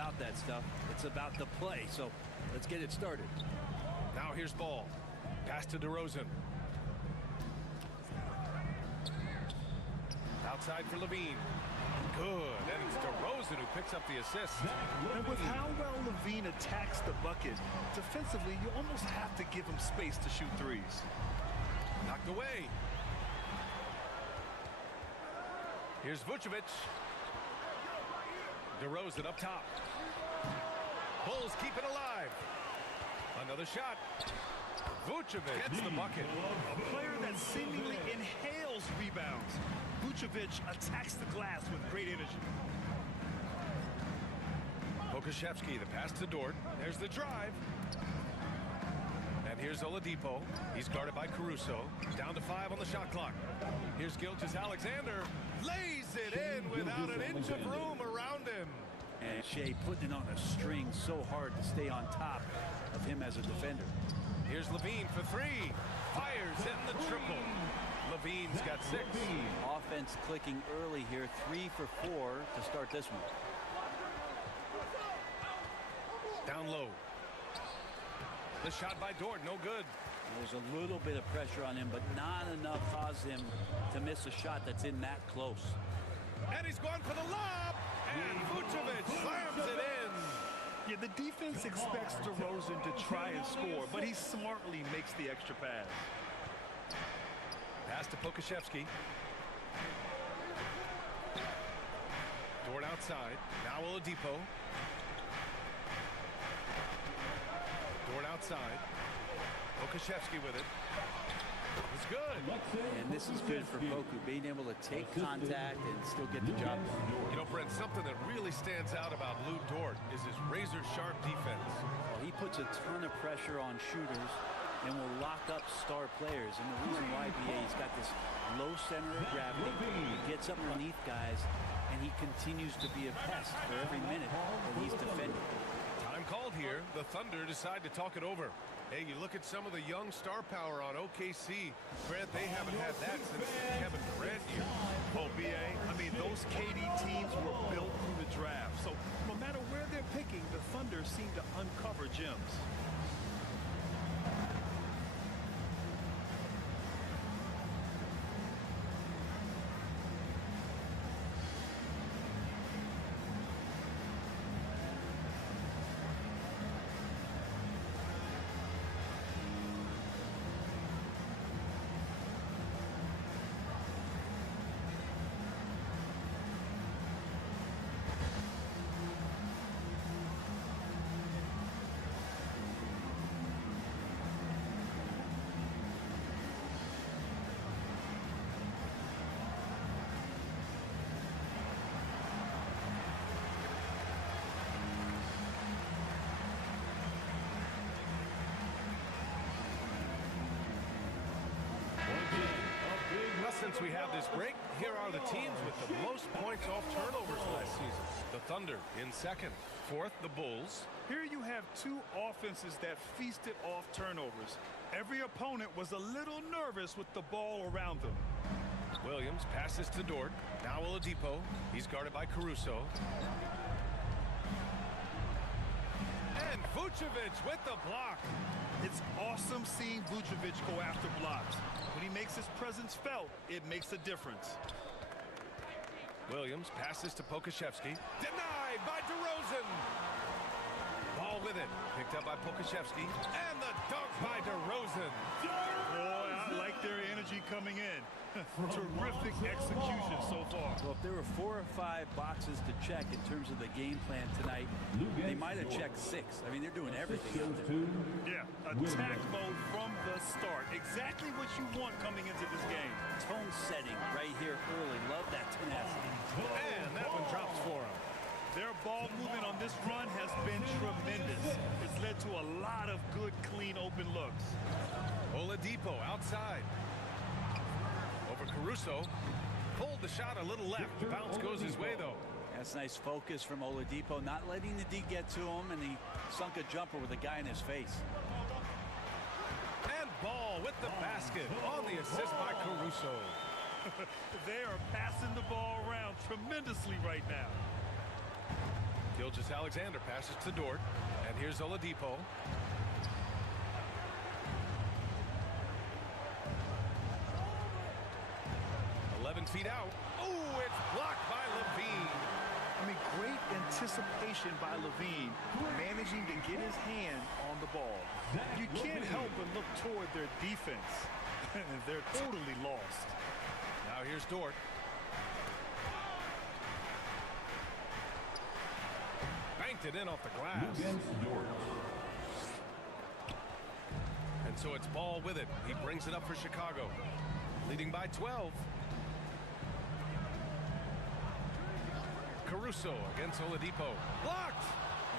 about that stuff. It's about the play. So let's get it started. Now here's ball. Pass to DeRozan. Outside for Levine. Good. And it's DeRozan who picks up the assist. And with how well Levine attacks the bucket, defensively, you almost have to give him space to shoot threes. Knocked away. Here's Vucevic. DeRozan up top. Bulls keep it alive. Another shot. Vucevic gets the bucket. A player that seemingly inhales rebounds. Vucevic attacks the glass with great energy. Pokusevski, the pass to Dort. There's the drive. And here's Oladipo. He's guarded by Caruso. Down to 5 on the shot clock. Here's Gilgeous-Alexander. Lays it in without an inch of room around him. And Shea putting it on a string so hard to stay on top of him as a defender. Here's Levine for 3. Fires in the triple. Levine's got 6. Offense clicking early here. 3 for 4 to start this one. Down low. The shot by Dort, no good. There's a little bit of pressure on him, but not enough cause him to miss a shot that's in that close. And he's gone for the lob. And Vucevic slams it in. Yeah, the defense expects DeRozan to try and score, but he smartly makes the extra pass. Pass to Pokusevski. Dort outside. Now Oladipo. Dort outside. Pokusevski with it. It's good. And this is good for Poku, being able to take contact and still get the job done. You know, Brent, something that really stands out about Lou Dort is his razor-sharp defense. Well, he puts a ton of pressure on shooters and will lock up star players. And the reason why, BA, he's got this low center of gravity. He gets underneath guys, and he continues to be a pest for every minute that he's defending. Time called here. The Thunder decide to talk it over. Hey, you look at some of the young star power on OKC. Grant, they haven't had that since Kevin Durant here. Oh, BA, I mean, those KD teams were built through the draft. So no matter where they're picking, the Thunder seem to uncover gems. Since we have this break, here are the teams with the most points off turnovers last season. The Thunder in second. Fourth, the Bulls. Here you have two offenses that feasted off turnovers. Every opponent was a little nervous with the ball around them. Williams passes to Dort. Now Oladipo. He's guarded by Caruso. And Vucevic with the block. It's awesome seeing Vucevic go after blocks. When he makes his presence felt, it makes a difference. Williams passes to Pokusevski. Denied by DeRozan. Ball with it. Picked up by Pokusevski. And the dunk by DeRozan. Boy, I like their energy coming in. Terrific execution so far. Well, if there were 4 or 5 boxes to check in terms of the game plan tonight, they might have checked 6. I mean, they're doing everything out there. Yeah, attack mode from the start. Exactly what you want coming into this game. Tone setting right here early. Love that tenacity. And that one drops for him. Their ball movement on this run has been tremendous. It's led to a lot of good, clean, open looks. Oladipo outside. Over Caruso. Pulled the shot a little left. The bounce goes his way, though. That's nice focus from Oladipo, not letting the D get to him, and he sunk a jumper with a guy in his face. And Ball with the basket on the assist by Caruso. They are passing the ball around tremendously right now. Gilgeous-Alexander passes to Dort. And here's Oladipo. Feet out. Oh, it's blocked by Levine. I mean, great anticipation by Levine, managing to get his hand on the ball. You can't help but look toward their defense. They're totally lost. Now here's Dort. Banked it in off the glass. And so it's Ball with it. He brings it up for Chicago. Leading by 12. Caruso against Oladipo. Blocked!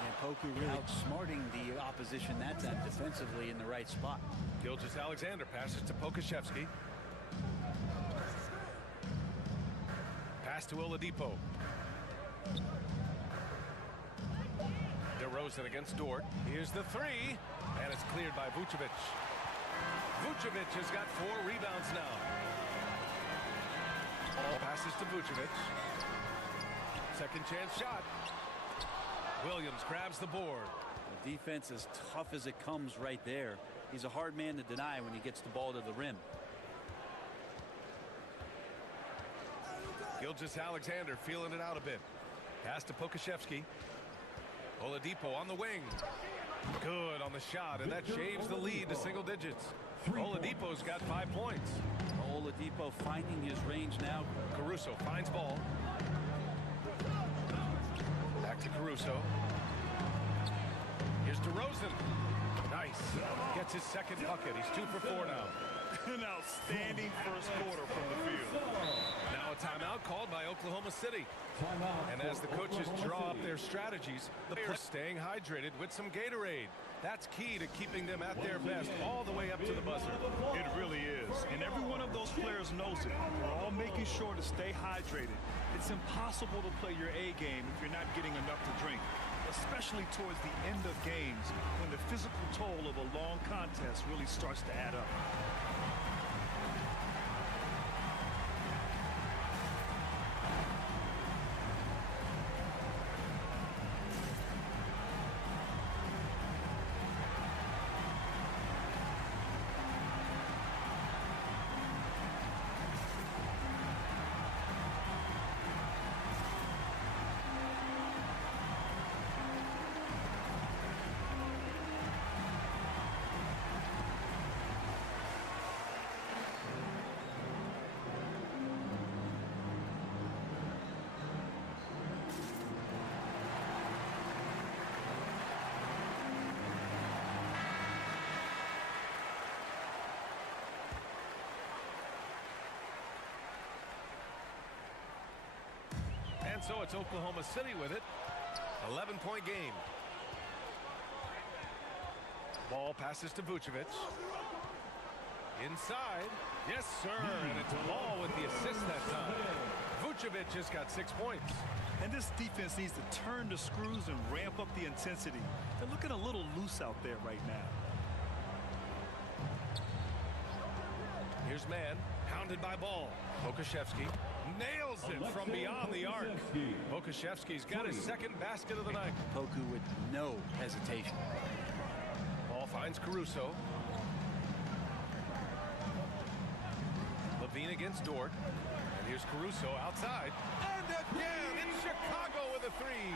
And Poku really outsmarting the opposition that time defensively in the right spot. Gilgeous-Alexander passes to Pokusevski. Pass to Oladipo. DeRozan against Dort. Here's the three. And it's cleared by Vucevic. Vucevic has got 4 rebounds now. All passes to Vucevic. Second chance shot. Williams grabs the board. The defense as tough as it comes right there. He's a hard man to deny when he gets the ball to the rim. Gilgeous-Alexander feeling it out a bit. Pass to Pokusevski. Oladipo on the wing. Good on the shot, and that shaves the lead to single digits. Oladipo's got 5 points. Oladipo finding his range now. Caruso finds Ball. Back to Caruso. Here's DeRozan. Nice. Gets his second bucket. He's 2 for 4 now. An outstanding first quarter from the field. Now a timeout called by Oklahoma City. And as the coaches draw up their strategies, the players staying hydrated with some Gatorade. That's key to keeping them at their best all the way up to the buzzer. It really is. And every one of those players knows it. They're all making sure to stay hydrated. It's impossible to play your A game if you're not getting enough to drink, especially towards the end of games when the physical toll of a long contest really starts to add up. And so it's Oklahoma City with it. 11-point game. Ball passes to Vucevic. Inside. Yes, sir. And it's Ball with the assist that time. Vucevic has got 6 points. And this defense needs to turn the screws and ramp up the intensity. They're looking a little loose out there right now. Here's man, pounded by Ball. Pokusevski nails it from beyond the arc. Pokusevski's got his second basket of the night. Poku with no hesitation. Ball finds Caruso. Levine against Dort. And here's Caruso outside. And again, it's Chicago with a three.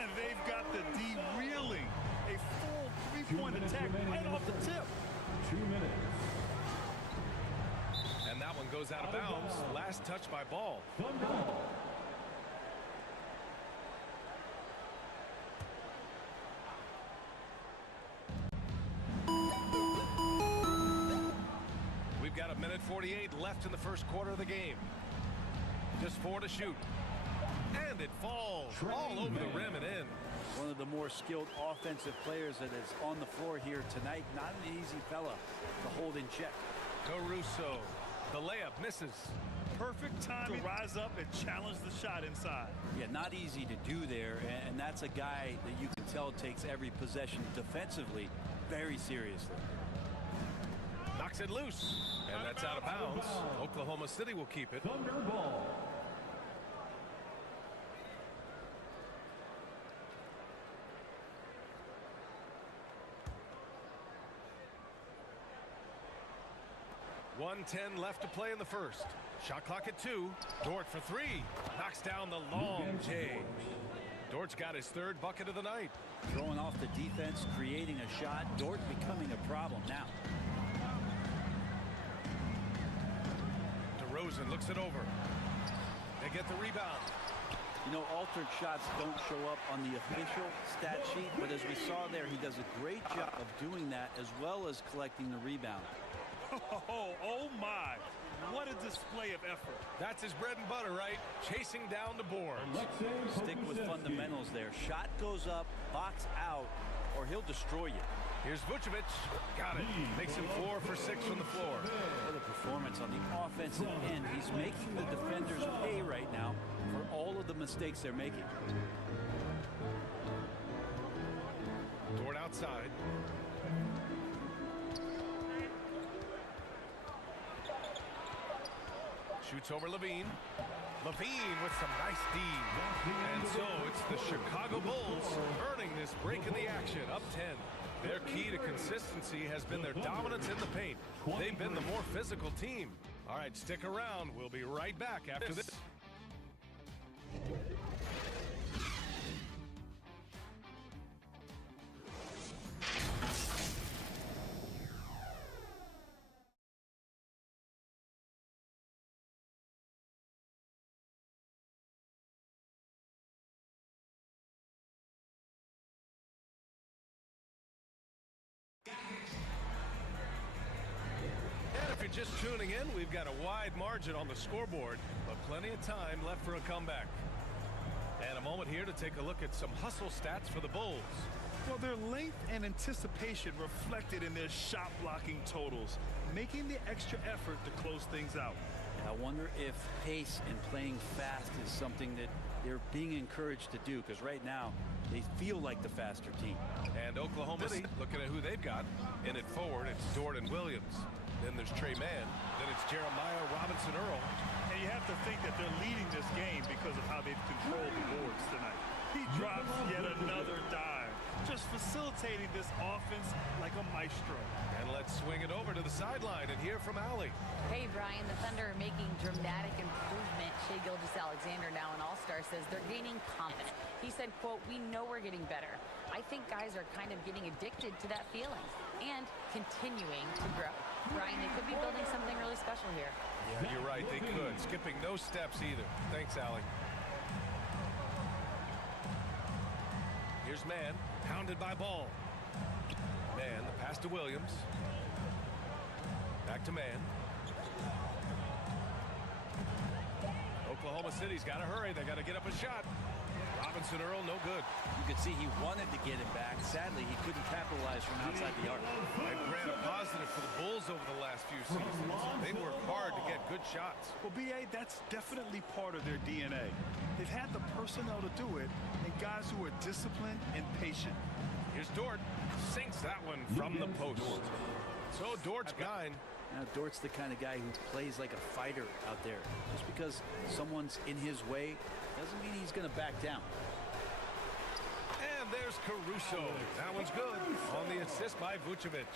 And they've got the D reeling. A full three-point attack right off the tip. 2 minutes. And that one goes out of bounds. Last touch by Ball. We've got 1:48 left in the first quarter of the game. Just 4 to shoot. And it falls all over the rim and in. One of the more skilled offensive players that is on the floor here tonight. Not an easy fella to hold in check. Caruso. The layup misses. Perfect time to rise up and challenge the shot inside. Yeah, not easy to do there, and that's a guy that you can tell takes every possession defensively very seriously. Knocks it loose, and that's out of bounds. Oklahoma City will keep it. Thunder ball. 1:10 left to play in the first. Shot clock at 2. Dort for 3. Knocks down the long J. Dort's got his 3rd bucket of the night. Throwing off the defense, creating a shot. Dort becoming a problem now. DeRozan looks it over. They get the rebound. You know, altered shots don't show up on the official stat sheet, but as we saw there, he does a great job of doing that as well as collecting the rebound. Oh my. What a display of effort. That's his bread and butter, right? Chasing down the boards. Stick with fundamentals there. Shot goes up, box out, or he'll destroy you. Here's Vucevic. Got it. Makes him 4 for 6 from the floor. What a performance on the offensive end. He's making the defenders pay right now for all of the mistakes they're making. Dort outside. Shoots over Levine. Levine with some nice D. And so it's the Chicago Bulls earning this break in the action, up 10. Their key to consistency has been their dominance in the paint. They've been the more physical team. All right, stick around. We'll be right back after this. And if you're just tuning in, we've got a wide margin on the scoreboard, but plenty of time left for a comeback. And a moment here to take a look at some hustle stats for the Bulls. Well, their length and anticipation reflected in their shot blocking totals, making the extra effort to close things out. I wonder if pace and playing fast is something that they're being encouraged to do, because right now they feel like the faster team. And Oklahoma City, looking at who they've got in it forward, it's Dort and Williams. Then there's Trey Mann. Then it's Jeremiah Robinson-Earl. And you have to think that they're leading this game because of how they've controlled the boards tonight. He drops yet another dive, just facilitating this offense like a maestro. And let's swing it over to the sideline and hear from Allie. Hey, Brian, the Thunder are making dramatic improvement. Shai Gilgeous-Alexander, now an all-star, says they're gaining confidence. He said, quote, "We know we're getting better. I think guys are kind of getting addicted to that feeling and continuing to grow." Brian, they could be building something really special here. Yeah, you're right. They could. Skipping no steps either. Thanks, Allie. Here's Mann, pounded by Ball. Mann, the pass to Williams. Back to Mann. Oklahoma City's got to hurry. They got to get up a shot. Robinson-Earl, no good. You could see he wanted to get it back. Sadly, he couldn't capitalize from outside the arc. And Grant, a positive for the Bulls over the last few seasons. They work hard to get good shots. Well, B.A., that's definitely part of their DNA. They've had the personnel to do it, and guys who are disciplined and patient. Here's Dort. Sinks that one from the post. So Dort's gone. Now, Dort's the kind of guy who plays like a fighter out there. Just because someone's in his way doesn't mean he's going to back down. And there's Caruso. That one's good on the assist by Vucevic.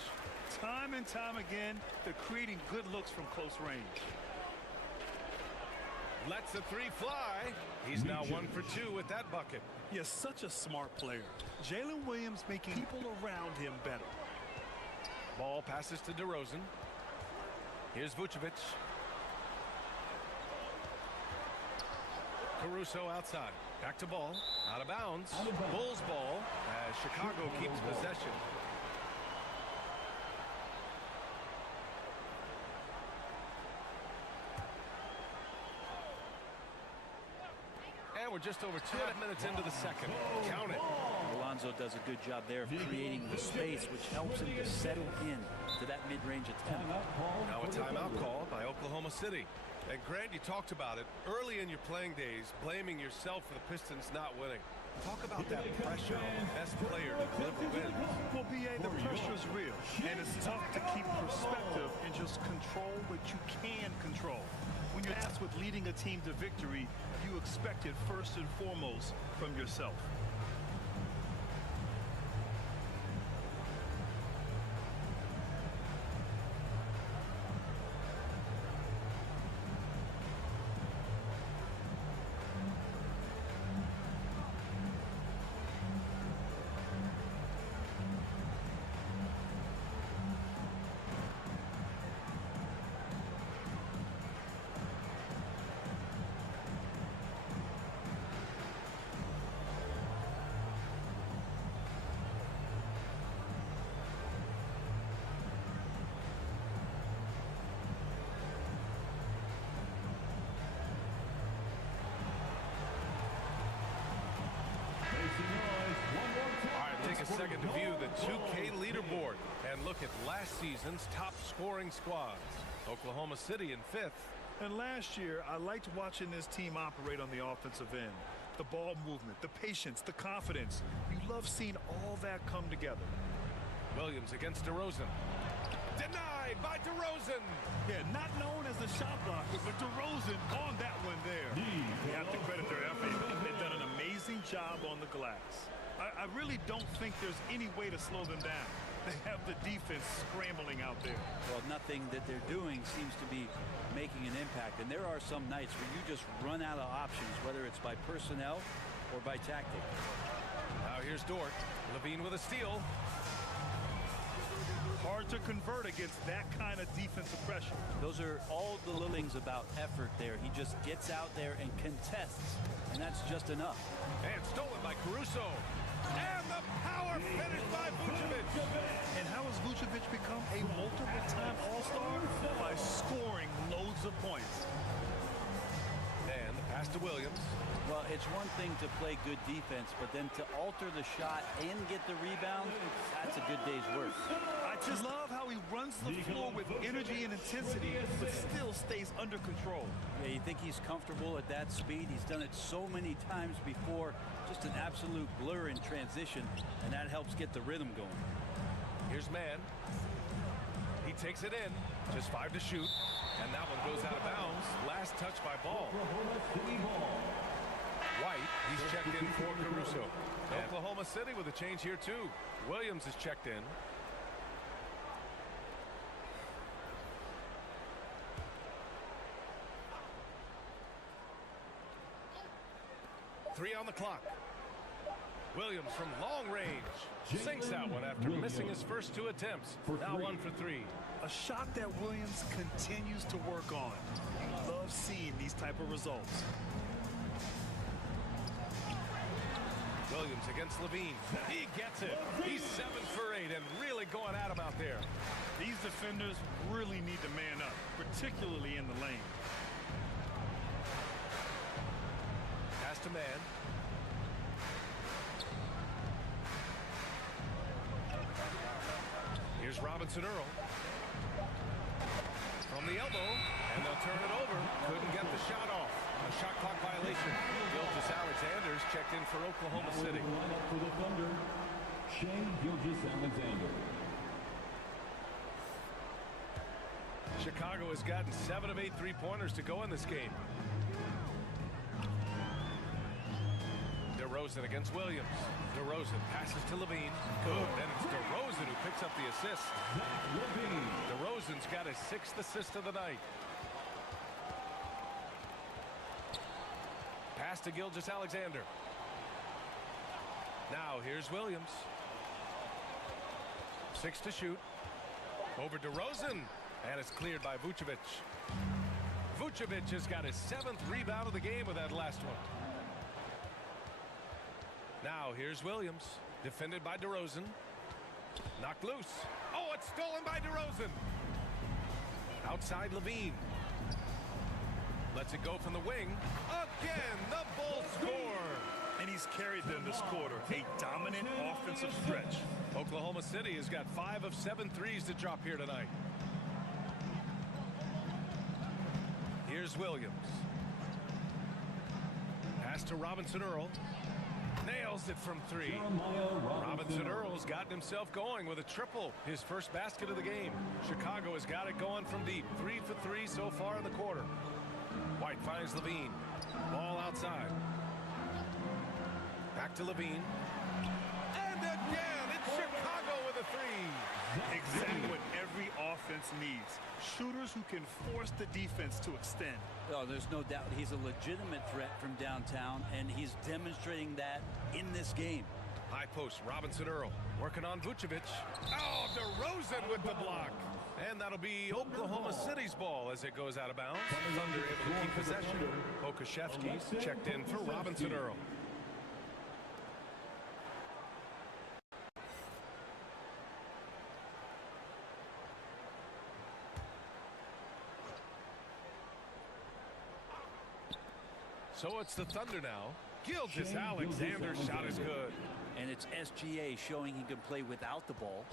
Time and time again, they're creating good looks from close range. Lets the 3 fly. He's now 1 for 2 with that bucket. He's such a smart player. Jalen Williams making people around him better. Ball passes to DeRozan. Here's Vucevic. Caruso outside. Back to Ball. Out of bounds. Bulls ball as Chicago keeps possession. And we're just over 2 minutes into the second. Count it. Alonzo does a good job there of creating the space, which helps him to settle in to that mid-range attempt. Now a timeout call by Oklahoma City. And Grant, you talked about it early in your playing days, blaming yourself for the Pistons not winning. Talk about that pressure on the best player to deliver wins. Well, B.A., the pressure's real, and it's tough to keep perspective and just control what you can control. When you're tasked with leading a team to victory, you expect it first and foremost from yourself. second to view the 2K leaderboard and look at last season's top scoring squads. Oklahoma City in 5th. And last year, I liked watching this team operate on the offensive end. The ball movement, the patience, the confidence. You love seeing all that come together. Williams against DeRozan. Denied by DeRozan. Yeah, not known as a shot blocker, but DeRozan on that one there. You have to credit their effort. They've done an amazing job on the glass. I really don't think there's any way to slow them down. They have the defense scrambling out there. Well, nothing that they're doing seems to be making an impact. And there are some nights where you just run out of options, whether it's by personnel or by tactic. Now here's Dort. Levine with a steal. Hard to convert against that kind of defensive pressure. Those are all the little things about effort there. He just gets out there and contests, and that's just enough. And stolen by Caruso. And the power finish by Vucevic. And how has Vucevic become a multiple-time All-Star? By scoring loads of points. And the pass to Williams. Well, it's one thing to play good defense, but then to alter the shot and get the rebound, that's a good day's work. I just love how he runs the floor with energy and intensity, but still stays under control. Yeah, you think he's comfortable at that speed? He's done it so many times before. Just an absolute blur in transition, and that helps get the rhythm going. Here's Mann. He takes it in. Just 5 to shoot. And that one goes out of bounds. Last touch by Ball. White, he's checked in for Caruso. Oklahoma City with a change here too. Williams is checked in. Three on the clock. Williams from long range sinks that one after missing his first 2 attempts. Now 1 for 3. A shot that Williams continues to work on. You love seeing these type of results. Williams against Levine. He gets it. He's 7 for 8 and really going at him out there. These defenders really need to man up, particularly in the lane. Pass to Mann. Here's Robinson Earl. From the elbow, and they'll turn it over. Couldn't get the shot off. A shot clock violation. Gilgeous-Alexander's checked in for Oklahoma City. For the Thunder, Gilgeous-Alexander. Chicago has gotten 7 of 8 three-pointers to go in this game. DeRozan against Williams. DeRozan passes to Levine. Good. And it's DeRozan who picks up the assist. DeRozan's got his 6th assist of the night. Pass to Gilgeous-Alexander. Now here's Williams. 6 to shoot. Over DeRozan. And it's cleared by Vucevic. Vucevic has got his 7th rebound of the game with that last one. Now here's Williams. Defended by DeRozan. Knocked loose. Oh, it's stolen by DeRozan. Outside Levine. Lets it go from the wing. Again, the Bulls score. And he's carried them this quarter. A dominant offensive stretch. Oklahoma City has got 5 of 7 threes to drop here tonight. Here's Williams. Pass to Robinson Earl. Nails it from 3. Robinson Earl's gotten himself going with a triple. His first basket of the game. Chicago has got it going from deep. 3 for 3 so far in the quarter. White finds Levine. Ball outside. Back to Levine. And again, it's Chicago with a 3. Exactly what every offense needs. Shooters who can force the defense to extend. Oh, there's no doubt he's a legitimate threat from downtown, and he's demonstrating that in this game. High post, Robinson Earl working on Vucevic. Oh, DeRozan with the block. And that'll be Oklahoma City's ball as it goes out of bounds. Thunder able to keep possession. Okashevsky's checked in for Robinson Earl. So it's the Thunder now. Gilgeous-Alexander's shot is good. And And it's SGA showing he can play without the ball.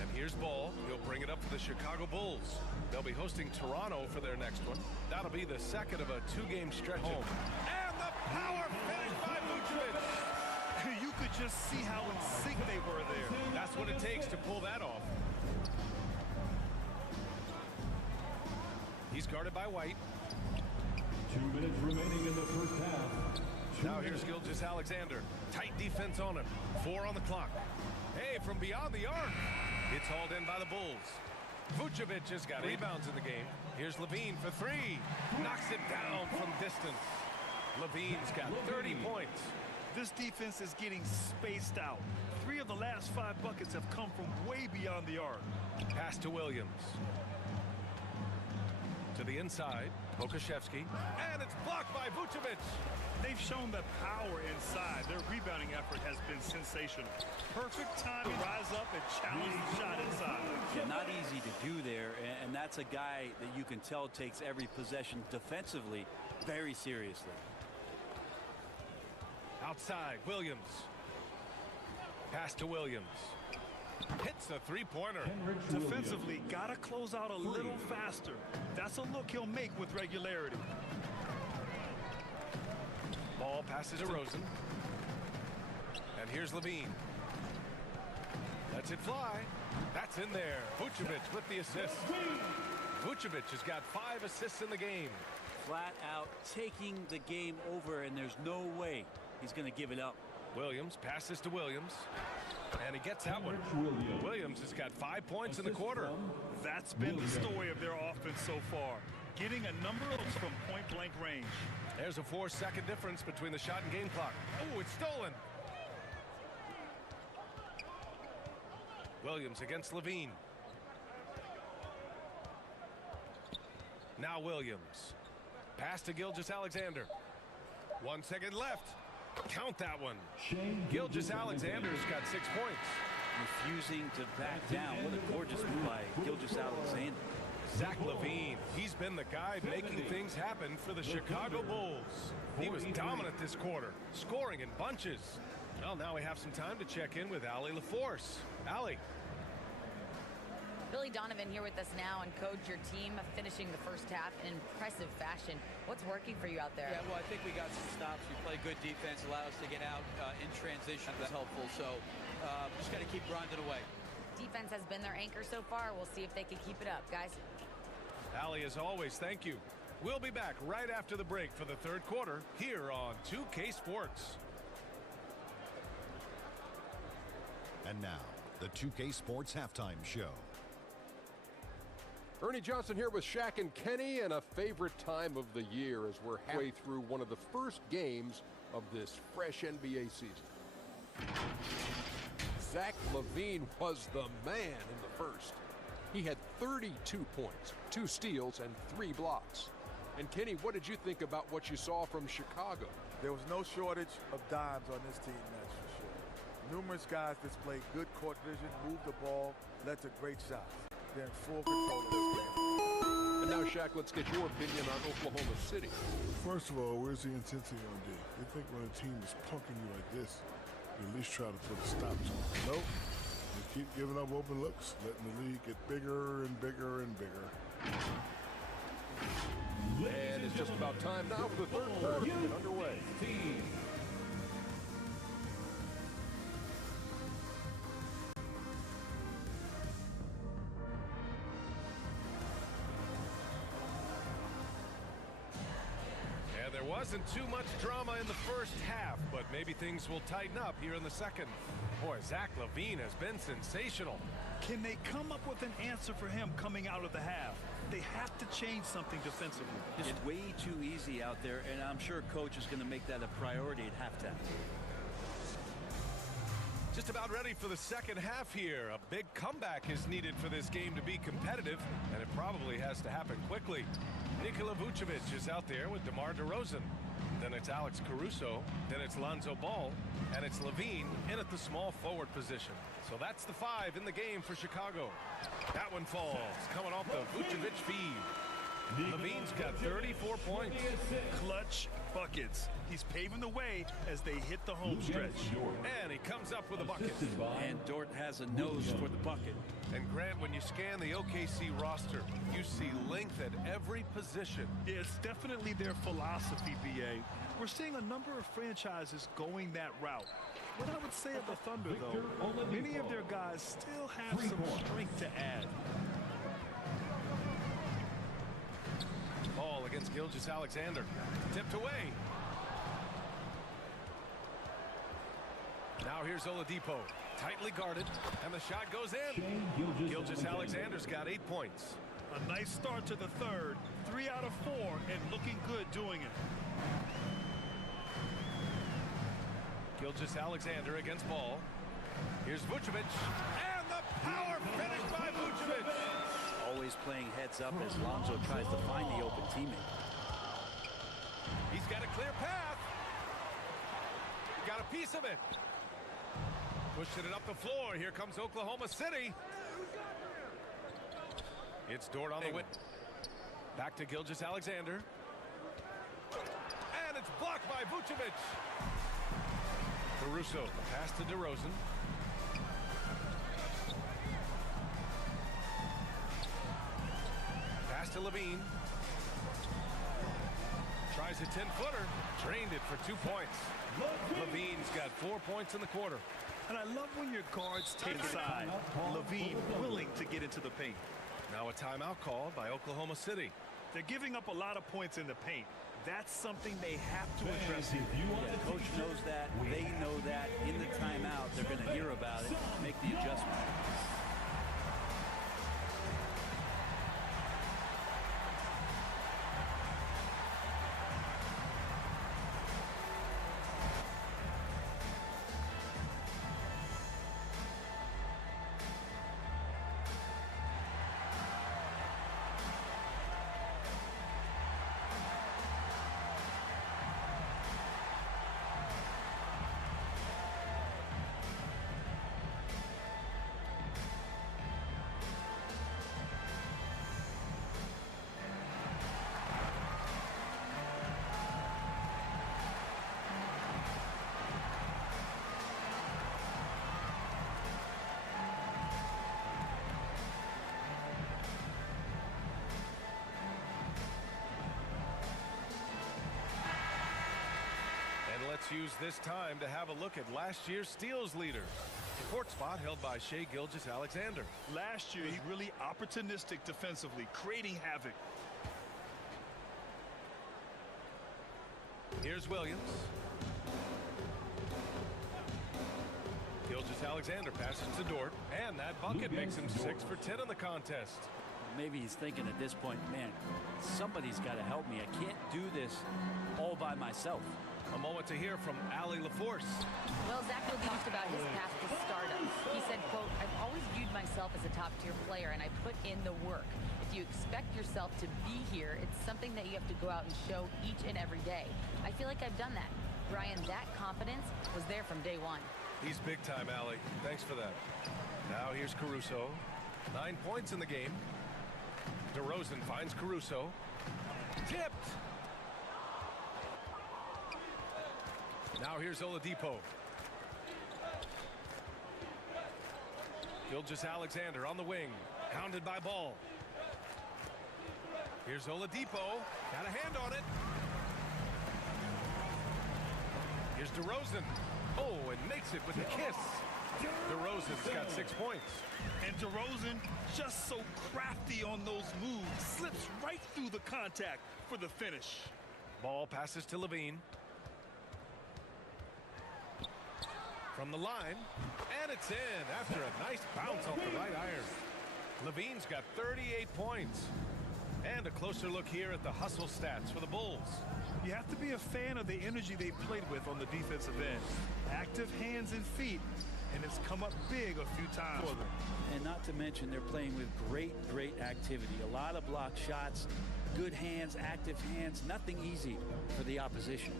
And here's Ball. He'll bring it up for the Chicago Bulls. They'll be hosting Toronto for their next one. That'll be the second of a two-game stretch home. And the power finish by Vucevic. You could just see how in sync they were there. That's what it takes to pull that off. He's guarded by White. 2 minutes remaining in the first half. Now here's Gilgeous-Alexander. Tight defense on him. 4 on the clock. Hey, from beyond the arc. It's hauled in by the Bulls. Vucevic has got rebounds in the game. Here's Levine for 3. Knocks it down from distance. Levine's got 30 points. This defense is getting spaced out. 3 of the last 5 buckets have come from way beyond the arc. Pass to Williams. To the inside, Pokashevsky. And it's blocked by Vucevic. They've shown the power inside. Their rebounding effort has been sensational. Perfect time to rise up and challenge the shot inside. Yeah, not easy to do there, and that's a guy that you can tell takes every possession defensively very seriously. Outside, Williams. Pass to Williams. Hits the three-pointer. Defensively, gotta close out a little faster. That's a look he'll make with regularity. Ball passes to Rosen. And here's Levine. Lets it fly. That's in there. Vucevic with the assist. Vucevic has got 5 assists in the game. Flat out taking the game over, and there's no way he's going to give it up. Williams passes to Williams. And he gets that one. Williams has got 5 points in the quarter. That's been the story of their offense so far. Getting a number of those from point-blank range. There's a 4-second difference between the shot and game clock. Oh, it's stolen. Williams against Levine. Now Williams. Pass to Gilgeous-Alexander. 1 second left. Count that one. Gilgeous-Alexander's got 6 points. Refusing to back down. What a gorgeous move by Gilgeous-Alexander. Zach LaVine, he's been the guy making things happen for the Chicago Bulls. He was dominant this quarter, scoring in bunches. Well, now we have some time to check in with Allie LaForce. Allie. Billy Donovan here with us now, and coach, your team finishing the first half in impressive fashion. What's working for you out there? Yeah, well, I think we got some stops. We play good defense, allow us to get out in transition. That's helpful. So just got to keep grinding away. Defense has been their anchor so far. We'll see if they can keep it up, guys. Allie, as always, thank you. We'll be back right after the break for the third quarter here on 2K Sports. And now, the 2K Sports Halftime Show. Ernie Johnson here with Shaq and Kenny, and a favorite time of the year as we're halfway through one of the first games of this fresh NBA season. Zach LaVine was the man in the first. He had 32 points, 2 steals, and 3 blocks. And Kenny, what did you think about what you saw from Chicago? There was no shortage of dimes on this team, that's for sure. Numerous guys displayed good court vision, moved the ball, led to great shots. They're in full control of this game. And now, Shaq, let's get your opinion on Oklahoma City. First of all, where's the intensity on D? You think when a team is punking you like this, you at least try to put a stop to it. Nope. You keep giving up open looks, letting the league get bigger and bigger and bigger. And it's just about time now for the third quarter to get underway. And there wasn't too much drama in the first half, but maybe things will tighten up here in the second. Boy, Zach LaVine has been sensational. Can they come up with an answer for him coming out of the half? They have to change something defensively. Just way too easy out there, and I'm sure coach is going to make that a priority at halftime. Just about ready for the second half here. A big comeback is needed for this game to be competitive, and it probably has to happen quickly. Nikola Vucevic is out there with DeMar DeRozan. Then it's Alex Caruso. Then it's Lonzo Ball. And it's LaVine in at the small forward position. So that's the 5 in the game for Chicago. That one falls, coming off the Vucevic feed. Levine's got 34 points. Clutch buckets. He's paving the way as they hit the home stretch. And he comes up with a bucket. And Dort has a nose for the bucket. And Grant, when you scan the OKC roster, you see length at every position. Yeah, it's definitely their philosophy, BA. We're seeing a number of franchises going that route. What I would say of the Thunder, though, many of their guys still have some strength to add. Ball against Gilgeous-Alexander. Tipped away. Now here's Oladipo. Tightly guarded. And the shot goes in. Gilgeous-Alexander's got 8 points. A nice start to the third. 3 out of 4 and looking good doing it. Gilgeous-Alexander against Ball. Here's Vucevic. And the power finish by Vucevic. Always playing heads up as Lonzo tries to find the open teammate. He's got a clear path. Got a piece of it. Pushing it up the floor. Here comes Oklahoma City. It's Dort on the win. Back to Gilgeous-Alexander. And it's blocked by Vucevic. Caruso, pass to DeRozan. Pass to Levine. Tries a 10-footer. Drained it for 2 points. Levine's got 4 points in the quarter. And I love when your guards take inside. Levine willing to get into the paint. Now a timeout called by Oklahoma City. They're giving up a lot of points in the paint. That's something they have to address here. Yeah, coach knows that. They know that. In the timeout, they're going to hear about it, make the adjustment. Let's use this time to have a look at last year's steals leader. Court spot held by Shai Gilgeous-Alexander. Last year, he really opportunistic defensively, creating havoc. Here's Williams. Gilgeous-Alexander passes to Dort, and that bucket makes him 6 for 10 in the contest. Maybe he's thinking at this point, man, somebody's got to help me. I can't do this all by myself. A moment to hear from Allie LaForce. Well, Zach talked about his path to stardom. He said, quote, I've always viewed myself as a top-tier player, and I put in the work. If you expect yourself to be here, it's something that you have to go out and show each and every day. I feel like I've done that. Brian, that confidence was there from day one. He's big time, Allie. Thanks for that. Now here's Caruso. 9 points in the game. DeRozan finds Caruso. Tipped. Now here's Oladipo. Gilgeous-Alexander on the wing. Hounded by Ball. Here's Oladipo. Got a hand on it. Here's DeRozan. Oh, and makes it with a kiss. DeRozan's got 6 points. And DeRozan, just so crafty on those moves, slips right through the contact for the finish. Ball passes to Levine. From the line, and it's in after a nice bounce off the right iron. Levine's got 38 points. And a closer look here at the hustle stats for the Bulls. You have to be a fan of the energy they played with on the defensive end. Active hands and feet, and it's come up big a few times for them. And not to mention they're playing with great activity. A lot of block shots, good hands, active hands, nothing easy for the opposition.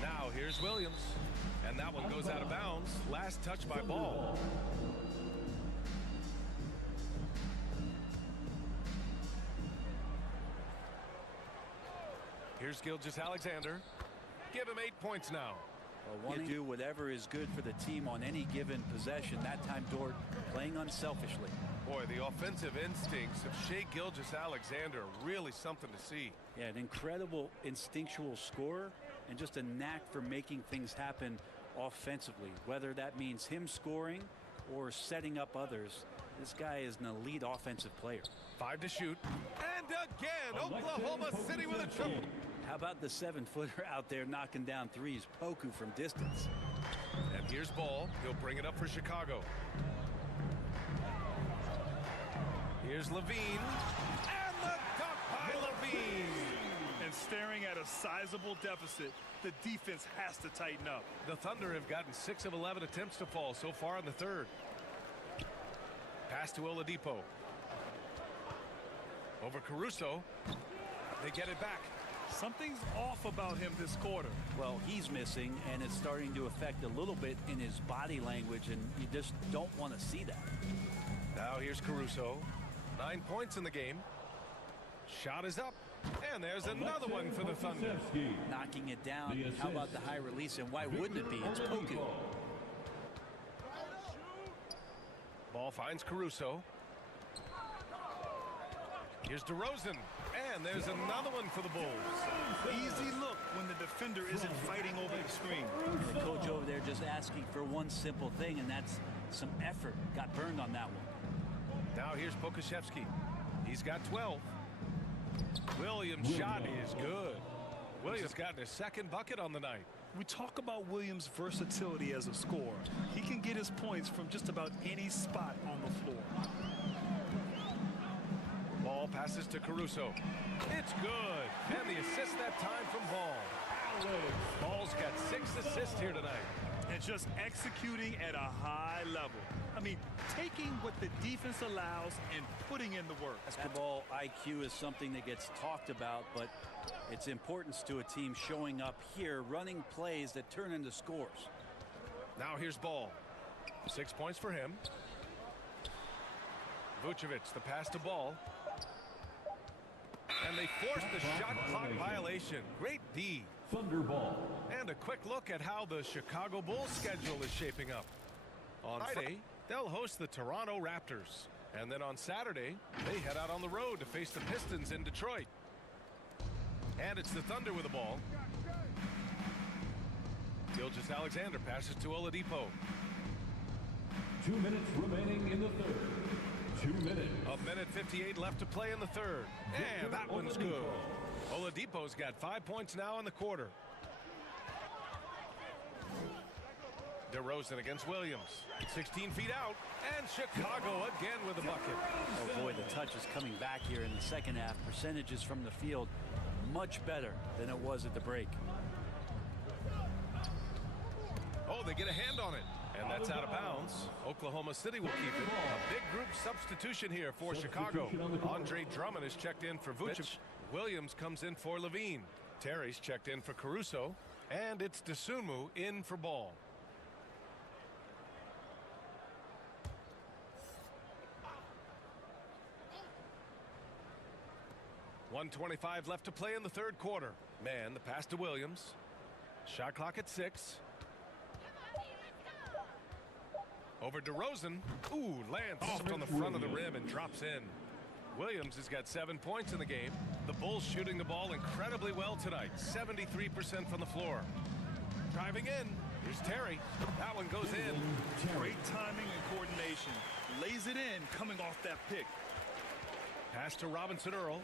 Now here's Williams. And that one goes out of bounds. Last touch by Ball. Here's Gilgeous-Alexander. Give him 8 points now. Well, want to do whatever is good for the team on any given possession. That time, Dort playing unselfishly. Boy, the offensive instincts of Shai Gilgeous-Alexander are really something to see. Yeah, an incredible instinctual scorer and just a knack for making things happen offensively, whether that means him scoring or setting up others. This guy is an elite offensive player. 5 to shoot. And again, Oklahoma City with a triple. How about the 7-footer out there knocking down threes, Poku from distance. And here's Ball. He'll bring it up for Chicago. Here's Levine. And the dunk by Levine. And staring at a sizable deficit, the defense has to tighten up. The Thunder have gotten 6 of 11 attempts to fall so far in the third. Pass to Oladipo. Over Caruso. They get it back. Something's off about him this quarter. Well, he's missing, and it's starting to affect a little bit in his body language, and you just don't want to see that. Now here's Caruso. 9 points in the game. Shot is up. And there's another one for the Thunder. Knocking it down. How about the high release? And why wouldn't it be? It's Poku. Ball finds Caruso. Here's DeRozan. And there's another one for the Bulls. Easy look when the defender isn't fighting over the screen. The coach over there just asking for one simple thing, and that's some effort. Got burned on that one. Now here's Pokusevski. He's got 12. Williams' shot is good. Williams got his second bucket on the night. We talk about Williams' versatility as a scorer. He can get his points from just about any spot on the floor. Ball passes to Caruso. It's good. And the assist that time from Ball. Ball's got 6 assists here tonight. And just executing at a high level. I mean, taking what the defense allows and putting in the work. Basketball IQ is something that gets talked about, but its importance to a team showing up here, running plays that turn into scores. Now here's Ball. 6 points for him. Vucevic, the pass to Ball. And they forced the shot clock violation. Great D. Thunderball. And a quick look at how the Chicago Bulls schedule is shaping up. On Friday, they'll host the Toronto Raptors. And then on Saturday, they head out on the road to face the Pistons in Detroit. And it's the Thunder with the ball. Gilgeous-Alexander passes to Oladipo. 2 minutes remaining in the third. 2 minutes. 1:58 left to play in the third. And that one's good. Oladipo's got 5 points now in the quarter. DeRozan against Williams. 16 feet out. And Chicago again with a bucket. Oh boy, the touch is coming back here in the second half. Percentages from the field much better than it was at the break. Oh, they get a hand on it. And that's out of bounds. Oklahoma City will keep it. A big group substitution here for Chicago. Andre Drummond is checked in for Vucevic. Williams comes in for Levine. Terry's checked in for Caruso. And it's Dosunmu in for Ball. .125 left to play in the third quarter. Man, the pass to Williams. Shot clock at 6. Over DeRozan. Ooh, lands just on the front of the rim and drops in. Williams has got 7 points in the game. The Bulls shooting the ball incredibly well tonight. 73% from the floor. Driving in. Here's Terry. That one goes in. Great timing and coordination. Lays it in coming off that pick. Pass to Robinson Earl.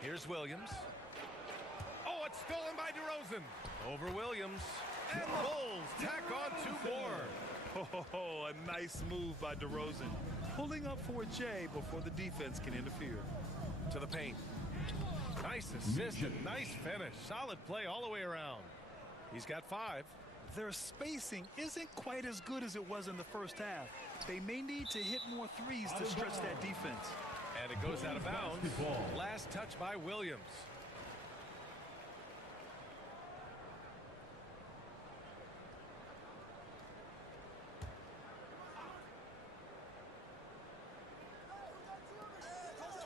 Here's Williams. Oh, it's stolen by DeRozan. Over Williams. And the Bulls tack on 2 more. Oh, a nice move by DeRozan. Pulling up for a J before the defense can interfere. To the paint. Nice assist and nice finish. Solid play all the way around. He's got 5. Their spacing isn't quite as good as it was in the first half. They may need to hit more threes to stretch that defense. And it goes out of bounds. Last touch by Williams.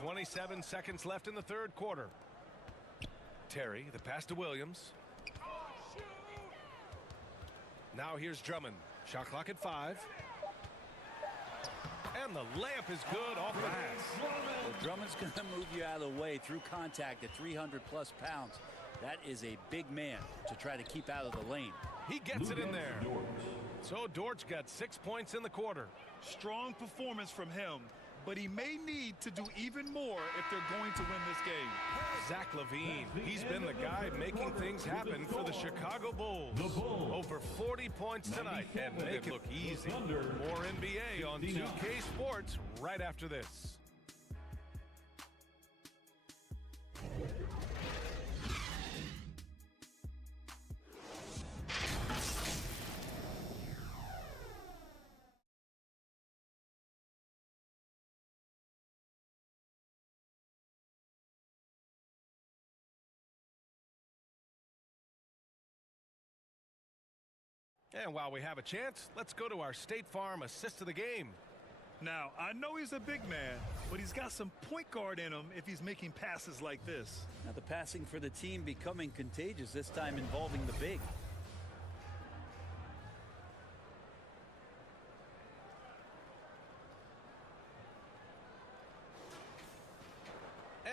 .27 seconds left in the third quarter. Terry. The pass to Williams. Now here's Drummond. Shot clock at 5. And the layup is good off the pass. Well, Drummond's going to move you out of the way through contact at 300-plus pounds. That is a big man to try to keep out of the lane. He gets it in there. So Dortch got 6 points in the quarter. Strong performance from him, but he may need to do even more if they're going to win this game. Zach LaVine, he's been the guy making things happen for the Chicago Bulls. Over 40 points tonight and make it look easy. More NBA on 2K Sports right after this. And while we have a chance, let's go to our State Farm assist of the game. Now, I know he's a big man, but he's got some point guard in him if he's making passes like this. Now the passing for the team becoming contagious, this time involving the big.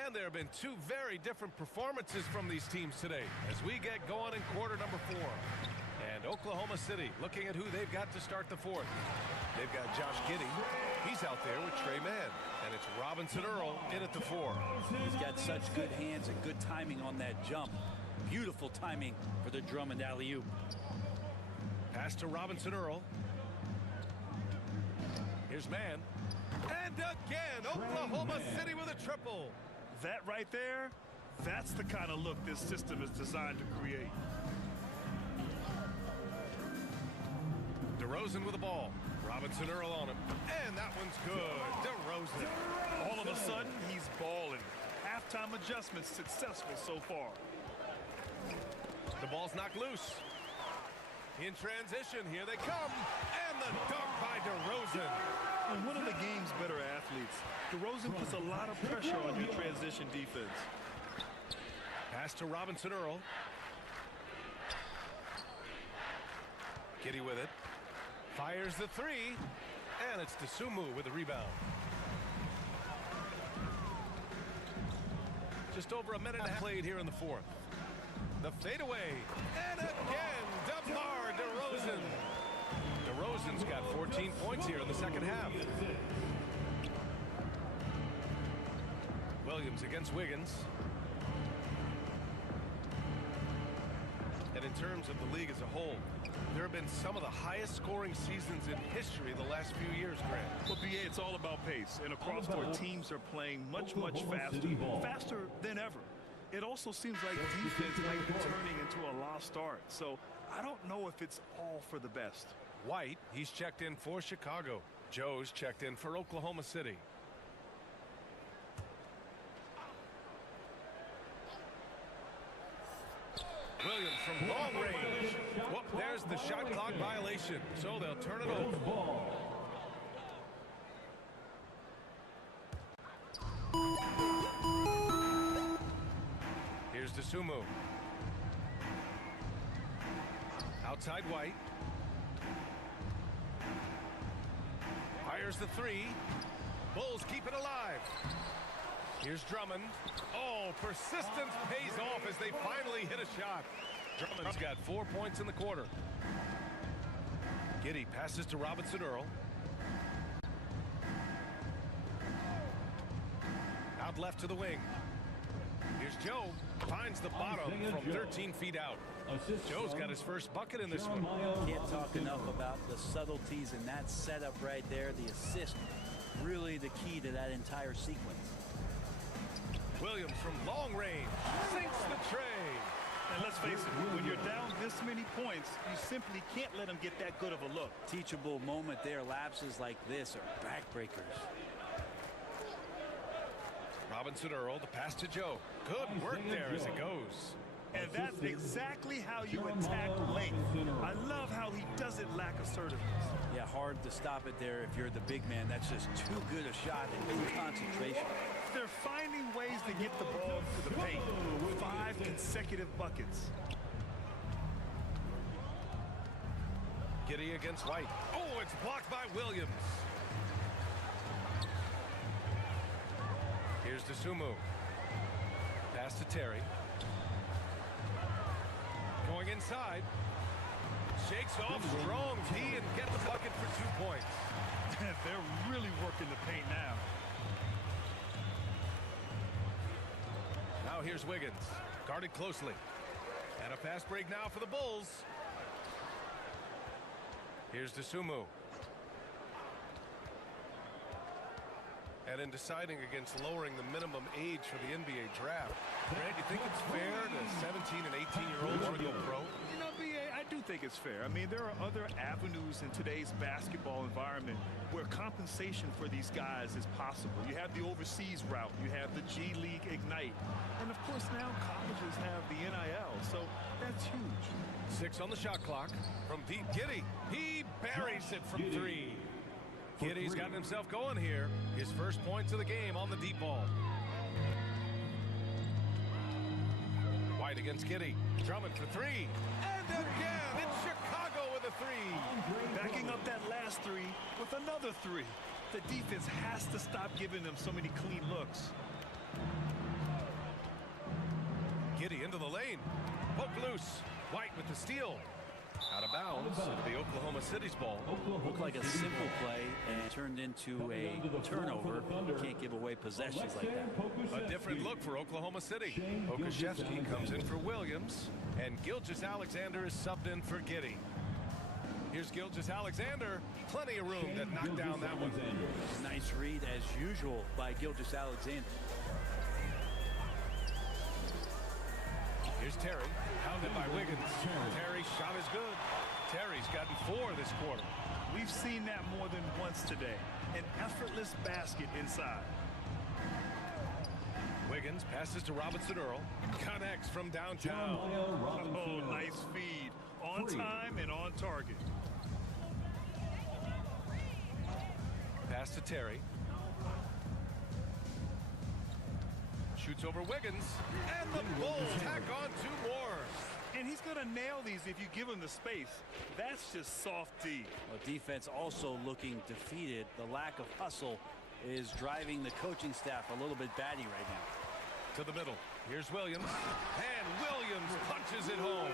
And there have been two very different performances from these teams today as we get going in quarter number 4. And Oklahoma City looking at who they've got to start the fourth. They've got Josh Giddey. He's out there with Trey Mann. And it's Robinson Earl in at the 4. He's got such good hands and good timing on that jump. Beautiful timing for the Drummond alley-oop. Pass to Robinson Earl. Here's Mann. And again, Oklahoma City with a triple. That right there, that's the kind of look this system is designed to create. DeRozan with the ball. Robinson Earl on him. And that one's good. DeRozan. All of a sudden, he's balling. Halftime adjustments successful so far. The ball's knocked loose. In transition, here they come. And the dunk by DeRozan. And one of the game's better athletes, DeRozan puts a lot of pressure on your transition defense. Pass to Robinson Earl. Giddey with it. Fires the 3. And it's DeSumo with the rebound. Just over a minute and a half played here in the fourth. The fadeaway. And again, DeMar DeRozan. DeRozan's got 14 points here in the second half. Williams against Wiggins. And in terms of the league as a whole, there have been some of the highest scoring seasons in history the last few years, Grant. Well, BA, it's all about pace. And across court, teams are playing much faster than ever. It also seems like defense might be turning into a lost art. So I don't know if it's all for the best. White, he's checked in for Chicago. Joe's checked in for Oklahoma City. Williams from long range. Whoop, there's the shot clock violation. So they'll turn it over. Here's DeSumo. Outside White. Fires the 3. Bulls keep it alive. Here's Drummond. Oh, persistence pays off as they finally hit a shot. Drummond's got 4 points in the quarter. Giddey passes to Robinson Earl. Out left to the wing. Here's Joe. Finds the bottom from 13 feet out. Joe's got his first bucket in this one. Can't talk enough about the subtleties in that setup right there. The assist, really the key to that entire sequence. Williams from long range sinks the tray. And let's face it, when you're down this many points, you simply can't let them get that good of a look. Teachable moment there. Lapses like this are backbreakers. Robinson Earl, the pass to Joe. Good work there as it goes. And that's exactly how you attack length. I love how he doesn't lack assertiveness. Yeah, hard to stop it there if you're the big man. That's just too good a shot and good concentration. They're finding ways to get the ball to the paint. 5 consecutive buckets. Giddey against White. Oh, it's blocked by Williams. Here's DeSumo. Pass to Terry. Going inside. Shakes off strong D and gets the bucket for 2 points. They're really working the paint now. Now here's Wiggins. Guarded closely. And a fast break now for the Bulls. Here's DeSumo. And in deciding against lowering the minimum age for the NBA draft, Grant, you think it's fair that 17 and 18-year-olds want to go pro? You know, B.A., I do think it's fair. I mean, there are other avenues in today's basketball environment where compensation for these guys is possible. You have the overseas route. You have the G League Ignite. And, of course, now colleges have the NIL, so that's huge. 6 on the shot clock. From deep, Giddey. He buries it from 3. Giddey's gotten himself going here. His first points of the game on the deep ball. White against Giddey. Drummond for 3. And again, it's Chicago with a 3. Backing up that last 3 with another 3. The defense has to stop giving them so many clean looks. Giddey into the lane. Poke loose. White with the steal. Out of bounds. It'll be Oklahoma City's ball. Looked like a simple play and turned into a turnover. You can't give away possessions like that. A different look for Oklahoma City. Okashevsky comes in for Williams, and Gilgeous-Alexander is subbed in for Giddey. Here's Gilgeous-Alexander. Plenty of room to knock down that one. Nice read, as usual, by Gilgeous-Alexander. Here's Terry, hounded by Wiggins. Terry's shot is good. Terry's gotten 4 this quarter. We've seen that more than once today. An effortless basket inside. Wiggins passes to Robinson Earl. Connects from downtown. Oh, nice feed. On time and on target. Pass to Terry. Shoots over Wiggins, and the Bulls tack on 2 more. And he's going to nail these if you give him the space. That's just soft D. Well, defense also looking defeated. The lack of hustle is driving the coaching staff a little bit batty right now. To the middle. Here's Williams. And Williams punches it home.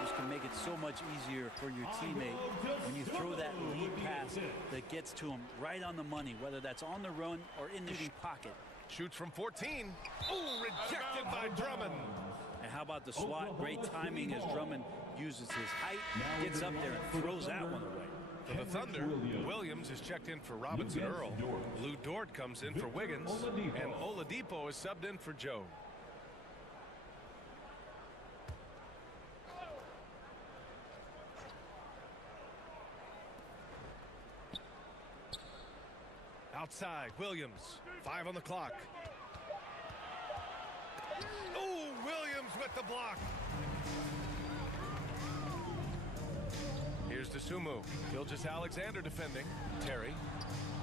This can make it so much easier for your teammate when you throw that lead pass that gets to him right on the money, whether that's on the run or in the pocket. Shoots from 14. Oh, rejected by Drummond. And how about the swat? Great timing as Drummond uses his height, gets up there and throws that one away. For the Thunder, Williams is checked in for Robinson Earl. Lou Dort comes in for Wiggins. And Oladipo is subbed in for Joe. Outside, Williams. 5 on the clock. Oh, Williams with the block. Here's DeSumo. Gilgeous-Alexander defending. Terry.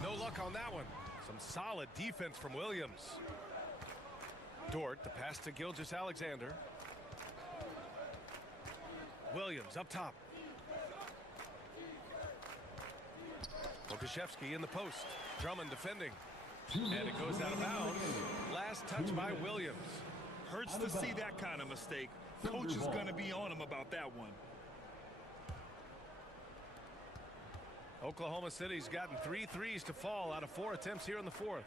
No luck on that one. Some solid defense from Williams. Dort, the pass to Gilgeous-Alexander. Williams up top. Okashevsky in the post. Drummond defending. And it goes out of bounds. Last touch by Williams. Hurts to see that kind of mistake. Coach is going to be on him about that one. Oklahoma City's gotten 3 threes to fall out of 4 attempts here in the 4th.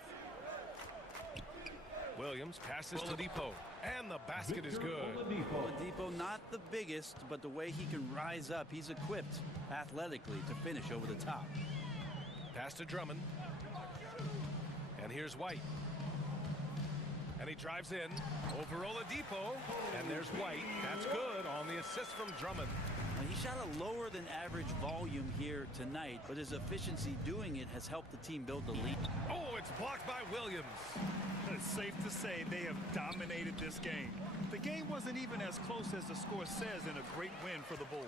Williams passes to Oladipo. And the basket is good. Oladipo, not the biggest, but the way he can rise up, he's equipped athletically to finish over the top. Pass to Drummond. And here's White. And he drives in over Oladipo. And there's White. That's good on the assist from Drummond. He shot a lower than average volume here tonight, but his efficiency doing it has helped the team build the lead. Oh, it's blocked by Williams. It's safe to say they have dominated this game. The game wasn't even as close as the score says in a great win for the Bulls.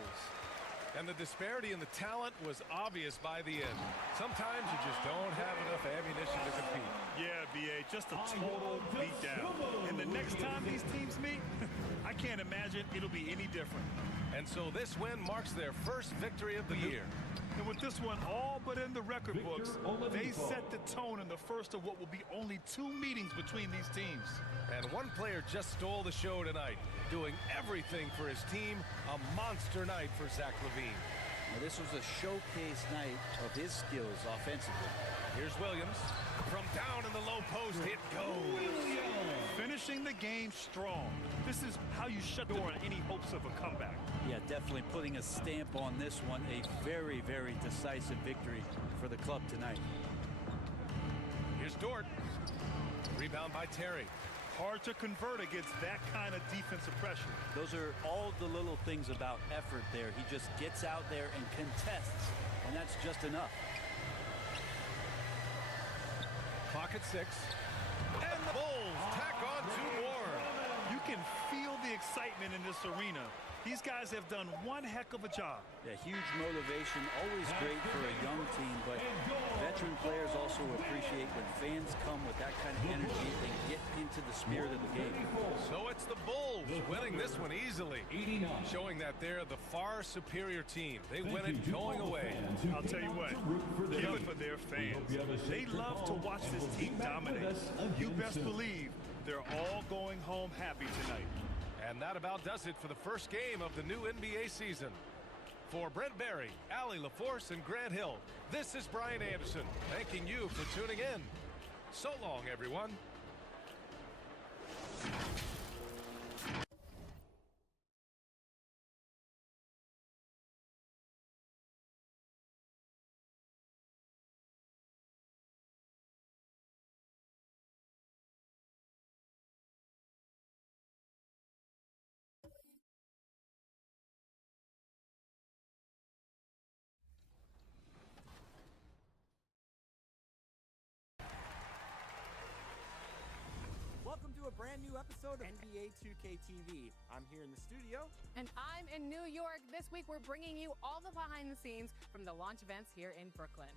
And the disparity in the talent was obvious by the end. Sometimes you just don't have enough ammunition to compete. Yeah, BA, just a total beatdown. And the next time these teams meet, I can't imagine it'll be any different. And so this win marks their first victory of the year. And with this one all but in the record books, they set the tone in the first of what will be only 2 meetings between these teams. And one player just stole the show tonight, doing everything for his team. A monster night for Zach LaVine. Now, this was a showcase night of his skills offensively. Here's Williams. From down in the low post, it goes. Finishing the game strong. This is how you shut the door on any hopes of a comeback. Yeah, definitely putting a stamp on this one. A very, very decisive victory for the club tonight. Here's Dort. Rebound by Terry. Hard to convert against that kind of defensive pressure. Those are all the little things about effort there. He just gets out there and contests, and that's just enough. Clock at 6. And the Bulls tack on 2 more. You can feel the excitement in this arena. These guys have done one heck of a job. Yeah, huge motivation, always great for a young team, but veteran players also appreciate when fans come with that kind of energy and get into the spirit of the game. So it's the Bulls winning this one easily, showing that they're the far superior team. They win it going away. I'll tell you what, give it for their fans. They love to watch this team dominate. You best believe they're all going home happy tonight. And that about does it for the first game of the new NBA season. For Brent Barry, Allie LaForce, and Grant Hill, this is Brian Anderson, thanking you for tuning in. So long, everyone. Welcome to a brand new episode of NBA 2K TV. I'm here in the studio. And I'm in New York. This week we're bringing you all the behind the scenes from the launch events here in Brooklyn.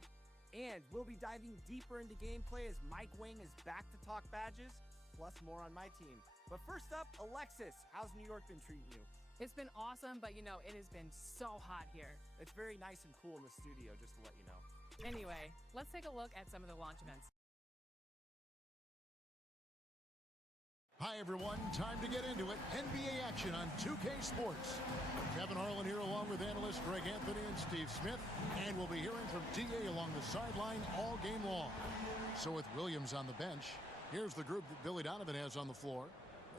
And we'll be diving deeper into gameplay as Mike Wang is back to talk badges, plus more on my team. But first up, Alexis, how's New York been treating you? It's been awesome, but you know, it has been so hot here. It's very nice and cool in the studio, just to let you know. Anyway, let's take a look at some of the launch events. Hi, everyone. Time to get into it. NBA action on 2K Sports. Kevin Harlan here along with analysts Greg Anthony and Steve Smith. And we'll be hearing from DA along the sideline all game long. So with Williams on the bench, here's the group that Billy Donovan has on the floor.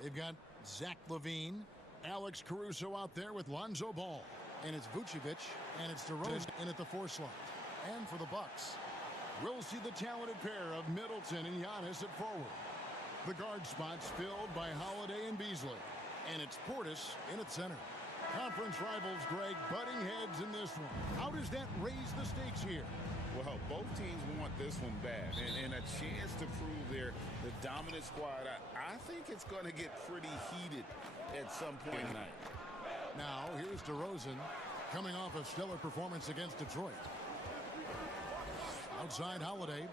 They've got Zach LaVine, Alex Caruso out there with Lonzo Ball. And it's Vucevic, and it's DeRozan in at the 4 slot. And for the Bucks, we'll see the talented pair of Middleton and Giannis at forward. The guard spots filled by Holiday and Beasley. And it's Portis in at center. Conference rivals, Greg, butting heads in this one. How does that raise the stakes here? Well, both teams want this one bad. And a chance to prove they're the dominant squad. I think it's going to get pretty heated at some point tonight. Now, here's DeRozan coming off a stellar performance against Detroit. Outside Holiday.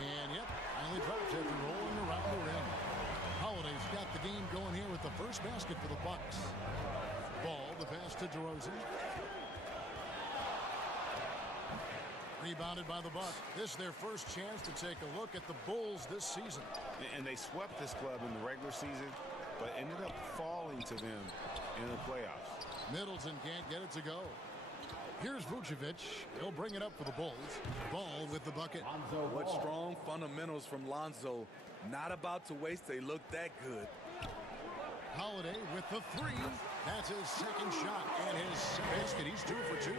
And yep, finally drops after rolling around the rim. Holiday's got the game going here with the first basket for the Bucks. Ball, the pass to DeRozan. Rebounded by the Bucks. This is their first chance to take a look at the Bulls this season. And they swept this club in the regular season, but ended up falling to them in the playoffs. Middleton can't get it to go. Here's Vucevic. He'll bring it up for the Bulls. Ball with the bucket. What strong fundamentals from Lonzo. Not about to waste. They look that good. Holiday with the 3. That's his second shot and his basket. He's 2 for 2.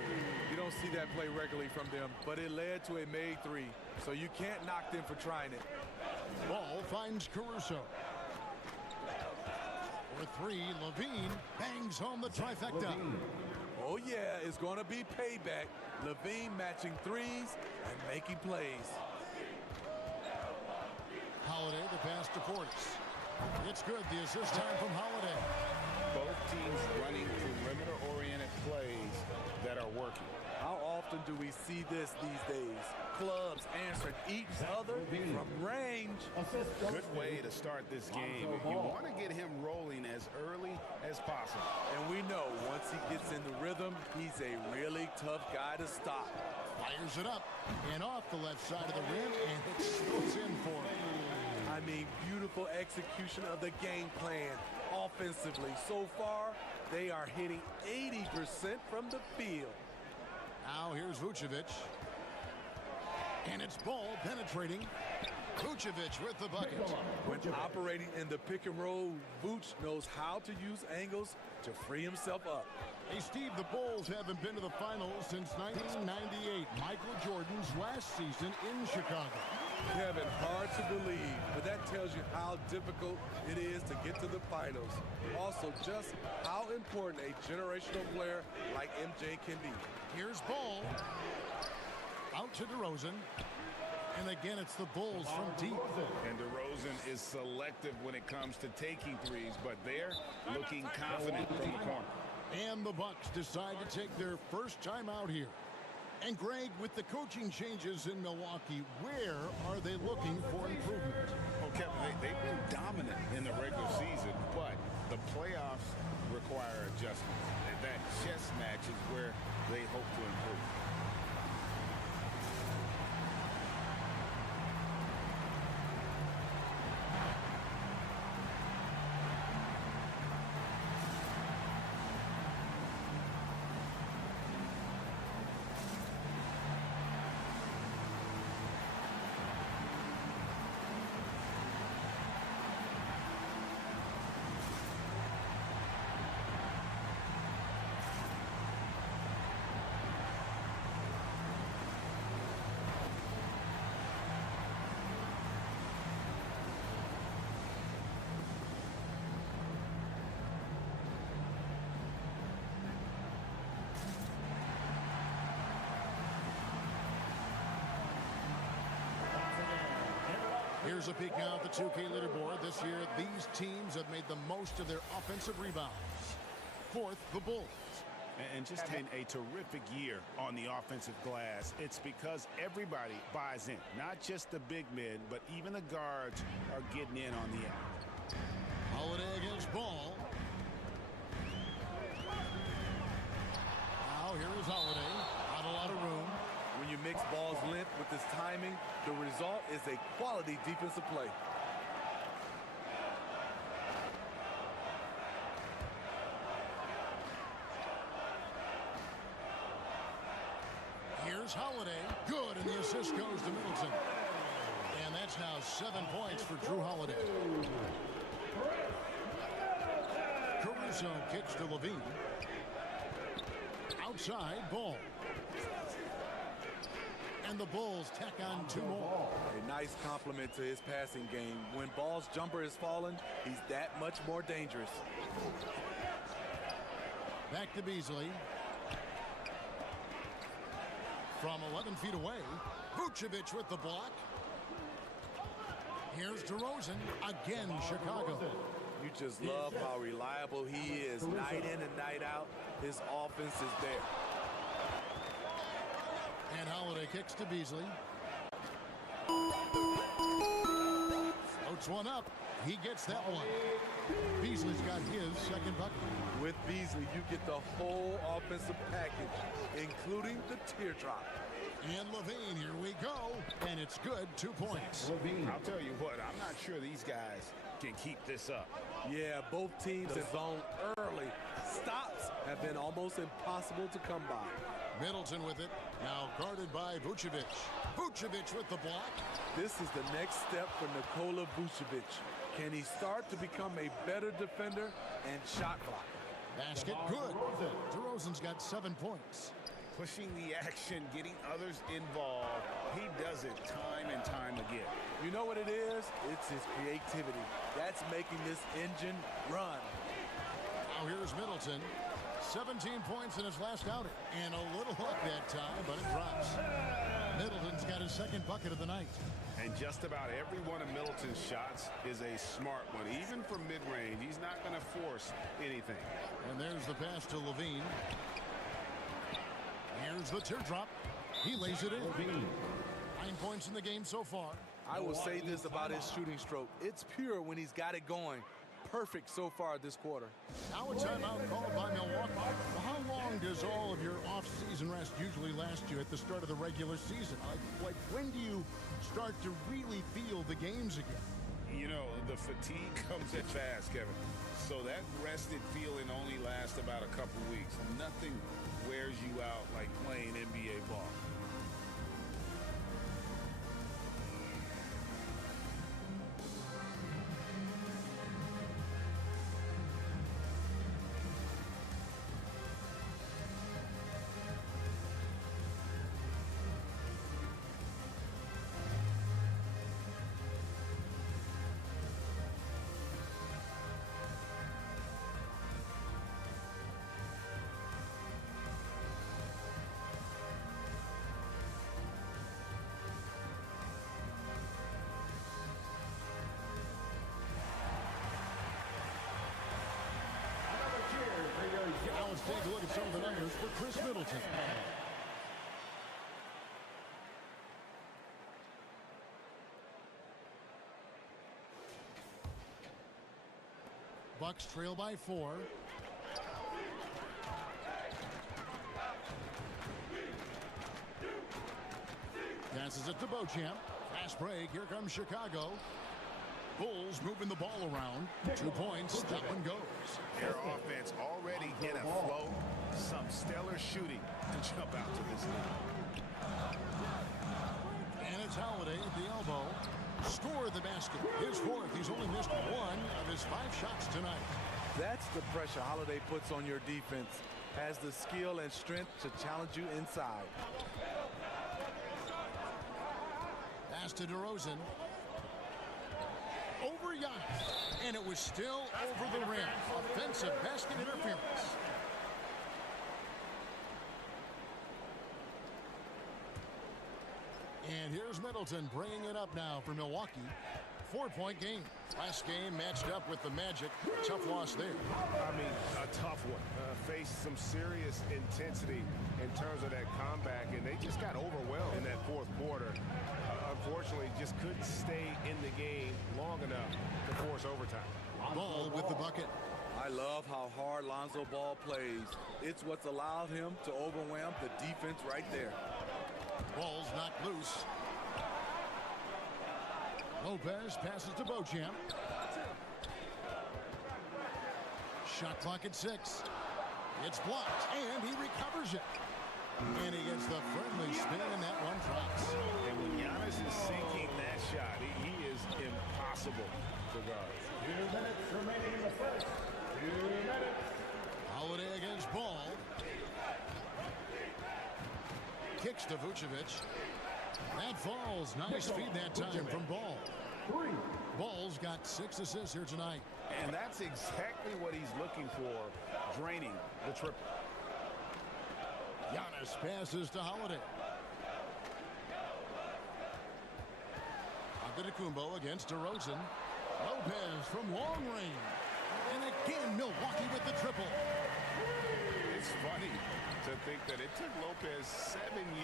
You don't see that play regularly from them, but it led to a made 3. So you can't knock them for trying it. Ball finds Caruso. For 3, LaVine bangs home the trifecta. Oh, yeah, it's going to be payback. LaVine matching 3s and making plays. Holiday, the pass to Portis. It's good. The assist time from Holiday. teams running perimeter-oriented plays that are working. How often do we see this these days? Clubs answering each other from range. Good way to start this game. You want to get him rolling as early as possible. And we know once he gets in the rhythm, he's a really tough guy to stop. Fires it up and off the left side of the rim, and it goes in for him. I mean, beautiful execution of the game plan offensively. So far, they are hitting 80% from the field. Now here's Vucevic. And it's Ball penetrating. Vucevic with the bucket. When operating in the pick and roll, Vooch knows how to use angles to free himself up. Hey, Steve, the Bulls haven't been to the finals since 1998, Michael Jordan's last season in Chicago. Kevin, hard to believe, but that tells you how difficult it is to get to the finals. Also, just how important a generational player like MJ can be. Here's Ball. Out to DeRozan. And again, it's the Bulls from deep. And DeRozan is selective when it comes to taking threes, but they're looking confident from the corner. And the Bucks decide to take their first time out here. And Greg, with the coaching changes in Milwaukee, where are they looking for improvement? Well, Kevin, they've been dominant in the regular season, but the playoffs require adjustments. That chess match is where they hope to improve. Here's a peek now at the 2K leaderboard. This year, these teams have made the most of their offensive rebounds. Fourth, the Bulls. And just having a terrific year on the offensive glass. It's because everybody buys in. Not just the big men, but even the guards are getting in on the act. Holiday against Ball. Now here is Holiday. Not a lot of room. When you mix Ball's length with his timing, the result is a quality defensive play. Here's Holiday. Good, and the assist goes to Middleton. And that's now 7 points for Drew Holiday. Caruso kicks to Levine. Outside, Ball. And the Bulls tack on 2 more. A nice compliment to his passing game. When Ball's jumper is falling, he's that much more dangerous. Back to Beasley. From 11 feet away, Vucevic with the block. Here's DeRozan. Again, Chicago. You just love how reliable he is. Night in and night out, his offense is there. And Holiday kicks to Beasley. Floats one up. He gets that one. Beasley's got his second bucket. With Beasley, you get the whole offensive package, including the teardrop. And Levine, here we go. And it's good, 2 points. I'll tell you what, I'm not sure these guys can keep this up. Yeah, both teams have gone early. Stops have been almost impossible to come by. Middleton with it. Now guarded by Vucevic. Vucevic with the block. This is the next step for Nikola Vucevic. Can he start to become a better defender and shot blocker? Basket good. DeRozan's got 7 points. Pushing the action, getting others involved. He does it time and time again. You know what it is? It's his creativity. That's making this engine run. Now here's Middleton. 17 points in his last outing. And a little luck that time, but it drops. Middleton's got his second bucket of the night. And just about every one of Middleton's shots is a smart one. Even from mid-range, he's not going to force anything. And there's the pass to Levine. Here's the teardrop. He lays it in. 9 points in the game so far. I will say this about his shooting stroke. It's pure when he's got it going. Perfect so far this quarter. Now a timeout called by Milwaukee. Well, how long does all of your off-season rest usually last you at the start of the regular season? Like when do you start to really feel the games again? You know, the fatigue comes in fast, Kevin. So that rested feeling only lasts about a couple weeks. Nothing wears you out like playing NBA ball. Now let's take a look at some of the numbers for Chris Middleton. Bucks trail by 4. Passes it to Beauchamp. Fast break. Here comes Chicago. Bulls moving the ball around. 2 points. That one goes. Their offense already in a flow. Some stellar shooting to jump out to this lead. And it's Holiday at the elbow. Score the basket. His fourth. He's only missed 1 of his 5 shots tonight. That's the pressure Holiday puts on your defense. Has the skill and strength to challenge you inside. Pass to DeRozan. Over Giannis. And it was still over the rim. Offensive basket interference. And here's Middleton bringing it up now for Milwaukee. 4-point game. Last game matched up with the Magic. Tough loss there. I mean, a tough one. Faced some serious intensity in terms of that comeback, and they just got overwhelmed in that fourth quarter. Unfortunately, just couldn't stay in the game long enough to force overtime. Ball with the bucket. I love how hard Lonzo Ball plays. It's what's allowed him to overwhelm the defense right there. Ball's knocked loose. Lopez passes to Beauchamp. Shot clock at 6. It's blocked, and he recovers it. And he gets the friendly spin, and that one drops. And when Giannis is sinking that shot, he is impossible to guard. 2 minutes remaining in the first. 2 minutes. Holiday against Ball. Kicks to Vucevic. That falls. Nice feed that time from Ball. Ball's got 6 assists here tonight. And that's exactly what he's looking for, draining the triple. Giannis passes to Holiday. Antetokounmpo against DeRozan. Lopez from long range. And again, Milwaukee with the triple. It's funny to think that it took Lopez 7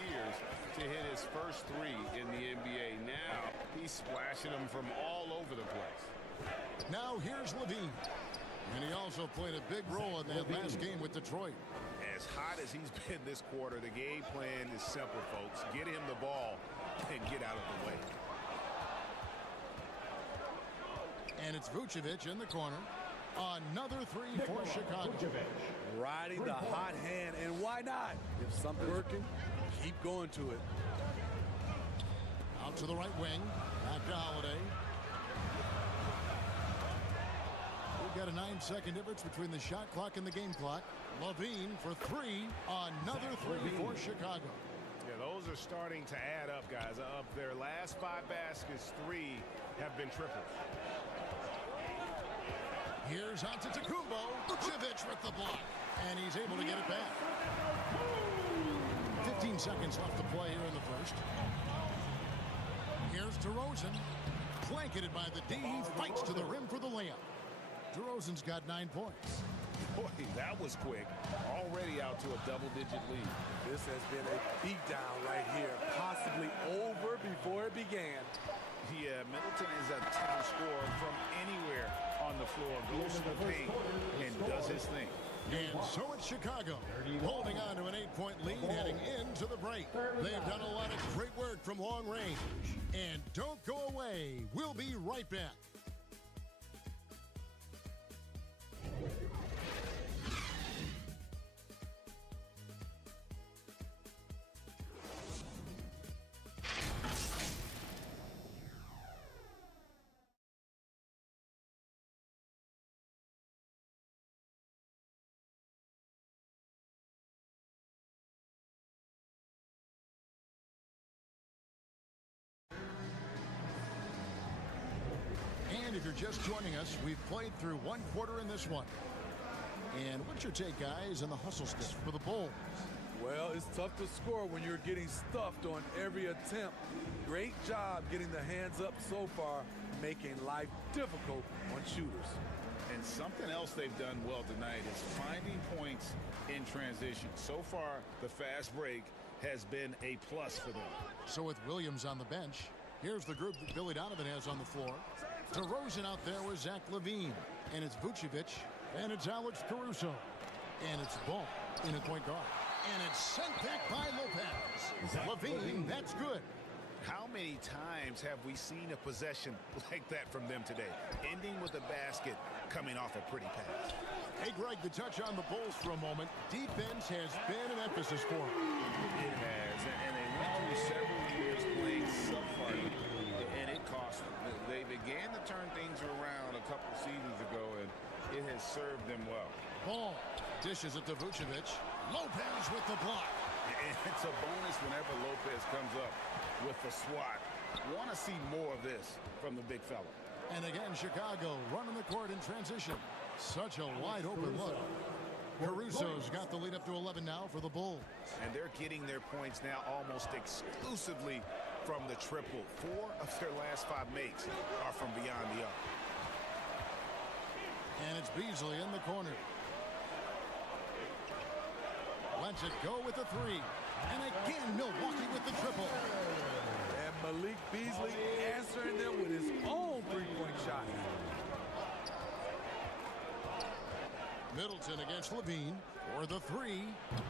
years to hit his first 3 in the NBA. Now he's splashing them from all over the place. Now here's Levine. And he also played a big role in that last game with Detroit. As hot as he's been this quarter, the game plan is simple, folks. Get him the ball and get out of the way. And it's Vucevic in the corner. Another 3 for Chicago. Riding the hot hand, and why not? If something's working, keep going to it. Out to the right wing. Back to Holiday. We've got a 9-second difference between the shot clock and the game clock. Levine for 3. Another 3 for Chicago. Yeah, those are starting to add up, guys. Of their last 5 baskets, 3 have been triples. Here's Antetokounmpo. Vucevic with the block. And he's able to get it back. 15 seconds left to play here in the first. Here's DeRozan. Blanketed by the D. He fights to the rim for the layup. DeRozan's got 9 points. Boy, that was quick. Already out to a double-digit lead. This has been a beatdown right here. Possibly over before it began. Yeah, Middleton is a top scorer from anywhere on the floor. Goes to the paint and does his thing. And so it's Chicago, holding on to an 8-point lead heading into the break. They've done a lot of great work from long range. And don't go away. We'll be right back. And if you're just joining us, we've played through 1 quarter in this one. And what's your take, guys, on the hustle stick for the Bulls? Well, it's tough to score when you're getting stuffed on every attempt. Great job getting the hands up so far, making life difficult on shooters. And something else they've done well tonight is finding points in transition. So far, the fast break has been a plus for them. So with Williams on the bench, here's the group that Billy Donovan has on the floor. DeRozan out there with Zach LaVine. And it's Vucevic. And it's Alex Caruso. And it's Ball in a point guard. And it's sent back by Lopez. LaVine, that's good. How many times have we seen a possession like that from them today? Ending with a basket, coming off a pretty pass. Hey, Greg, the touch on the Bulls for a moment. Defense has been an emphasis for them. It has, and they went through several years playing subpar, and it cost them. They began to turn things around a couple seasons ago, and it has served them well. Ball dishes it to Vucevic. Lopez with the block. And it's a bonus whenever Lopez comes up with the swat. Want to see more of this from the big fella. And again, Chicago running the court in transition. Such a wide open look. Caruso's got the lead up to 11 now for the Bulls. And they're getting their points now almost exclusively from the triple. 4 of their last 5 makes are from beyond the arc. And it's Beasley in the corner. Lets it go with the 3. And again, Milwaukee with the triple. And Malik Beasley answering them with his own three-point shot. Middleton against LaVine for the 3.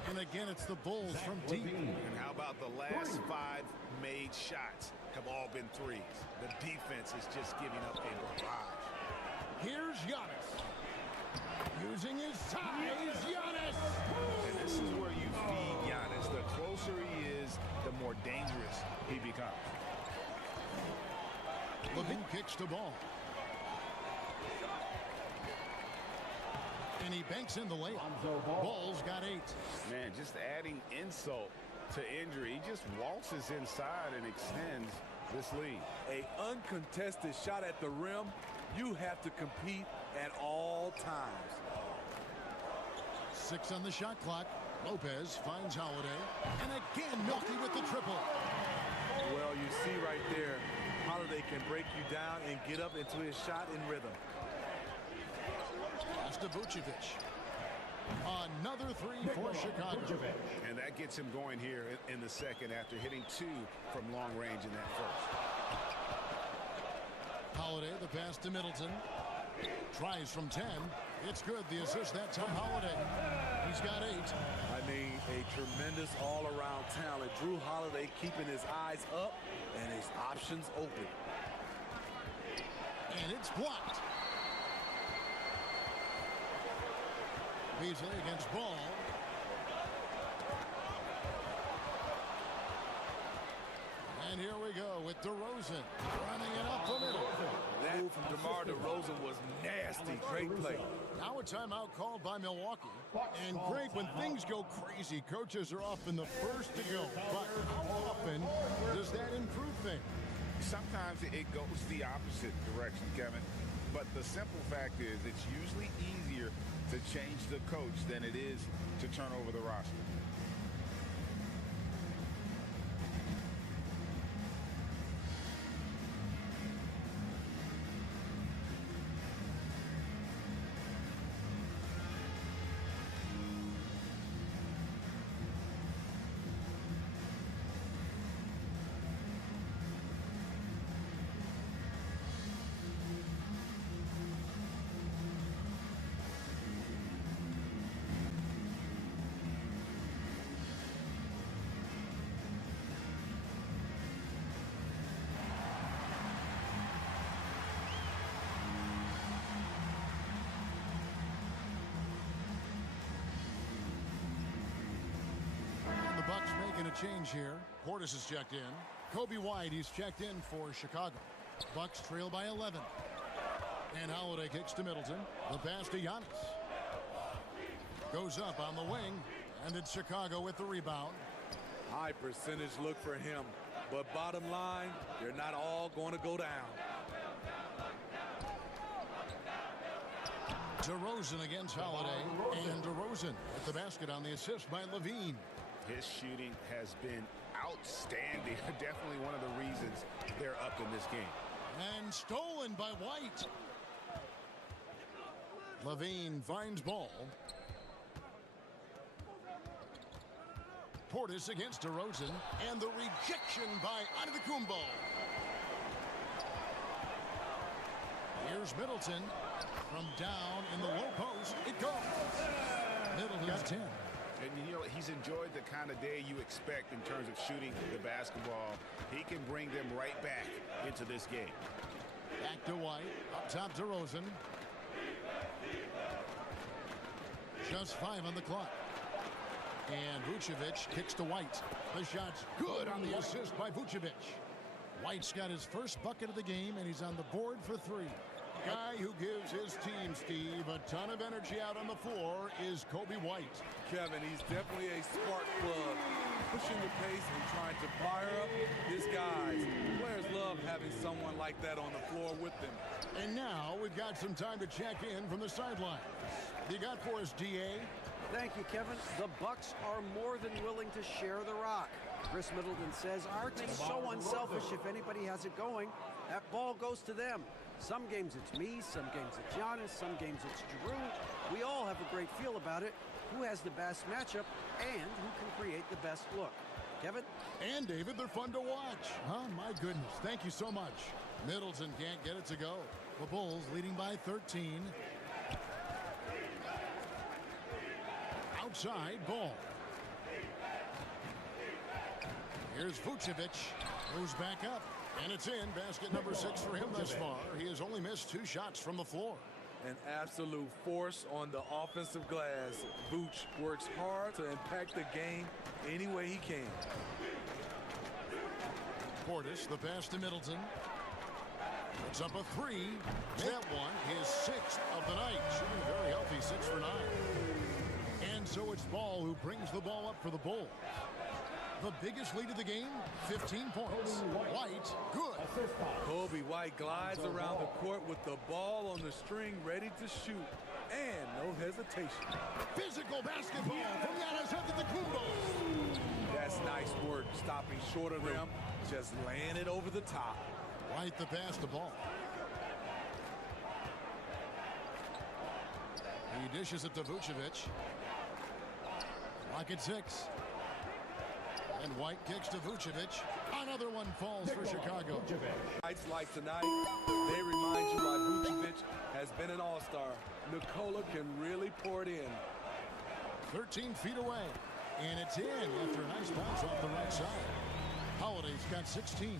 And again, it's the Bulls from deep. And how about the last 5 made shots have all been threes? The defense is just giving up a barrage. Here's Giannis. Using his size, Giannis! And this is where you feed Giannis. The closer he is, the more dangerous he becomes. LaVine kicks the ball. And he banks in the layup. Ball's got 8. Man, just adding insult to injury. He just waltzes inside and extends this lead. An uncontested shot at the rim. You have to compete at all times. 6 on the shot clock. Lopez finds Holiday. And again, Milwaukee with the triple. Well, you see right there, Holiday can break you down and get up into his shot in rhythm. Pass to Vucevic. Another 3 for Chicago. And that gets him going here in the second after hitting 2 from long range in that first. Holiday, the pass to Middleton. Tries from 10. It's good. The assist that time, Holiday. He's got 8. I mean, a tremendous all-around talent. Drew Holiday keeping his eyes up and his options open. And it's blocked. Beasley against Ball. And here we go with DeRozan running it up the middle. That move from DeMar DeRozan was nasty. Great play. Now a timeout called by Milwaukee. And Greg, when things go crazy, coaches are often the first to go. But how often does that improve things? Sometimes it goes the opposite direction, Kevin. But the simple fact is it's usually easier to change the coach than it is to turn over the roster. Bucks making a change here. Portis is checked in. Kobe White, he's checked in for Chicago. Bucks trail by 11. And Holiday kicks to Middleton. The pass to Giannis. Goes up on the wing. And it's Chicago with the rebound. High percentage look for him. But bottom line, they're not all going to go down. DeRozan against Holiday. And DeRozan at the basket on the assist by Levine. His shooting has been outstanding. Definitely one of the reasons they're up in this game. And stolen by White. Levine finds ball. Portis against DeRozan. And the rejection by Antetokounmpo. Here's Middleton. From down in the low post, it goes. Middleton's 10. And, you know, he's enjoyed the kind of day you expect in terms of shooting the basketball. He can bring them right back into this game. Back to White. Up top to DeRozan. Just 5 on the clock. And Vucevic kicks to White. The shot's good on the assist by Vucevic. White's got his first bucket of the game, and he's on the board for 3. Guy who gives his team, Steve, a ton of energy out on the floor is Kobe White. Kevin, he's definitely a spark plug, pushing the pace and trying to fire up his guys. Players love having someone like that on the floor with them. And now we've got some time to check in from the sideline. You got for us, DA? Thank you, Kevin. The Bucks are more than willing to share the rock. Chris Middleton says, our team's so unselfish. If anybody has it going, that ball goes to them. Some games it's me, some games it's Giannis, some games it's Giroux. We all have a great feel about it. Who has the best matchup and who can create the best look? Kevin? And David, they're fun to watch. Oh, my goodness. Thank you so much. Middleton can't get it to go. The Bulls leading by 13. Outside ball. Here's Vucevic. Goes back up. And it's in. Basket number 6 for him thus far. He has only missed 2 shots from the floor. An absolute force on the offensive glass. Vooch works hard to impact the game any way he can. Portis, the pass to Middleton. Puts up a 3. That one, his 6th of the night. Shooting very healthy, 6 for 9. And so it's Ball who brings the ball up for the Bulls. The biggest lead of the game, 15 points. White, good. Kobe White glides around the court with the ball on the string, ready to shoot. And no hesitation. Physical basketball from Giannis Antetokounmpo. That's nice work, stopping short of rim, just laying it over the top. White the pass to Ball. He dishes it to Vucevic. Clock at 6. And White kicks to Vucevic. Another one falls for Chicago. Nights like tonight, they remind you why Vucevic has been an all-star. Nikola can really pour it in. 13 feet away. And it's in after a nice bounce off the right side. Holiday's got 16.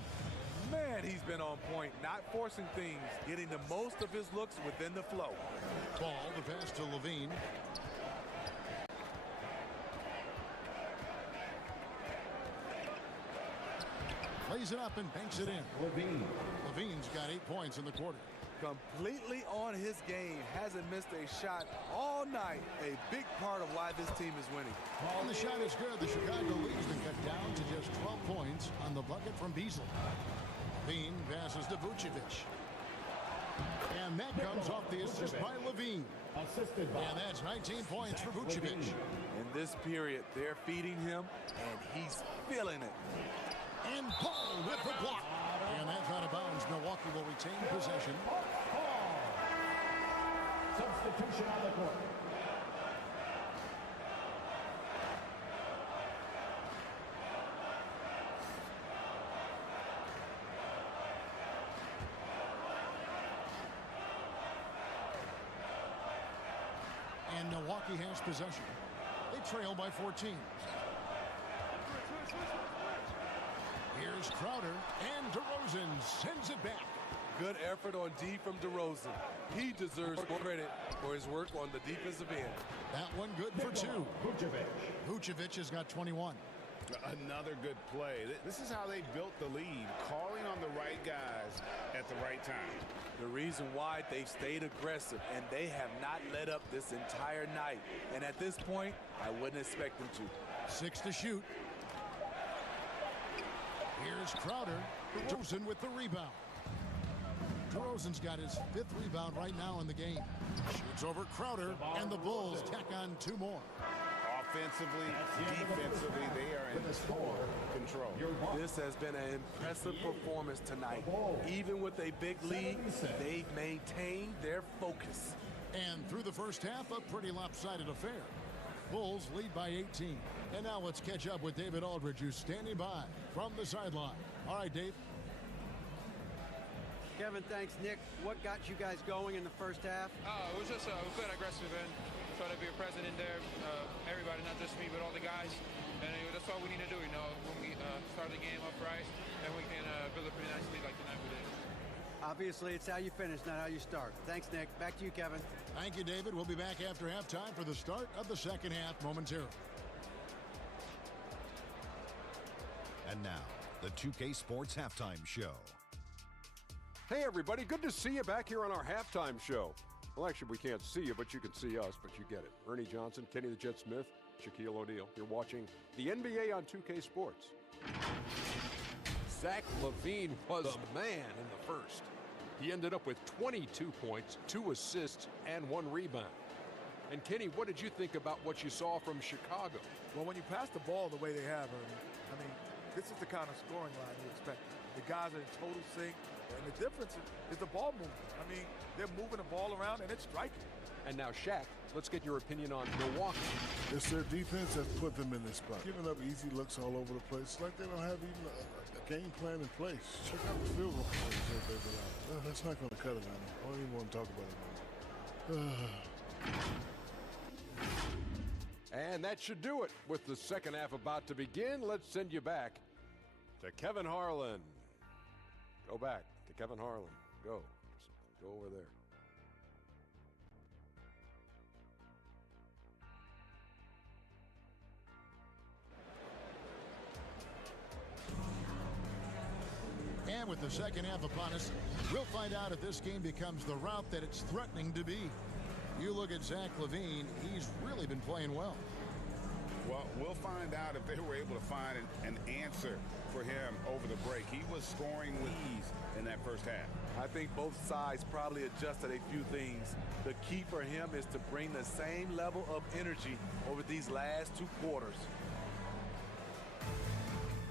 Man, he's been on point, not forcing things, getting the most of his looks within the flow. Ball, the pass to Levine. Lays it up and banks it in. Levine's got 8 points in the quarter. Completely on his game. Hasn't missed a shot all night. A big part of why this team is winning. And the shot is good. The Chicago lead has been cut down to just 12 points on the bucket from Beasley. Levine passes to Vucevic. And that comes off the assist by Levine. assisted by. And that's 19 points for Vucevic. In this period, they're feeding him, and he's feeling it. And Paul with the block. And that's out of bounds. Milwaukee will retain possession. Substitution on the court. And Milwaukee has possession. They trail by 14. Here's Crowder, and DeRozan sends it back. Good effort on D from DeRozan. He deserves more credit for his work on the defensive end. That one good for two. Vucevic has got 21. Another good play. This is how they built the lead, calling on the right guys at the right time. The reason why they've stayed aggressive, and they have not let up this entire night. And at this point, I wouldn't expect them to. 6 to shoot. Here's Crowder. DeRozan with the rebound. DeRozan's got his 5th rebound right now in the game. Shoots over Crowder, and the Bulls tack on 2 more. Offensively, defensively, they are in total control. This has been an impressive performance tonight. Even with a big lead, they've maintained their focus. And through the first half, a pretty lopsided affair. Bulls lead by 18. And now let's catch up with David Aldridge, who's standing by from the sideline. All right, Dave. Kevin, thanks, Nick. What got you guys going in the first half? It was just we played aggressive and try to be present in there. Everybody, not just me, but all the guys. And that's all we need to do, you know, when we start the game up right, and we can build up pretty nicely like tonight we did. Obviously, it's how you finish, not how you start. Thanks, Nick. Back to you, Kevin. Thank you, David. We'll be back after halftime for the start of the second half momentarily. And now, the 2K Sports Halftime Show. Hey, everybody. Good to see you back here on our halftime show. Well, actually, we can't see you, but you can see us, but you get it. Ernie Johnson, Kenny the Jet Smith, Shaquille O'Neal. You're watching the NBA on 2K Sports. Zach LaVine was the man in the first. He ended up with 22 points, 2 assists, and 1 rebound. And Kenny, what did you think about what you saw from Chicago? Well, when you pass the ball the way they have, I mean, this is the kind of scoring line you expect. The guys are in total sync, and the difference is the ball movement. I mean, they're moving the ball around, and it's striking. And now, Shaq, let's get your opinion on Milwaukee. It's their defense that's put them in this spot. Giving up easy looks all over the place. It's like they don't have even a game plan in place. Check out the field goal percentage that they've been out. That's not going to cut it on them. I don't even want to talk about it anymore. And that should do it. With the second half about to begin, let's send you back to Kevin Harlan. Go back to Kevin Harlan. Go. Just go over there. And with the second half upon us, we'll find out if this game becomes the route that it's threatening to be. You look at Zach LaVine, he's really been playing well. Well, we'll find out if they were able to find an answer for him over the break. He was scoring with ease in that first half. I think both sides probably adjusted a few things. The key for him is to bring the same level of energy over these last 2 quarters.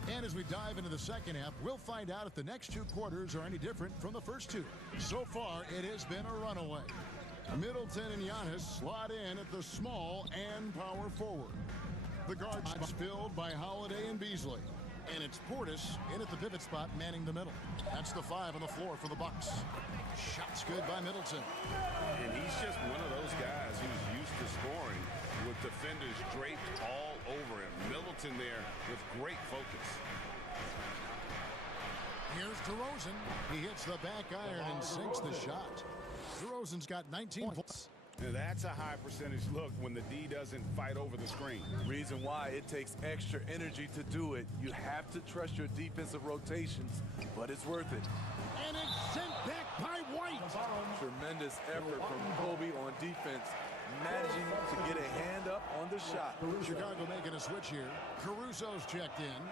And as we dive into the second half, we'll find out if the next 2 quarters are any different from the first 2. So far, it has been a runaway. Middleton and Giannis slot in at the small and power forward. The guard spot's filled by Holiday and Beasley. And it's Portis in at the pivot spot manning the middle. That's the 5 on the floor for the Bucks. Shots good by Middleton. And he's just one of those guys who's used to scoring with defenders draped all over him. Middleton there with great focus. Here's DeRozan. He hits the back iron and sinks the shot. DeRozan's got 19 points. And that's a high percentage look when the D doesn't fight over the screen. Reason why it takes extra energy to do it. You have to trust your defensive rotations, but it's worth it. And it's sent back by White. Tremendous effort from Kobe on defense, managing to get a hand up on the shot. Chicago making a switch here. Caruso's checked in.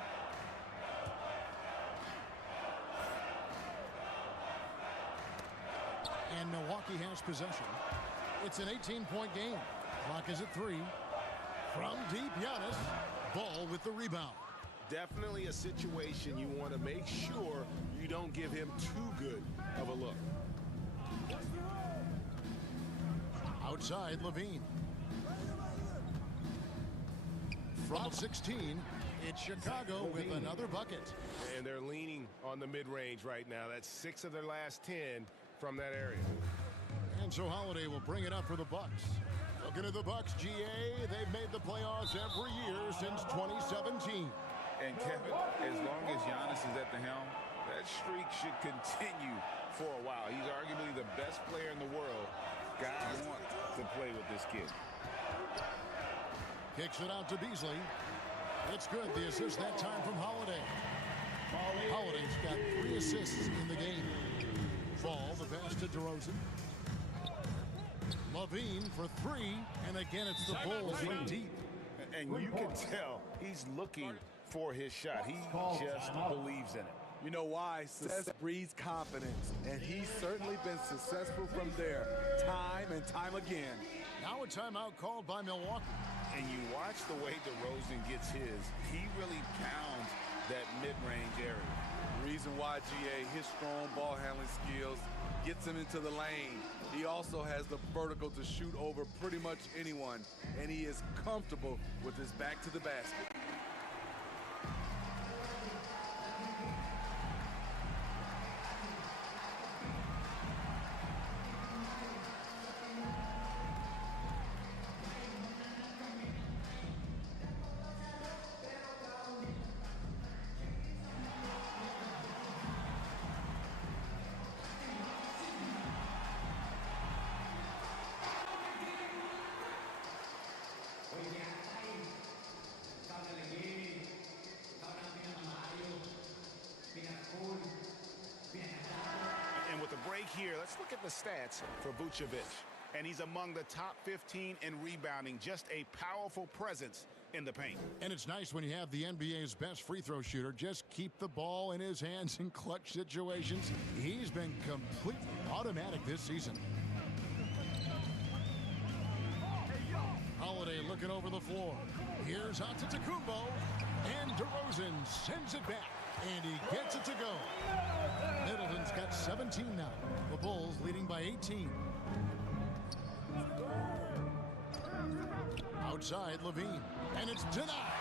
And Milwaukee has possession. It's an 18-point game. Clock is at 3. From deep, Giannis. Ball with the rebound. Definitely a situation you want to make sure you don't give him too good of a look. Outside, Levine. From 16, it's Chicago with another bucket. And they're leaning on the mid-range right now. That's 6 of their last 10 from that area. And so Holiday will bring it up for the Bucks. Looking at the Bucks, GA, they've made the playoffs every year since 2017. And Kevin, as long as Giannis is at the helm, that streak should continue for a while. He's arguably the best player in the world. Guys want to play with this kid. Kicks it out to Beasley. It's good. The assist that time from Holiday. Holiday's got 3 assists in the game. Ball, the pass to DeRozan. Levine for 3, and again it's the Bulls from deep. And you can tell he's looking for his shot. He just believes in it. You know why? Success breeds confidence, and he's certainly been successful from there, time and time again. Now a timeout called by Milwaukee. And you watch the way DeRozan gets his. He really pounds that mid-range area. Reason why, GA, his strong ball handling skills gets him into the lane. He also has the vertical to shoot over pretty much anyone, and he is comfortable with his back to the basket. And with the break here, let's look at the stats for Vucevic. And he's among the top 15 in rebounding. Just a powerful presence in the paint. And it's nice when you have the NBA's best free throw shooter just keep the ball in his hands in clutch situations. He's been completely automatic this season. Holiday looking over the floor. Here's Antetokounmpo, and DeRozan sends it back, and he gets it to go. Middleton's got 17 now. The Bulls leading by 18. Outside, Levine, and it's denied.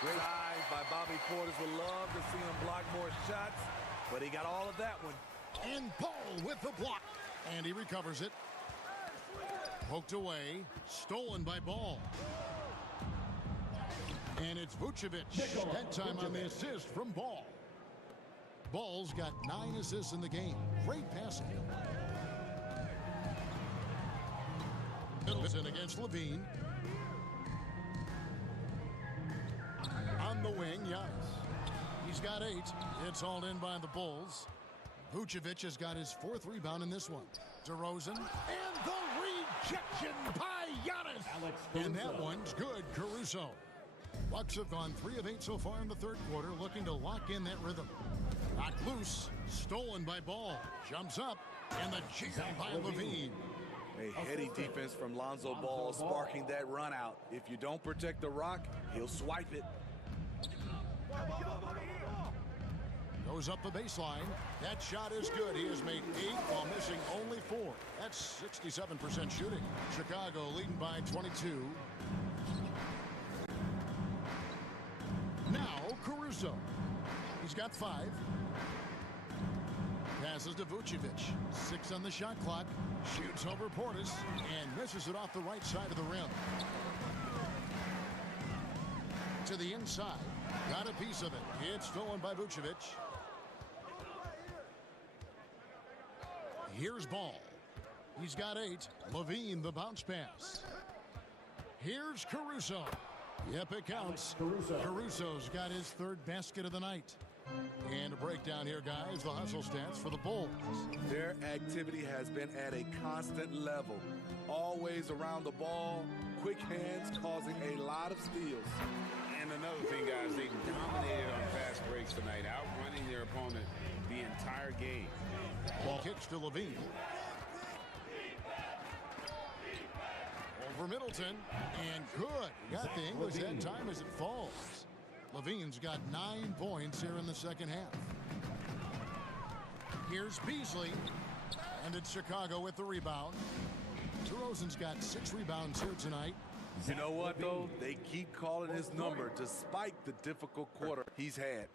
Great eyes by Bobby Portis. Would love to see him block more shots, but he got all of that one. And Ball with the block, and he recovers it. Poked away, stolen by Ball. And it's Vucevic. That time on the assist from Ball. Ball's got 9 assists in the game. Great passing. Middleton against Levine. On the wing, Giannis. He's got 8. It's hauled in by the Bulls. Vucevic has got his 4th rebound in this one. DeRozan, and the rejection by Giannis. And that one's good, Caruso. Bucks have gone 3 of 8 so far in the 3rd quarter, looking to lock in that rhythm. Knocked loose, stolen by Ball. Jumps up, and the jam by Levine. A heady defense from Lonzo Ball, sparking that run out. If you don't protect the rock, he'll swipe it. Goes up the baseline. That shot is good. He has made 8 while missing only 4. That's 67% shooting. Chicago leading by 22. Now Caruso. He's got 5. Passes to Vucevic. 6 on the shot clock. Shoots over Portis and misses it off the right side of the rim. To the inside. Got a piece of it. It's stolen by Vucevic. Here's Ball. He's got 8. Levine, the bounce pass. Here's Caruso. Yep, it counts. Caruso's got his 3rd basket of the night. And a breakdown here, guys. The hustle stats for the Bulls. Their activity has been at a constant level. Always around the ball. Quick hands causing a lot of steals. And another thing, guys, they dominated on fast breaks tonight, outrunning their opponent the entire game. Ball kicks to Levine. For Middleton, and good. Got the English that time as it falls. Levine's got 9 points here in the second half. Here's Beasley, and it's Chicago with the rebound. DeRozan's got 6 rebounds here tonight. You know what, though? They keep calling his number despite the difficult quarter he's had.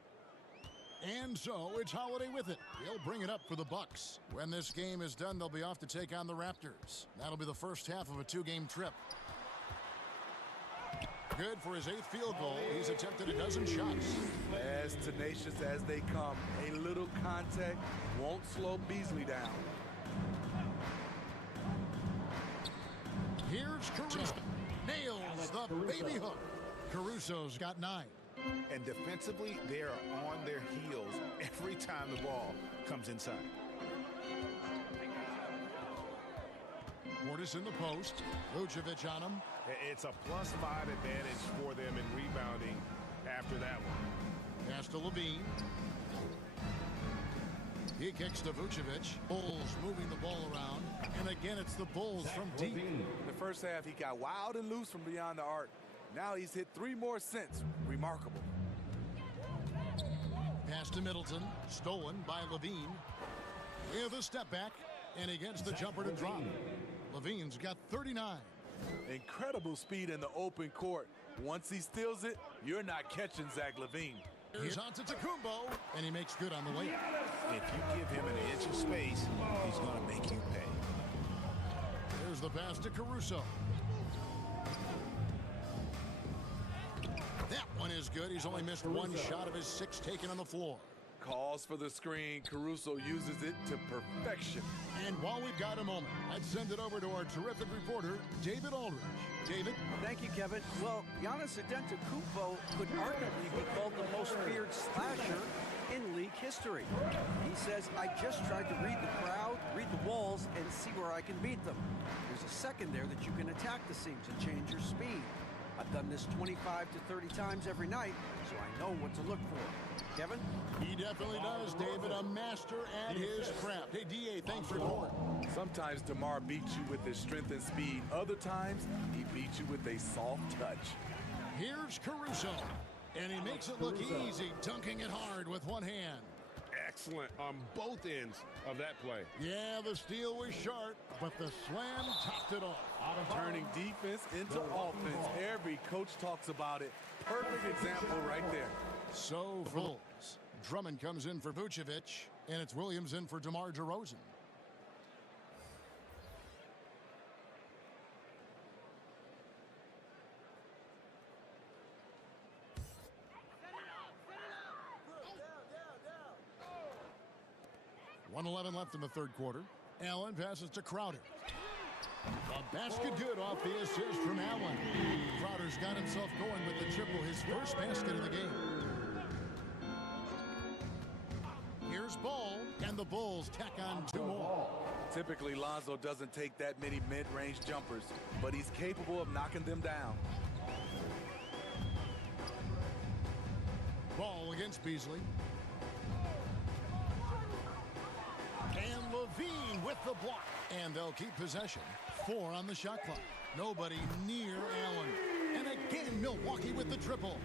And so it's Holiday with it. He'll bring it up for the Bucks. When this game is done, they'll be off to take on the Raptors. That'll be the first half of a 2-game trip. Good for his 8th field goal. He's attempted a dozen shots. As tenacious as they come, a little contact won't slow Beasley down. Here's Caruso. Nails the baby hook. Caruso's got 9. And defensively, they are on their heels every time the ball comes inside. Portis in the post. Vucevic on him. It's a +5 advantage for them in rebounding after that one. Pass to Levine. He kicks to Vucevic. Bulls moving the ball around. And again, it's the Bulls from deep. In the first half, he got wild and loose from beyond the arc. Now he's hit 3 more since. Remarkable. Pass to Middleton. Stolen by Levine. With a step back. And he gets the jumper to drop. Levine's got 39. Incredible speed in the open court. Once he steals it, you're not catching Zach LaVine. Here's Antetokounmpo, and he makes good on the way. If you give him an inch of space, he's going to make you pay. There's the pass to Caruso. That one is good. He's only missed 1 shot of his 6 taken on the floor. Calls for the screen. Caruso uses it to perfection. And while we've got a moment, let's send it over to our terrific reporter, David Aldridge. David? Thank you, Kevin. Well, Giannis Antetokounmpo could arguably be called the most feared slasher in league history. He says, I just tried to read the crowd, read the walls, and see where I can beat them. There's a second there that you can attack the seams and change your speed. I've done this 25 to 30 times every night, so I know what to look for. Kevin? He definitely does, David. A master at his craft. Hey, D.A., thanks for calling. Sometimes DeMar beats you with his strength and speed. Other times, he beats you with a soft touch. Here's Caruso. And he makes it look easy, dunking it hard with one hand. Excellent on both ends of that play. Yeah, the steal was sharp, but the slam topped it off. Turning defense into offense. Every coach talks about it. Perfect example right there. So Bulls. Drummond comes in for Vucevic, and it's Williams in for DeMar DeRozan. .111 left in the third quarter. Allen passes to Crowder. A basket good off the assist from Allen. Crowder's got himself going with the triple, his first basket of the game. Here's Ball, and the Bulls tack on 2 more. Typically, Lonzo doesn't take that many mid-range jumpers, but he's capable of knocking them down. Ball against Beasley. And Levine with the block. And they'll keep possession. 4 on the shot clock. Nobody near Allen. And again, Milwaukee with the triple.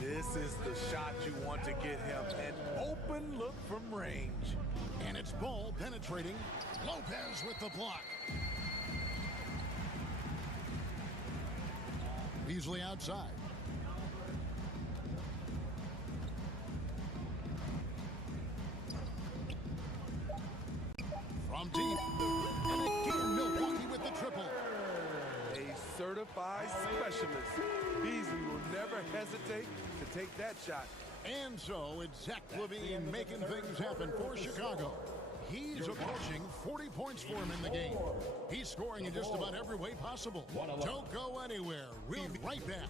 This is the shot you want to get him. An open look from range. And it's Ball penetrating. Lopez with the block. Beasley outside. From deep. And again, Milwaukee with the triple. A certified specialist. Beasley will never hesitate to take that shot. And so it's Zach LaVine making things happen for Chicago. He's approaching 40 points for him in the game. He's scoring in just about every way possible. Don't go anywhere. We'll be right back.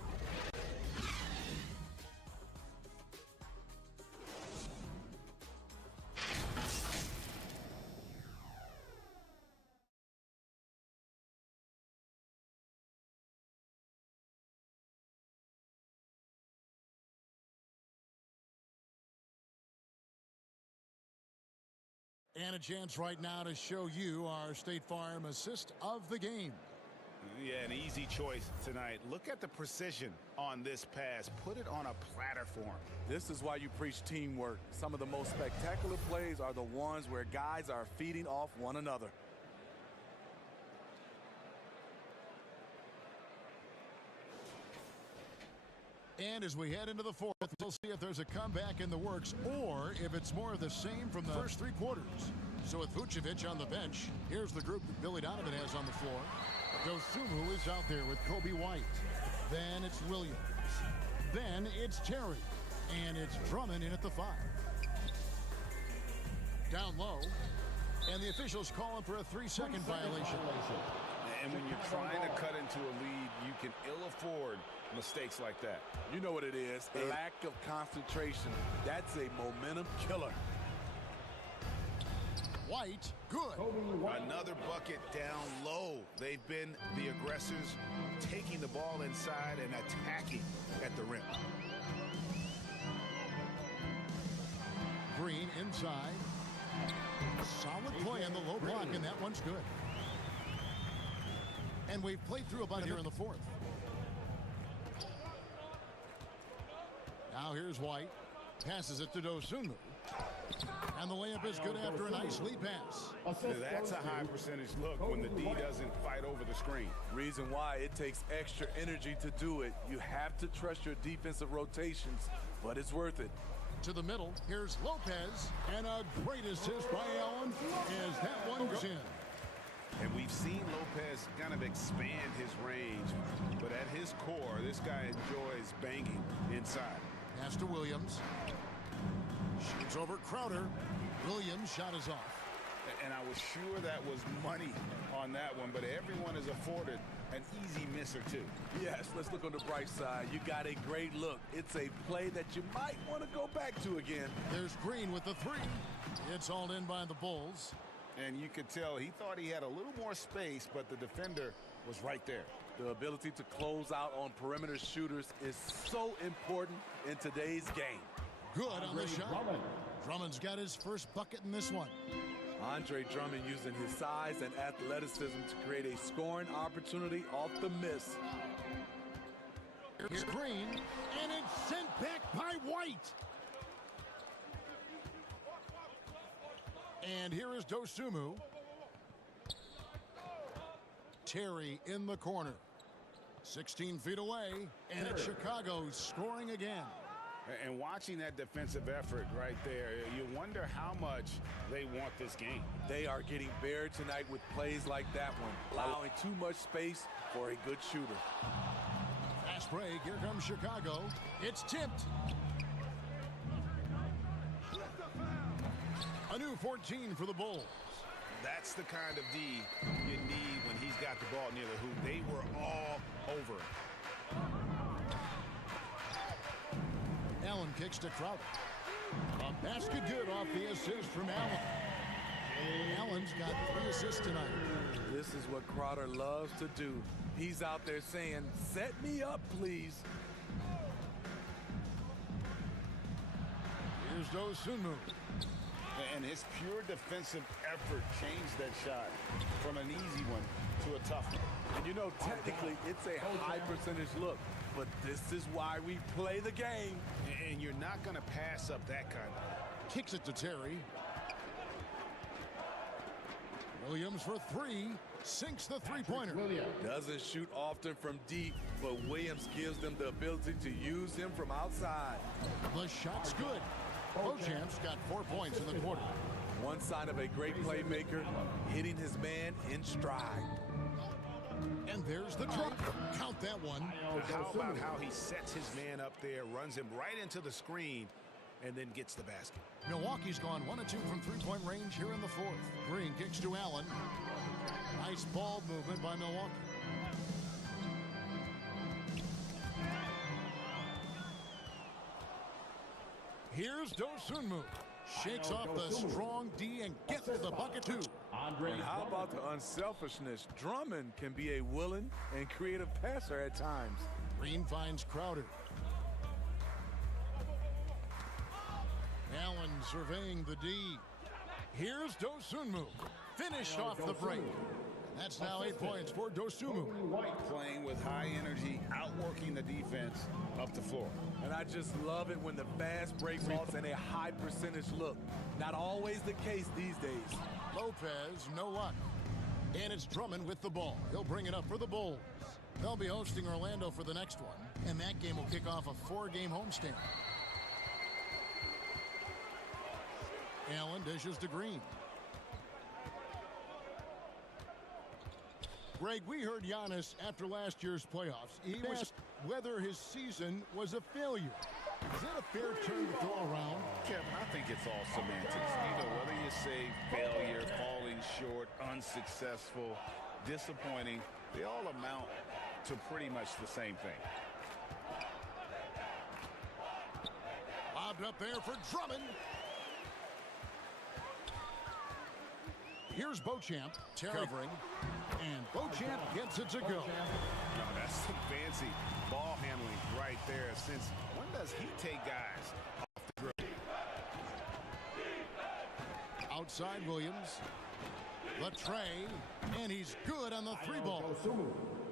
And a chance right now to show you our State Farm assist of the game. Yeah, an easy choice tonight. Look at the precision on this pass. Put it on a platter for him. This is why you preach teamwork. Some of the most spectacular plays are the ones where guys are feeding off one another. And as we head into the fourth, we'll see if there's a comeback in the works or if it's more of the same from the first three quarters. So with Vucevic on the bench, here's the group that Billy Donovan has on the floor. Dosunmu is out there with Kobe White. Then it's Williams. Then it's Terry. And it's Drummond in at the 5. Down low. And the officials calling for a 3-second violation. And when you're trying to cut into a lead, you can ill afford mistakes like that. You know what it is. Lack of concentration. That's a momentum killer. White, good. Another bucket down low. They've been the aggressors, taking the ball inside and attacking at the rim. Green inside. Solid play on the low block, and that one's good. And we've played through about here in the fourth. Now here's White. Passes it to Dosunmu. And the layup is good after a nice lead pass. That's a high percentage look when the D doesn't fight over the screen. Reason why it takes extra energy to do it. You have to trust your defensive rotations, but it's worth it. To the middle, here's Lopez. And a great assist by Allen as that one goes in. And we've seen Lopez kind of expand his range, but at his core, this guy enjoys banging inside. Pass to Williams. Shoots over Crowder. Williams' shot is off. And I was sure that was money on that one, but everyone is afforded an easy miss or two. Yes, let's look on the bright side. You got a great look. It's a play that you might want to go back to again. There's Green with the 3. It's hauled in by the Bulls. And you could tell he thought he had a little more space, but the defender was right there. The ability to close out on perimeter shooters is so important in today's game. Good on the shot. Drummond's got his first bucket in this one. Andre Drummond using his size and athleticism to create a scoring opportunity off the miss. Here's Green, and it's sent back by White. And here is Dosunmu. Terry in the corner. 16 feet away, and it's Chicago scoring again. And watching that defensive effort right there, you wonder how much they want this game. They are getting buried tonight with plays like that one, allowing too much space for a good shooter. Fast break, here comes Chicago. It's tipped. A new 14 for the Bulls. That's the kind of D you need when he's got the ball near the hoop. They were all over it. Allen kicks to Crowder. A basket good off the assist from Allen. Allen's got 3 assists tonight. This is what Crowder loves to do. He's out there saying, set me up, please. Here's Dosunmu. And his pure defensive effort changed that shot from an easy one to a tough one. And you know, technically, it's a high percentage look, but this is why we play the game. And you're not going to pass up that kind of. Kicks it to Terry. Williams for 3. Sinks the three-pointer. Doesn't shoot often from deep, but Williams gives them the ability to use him from outside. The shot's good. Beauchamp's got 4 points in the quarter. One sign of a great playmaker, hitting his man in stride. And there's the drop. Count that one. How about how he sets his man up there, runs him right into the screen, and then gets the basket. Milwaukee's gone 1 of 2 from three-point range here in the fourth. Green kicks to Allen. Nice ball movement by Milwaukee. Here's Dosunmu. Shakes off the strong D and gets the bucket too. And how about the unselfishness? Drummond can be a willing and creative passer at times. Green finds Crowder. Allen surveying the D. Here's Dosunmu. Finished off the break. That's now 8 points for Dosunmu. Playing with high energy, outworking the defense up the floor. And I just love it when the fast break results in a high percentage look. Not always the case these days. Lopez, no luck. And it's Drummond with the ball. He'll bring it up for the Bulls. They'll be hosting Orlando for the next one, and that game will kick off a 4-game homestand. Allen dishes to Green. Greg, we heard Giannis after last year's playoffs. He asked whether his season was a failure. Is that a fair term to throw around? Kevin, I think it's all semantics. Whether you say failure, falling short, unsuccessful, disappointing, they all amount to pretty much the same thing. Lobbed up there for Drummond. Here's Beauchamp covering, and Beauchamp gets it to go. No, that's some fancy ball handling right there. Since when does he take guys off the dribble? Outside Williams. Latrey, and he's good on the 3-ball.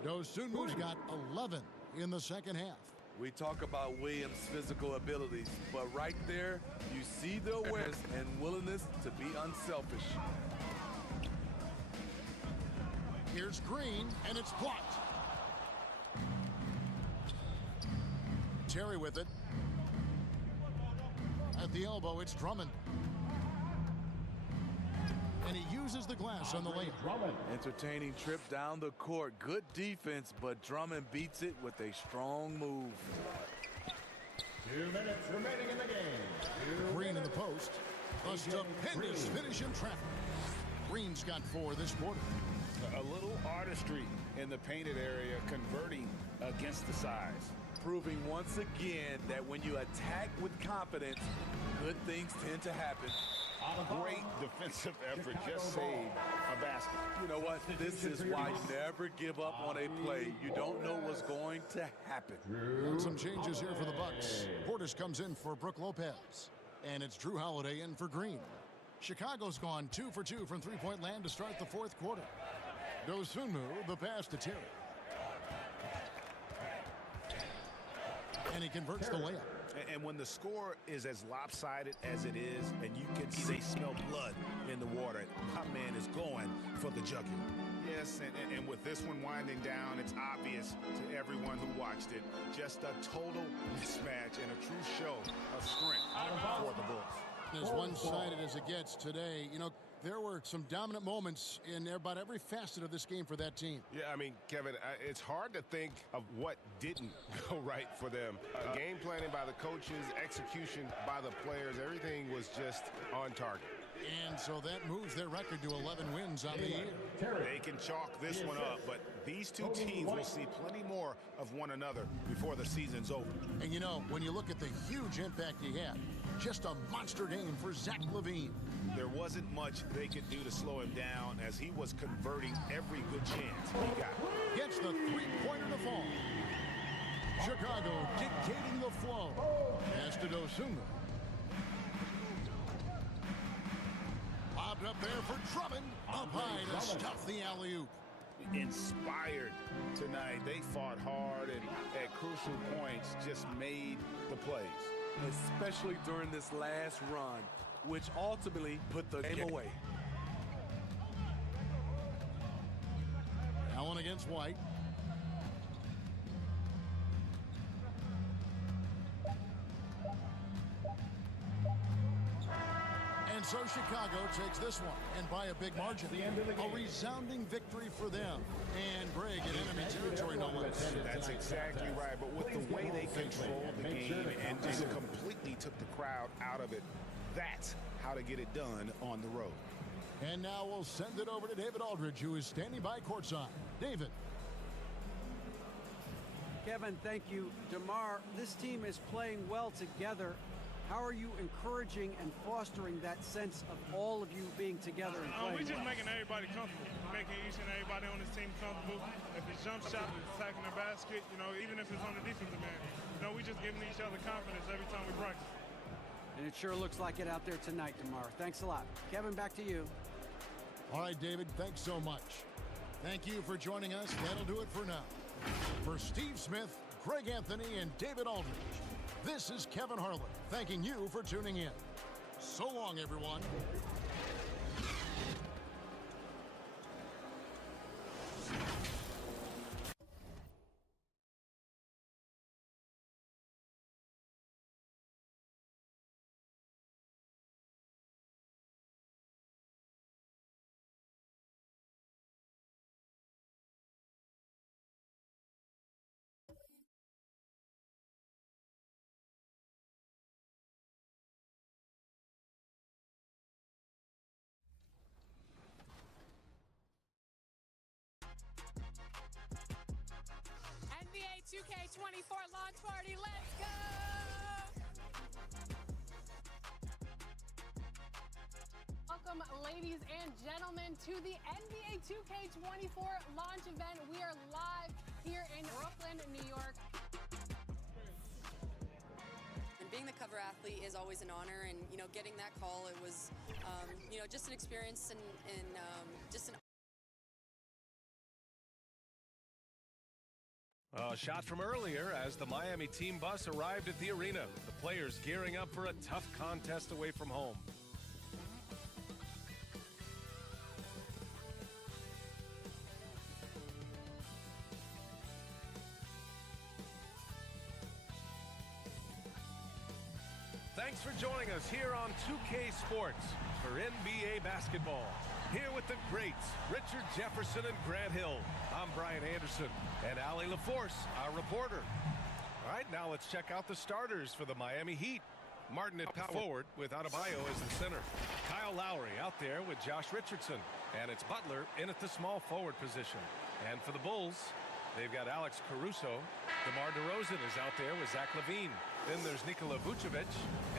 Dosunmu's got 11 in the second half. We talk about Williams' physical abilities, but right there, you see the awareness and willingness to be unselfish. Here's Green, and it's blocked. Terry with it. At the elbow, it's Drummond. And he uses the glass on the layup. Entertaining trip down the court. Good defense, but Drummond beats it with a strong move. 2 minutes remaining in the game. Green in the post. A stupendous finish in traffic. Green's got 4 this quarter. A little artistry in the painted area, converting against the size. Proving once again that when you attack with confidence, good things tend to happen. Great defensive effort, just saved a basket. You know what? This is why you never give up on a play. You don't know what's going to happen. And some changes here for the Bucks. Portis comes in for Brook Lopez. And it's Drew Holiday in for Green. Chicago's gone 2 for 2 from three-point land to start the fourth quarter. Dosunmu, the pass to Terry. And he converts the layup. And when the score is as lopsided as it is, and you can see they smell blood in the water, my man is going for the jugular. Yes, and with this one winding down, it's obvious to everyone who watched it. Just a total mismatch and a true show of strength for the Bulls. As one-sided as it gets today, you know, there were some dominant moments in about every facet of this game for that team. Yeah, I mean, Kevin, it's hard to think of what didn't go right for them. Game planning by the coaches, execution by the players, everything was just on target. And so that moves their record to 11 wins on the year. They can chalk this one up, but these two teams will see plenty more of one another before the season's over. And you know, when you look at the huge impact he had, just a monster game for Zach LaVine. There wasn't much they could do to slow him down as he was converting every good chance he got. Gets the three-pointer to fall. Chicago dictating the flow. Pass to Dosunmu. Lobbed up there for Drummond. Up high to stuff the alley-oop. Inspired tonight. They fought hard and at crucial points just made the plays. Especially during this last run, which ultimately put the game away. Allen against White. And so Chicago takes this one, and by a big margin. A resounding victory for them. And Greg in enemy territory, no less. That's exactly right. But with the way they controlled the game and just completely took the crowd out of it, that's how to get it done on the road. And now we'll send it over to David Aldridge, who is standing by courtside. David. Kevin, thank you. DeMar, this team is playing well together. How are you encouraging and fostering that sense of all of you being together and playing We're just well? making everybody comfortable, making each and everybody on this team comfortable. If it's jump shot, it's attacking the basket, you know, even if it's on the defensive end, you know, we just giving each other confidence every time we practice. And it sure looks like it out there tonight, DeMar. Thanks a lot. Kevin, back to you. All right, David, thanks so much. Thank you for joining us. That'll do it for now. For Steve Smith, Greg Anthony, and David Aldridge, this is Kevin Harlan thanking you for tuning in. So long, everyone. NBA 2K24 launch party, let's go! Welcome, ladies and gentlemen, to the NBA 2K24 launch event. We are live here in Brooklyn, New York. And being the cover athlete is always an honor, and getting that call, it was just an experience and just an A shot from earlier as the Miami team bus arrived at the arena. The players gearing up for a tough contest away from home. Thanks for joining us here on 2K Sports for NBA basketball. Here with the greats, Richard Jefferson and Grant Hill. I'm Brian Anderson and Allie LaForce, our reporter. All right, now let's check out the starters for the Miami Heat. Martin at power forward with Adebayo as the center. Kyle Lowry out there with Josh Richardson. And it's Butler in at the small forward position. And for the Bulls, they've got Alex Caruso. DeMar DeRozan is out there with Zach LaVine. Then there's Nikola Vucevic,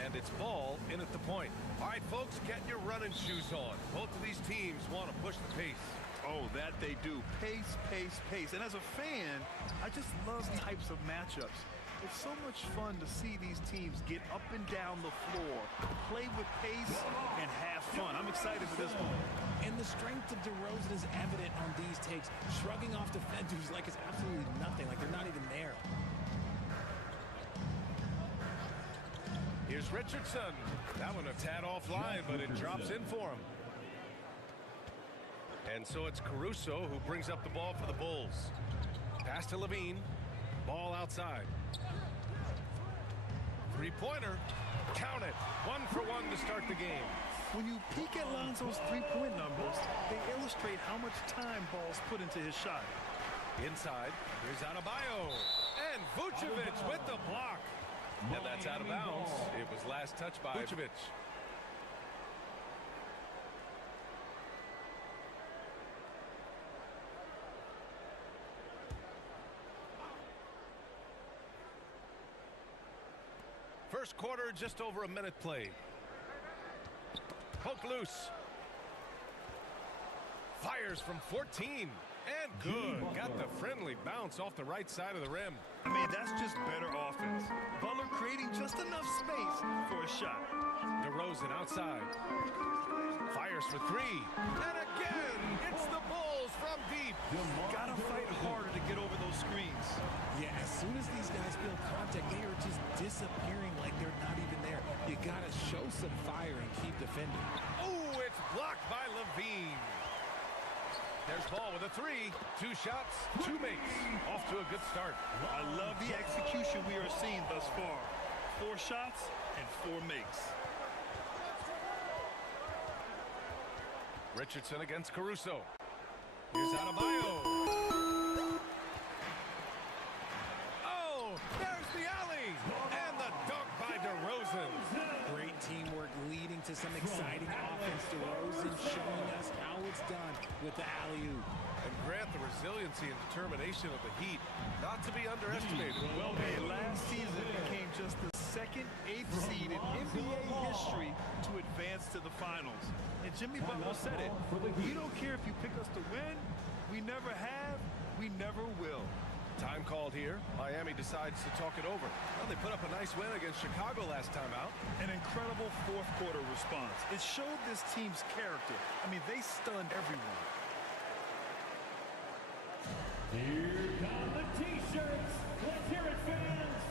and it's Ball in at the point. All right, folks, get your running shoes on. Both of these teams want to push the pace. Oh, that they do. Pace, pace, pace. And as a fan, I just love these types of matchups. It's so much fun to see these teams get up and down the floor, play with pace, and have fun. I'm excited for this one. And the strength of DeRozan is evident on these takes, shrugging off defenders like it's absolutely nothing, like they're not even there. Here's Richardson. That one a tad offline, but it drops in for him. And so it's Caruso who brings up the ball for the Bulls. Pass to LaVine. Ball outside. Three-pointer. Count it. 1 for 1 to start the game. When you peek at Lonzo's three-point numbers, they illustrate how much time Ball's put into his shot. Inside. Here's Adebayo. And Vucevic with the block. And that's out of bounds. It was last touched by Vucevic. First quarter, just over a minute played. Poke loose. Fires from 14. And good. Got the friendly bounce off the right side of the rim. I mean, that's just better offense. Butler creating just enough space for a shot. DeRozan outside. Fires for 3. And again, it's the Bulls from deep. Gotta fight harder to get over those screens. Yeah, as soon as these guys feel contact, they are just disappearing like they're not even there. You gotta show some fire and keep defending. Oh, it's blocked by LaVine. There's Ball with a 3. 2 shots, 2 makes. Off to a good start. I love the execution we are seeing thus far. 4 shots and 4 makes. Richardson against Caruso. Here's Adebayo. Oh, there's the alley. And the dunk by DeRozan. Great teamwork leading to some exciting offense. DeRozan showing us how it's done with the alley-oop. And Grant, the resiliency and determination of the Heat, not to be underestimated. Well, last season became just the second 8th seed in NBA history to advance to the finals. And Jimmy Butler said it. We don't care if you pick us to win. We never have. We never will. Time called here. Miami decides to talk it over. Well, they put up a nice win against Chicago last time out. An incredible fourth quarter response. It showed this team's character. I mean, they stunned everyone. Here come the T-shirts. Let's hear it, fans.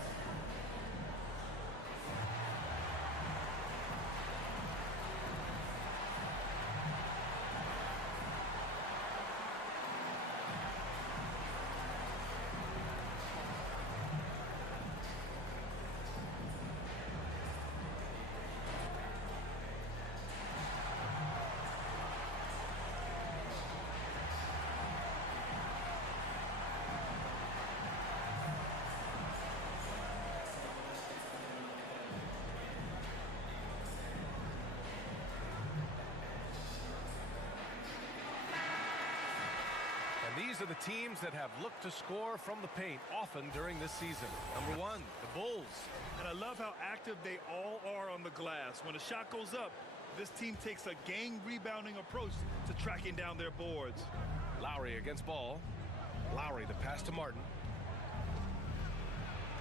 These are the teams that have looked to score from the paint often during this season. Number 1, the Bulls. And I love how active they all are on the glass. When a shot goes up, this team takes a gang rebounding approach to tracking down their boards. Lowry against Ball. Lowry, the pass to Martin.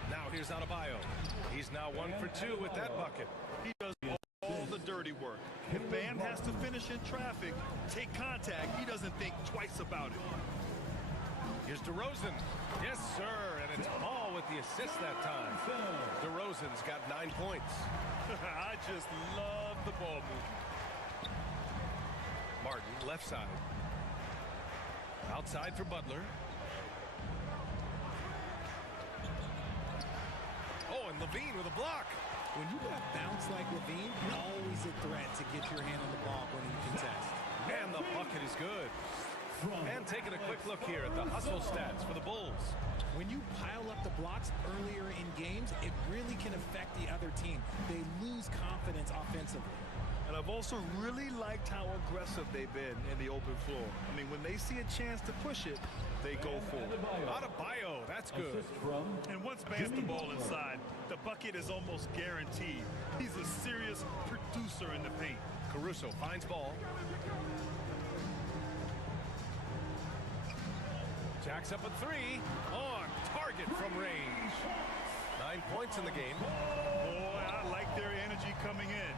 Now here's Adebayo. He's now 1 for 2 with that bucket. He does all the dirty work. If Bam has to finish in traffic, take contact, he doesn't think twice about it. Here's DeRozan. Yes, sir. And it's Ball with the assist that time. DeRozan's got 9 points. I just love the ball movement. Martin, left side. Outside for Butler. Oh, and Levine with a block. When you got bounce like Levine, you're always a threat to get your hand on the ball when you contest. And the bucket is good. And taking a quick look here at the hustle stats for the Bulls. When you pile up the blocks earlier in games, it really can affect the other team. They lose confidence offensively. And I've also really liked how aggressive they've been in the open floor. I mean, when they see a chance to push it, they go for it. Adebayo, that's good. And once Bam's the ball inside, the bucket is almost guaranteed. He's a serious producer in the paint. Caruso finds Ball. Jacks up a 3. On target from range. 9 points in the game. Boy, I like their energy coming in.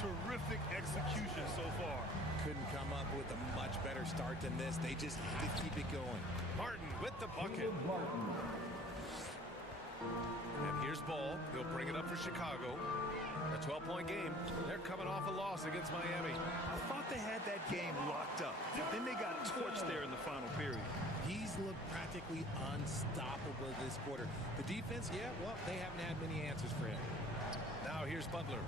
Terrific execution so far. Couldn't come up with a much better start than this. They just have to keep it going. Martin with the bucket. And here's Ball. He'll bring it up for Chicago. A 12-point game. They're coming off a loss against Miami. I thought they had that game locked up. Then they got torched there in the final period. He's looked practically unstoppable this quarter. The defense, yeah, well, they haven't had many answers for him. Now here's Butler.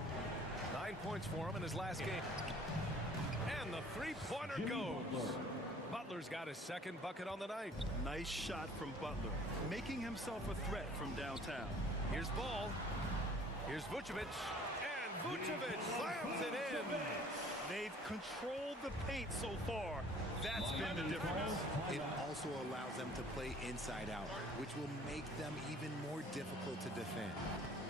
9 points for him in his last game. And the three-pointer goes. Butler's got his second bucket on the night. Nice shot from Butler, making himself a threat from downtown. Here's Ball. Here's Vucevic. And Vucevic slams it in. They've controlled the paint so far. That's been the difference. It also allows them to play inside out, which will make them even more difficult to defend.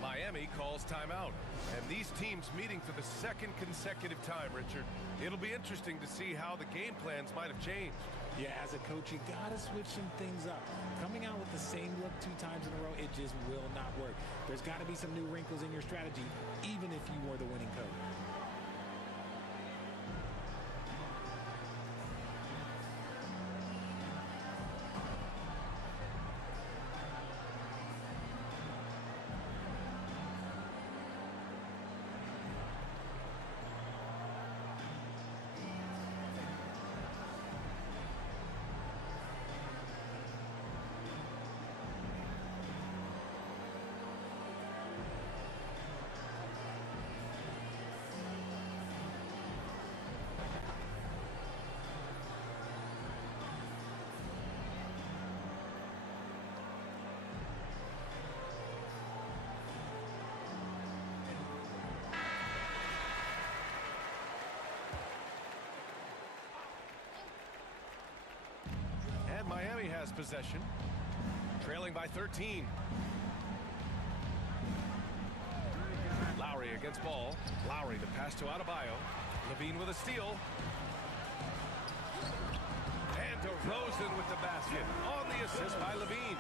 Miami calls timeout. And these teams meeting for the second consecutive time, Richard. It'll be interesting to see how the game plans might have changed. Yeah, as a coach, you got to switch some things up. Coming out with the same look 2 times in a row, it just will not work. There's got to be some new wrinkles in your strategy, even if you were the winning coach. Miami has possession, trailing by 13. Lowry against Ball. Lowry the pass to Adebayo. Levine with a steal. And DeRozan with the basket on the assist by Levine.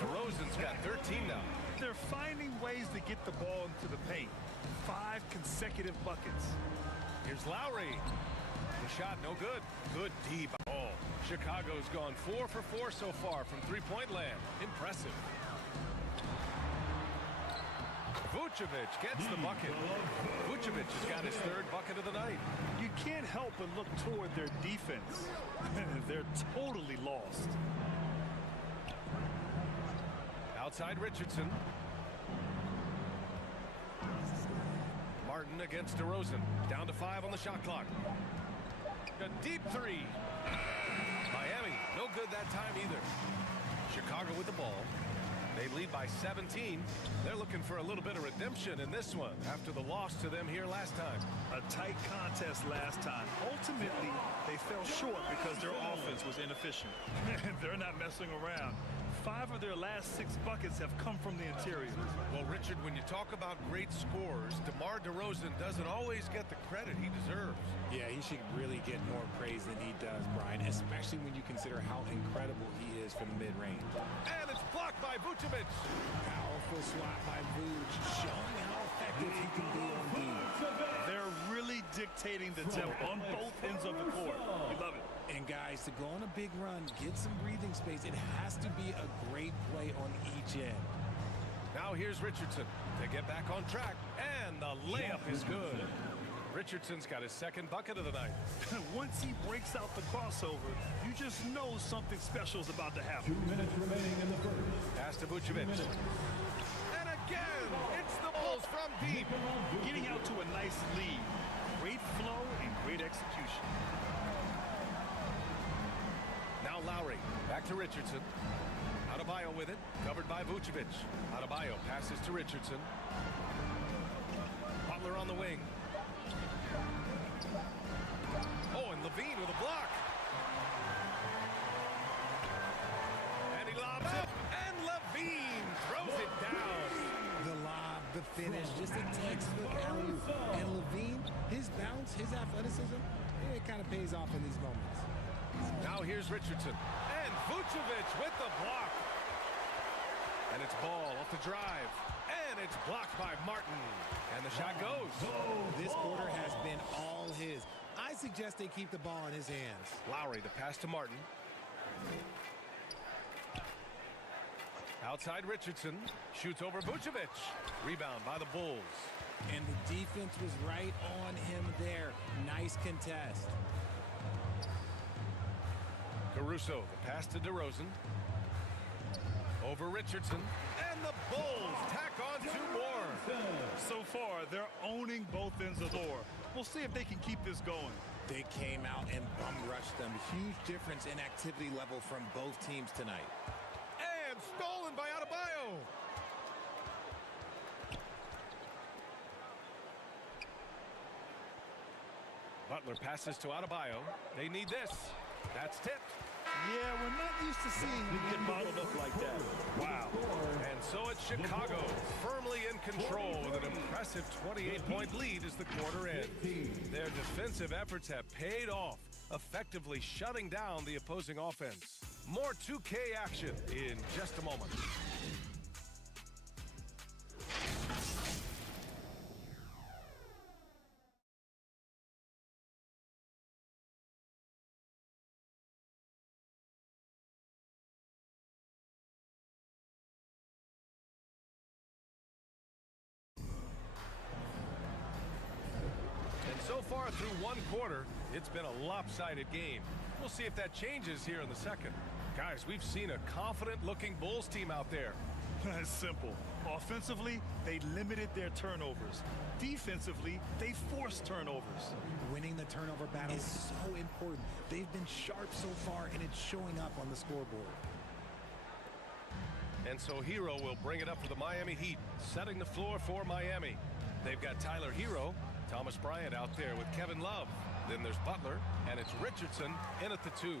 DeRozan's got 13 now. They're finding ways to get the ball into the paint. 5 consecutive buckets. Here's Lowry. The shot no good. Good D by Ball. Chicago's gone 4 for 4 so far from three-point land. Impressive. Vucevic gets the bucket. Vucevic has got his third bucket of the night. You can't help but look toward their defense. They're totally lost. Outside Richardson. Martin against DeRozan. Down to 5 on the shot clock. A deep three. Miami, no good that time either. Chicago with the ball. They lead by 17. They're looking for a little bit of redemption in this one after the loss to them here last time. A tight contest last time. Ultimately, they fell short because their offense was inefficient. They're not messing around. 5 of their last 6 buckets have come from the interior. Well, Richard, when you talk about great scorers, DeMar DeRozan doesn't always get the credit he deserves. Yeah, he should really get more praise than he does, Brian, especially when you consider how incredible he is from the mid-range. And it's blocked by Vucevic. Powerful swat by Vuce, showing how effective he can be on D. They're really dictating the tempo on both ends of the court. We love it. And guys, to go on a big run, get some breathing space, it has to be a great play on each end. Now here's Richardson to get back on track, and the layup is good. Richardson's got his second bucket of the night. Once he breaks out the crossover, you just know something special is about to happen. 2 minutes remaining in the first. Pass to Vucevic. And again, it's the Bulls from deep. Getting out to a nice lead. Great flow and great execution. Now Lowry, back to Richardson. Adebayo with it, covered by Vucevic. Adebayo passes to Richardson. Butler on the wing. Oh, and Levine with a block. And he lobs it, and Levine throws it down. The lob, the finish, just a textbook alley-oop. And Levine, his bounce, his athleticism, it kind of pays off in these moments. Now here's Richardson. And Vucevic with the block. And it's ball off the drive. And it's blocked by Martin. And the shot goes. This quarter has been all his. I suggest they keep the ball in his hands. Lowry, the pass to Martin. Outside Richardson. Shoots over Vucevic. Rebound by the Bulls. And the defense was right on him there. Nice contest. Caruso, the pass to DeRozan. Over Richardson. And the Bulls tack on 2 more. So far, they're owning both ends of the floor. We'll see if they can keep this going. They came out and bum rushed them. Huge difference in activity level from both teams tonight. And stolen by Adebayo. Butler passes to Adebayo. They need this. That's tipped. Yeah, we're not used to seeing them get bottled up like that. Wow. And so it's Chicago firmly in control with an impressive 28-point lead as the quarter ends. Their defensive efforts have paid off, effectively shutting down the opposing offense. More 2K action in just a moment. So far through one quarter, it's been a lopsided game. We'll see if that changes here in the second. Guys, we've seen a confident-looking Bulls team out there. It's simple. Offensively, they limited their turnovers. Defensively, they forced turnovers. Winning the turnover battle is so important. They've been sharp so far, and it's showing up on the scoreboard. And so Hero will bring it up for the Miami Heat, setting the floor for Miami. They've got Tyler Hero, Thomas Bryant out there with Kevin Love. Then there's Butler, and it's Richardson in at the 2.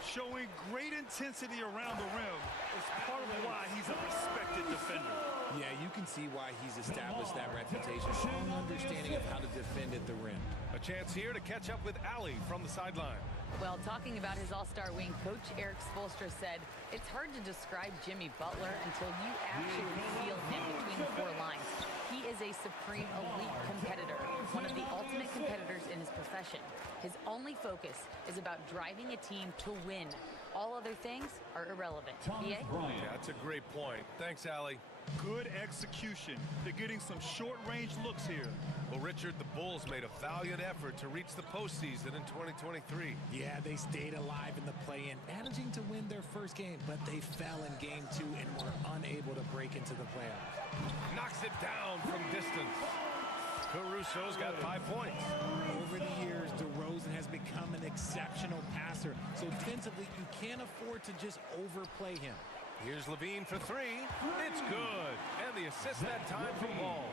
Showing great intensity around the rim is part of why he's a respected defender. Yeah, you can see why he's established that reputation. Strong understanding of how to defend at the rim. A chance here to catch up with Allie from the sideline. Well, talking about his all-star wing, Coach Eric Spoelstra said, it's hard to describe Jimmy Butler until you actually feel him between the 4 lines. He is a supreme elite competitor, one of the ultimate competitors competitors in his profession. His only focus is about driving a team to win. All other things are irrelevant. Yeah, that's a great point. Thanks, Allie. Good execution. They're getting some short-range looks here. Well, Richard, the Bulls made a valiant effort to reach the postseason in 2023. Yeah, they stayed alive in the play-in, managing to win their first game, but they fell in game 2 and were unable to break into the playoffs. Knocks it down from distance. Caruso's got 5 points. Over the years, DeRozan has become an exceptional passer, so defensively, you can't afford to just overplay him. Here's Levine for 3. It's good. And the assist that time from Ball.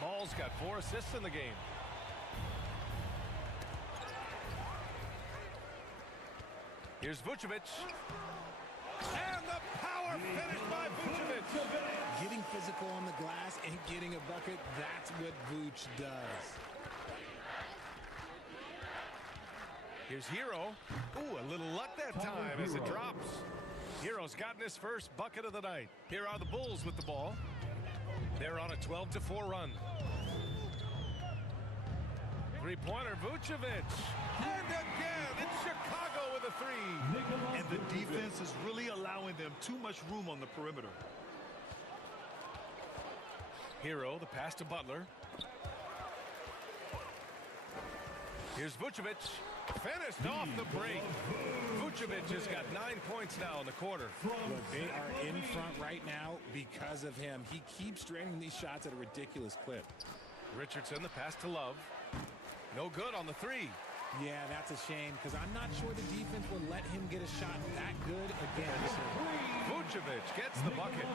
Ball's got 4 assists in the game. Here's Vucevic. And the power finish by Vucevic. Getting physical on the glass and getting a bucket, that's what Vuce does. Here's Hero. Ooh, a little luck that time as it drops. Hero's gotten his first bucket of the night. Here are the Bulls with the ball. They're on a 12-4 run. Three-pointer, Vucevic. And again, it's Chicago with a 3. And the defense is really allowing them too much room on the perimeter. Hero, the pass to Butler. Here's Vucevic. Finished off the break. Vucevic has got 9 points now in the quarter. Look, they are in front right now because of him. He keeps draining these shots at a ridiculous clip. Richardson, the pass to Love. No good on the 3. Yeah, that's a shame because I'm not sure the defense will let him get a shot that good again. Vucevic gets the bucket.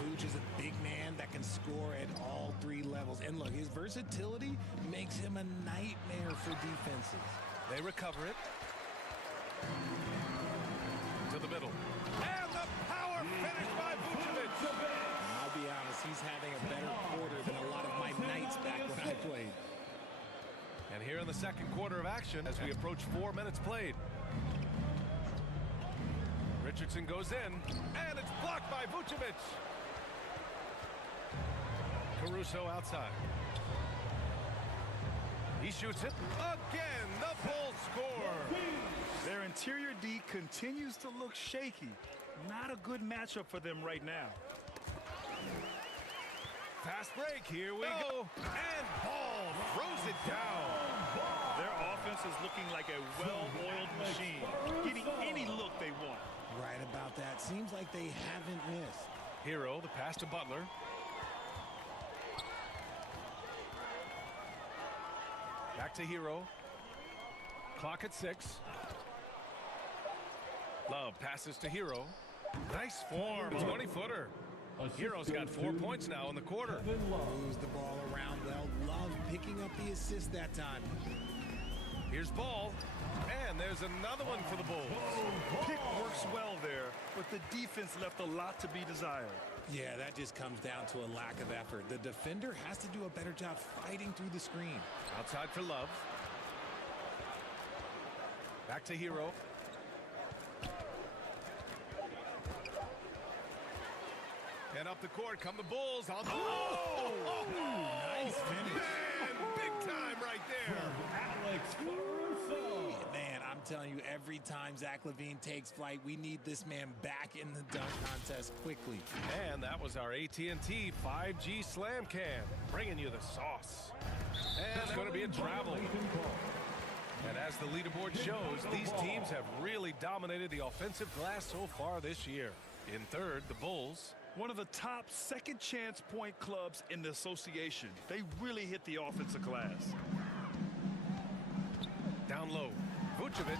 Vuce is a big man that can score at all 3 levels. And look, his versatility makes him a nightmare for defenses. They recover it. To the middle. And the power finish by Vucevic. I'll be honest, he's having a better quarter than a lot of my nights back when I played. And here in the second quarter of action as we approach 4 minutes played. Richardson goes in, and it's blocked by Vucevic. Caruso outside. He shoots it. Again, the Bulls score. Their interior D continues to look shaky. Not a good matchup for them right now. Fast break, here we go. And Ball throws it down. Their offense is looking like a well-oiled machine, getting any look they want. Right about that. Seems like they haven't missed. Hero, the pass to Butler. Back to Hero. Clock at 6. Love passes to Hero. Nice form, 20-footer. Hero's got 4 points now in the quarter. Moves the ball around well. Love picking up the assist that time. Here's Ball. And there's another one for the Bulls. Pick works well there, but the defense left a lot to be desired. Yeah, that just comes down to a lack of effort. The defender has to do a better job fighting through the screen. Outside for Love. Back to Hero. And up the court come the Bulls. Nice finish. Man, big time right there. Alex Caruso. Man, I'm telling you, every time Zach LaVine takes flight, we need this man back in the dunk contest quickly. And that was our AT&T 5G Slam Cam, bringing you the sauce. And it's going to be a travel. And as the leaderboard shows, these teams have really dominated the offensive glass so far this year. In third, the Bulls. One of the top second chance point clubs in the association. They really hit the offensive glass. Down low, Vucevic.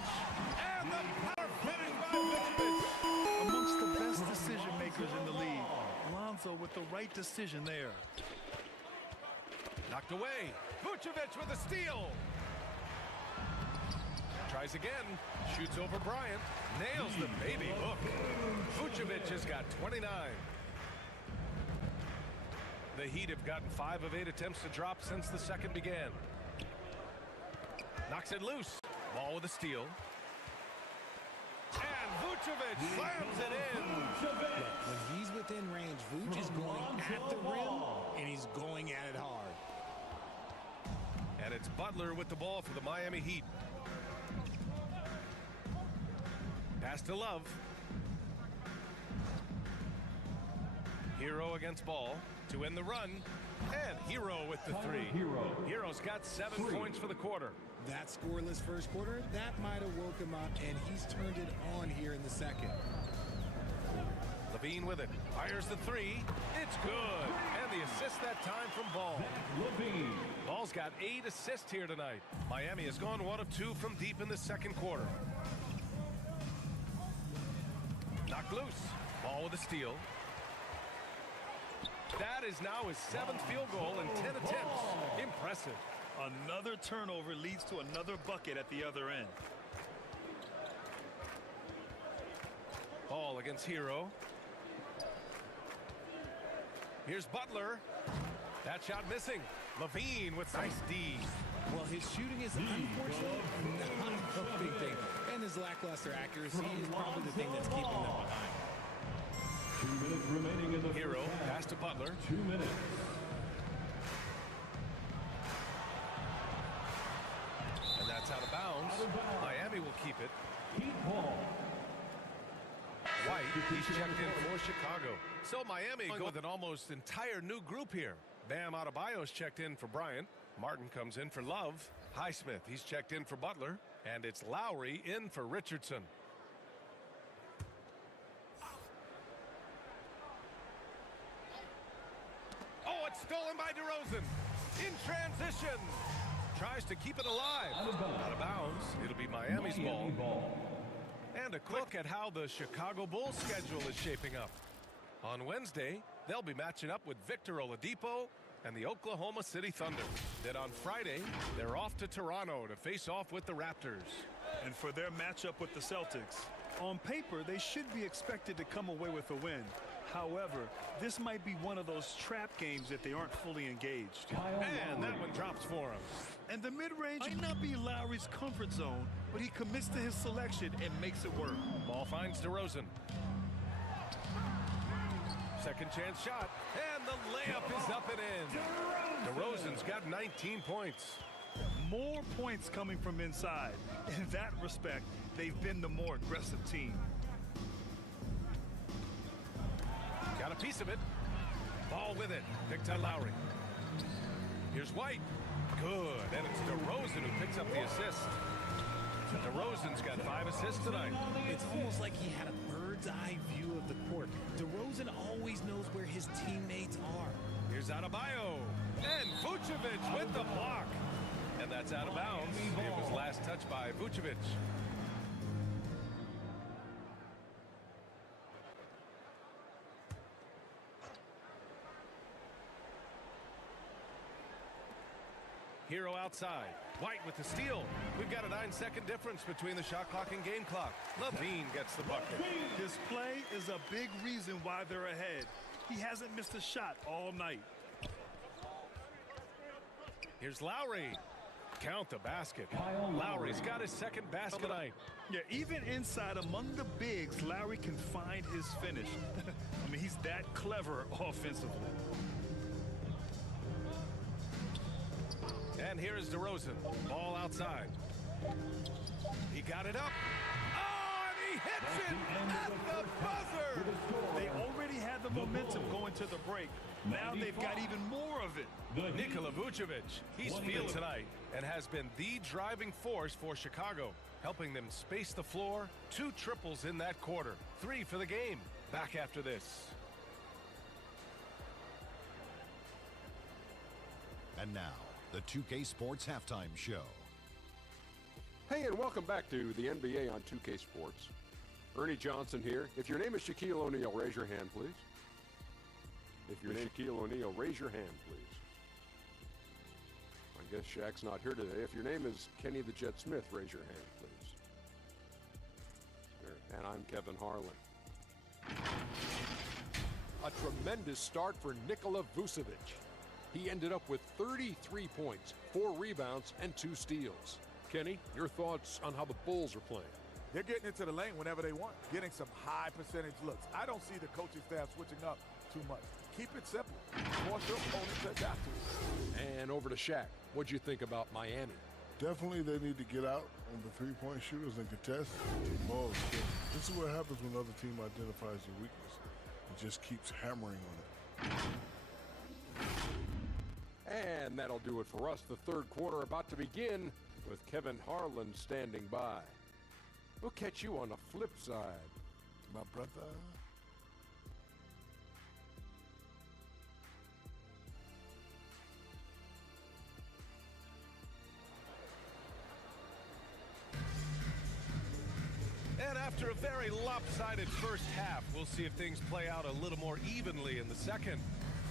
And the power finish by Vucevic. Amongst the best decision makers in the league. Lonzo with the right decision there. Knocked away. Vucevic with a steal. Tries again. Shoots over Bryant. Nails the baby hook. Vucevic has got 29. The Heat have gotten 5 of 8 attempts to drop since the second began. Knocks it loose. Ball with a steal. And Vucevic slams it in. Look, when he's within range, Vuce is going at the rim, and he's going at it hard. And it's It's Butler with the ball for the Miami Heat. Pass to Love. Hero against Ball to end the run. And Hero with the three. Hero's got 7 points for the quarter. That scoreless first quarter, that might have woke him up, and he's turned it on here in the second. Levine with it. Fires the three. It's good. And the assist that time from Ball. Ball's got 8 assists here tonight. Miami has gone 1 of 2 from deep in the second quarter. Knocked loose. Ball with a steal. That is now his 7th field goal in 10 attempts. Impressive. Another turnover leads to another bucket at the other end. Ball against Hero. Here's Butler. That shot missing. Levine with nice D. Well, his shooting is unfortunately not a big thing. And his lackluster accuracy is probably the thing that's keeping them behind. 2 minutes remaining in the Hero pass to Butler. 2 minutes. And that's out of bounds. Miami will keep it. Ball. White, he's checked in for Chicago. So Miami go with an almost entire new group here. Bam Adebayo's checked in for Bryant. Martin comes in for Love. Highsmith, he's checked in for Butler. And it's Lowry in for Richardson. Oh, it's stolen by DeRozan. In transition. Tries to keep it alive. Out of bounds. It'll be Miami's ball. And a quick look at how the Chicago Bulls schedule is shaping up. On Wednesday, they'll be matching up with Victor Oladipo and the Oklahoma City Thunder. Then on Friday, they're off to Toronto to face off with the Raptors. And for their matchup with the Celtics, on paper, they should be expected to come away with a win. However, this might be one of those trap games that they aren't fully engaged. And that one drops for him. And the mid-range might not be Lowry's comfort zone, but he commits to his selection and makes it work. Ball finds DeRozan. Second chance shot. And the layup is up and in. DeRozan's got 19 points. More points coming from inside. In that respect, they've been the more aggressive team. Got a piece of it. Ball with it. Picked on Lowry. Here's White. Good. And it's DeRozan who picks up the assist. DeRozan's got 5 assists tonight. It's almost like he had a bird's eye view of the court. DeRozan always knows where his teammates are. Here's Adebayo. And Vucevic with the block. And that's out of bounds. It was last touched by Vucevic. Hero outside. White with the steal. We've got a 9-second difference between the shot clock and game clock. Levine gets the bucket. This play is a big reason why they're ahead. He hasn't missed a shot all night. Here's Lowry. Count the basket. Lowry's got his second basket tonight. Yeah, even inside among the bigs, Lowry can find his finish. I mean, he's that clever offensively. And here is DeRozan. Ball outside. He got it up. Oh, and he hits it at the buzzer. They already had the momentum going to the break. Now they've got even more of it. Nikola Vucevic, he's feeling tonight and has been the driving force for Chicago, helping them space the floor. 2 triples in that quarter. 3 for the game. Back after this. And now, the 2K Sports Halftime Show. Hey, and welcome back to the NBA on 2K Sports. Ernie Johnson here. If your name is Shaquille O'Neal, raise your hand, please. If your name is Shaquille O'Neal, raise your hand, please. I guess Shaq's not here today. If your name is Kenny the Jet Smith, raise your hand, please. There. And I'm Kevin Harlan. A tremendous start for Nikola Vucevic. He ended up with 33 points, 4 rebounds, and 2 steals. Kenny, your thoughts on how the Bulls are playing? They're getting into the lane whenever they want, getting some high percentage looks. I don't see the coaching staff switching up too much. Keep it simple. Force your opponent to adapt to it. And over to Shaq. What'd you think about Miami? Definitely they need to get out on the three-point shooters and contest. Ball is good. This is what happens when another team identifies your weakness and just keeps hammering on it. And that'll do it for us. The third quarter about to begin with Kevin Harlan standing by. We'll catch you on the flip side, my brother. And after a very lopsided first half, we'll see if things play out a little more evenly in the second.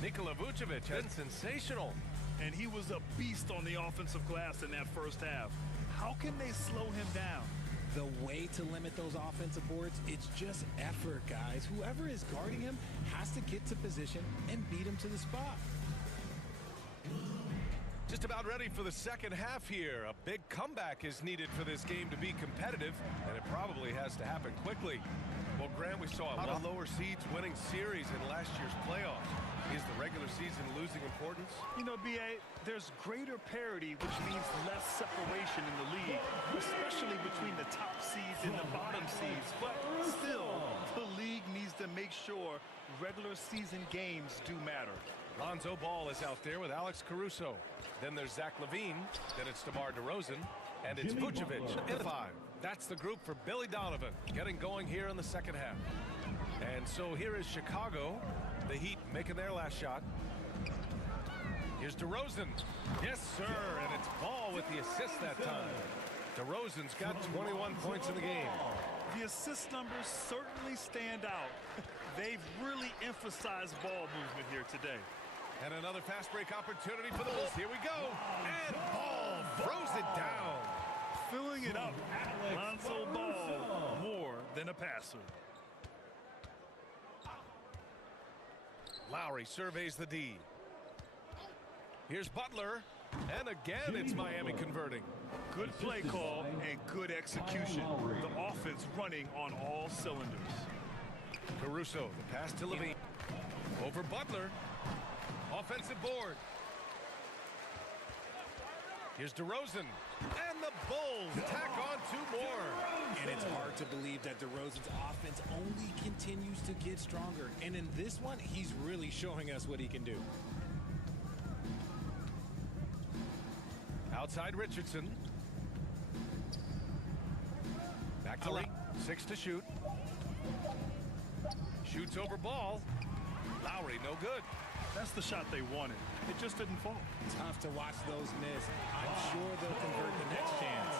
Nikola Vucevic has been sensational. And he was a beast on the offensive glass in that first half. How can they slow him down? The way to limit those offensive boards, it's just effort, guys. Whoever is guarding him has to get to position and beat him to the spot. Just about ready for the second half here. A big comeback is needed for this game to be competitive, and it probably has to happen quickly. Well, Grant, we saw a lot of lower seeds winning series in last year's playoffs. Is the regular season losing importance? You know, B.A., there's greater parity, which means less separation in the league, especially between the top seeds and the bottom seeds. But still, the league needs to make sure regular season games do matter. Lonzo Ball is out there with Alex Caruso. Then there's Zach LaVine. Then it's DeMar DeRozan. And it's Vucevic in 5. That's the group for Billy Donovan getting going here in the second half. And so here is Chicago. The Heat making their last shot. Here's DeRozan. Yes, sir. And it's Ball with the assist that time. DeRozan's got 21 points in the game. The assist numbers certainly stand out. They've really emphasized ball movement here today. And another fast break opportunity for the Bulls. Here we go. And Ball throws it down. Filling it up. Lonzo Ball, more than a passer. Lowry surveys the D. Here's Butler. And again, it's Miami converting. Good play call and good execution. The offense running on all cylinders. Caruso, the pass to LaVine. Over Butler. Offensive board. Here's DeRozan. And the Bulls tack on 2 more. And it's hard to believe that DeRozan's offense only continues to get stronger. And in this one, he's really showing us what he can do. Outside Richardson. Back to Lowry. 6 to shoot. Shoots over Ball. Lowry, no good. That's the shot they wanted. It just didn't fall. Tough to watch those miss. I'm sure they'll convert the next chance.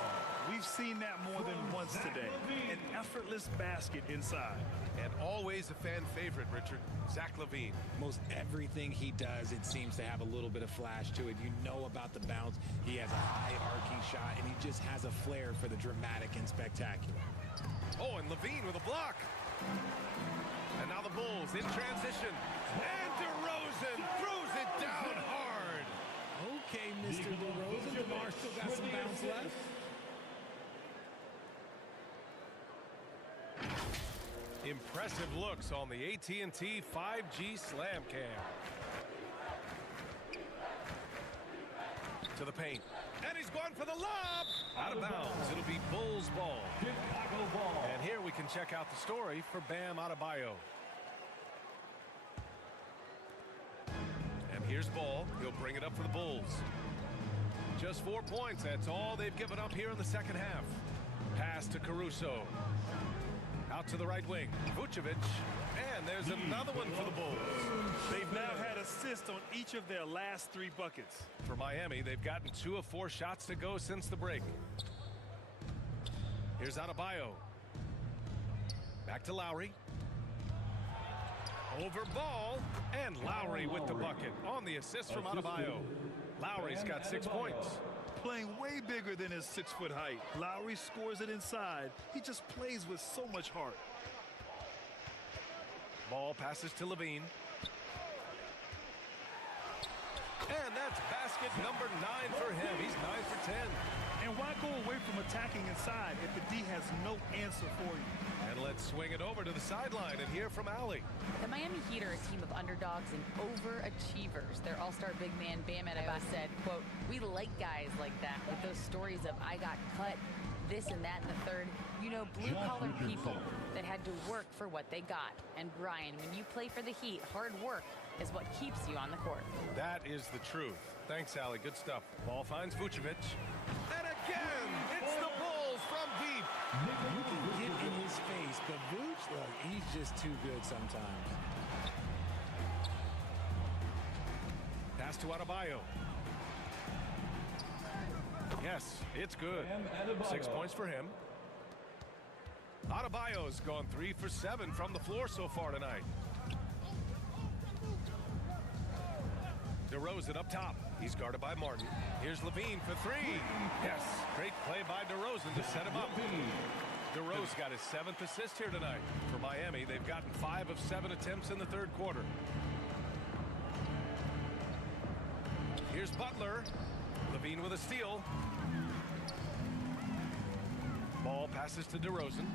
We've seen that more than once today. An effortless basket inside. And always a fan favorite, Richard, Zach LaVine. Most everything he does, it seems to have a little bit of flash to it. You know about the bounce. He has a high arcing shot, and he just has a flair for the dramatic and spectacular. Oh, and LaVine with a block. And now the Bulls in transition. And DeRozan throws it down hard. Okay, Mr. DeRozan. DeMar still got some bounce left. Impressive looks on the AT&T 5G Slam Cam. To the paint. And he's going for the lob. Out of bounds. It'll be Bulls ball. And here we can check out the story for Bam Adebayo. And here's Ball. He'll bring it up for the Bulls. Just 4 points. That's all they've given up here in the second half. Pass to Caruso. Out to the right wing. Vucevic. And there's another one for the Bulls. They've now had assists on each of their last 3 buckets. For Miami, they've gotten 2 of 4 shots to go since the break. Here's Adebayo. Back to Lowry. Over Ball. And Lowry with the bucket on the assist from Adebayo. Lowry's got 6 points. Playing way bigger than his 6-foot height. Lowry scores it inside. He just plays with so much heart. Ball passes to LaVine. And that's basket number 9 for him. He's 9 for 10. And why go away from attacking inside if the D has no answer for you? And And let's swing it over to the sideline and hear from Allie. The Miami Heat are a team of underdogs and overachievers. Their all-star big man, Bam Adebayo, said, quote, "We like guys like that with those stories of I got cut, this and that and the third. You know, blue-collar people that had to work for what they got. And Brian, when you play for the Heat, hard work is what keeps you on the court." That is the truth. Thanks, Allie. Good stuff. Ball finds Vucevic. And again, it's the Bulls from deep. You can get in his face, but Vooch, look, he's just too good sometimes. Pass to Adebayo. Yes, it's good. 6 points for him. Adebayo's gone 3 for 7 from the floor so far tonight. DeRozan up top. He's guarded by Martin. Here's Levine for 3. Yes, great play by DeRozan to set him up. DeRozan got his 7th assist here tonight. For Miami, they've gotten 5 of 7 attempts in the third quarter. Here's Butler. Levine with a steal. Ball passes to DeRozan.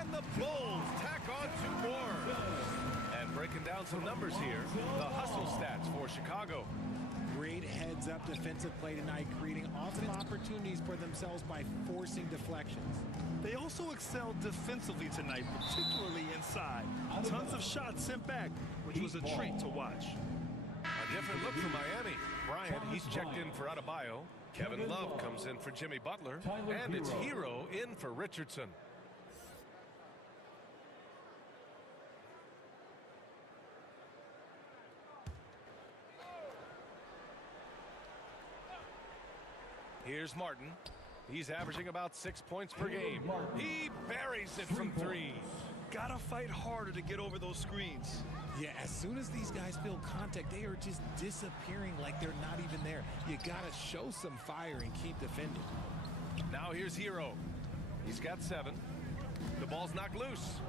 And the Bulls tack on 2 more. And breaking down some numbers here, the hustle stats for Chicago. Great heads-up defensive play tonight, creating offensive opportunities for themselves by forcing deflections. They also excelled defensively tonight, particularly inside. Tons of shots sent back, which was a treat to watch. A different look for Miami. Bryant, he's checked in for Adebayo. Kevin Love comes in for Jimmy Butler. And it's Hero in for Richardson. Here's Martin. He's averaging about 6 points per game. He buries it from 3. Gotta fight harder to get over those screens. Yeah, as soon as these guys feel contact, they are just disappearing like they're not even there. You gotta show some fire and keep defending. Now here's Hero. He's got 7. The ball's knocked loose.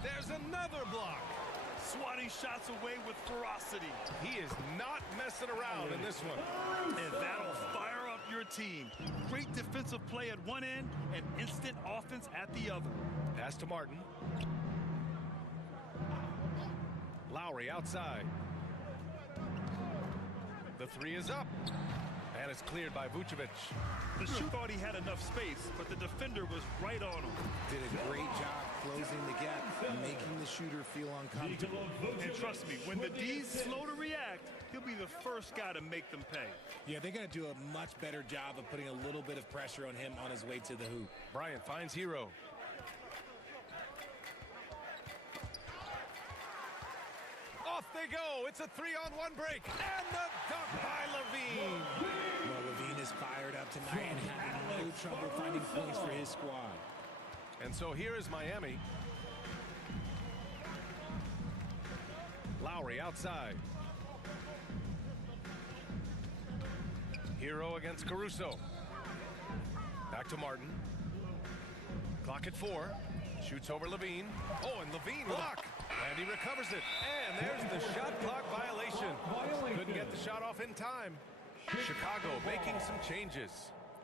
There's another block. Swatting shots away with ferocity. He is not messing around in this one. And that'll fire up your team. Great defensive play at one end and instant offense at the other. Pass to Martin. Lowry outside. The 3 is up. And it's cleared by Vucevic. The shooter thought he had enough space, but the defender was right on him. Did a great job closing the gap, making the shooter feel uncomfortable. And trust me, when the D's slow to react, he'll be the first guy to make them pay. Yeah, they're going to do a much better job of putting a little bit of pressure on him on his way to the hoop. Bryant finds Hero. Off they go. It's a 3-on-1 break. And the dunk by Levine. Well, Levine is fired up tonight and having no trouble finding points for his squad. And so here is Miami. Lowry outside. Hero against Caruso. Back to Martin. Clock at 4. Shoots over Levine. Oh, and Levine block. And he recovers it. And there's the shot clock violation. Couldn't get the shot off in time. Chicago making some changes.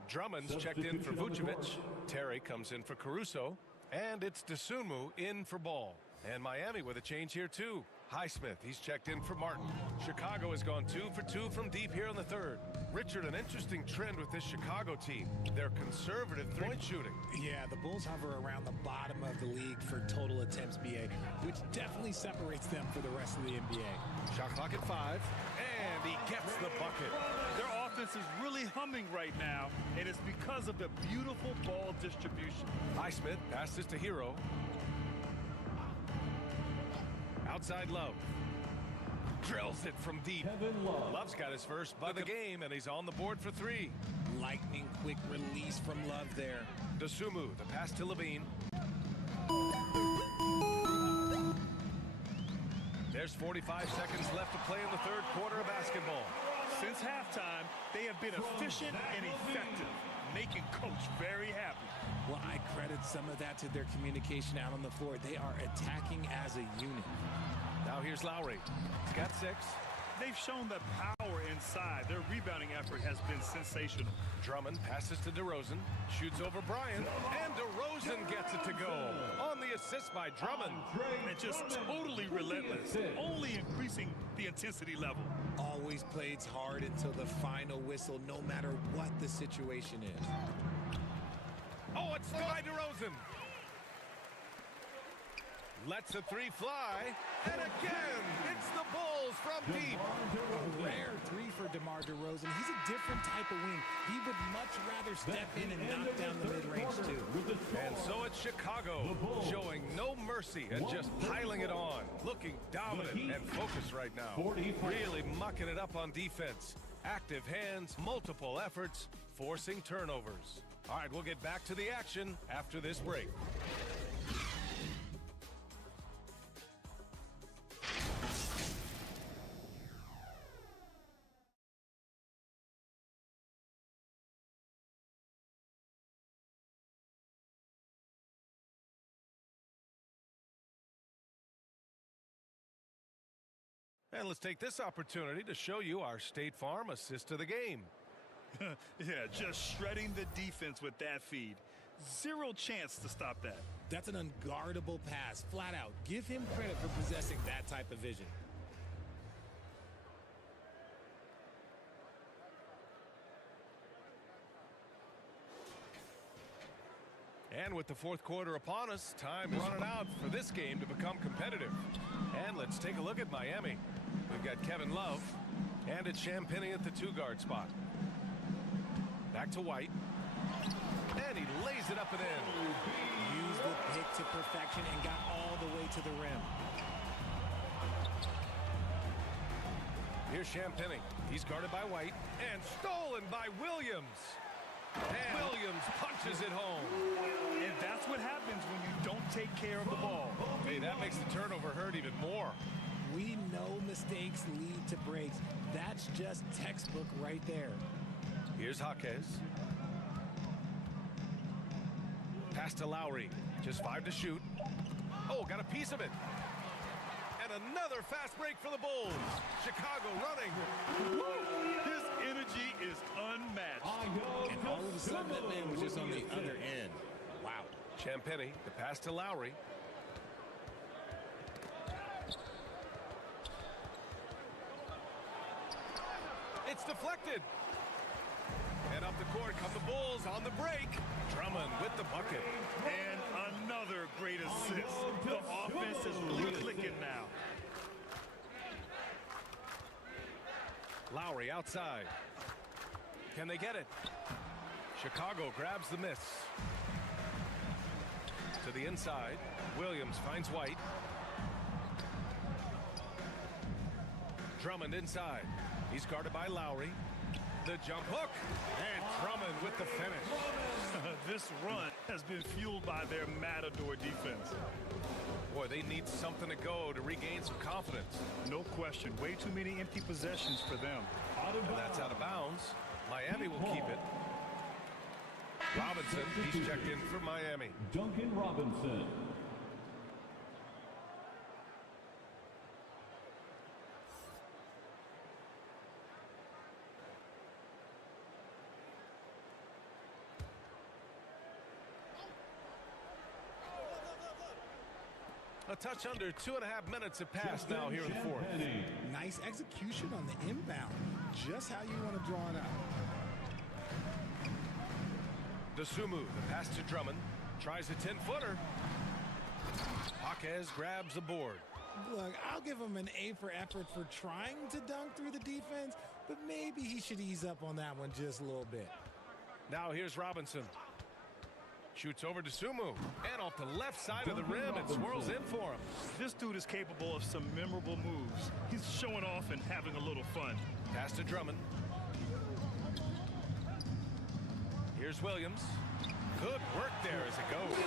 Drummond's checked in for Vucevic. Terry comes in for Caruso. And it's Dosunmu in for Ball. And Miami with a change here too. Highsmith, he's checked in for Martin. Chicago has gone 2 for 2 from deep here in the third. Richard, an interesting trend with this Chicago team. They're conservative three-point shooting. Yeah, the Bulls hover around the bottom of the league for total attempts, BA, which definitely separates them for the rest of the NBA. Shot clock at 5, and he gets the bucket. Their offense is really humming right now, and it's because of the beautiful ball distribution. Highsmith passes to Hero. Outside Love. Drills it from deep. Love's got his first of the game, and he's on the board for 3. Lightning quick release from Love there. Dosunmu, the pass to Levine. There's 45 seconds left to play in the third quarter of basketball. Since halftime, they have been efficient and effective, making Coach very happy. Well, I credit some of that to their communication out on the floor. They are attacking as a unit. Now here's Lowry. He's got 6. They've shown that power inside. Their rebounding effort has been sensational. Drummond passes to DeRozan, shoots over Bryant, and DeRozan gets it to go. On the assist by Drummond. And just totally relentless, only increasing the intensity level. Always plays hard until the final whistle, no matter what the situation is. Oh, it's by DeRozan. Lets a three fly, and again, it's the Bulls from deep. A rare three for DeMar DeRozan. He's a different type of wing. He would much rather step in and knock down the mid-range, too. And so it's Chicago, showing no mercy and just piling it on. Looking dominant and focused right now. Really mucking it up on defense. Active hands, multiple efforts, forcing turnovers. All right, we'll get back to the action after this break. And let's take this opportunity to show you our State Farm assist of the game. Yeah, just shredding the defense with that feed. Zero chance to stop that. That's an unguardable pass, flat out. Give him credit for possessing that type of vision. And with the fourth quarter upon us, time is running out for this game to become competitive. And let's take a look at Miami. We've got Kevin Love, and it's Champagnie at the two-guard spot. Back to White, and he lays it up and in. Used the pick to perfection and got all the way to the rim. Here's Champagnie. He's guarded by White, and stolen by Williams. And Williams punches it home. And that's what happens when you don't take care of the ball. Hey, that makes the turnover hurt even more. We know mistakes lead to breaks. That's just textbook right there. Here's Jaquez. Pass to Lowry. Just 5 to shoot. Oh, got a piece of it. And another fast break for the Bulls. Chicago running. Woo! His energy is unmatched. And all of a sudden, that man was just on the other end. Wow. Champagnie, the pass to Lowry. It's deflected. And up the court come the Bulls on the break. Drummond with the bucket. And another great assist. The offense is really clicking now. Lowry outside. Can they get it? Chicago grabs the miss. To the inside. Williams finds White. Drummond inside. He's guarded by Lowry. The jump hook. And Drummond with the finish. This run has been fueled by their Matador defense. Boy, they need something to go to regain some confidence. No question. Way too many empty possessions for them. And that's out of bounds. Miami will keep it. Robinson, he's checked in for Miami. Duncan Robinson. A touch under 2.5 minutes have passed now here in the fourth. Nice execution on the inbound. Just how you want to draw it out. Dosunmu, the pass to Drummond. Tries a 10-footer. Jaquez grabs the board. Look, I'll give him an A for effort for trying to dunk through the defense, but maybe he should ease up on that one just a little bit. Now here's Robinson. Shoots over to Sumu, and off the left side of the rim, it swirls in for him. This dude is capable of some memorable moves. He's showing off and having a little fun. Pass to Drummond. Here's Williams. Good work there as it goes.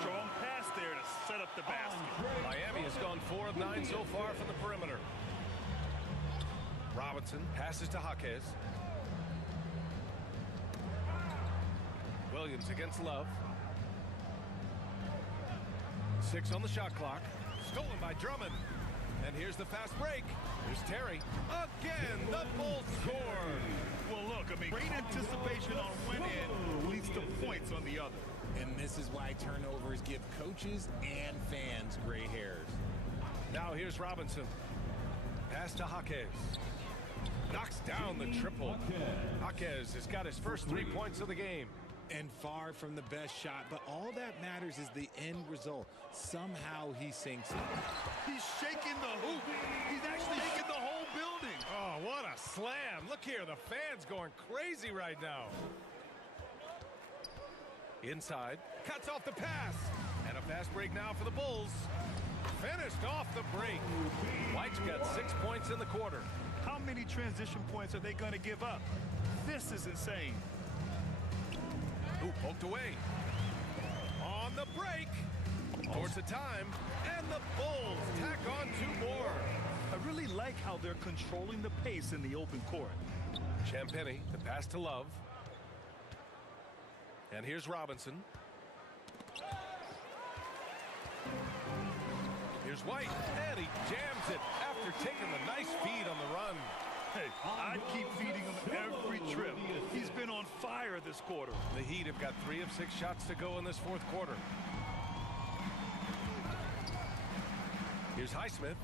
Strong pass there to set up the basket. Miami has gone 4 of 9 so far from the perimeter. Robinson passes to Jaquez. Williams against Love. 6 on the shot clock. Stolen by Drummond. And here's the fast break. Here's Terry. Again, the Bulls score. Well, look, I mean, great anticipation on one end leads to points on the other. And this is why turnovers give coaches and fans gray hairs. Now here's Robinson. Pass to Jaquez. Knocks down the triple. Jaquez has got his first 3 points of the game. And far from the best shot, but all that matters is the end result. Somehow he sinks it. He's shaking the hoop. He's actually shaking the whole building. Oh, what a slam. Look here, the fans going crazy right now. Inside, cuts off the pass. And a fast break now for the Bulls. Finished off the break. White's got 6 points in the quarter. How many transition points are they going to give up? This is insane. Ooh, poked away. On the break. Towards the time. And the Bulls tack on 2 more. I really like how they're controlling the pace in the open court. Champagnie, the pass to Love. And here's Robinson. Here's White, and he jams it after taking the nice feed on the run. Hey, I'd keep feeding him every trip. He's been on fire this quarter. The Heat have got 3 of 6 shots to go in this 4th quarter. Here's Highsmith.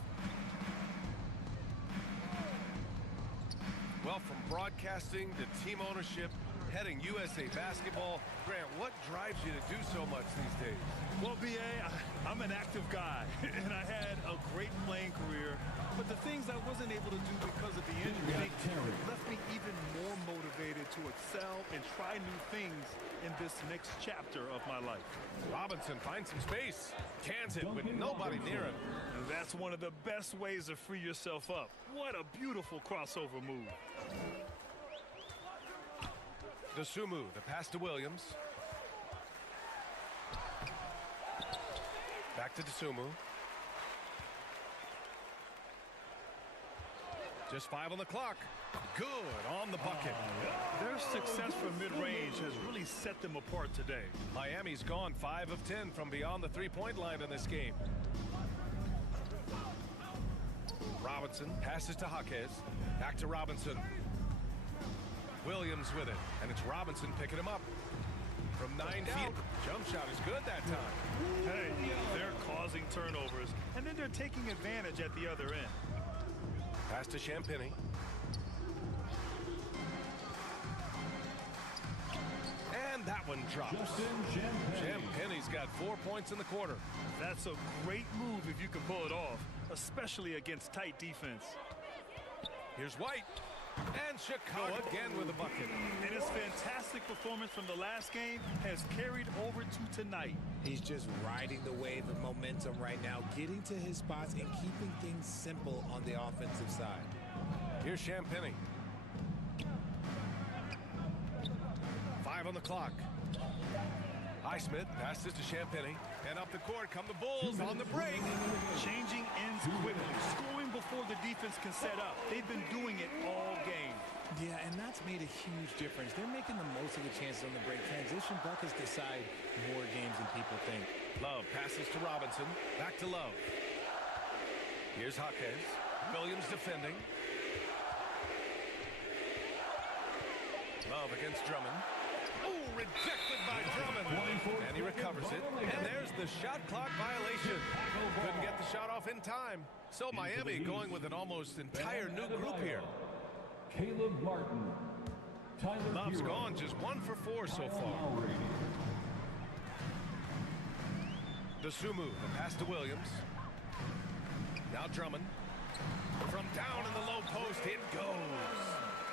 Well, from broadcasting to team ownership, heading USA basketball, Grant, what drives you to do so much these days? Well, B.A., I'm an active guy, and I had a great playing career. But the things I wasn't able to do because of the injury left me even more motivated to excel and try new things in this next chapter of my life. Robinson finds some space. Cans it with nobody near him. And that's one of the best ways to free yourself up. What a beautiful crossover move. Dosunmu, the pass to Williams. Back to Dosunmu. Just 5 on the clock. Good on the bucket. Their success from mid-range has really set them apart today. Miami's gone 5 of 10 from beyond the 3-point line in this game. Robinson passes to Jaquez. Back to Robinson. Williams with it, and it's Robinson picking him up. From 9 feet, jump shot is good that time. Hey, they're causing turnovers, and then they're taking advantage at the other end. Pass to Champagnie. And that one drops. Champagnie's got 4 points in the quarter. That's a great move if you can pull it off, especially against tight defense. Here's White. And Chicago again with a bucket. And his fantastic performance from the last game has carried over to tonight. He's just riding the wave of momentum right now, getting to his spots and keeping things simple on the offensive side. Here's Champagnie. 5 on the clock. Highsmith passes to Champagnie. And up the court come the Bulls on the break. Changing ends quickly, scoring before the defense can set up. They've been doing it all game. Yeah, and that's made a huge difference. They're making the most of the chances on the break. Transition buckets decide more games than people think. Love passes to Robinson. Back to Love. Here's Jaquez. Williams defending. Love against Drummond. Oh, rejected by Drummond. And he recovers it. And there's the shot clock violation. Couldn't get the shot off in time. So Miami going with an almost entire new group here. Caleb Martin. Love's gone just 1 for 4 so far. Dosunmu, the pass to Williams. Now Drummond. From down in the low post, it goes.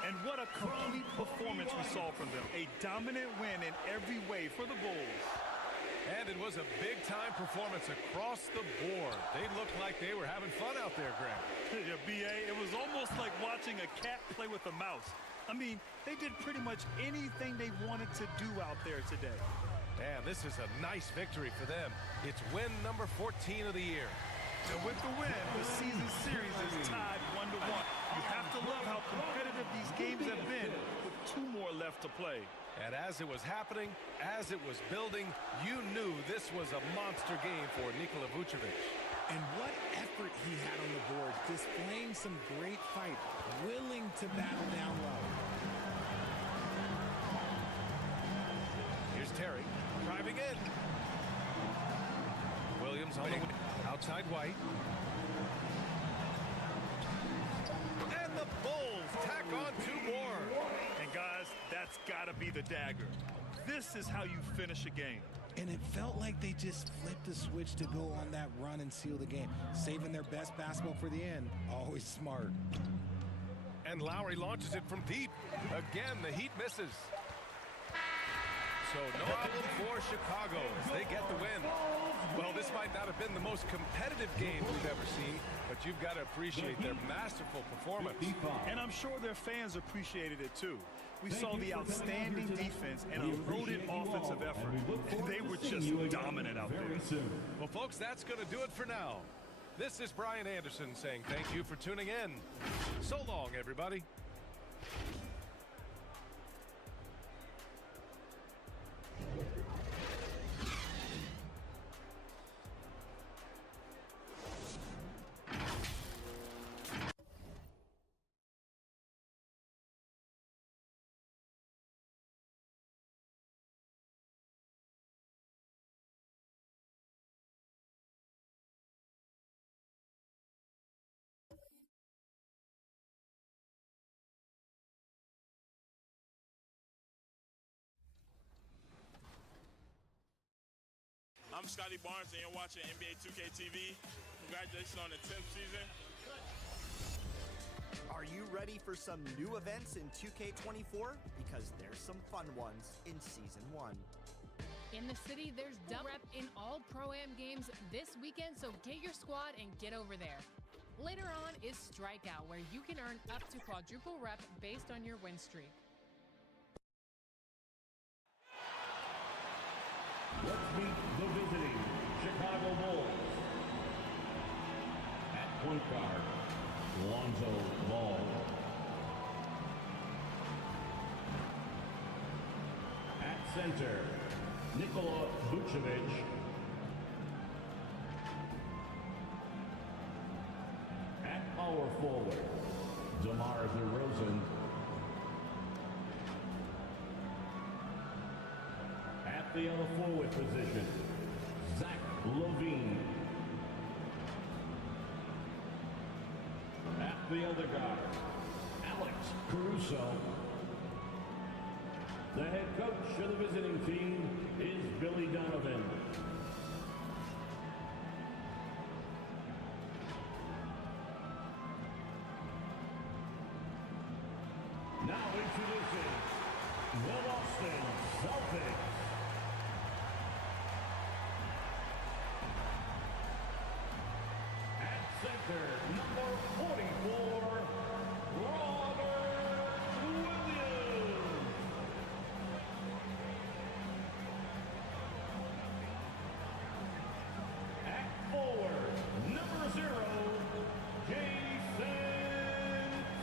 And what a complete performance we saw from them. A dominant win in every way for the Bulls. And it was a big-time performance across the board. They looked like they were having fun out there, Grant. Yeah, B.A., it was almost like watching a cat play with a mouse. I mean, they did pretty much anything they wanted to do out there today. Man, this is a nice victory for them. It's win number 14 of the year. And with the win, the season series is tied 1-1. You have to love how competitive these games have been with 2 more left to play. And as it was happening, as it was building, you knew this was a monster game for Nikola Vucevic. And what effort he had on the board, displaying some great fight, willing to battle down low. Here's Terry driving in. Williams on the wing. Outside White. And the Bulls tack on 2 more. And guys, that's got to be the dagger. This is how you finish a game. And it felt like they just flipped the switch to go on that run and seal the game, saving their best basketball for the end. Always smart. And Lowry launches it from deep. Again, the Heat misses. So no outlet for Chicago as they get the win. Well, this might not have been the most competitive game we've ever seen, but you've got to appreciate their masterful performance. And I'm sure their fans appreciated it too. We saw the outstanding defense and a loaded offensive effort, and they were just dominant out there. Well, folks, that's going to do it for now. This is Brian Anderson saying thank you for tuning in. So long, everybody. I'm Scotty Barnes, and you're watching NBA 2K TV. Congratulations on the 10th season. Are you ready for some new events in 2K24? Because there's some fun ones in Season 1. In the city, there's double rep in all Pro-Am games this weekend, so get your squad and get over there. Later on is Strikeout, where you can earn up to quadruple rep based on your win streak. Let's meet the visiting Chicago Bulls. At point guard, Lonzo Ball. At center, Nikola Vucevic. At power forward, DeMar DeRozan. At the other forward position, Zach LaVine. At the other guard, Alex Caruso. The head coach of the visiting team is Billy Donovan. Now introducing the Boston Celtics. At center, number 44, Robert Williams. At forward, number 0, Jason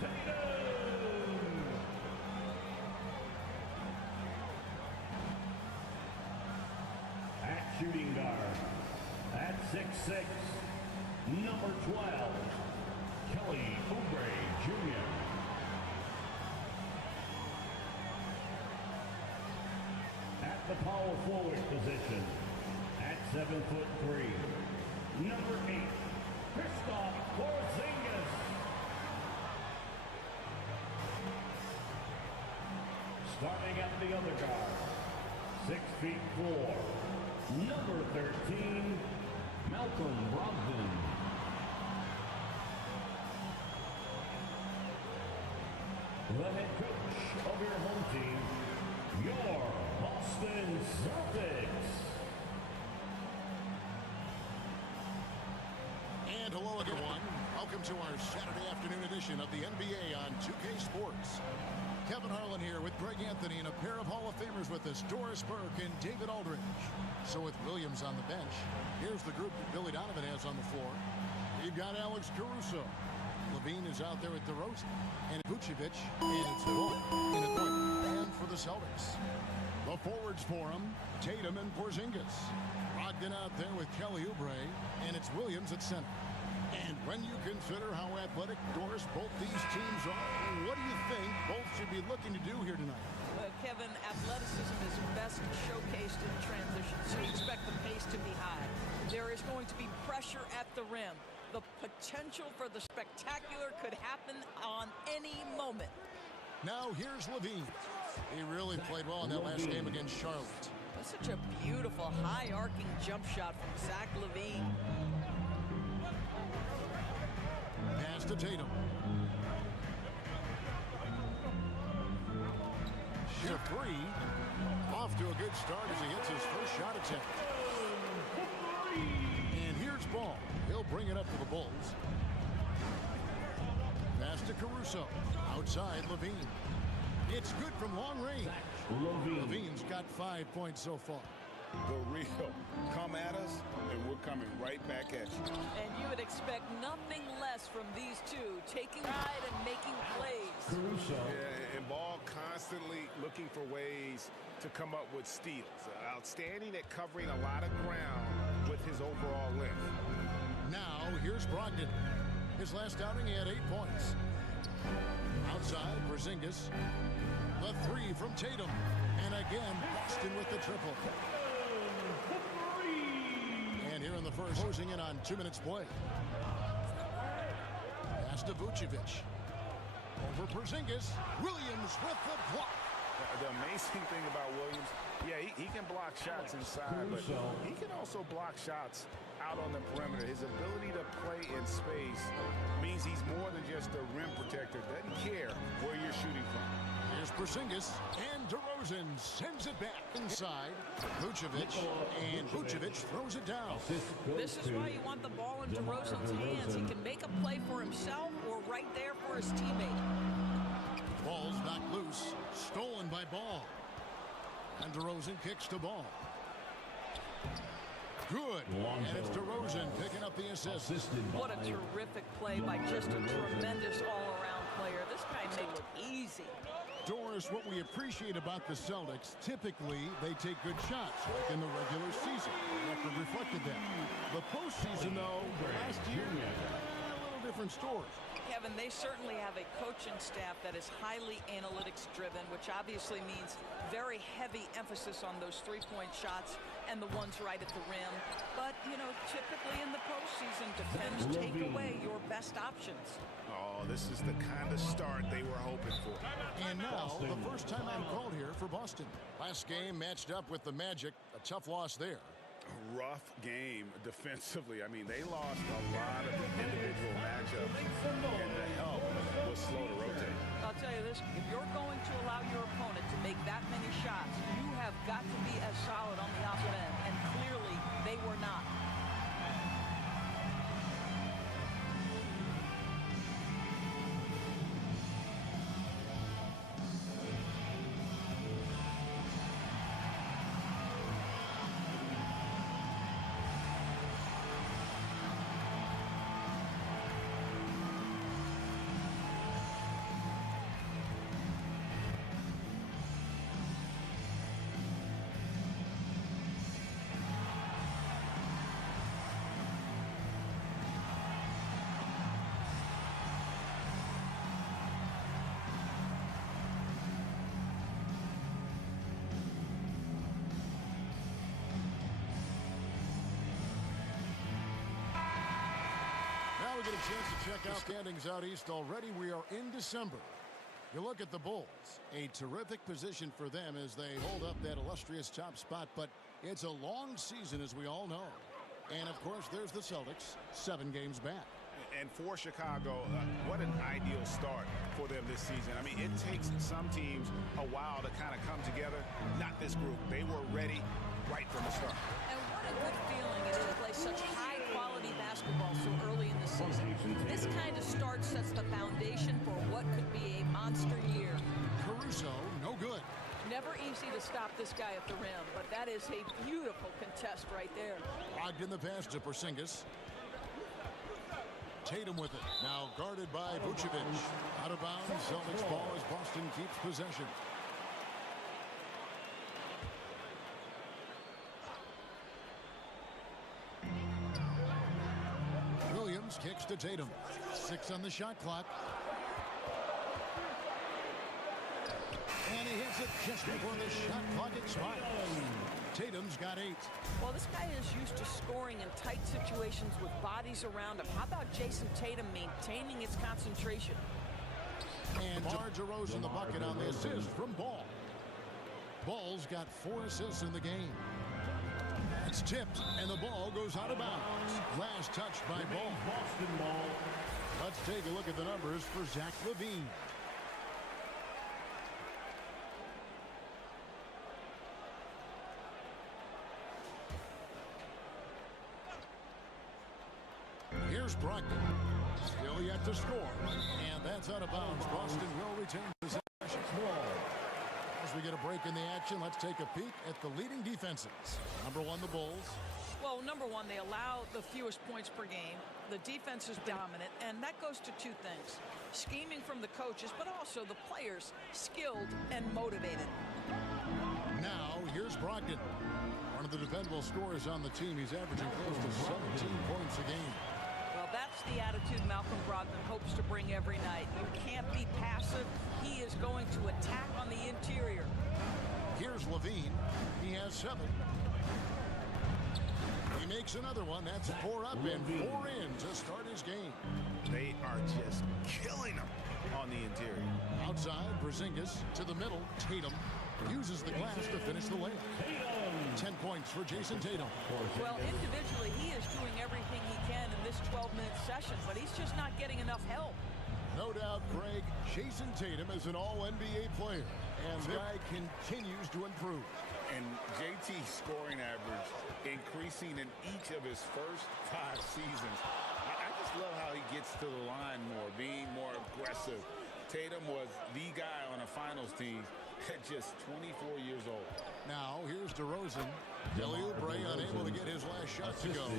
Tatum. At shooting guard, at 6'6", number 12, Kelly Oubre Jr. At the power forward position, at 7'3", number 8, Kristaps Porzingis. Starting at the other guard, 6'4", number 13, Malcolm Brogdon. The head coach of your home team, your Boston Celtics. And hello, everyone. Welcome to our Saturday afternoon edition of the NBA on 2K Sports. Kevin Harlan here with Greg Anthony and a pair of Hall of Famers with us, Doris Burke and David Aldridge. So with Williams on the bench, here's the group that Billy Donovan has on the floor. You've got Alex Caruso. LaVine is out there with DeRozan and Vucevic, and it's Bull in a point. And for the Celtics, the The forwards for him, Tatum and Porzingis. Brogdon out there with Kelly Oubre, and it's Williams at center. And when you consider how athletic, Doris, both these teams are, what do you think both should be looking to do here tonight? Kevin, athleticism is best showcased in transition, so you expect the pace to be high. There is going to be pressure at the rim. The potential for the spectacular could happen on any moment. Now here's Levine. He really played well in that last game against Charlotte. That's such a beautiful, high-arcing jump shot from Zach Levine. Pass to Tatum. Shoot three. Off to a good start as he hits his first shot attempt. And here's Ball. He'll bring it up to the Bulls. Pass to Caruso. Outside Levine. It's good from long range. Levine's got 5 points so far. The real. Come at us, and we're coming right back at you. And you would expect nothing less from these two, taking pride and making plays. Yeah, and Ball constantly looking for ways to come up with steals. Outstanding at covering a lot of ground with his overall length. Now, here's Brogdon. His last outing, he had 8 points. Outside, Porzingis. The three from Tatum. And again, Boston with the triple. And here in the first, closing in on 2 minutes play. Pass to Vucevic. Over Porzingis. Williams with the block. The amazing thing about Williams, yeah, he can block shots inside, but he can also block shots out on the perimeter. His ability to play in space means he's more than just a rim protector. Doesn't care where you're shooting from. Here's Porzingis, and DeRozan sends it back inside. Vucevic, and Vucevic throws it down. This is why you want the ball in DeRozan's hands. He can make a play for himself or right there for his teammate. Ball's knocked loose, stolen by Ball. And DeRozan kicks to Ball. Good, and it's DeRozan picking up the assist. What a terrific play by just a tremendous all-around player. This guy made it look easy. Doris, what we appreciate about the Celtics, typically they take good shots, like in the regular season. The record reflected that. The postseason, though, last year, a little different story. Kevin, they certainly have a coaching staff that is highly analytics-driven, which obviously means very heavy emphasis on those three-point shots and the ones right at the rim. But, you know, typically in the postseason, defense take away your best options. Oh, this is the kind of start they were hoping for. And now, the first time I'm called here for Boston. Last game matched up with the Magic. A tough loss there. Rough game defensively. I mean, they lost a lot of individual matchups, and the help was slow to rotate. I'll tell you this, if you're going to allow your opponent to make that many shots, you have got to be as solid on the offensive end, and clearly they were not. Now we get a chance to check out standings out east already. We are in December. You look at the Bulls, a terrific position for them as they hold up that illustrious top spot, but it's a long season, as we all know. And, of course, there's the Celtics, 7 games back. And for Chicago, what an ideal start for them this season. I mean, it takes some teams a while to kind of come together. Not this group. They were ready right from the start. And what a good feeling it is to play such high-quality basketball so early in the season. This kind of start sets the foundation for what could be a monster year. Caruso, no good. Never easy to stop this guy at the rim, but that is a beautiful contest right there. Logged in the pass to Porzingis. Tatum with it. Now guarded by Vucevic. Out of bounds. Celtics ball as Boston keeps possession. Jones kicks to Tatum. 6 on the shot clock. And he hits it just before the shot clock expires. Tatum's got 8. Well, this guy is used to scoring in tight situations with bodies around him. How about Jason Tatum maintaining his concentration? And DeMar DeRozan the bucket on the assist from Ball. Ball's got 4 assists in the game. It's tipped, and the ball goes out of bounds. Last touch by Ball. Boston ball. Let's take a look at the numbers for Zach LaVine. Here's Brogdon. Still yet to score. And that's out of bounds. Boston will retain possession. As we get a break in the action, let's take a peek at the leading defenses. Number 1, the Bulls. Well, number 1, they allow the fewest points per game. The defense is dominant, and that goes to 2 things. Scheming from the coaches, but also the players, skilled and motivated. Now, here's Brogdon. One of the dependable scorers on the team. He's averaging close to 17 points a game. Well, that's the attitude Malcolm Brogdon hopes to bring every night. You can't be passive. He is going to attack on the interior. Here's LaVine. He has 7. He makes another one. That's 4 up and 4 in to start his game. They are just killing him on the interior. Outside, Porzingis to the middle. Tatum uses the glass to finish the layup. 10 points for Jason Tatum. Well, individually, he is doing everything he can in this 12-minute session, but he's just not getting enough help. No doubt, Greg, Jason Tatum is an all-NBA player, and the guy continues to improve. And JT's scoring average increasing in each of his first 5 seasons. I just love how he gets to the line more, being more aggressive. Tatum was the guy on a finals team at just 24 years old. Now, here's DeRozan. Kelly Oubre unable to get his last shot to go.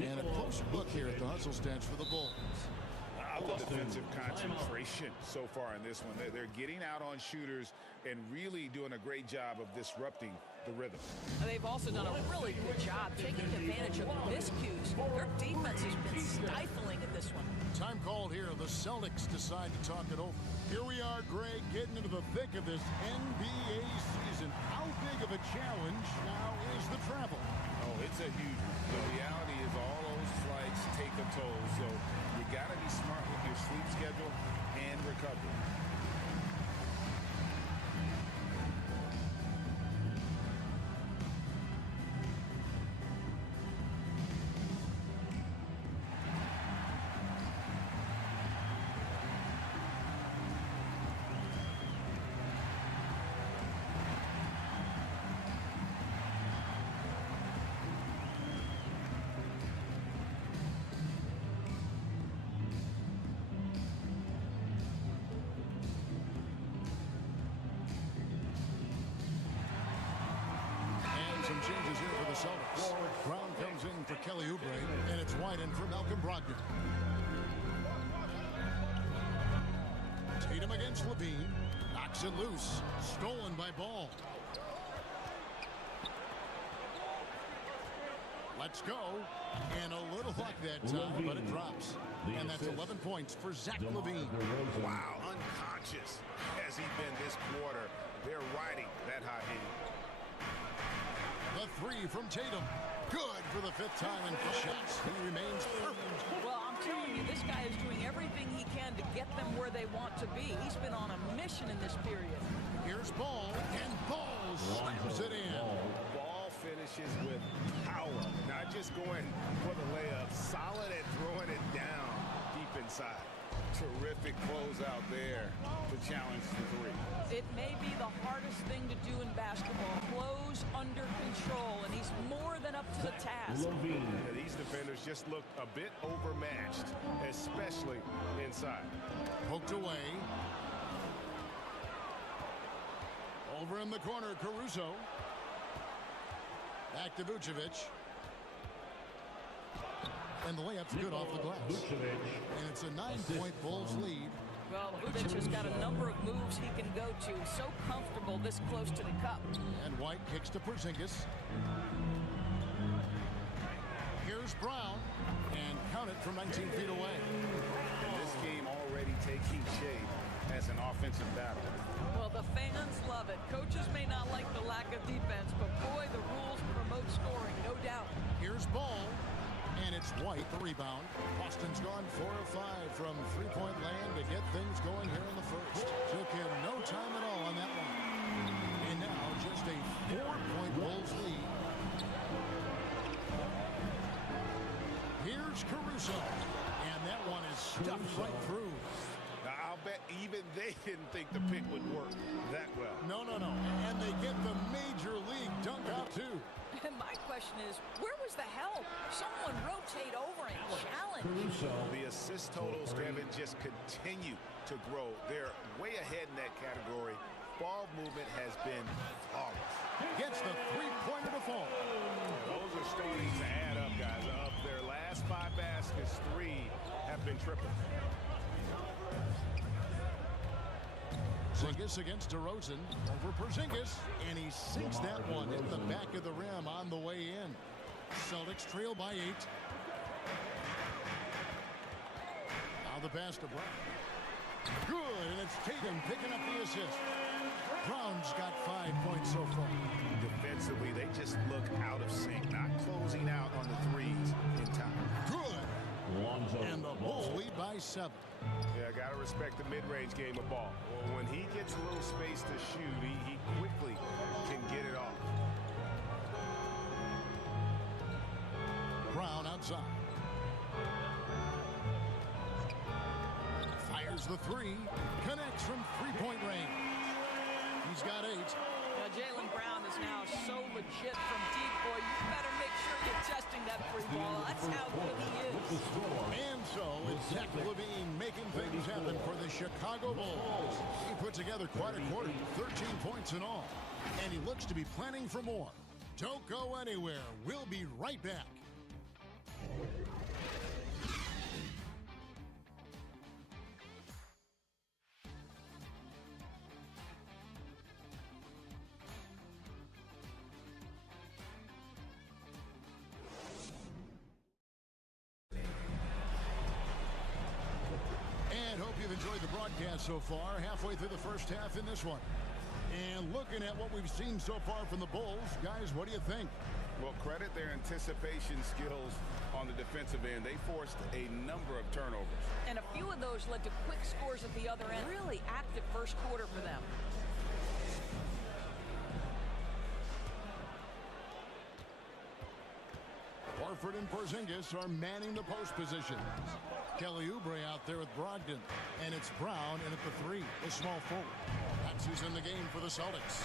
And a close look here at the hustle stance for the Bulls. I love the defensive concentration so far in this one. They're getting out on shooters and really doing a great job of disrupting the rhythm. They've also done a really good job taking advantage of miscues. Their defense has been stifling in this one. Time called here. The Celtics decide to talk it over. Here we are, Greg, getting into the thick of this NBA season. How big of a challenge now is the travel? Oh, it's a huge one. The reality is all those flights take a toll, so you got to be smart with your sleep schedule and recovery. Some changes here for the Celtics. Brown comes in for Kelly Oubre, and it's White in for Malcolm Brogdon. Tatum against LaVine. Knocks it loose. Stolen by Ball. Let's go. And a little luck that time, but it drops. And that's 11 points for Zach LaVine. Wow, unconscious has he been this quarter. They're riding that hot hand. The 3 from Tatum. Good for the 5th time in 5 shots. He remains perfect. Well, I'm telling you, this guy is doing everything he can to get them where they want to be. He's been on a mission in this period. Here's Ball, and Ball slams it in. Ball finishes with power. Not just going for the layup. Solid at throwing it down deep inside. Terrific closeout there to challenge the 3. It may be the hardest thing to do in basketball. Close under control, and he's more than up to the task. Yeah, these defenders just looked a bit overmatched, especially inside. Poked away. Over in the corner, Caruso. Back to Vucevic. And the layup's good off the glass. And it's a 9-point Bulls lead. Well, Vucevic has got a number of moves he can go to. So comfortable this close to the cup. And White kicks to Porzingis. Here's Here's Brown, and count it from 19 feet away. And this game already taking shape as an offensive battle. Well, the fans love it. Coaches may not like the lack of defense, but boy, the rules promote scoring, no doubt. Here's Ball, and it's White, the rebound. Boston's gone 4 of 5 from three-point land to get things going here in the first. Took him no time at all on that one. And now just a 4-point Bulls lead. Here's Caruso, and that one is stuffed right through. Now, I'll bet even they didn't think the pick would work that well. No. And they get the major league dunk out, too. And my question is, where was the help? Someone rotate over and challenge. The assist totals, Kevin, just continue to grow. They're way ahead in that category. Ball movement has been flawless. Gets the three-pointer to fall. Those are starting to add up, guys. Of their last 5 baskets, 3 have been triples. Porzingis against DeRozan. Over Porzingis, and he sinks that one in the back of the rim on the way in. Celtics trail by 8. Now the pass to Brown. Good, and it's Tatum picking up the assist. Brown's got 5 points so far. Defensively, they just look out of sync, not closing out on the threes in time. Good. And the Bulls lead by 7. Yeah, got to respect the mid-range game of ball. Well, when he gets a little space to shoot, he quickly can get it off. Brown outside. Fires the 3. Connects from three-point range. He's got 8. Now, Jaylen Brown is now so legit from deep, boy. You better make sure you're testing that free ball. That's how good he is. And so it's Zach LaVine making things happen for the Chicago Bulls. He put together quite a quarter, 13 points in all. And he looks to be planning for more. Don't go anywhere. We'll be right back. Enjoyed the broadcast so far, halfway through the first half in this one. And looking at what we've seen so far from the Bulls, guys, what do you think? Well, credit their anticipation skills on the defensive end. They forced a number of turnovers. And a few of those led to quick scores at the other end. Really active first quarter for them. Horford and Porzingis are manning the post positions. Kelly Oubre out there with Brogdon. And it's Brown in at the 3, the small forward. That's who's in the game for the Celtics.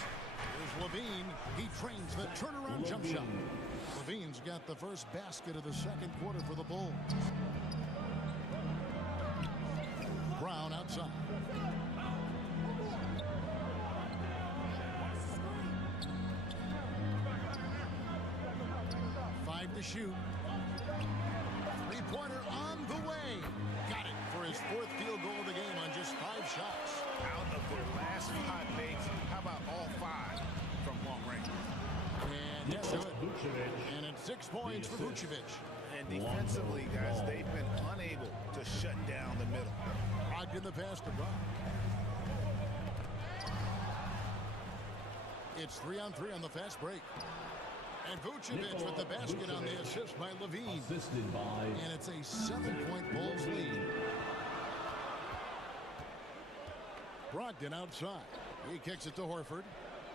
Here's LaVine. He trains the turnaround jump shot. LaVine's got the first basket of the second quarter for the Bulls. Brown outside. To shoot. Three-pointer on the way. Got it for his 4th field goal of the game on just 5 shots. Out of their last 5 makes, how about all 5 from long range? And yes, good. And it's 6 points for Vucevic. And defensively, guys, they've been unable to shut down the middle. Brogdon the pass to Brown. It's 3-on-3 on the fast break. And Vucevic with the basket on the assist by LaVine. And it's a 7-point Bulls lead. Brogdon outside. He kicks it to Horford.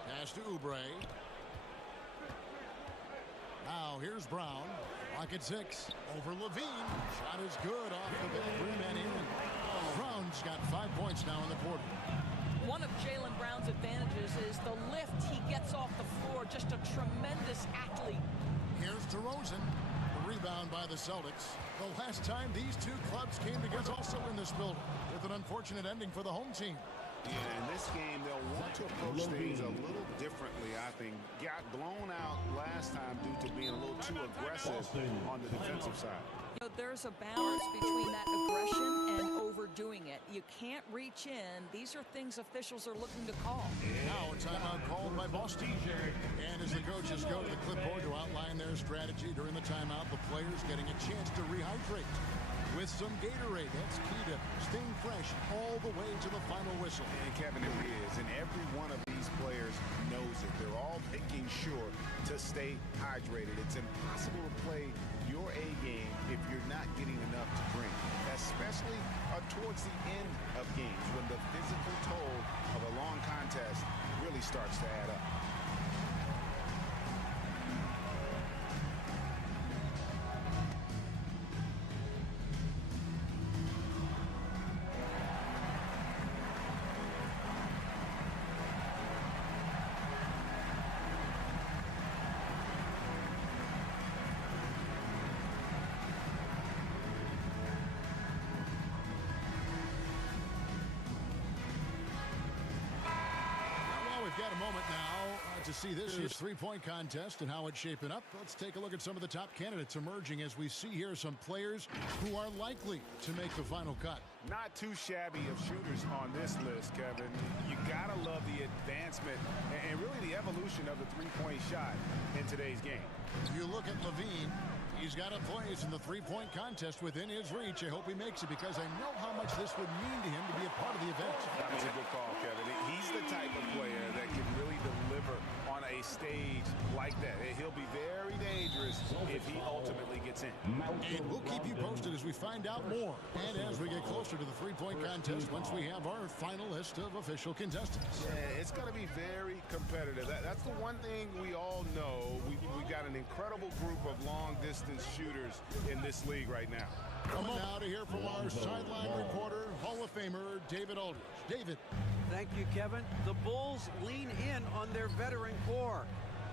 Pass to Oubre. Now here's Brown. Clock at 6. Over LaVine. Shot is good off the back rim and in. Brown's got 5 points now in the quarter. One of Jaylen Brown's advantages is the lift he gets off the floor. Just a tremendous athlete. Here's DeRozan. The rebound by the Celtics. The last time these two clubs came together also in this building, with an unfortunate ending for the home team. Yeah, in this game, they'll want to approach things a little differently, I think. Got blown out last time due to being a little too aggressive on the defensive side. You know, there's a balance between that aggression and overdoing doing it. You can't reach in. These are things officials are looking to call. Now a timeout called by Boston. And as the coaches go to the clipboard to outline their strategy during the timeout, the players getting a chance to rehydrate with some Gatorade. That's key to staying fresh all the way to the final whistle. And Kevin, it is. And every one of these players knows it. They're all making sure to stay hydrated. It's impossible to play your A game if you're not getting enough to drink, especially towards the end of games when the physical toll of a long contest really starts to add up. Got a moment now to see this year's three-point contest and how it's shaping up. Let's take a look at some of the top candidates emerging as we see here some players who are likely to make the final cut. Not too shabby of shooters on this list, Kevin. You gotta love the advancement and really the evolution of the three-point shot in today's game. You look at Levine. He's got a place in the three-point contest within his reach. I hope he makes it because I know how much this would mean to him to be a part of the event. That was a good call, Kevin. He's the type of player that can really deliver on a stage like that. He'll be very dangerous if he ultimately gets in. And we'll keep you posted as we find out more. And as we get closer to the three-point contest, once we have our final list of official contestants. Yeah, it's going to be very competitive. That's the one thing we all know. We've got an incredible group of long-distance shooters in this league right now. Coming now to hear from our sideline reporter, Hall of Famer David Aldridge. David. Thank you, Kevin. The Bulls lean in on their veteran core.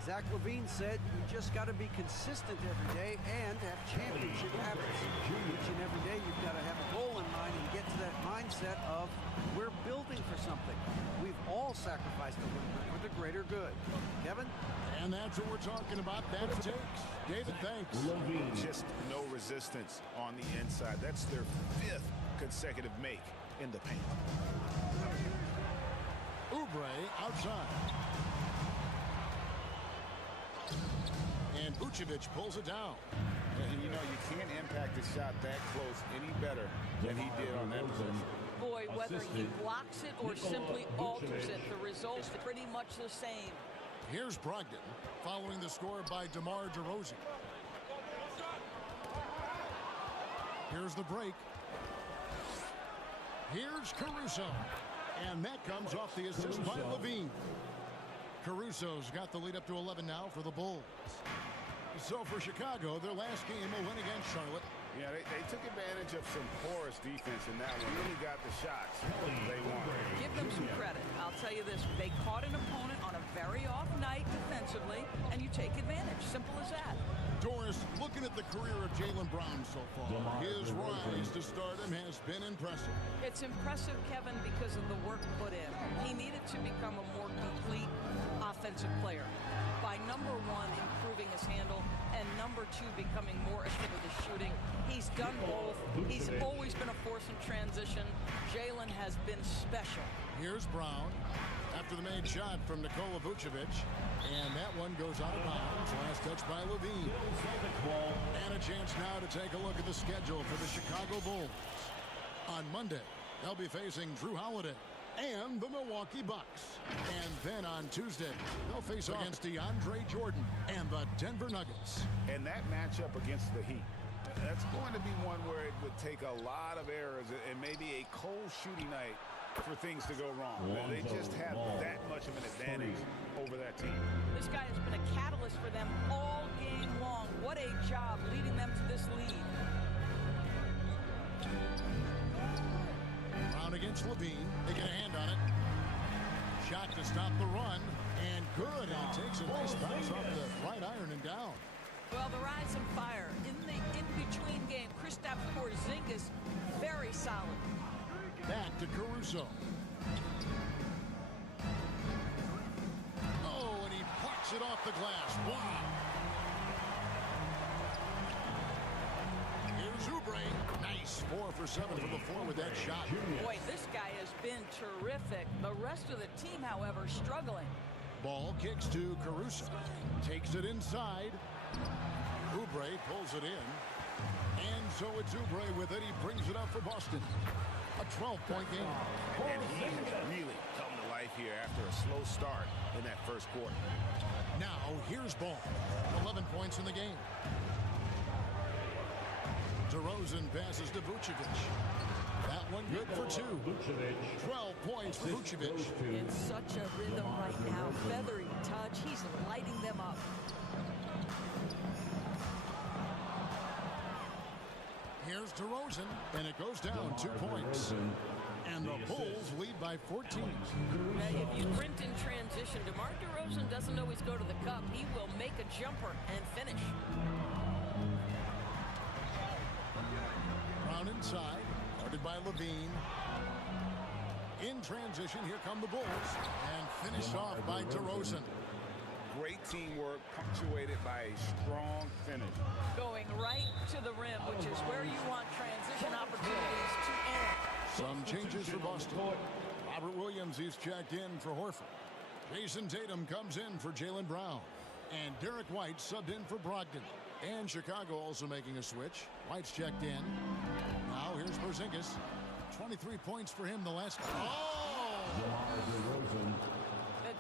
Zach LaVine said you just got to be consistent every day and have championship habits. Each and every day you've got to have a goal in mind and get to that mindset of we're building for something. We've all sacrificed a little bit for the greater good. Kevin? And that's what we're talking about. That's what it takes. David, thanks. Just no resistance on the inside. That's their 5th consecutive make in the paint. Oubre outside. And Vucevic pulls it down. And you know, you can't impact the shot that close any better than he did on that possession. Boy, whether he blocks it or simply alters it, the result's pretty much the same. Here's Brogdon, following the score by DeMar DeRozan. Here's the break. Here's Caruso. And that comes off the assist by Levine. Caruso's got the lead up to 11 now for the Bulls. So for Chicago, their last game will win against Charlotte. Yeah, they took advantage of some porous defense in that one. Really got the shots they wanted. Give them some credit. I'll tell you this. They caught an opponent on a very off night defensively, and you take advantage. Simple as that. Doris, looking at the career of Jaylen Brown so far, his rise to stardom has been impressive. It's impressive, Kevin, because of the work put in. He needed to become a more complete offensive player by, number one, improving his handle, and number two, becoming more efficient with his shooting. He's done both. He's always been a force in transition. Jaylen has been special. Here's Brown after the made shot from Nikola Vucevic, and that one goes out of bounds. Last touch by Levine. And a chance now to take a look at the schedule for the Chicago Bulls. On Monday, they'll be facing Drew Holiday and the Milwaukee Bucks. And then on Tuesday, they'll face off against DeAndre Jordan and the Denver Nuggets. And that matchup against the Heat, that's going to be one where it would take a lot of errors and maybe a cold shooting night for things to go wrong. They just have that much of an advantage over that team. This guy has been a catalyst for them all game long. What a job leading them to this lead. Brown against Levine. They get a hand on it. Shot to stop the run. And good. And he takes a nice bounce off the right iron and down. Well, the rise and fire in the in-between game. Kristaps Porzingis, very solid. Back to Caruso. Oh, and he plucks it off the glass. Wow. Here's Oubre. Nice 4 for 7 from the floor with that shot. Boy, this guy has been terrific. The rest of the team, however, struggling. Ball kicks to Caruso. Takes it inside. Oubre pulls it in. And so it's Oubre with it. He brings it up for Boston. A 12-point game. And he's really come to life here after a slow start in that first quarter. Now, here's Ball. 11 points in the game. DeRozan passes to Vucevic. That one good for 2. 12 points for Vucevic. In such a rhythm right now. Feathery touch. He's lighting them up. Here's DeRozan, and it goes down 2 points. And the Bulls lead by 14. If you print in transition, DeMar DeRozan doesn't always go to the cup. He will make a jumper and finish. Brown inside, guarded by Levine. In transition, here come the Bulls, and finished off by DeRozan. Great teamwork, punctuated by a strong finish. Going right to the rim, which is where you want transition opportunities to end. Some changes for Boston. Robert Williams, he's checked in for Horford. Jason Tatum comes in for Jaylen Brown. And Derek White subbed in for Brogdon. And Chicago also making a switch. White's checked in. Now here's Porzingis. 23 points for him the last game. Oh!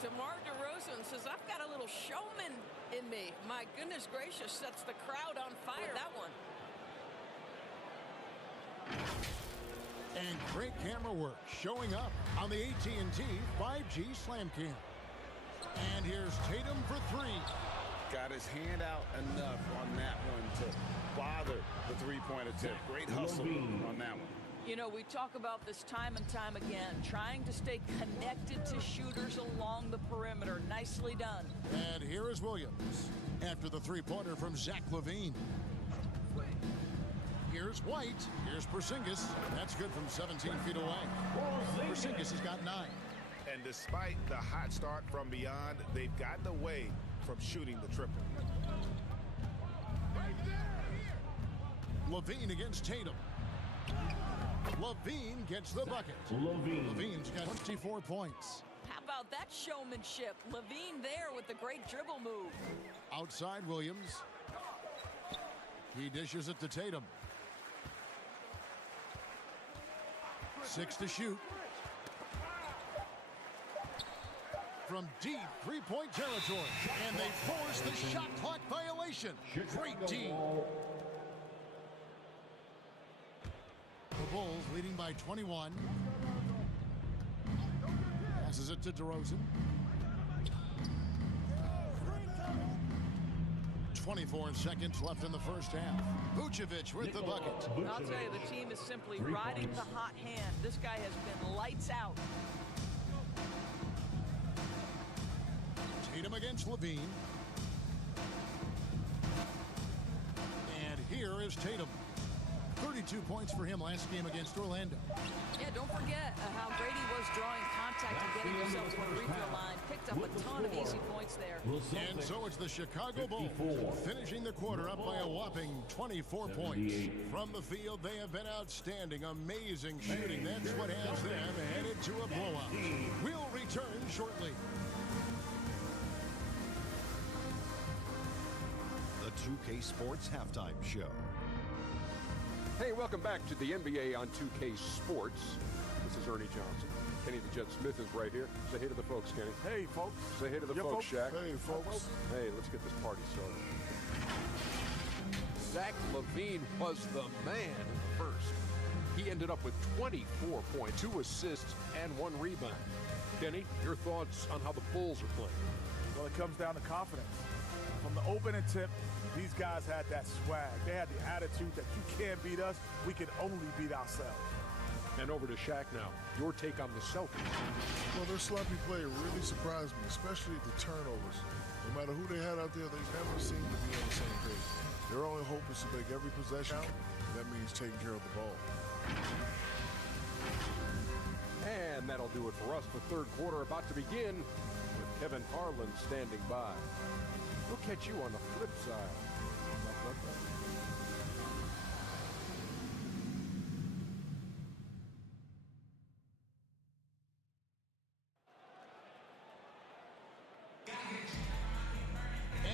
DeMar DeRozan says, I've got a little showman in me. My goodness gracious, sets the crowd on fire. That one. And great camera work showing up on the AT&T 5G Slam Cam. And here's Tatum for 3. Got his hand out enough on that one to bother the three-point attempt. Great hustle on that one. You know, we talk about this time and time again, trying to stay connected to shooters along the perimeter. Nicely done. And here is Williams after the three-pointer from Zach LaVine. Here's White. Here's Porzingis. That's good from 17 feet away. Porzingis has got 9. And despite the hot start from beyond, they've gotten away from shooting the triple. LaVine against Tatum. LaVine gets the bucket. LaVine's got 24 points. How about that showmanship? LaVine there with the great dribble move. Outside Williams. He dishes it to Tatum. 6 to shoot. From deep three-point territory. And they force the shot clock violation. Great D. The Bulls leading by 21. Passes it to DeRozan. 24 seconds left in the first half. Vucevic with the bucket. I'll tell you, the team is simply riding the hot hand. This guy has been lights out. Tatum against LaVine. And here is Tatum. 32 points for him last game against Orlando. Yeah, don't forget how great he was drawing contact and getting himself to the free throw line. Picked up a ton of easy points there. And so it's the Chicago Bulls finishing the quarter up by a whopping 24 points. From the field, they have been outstanding. Amazing shooting. That's what has them headed to a blowout. We'll return shortly. The 2K Sports Halftime Show. Hey, welcome back to the NBA on 2K Sports. This is Ernie Johnson. Kenny the Jet Smith is right here. Say hey to the folks, Kenny. Hey, folks. Say hey to the folks, Shaq. Hey, folks. Hey, let's get this party started. Zach LaVine was the man in the first. He ended up with 24 points, 2 assists, and 1 rebound. Kenny, your thoughts on how the Bulls are playing? Well, it comes down to confidence. From the opening tip, these guys had that swag. They had the attitude that you can't beat us, we can only beat ourselves. And over to Shaq now. Your take on the Celtics. Well, their sloppy play really surprised me, especially the turnovers. No matter who they had out there, they never seemed to be on the same page. Their only hope is to make every possession count, and that means taking care of the ball. And that'll do it for us. The third quarter about to begin with Kevin Harlan standing by. We'll catch you on the flip side.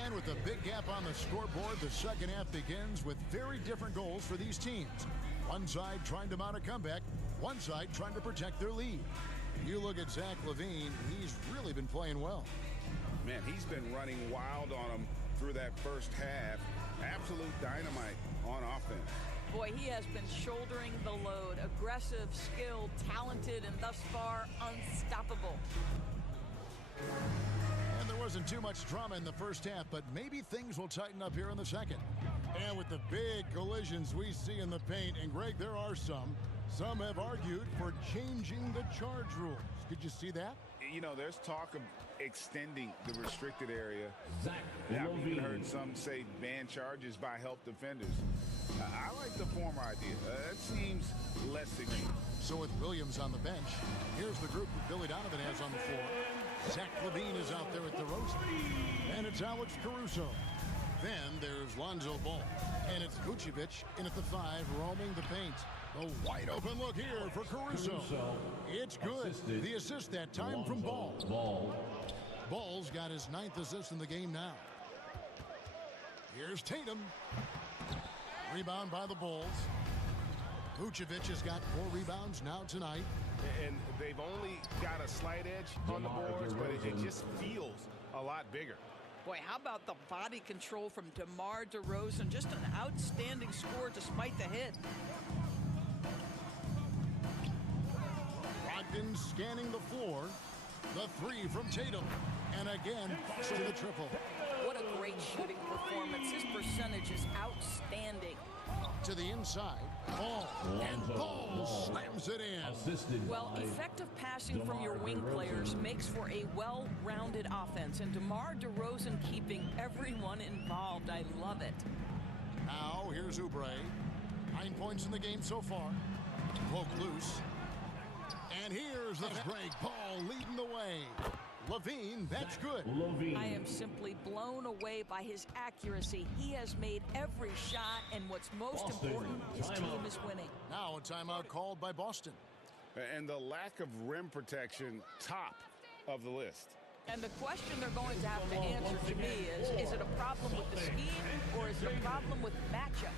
And with a big gap on the scoreboard, the second half begins with very different goals for these teams. One side trying to mount a comeback, one side trying to protect their lead. You look at Zach LaVine, he's really been playing well. Man, he's been running wild on them through that first half. Absolute dynamite on offense. Boy, he has been shouldering the load. Aggressive, skilled, talented, and thus far unstoppable. And there wasn't too much drama in the first half, but maybe things will tighten up here in the second. And with the big collisions we see in the paint, and Greg, there are some have argued for changing the charge rules. Did you see that? You know, there's talk of extending the restricted area. Zach I've even heard some say ban charges by help defenders. I like the former idea. It seems less extreme. So with Williams on the bench, here's the group that Billy Donovan has on the floor. Zach LaVine is out there at DeRozan. And it's Alex Caruso. Then there's Lonzo Ball. And it's Vucevic in at the 5, roaming the paint. A wide open look here for Caruso. It's good. The assist that time from Ball. Ball's got his 9th assist in the game now. Here's Tatum. Rebound by the Bulls. Vucevic has got 4 rebounds now tonight. And they've only got a slight edge on the boards, but it just feels a lot bigger. Boy, how about the body control from DeMar DeRozan? Just an outstanding score despite the hit. Brogdon scanning the floor. The 3 from Tatum. And again, to the triple. What a great shooting performance. His percentage is outstanding. To the inside. Ball. And Ball slams it in. Well, effective passing from your wing players makes for a well-rounded offense. And DeMar DeRozan keeping everyone involved. I love it. Now, here's Oubre. 9 points in the game so far. Poke loose. And here's the Greg Ball leading the way. LaVine, that's good. I am simply blown away by his accuracy. He has made every shot, and what's most important, his team is winning. Now a timeout called by Boston. And the lack of rim protection, top of the list. And the question they're going to have to answer to me is it a problem with the scheme, or is it a problem with matchups?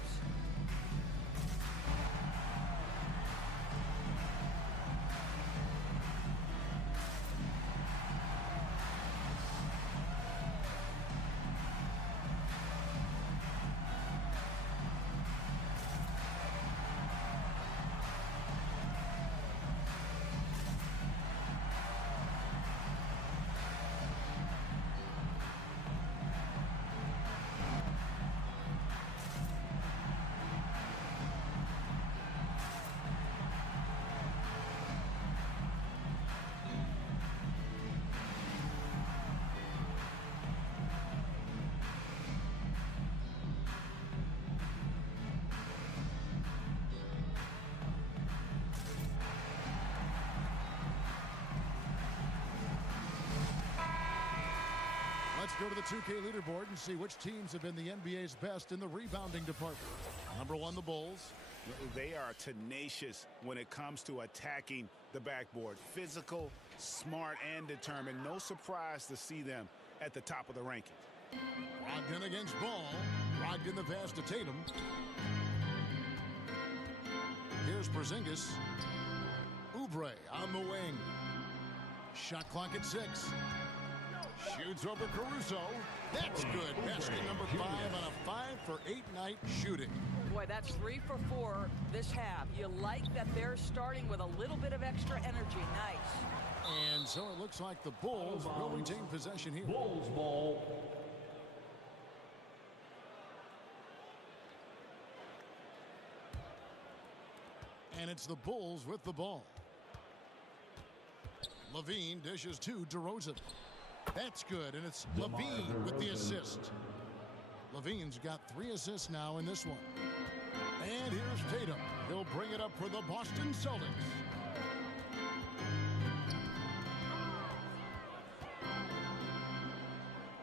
Let's go to the 2K leaderboard and see which teams have been the NBA's best in the rebounding department. Number 1, the Bulls. They are tenacious when it comes to attacking the backboard. Physical, smart, and determined. No surprise to see them at the top of the ranking. Brogdon against Ball. Brogdon the pass to Tatum. Here's Porzingis. Oubre on the wing. Shot clock at 6. Shoots over Caruso. That's good. Basket number 5 on a 5-for-8 night shooting. Boy, that's 3 for 4 this half. You like that they're starting with a little bit of extra energy. Nice. And so it looks like the Bulls will retain possession here. Bulls ball. And it's the Bulls with the ball. LaVine dishes to DeRozan. That's good, and it's LaVine with the assist. LaVine's got 3 assists now in this one. And here's Tatum. He'll bring it up for the Boston Celtics.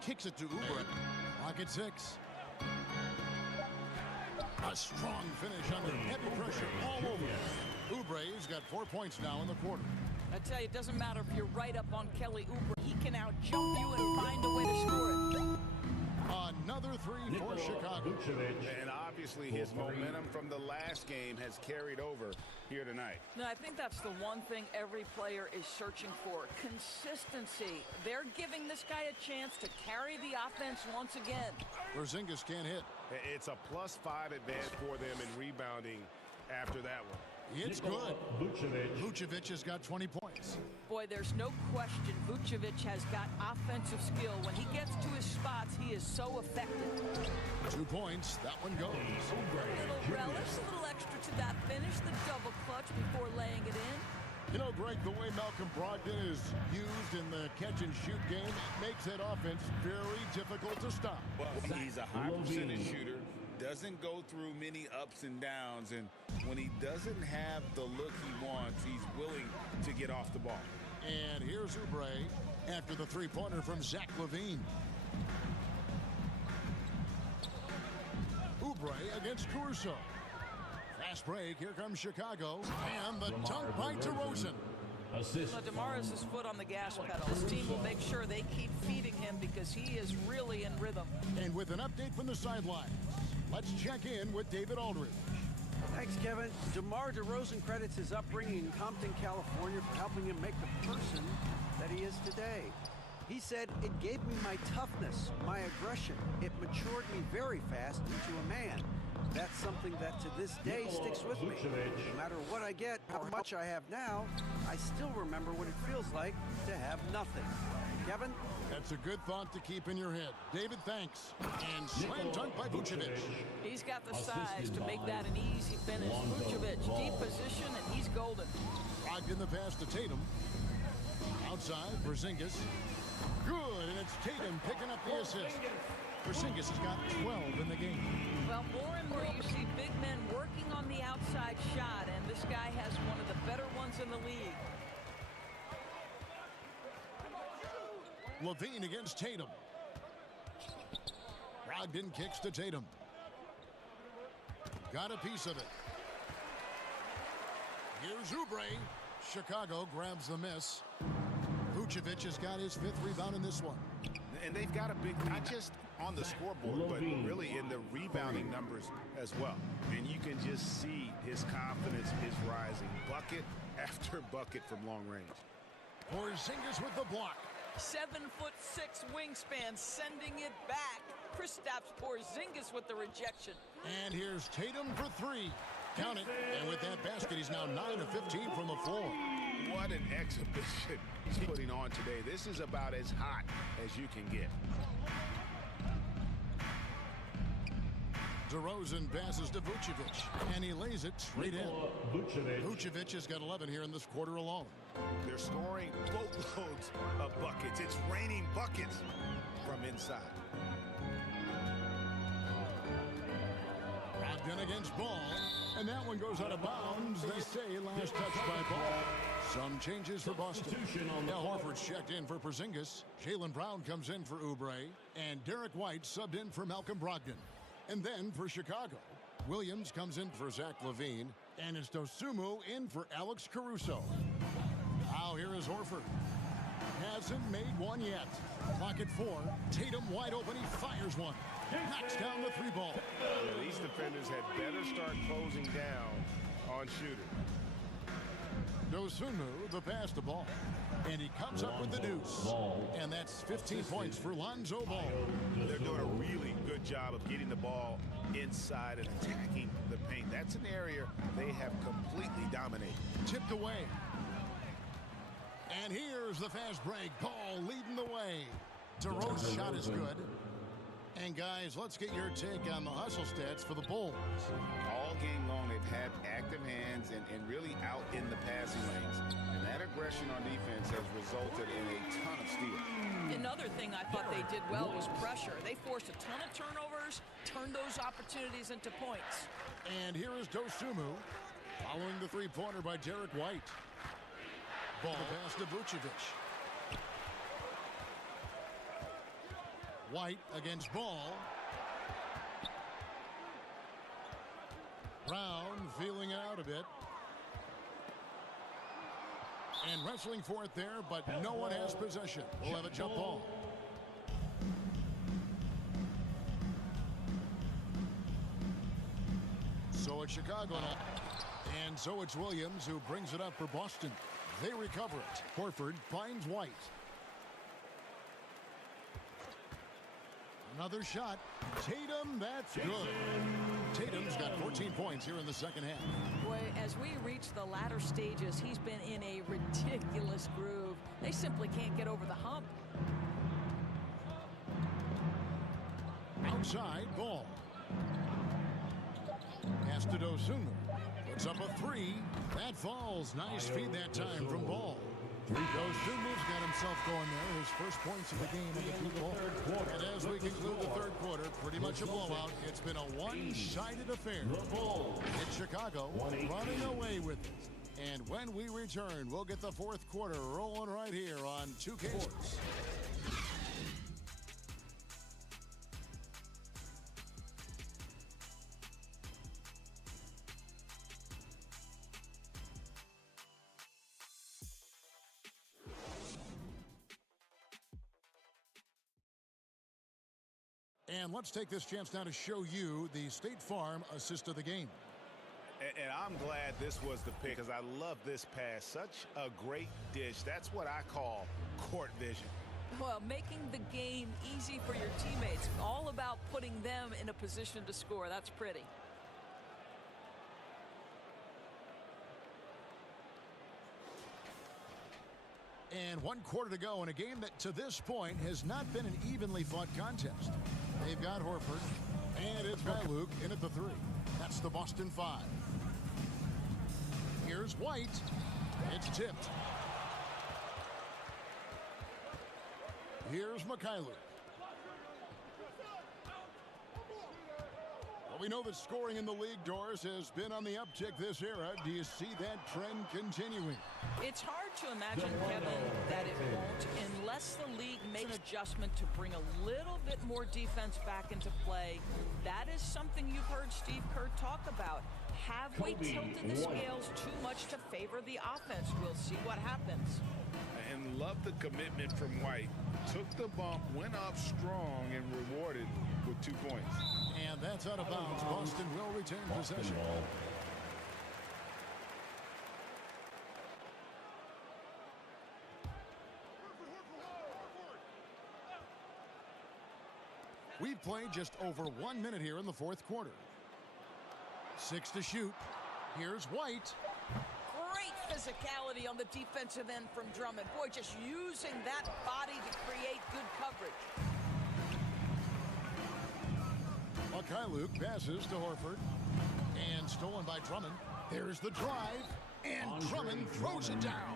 Kicks it to Oubre. Clock at 6. A strong finish under heavy pressure all over. Oubre's got 4 points now in the quarter. I tell you, it doesn't matter if you're right up on Kelly Oubre. He can out-jump you and find a way to score it. three for Chicago. And obviously his momentum from the last game has carried over here tonight. No, I think that's the one thing every player is searching for. Consistency. They're giving this guy a chance to carry the offense once again. Porzingis can't hit. It's a +5 advantage for them in rebounding after that one. It's good. Vucevic has got 20 points. Boy, there's no question Vucevic has got offensive skill. When he gets to his spots, he is so effective. 2 points. That one goes. A little relish, a little extra to that finish, the double clutch before laying it in. You know, Greg, the way Malcolm Brogdon is used in the catch-and-shoot game, it makes that offense very difficult to stop. Well, he's a high percentage shooter, doesn't go through many ups and downs, and when he doesn't have the look he wants, he's willing to get off the ball. And here's Oubre after the three-pointer from Zach LaVine. Oubre against Caruso. Fast break, here comes Chicago, and the dunk by DeRozan. So DeMar has his foot on the gas pedal. His team will make sure they keep feeding him because he is really in rhythm. And with an update from the sideline, let's check in with David Aldridge. Thanks, Kevin. DeMar DeRozan credits his upbringing in Compton, California for helping him make the person that he is today. He said, "It gave me my toughness, my aggression. It matured me very fast into a man. That's something that to this day sticks with me. No matter what I get, how much I have now, I still remember what it feels like to have nothing." Kevin? That's a good thought to keep in your head. David, thanks. And slam dunk by Vucevic. He's got the size to make that an easy finish. Vucevic, deep position, and he's golden. Locked in the pass to Tatum. Outside, Porzingis. Good, and it's Tatum picking up the assist. Porzingis has got 12 in the game. Well, more and more you see big men working on the outside shot, and this guy has one of the better ones in the league. LaVine against Tatum. Brogdon kicks to Tatum. Got a piece of it. Here's Oubre. Chicago grabs the miss. Vucevic has got his 5th rebound in this one. And they've got a big, not just on the scoreboard, but really in the rebounding numbers as well. And you can just see his confidence is rising. Bucket after bucket from long range. Porzingis with the block. 7'6" wingspan, sending it back. Kristaps Porzingis with the rejection. And here's Tatum for 3. Count it. And with that basket, he's now 9 of 15 from the floor. What an exhibition he's putting on today. This is about as hot as you can get. DeRozan passes to Vucevic, and he lays it straight in. Vucevic has got 11 here in this quarter alone. They're scoring boatloads of buckets. It's raining buckets from inside. Brogdon against Ball, and that one goes out of bounds. They say last touch by Ball. Some changes for Boston. Al Horford's checked in for Porzingis. Jaylen Brown comes in for Oubre, and Derek White subbed in for Malcolm Brogdon. And then for Chicago, Williams comes in for Zach LaVine, and it's Dosunmu in for Alex Caruso. Now here is Horford. Hasn't made one yet. Clock at 4. Tatum wide open. He fires one. Knocks down the 3-ball. Yeah, these defenders had better start closing down on shooters. Dosunmu, the pass to Ball. And he comes up with the deuce. And that's 15 points for Lonzo Ball. They're doing a really good job of getting the ball inside and attacking the paint. That's an area they have completely dominated. Tipped away. And here's the fast break. Ball leading the way. DeRozan's shot is good. And guys, let's get your take on the hustle stats for the Bulls. All game long, they've had active hands and really out in the passing lanes. And that aggression on defense has resulted in a ton of steals. Another thing I thought they did well was pressure. They forced a ton of turnovers, turned those opportunities into points. And here is Dosunmu following the 3-pointer by Derek White. Ball pass to Vucevic. White against Ball. Brown feeling it out a bit. And wrestling for it there, but no one has possession. We'll have a jump ball. it's Chicago now. And so it's Williams who brings it up for Boston. They recover it. Horford finds White. Another shot. Tatum, that's good. Tatum's got 14 points here in the second half. Boy, as we reach the latter stages, he's been in a ridiculous groove. They simply can't get over the hump. Outside ball. Pass to Dosunmu. Puts up a three. That falls. Nice feed that time from Ball. Dosunmu's got himself going there. His first points of the game on the 2 ball. And as we conclude the third quarter, pretty much a blowout. It's been a one-sided affair. It's Chicago running away with it. And when we return, we'll get the fourth quarter rolling right here on 2K Sports. And let's take this chance now to show you the State Farm assist of the game. And I'm glad this was the pick because I love this pass. Such a great dish. That's what I call court vision. Well, making the game easy for your teammates. All about putting them in a position to score. That's pretty. And 1 quarter to go in a game that to this point has not been an evenly fought contest. They've got Horford, and it's got Luke in at the 3. That's the Boston 5. Here's White. It's tipped. Here's Mikhailuk. Well, we know that scoring in the league, Doris, has been on the uptick this era. Do you see that trend continuing? It's hard to imagine, Kevin, that it won't unless the league makes an adjustment to bring a little bit more defense back into play. That is something you've heard Steve Kerr talk about. Have we tilted the scales too much to favor the offense? We'll see what happens. And love the commitment from White. Took the bump, went up strong, and rewarded with 2 points. And that's out of bounds. Boston will retain possession. We've played just over 1 minute here in the fourth quarter. 6 to shoot. Here's White. Great physicality on the defensive end from Drummond. Boy, just using that body to create good coverage. Mikhailuk passes to Horford. And stolen by Drummond. There's the drive. And Drummond throws it down.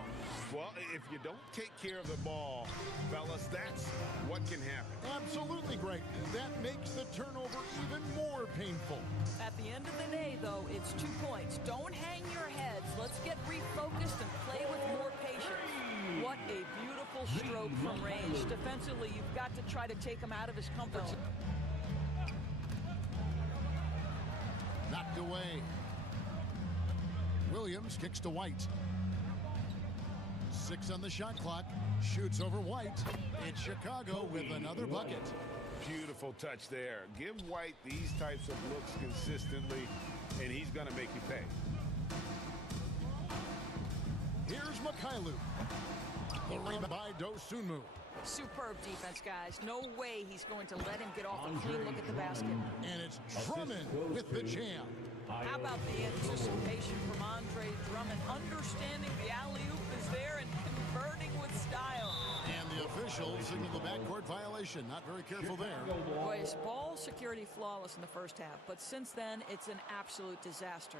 Well, if you don't take care of the ball, fellas, that's what can happen. Absolutely great. That makes the turnover even more painful. At the end of the day, though, it's 2 points. Don't hang your heads. Let's get refocused and play with more patience. What a beautiful stroke from range. Defensively, you've got to try to take him out of his comfort zone. Knocked away. Williams kicks to White. 6 on the shot clock. Shoots over White. It's Chicago with another bucket. Beautiful touch there. Give White these types of looks consistently, and he's going to make you pay. Here's Mikhailuk. The rebound by Dosunmu. Superb defense, guys. No way he's going to let him get off a clean look at the basket. And it's Drummond with the jam. How about the anticipation from Andre Drummond? Understanding the alley-oop is there and converting with style. And the officials signal the backcourt violation. Not very careful there. Boys, ball security flawless in the first half, but since then, it's an absolute disaster.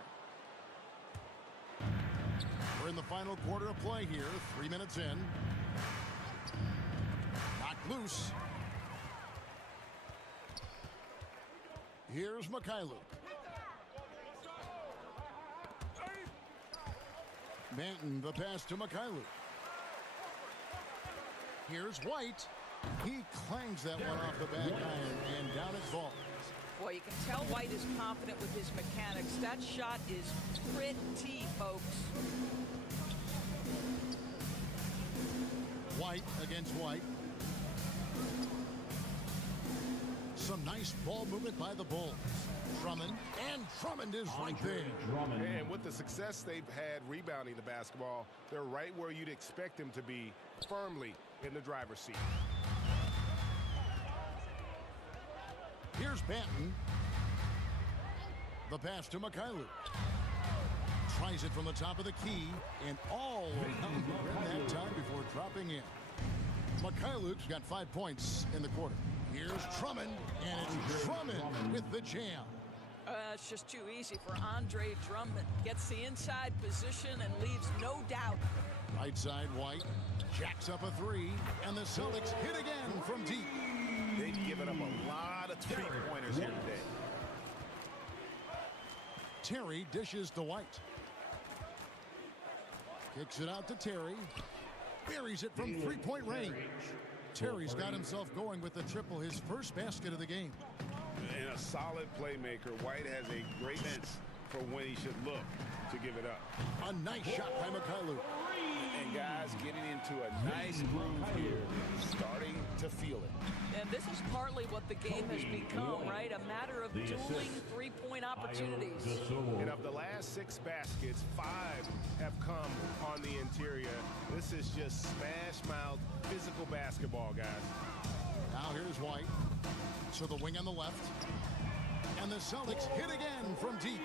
We're in the final quarter of play here. 3 minutes in. Knocked loose. Here's Mikhailuk. Manton, the pass to Mikhailuk. Here's White. He clangs that one off the back iron, and down it falls. Boy, you can tell White is confident with his mechanics. That shot is pretty, folks. White against White. Some nice ball movement by the Bulls. Drummond, and Drummond is right there. And with the success they've had rebounding the basketball, they're right where you'd expect them to be, firmly in the driver's seat. Here's Banton. The pass to Mikhailuk. Tries it from the top of the key, and all around the rim that time before dropping in. Mikhailuk's got 5 points in the quarter. Here's Drummond, and it's Drummond with the jam. It's just too easy for Andre Drummond. Gets the inside position and leaves no doubt. Right side, White jacks up a three, and the Celtics hit again from deep. They've given up a lot of three-pointers here today. Terry dishes to White. Kicks it out to Terry. Buries it from three-point range. Terry's got himself going with the triple, his first basket of the game. And a solid playmaker, White has a great sense for when he should look to give it up. A nice shot by Mikhailuk. And guys getting into a nice groove here, starting to feel it. And this is partly what the game has become, right? A matter of dueling three-point opportunities. And of the last 6 baskets, 5 have come on the interior. This is just smash-mouth, physical basketball, guys. Now here's White to the wing on the left. And the Celtics hit again from deep.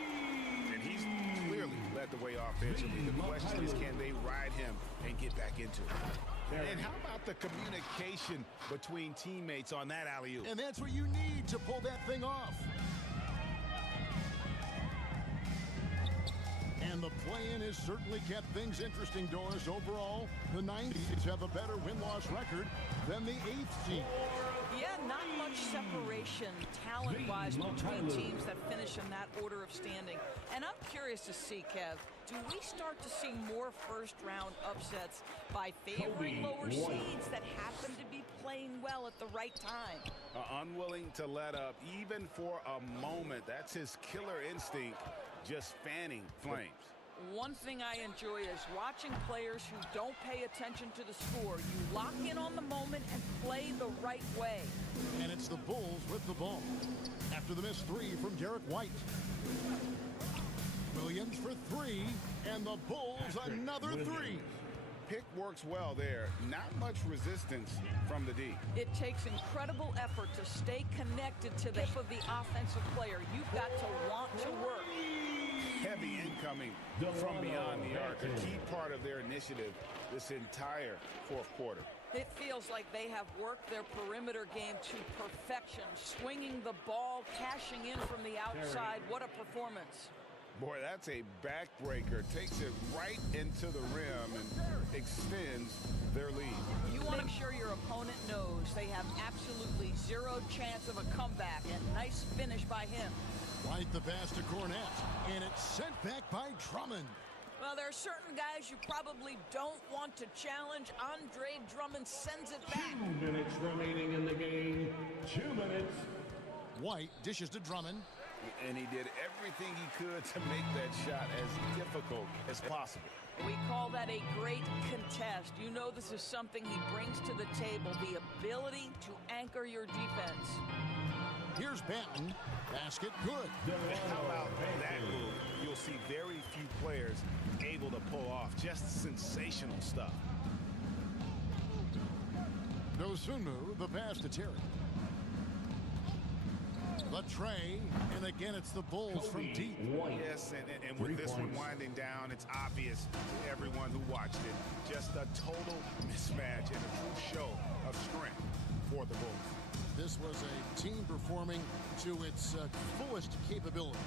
And he's clearly led the way offensively. The question is, can they ride him and get back into it? And how about the communication between teammates on that alley-oop? And that's what you need to pull that thing off. And the play-in has certainly kept things interesting, Doris. Overall, the 90s have a better win-loss record than the 8th seed. Yeah, not much separation talent-wise between teams that finish in that order of standing. And I'm curious to see, Kev, do we start to see more first-round upsets by favoring lower seeds that happen to be playing well at the right time? Unwilling to let up even for a moment. That's his killer instinct, just fanning flames. One thing I enjoy is watching players who don't pay attention to the score. You lock in on the moment and play the right way. And it's the Bulls with the ball. After the missed three from Derek White. Williams for three, and the Bulls another three. Pick works well there. Not much resistance from the D. It takes incredible effort to stay connected to the hip of the offensive player. You've got to want to work. Heavy incoming from beyond the arc, a key part of their initiative this entire fourth quarter. It feels like they have worked their perimeter game to perfection, swinging the ball, cashing in from the outside. What a performance. Boy, that's a backbreaker. Takes it right into the rim and extends their lead. You want to make sure your opponent knows they have absolutely zero chance of a comeback. And nice finish by him. Right the pass to Cornette, and it's sent back by Drummond. Well, there are certain guys you probably don't want to challenge. Andre Drummond sends it back. 2 minutes remaining in the game. 2 minutes. White dishes to Drummond. And he did everything he could to make that shot as difficult as possible. We call that a great contest. You know this is something he brings to the table, the ability to anchor your defense. Here's Banton. Basket good. How about that move? You'll see very few players able to pull off just sensational stuff. Dosunmu, the pass to Terry. The tray, and again it's the Bulls from deep. Yes, and with this one winding down, it's obvious to everyone who watched it. Just a total mismatch and a true show of strength for the Bulls. This was a team performing to its fullest capability.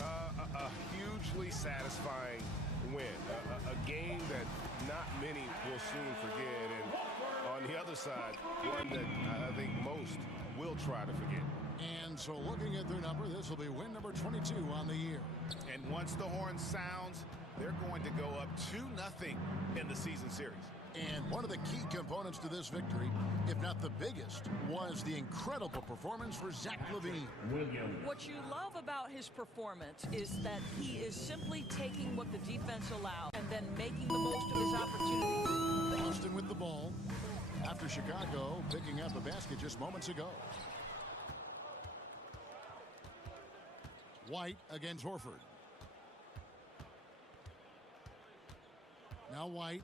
A hugely satisfying win. A game that not many will soon forget. And on the other side, one that I think most will try to forget. And so looking at their number, this will be win number 22 on the year. And once the horn sounds, they're going to go up 2-0 in the season series. And one of the key components to this victory, if not the biggest, was the incredible performance for Zach LaVine. What you love about his performance is that he is simply taking what the defense allows and then making the most of his opportunities. Boston with the ball after Chicago picking up a basket just moments ago. White against Horford. Now White.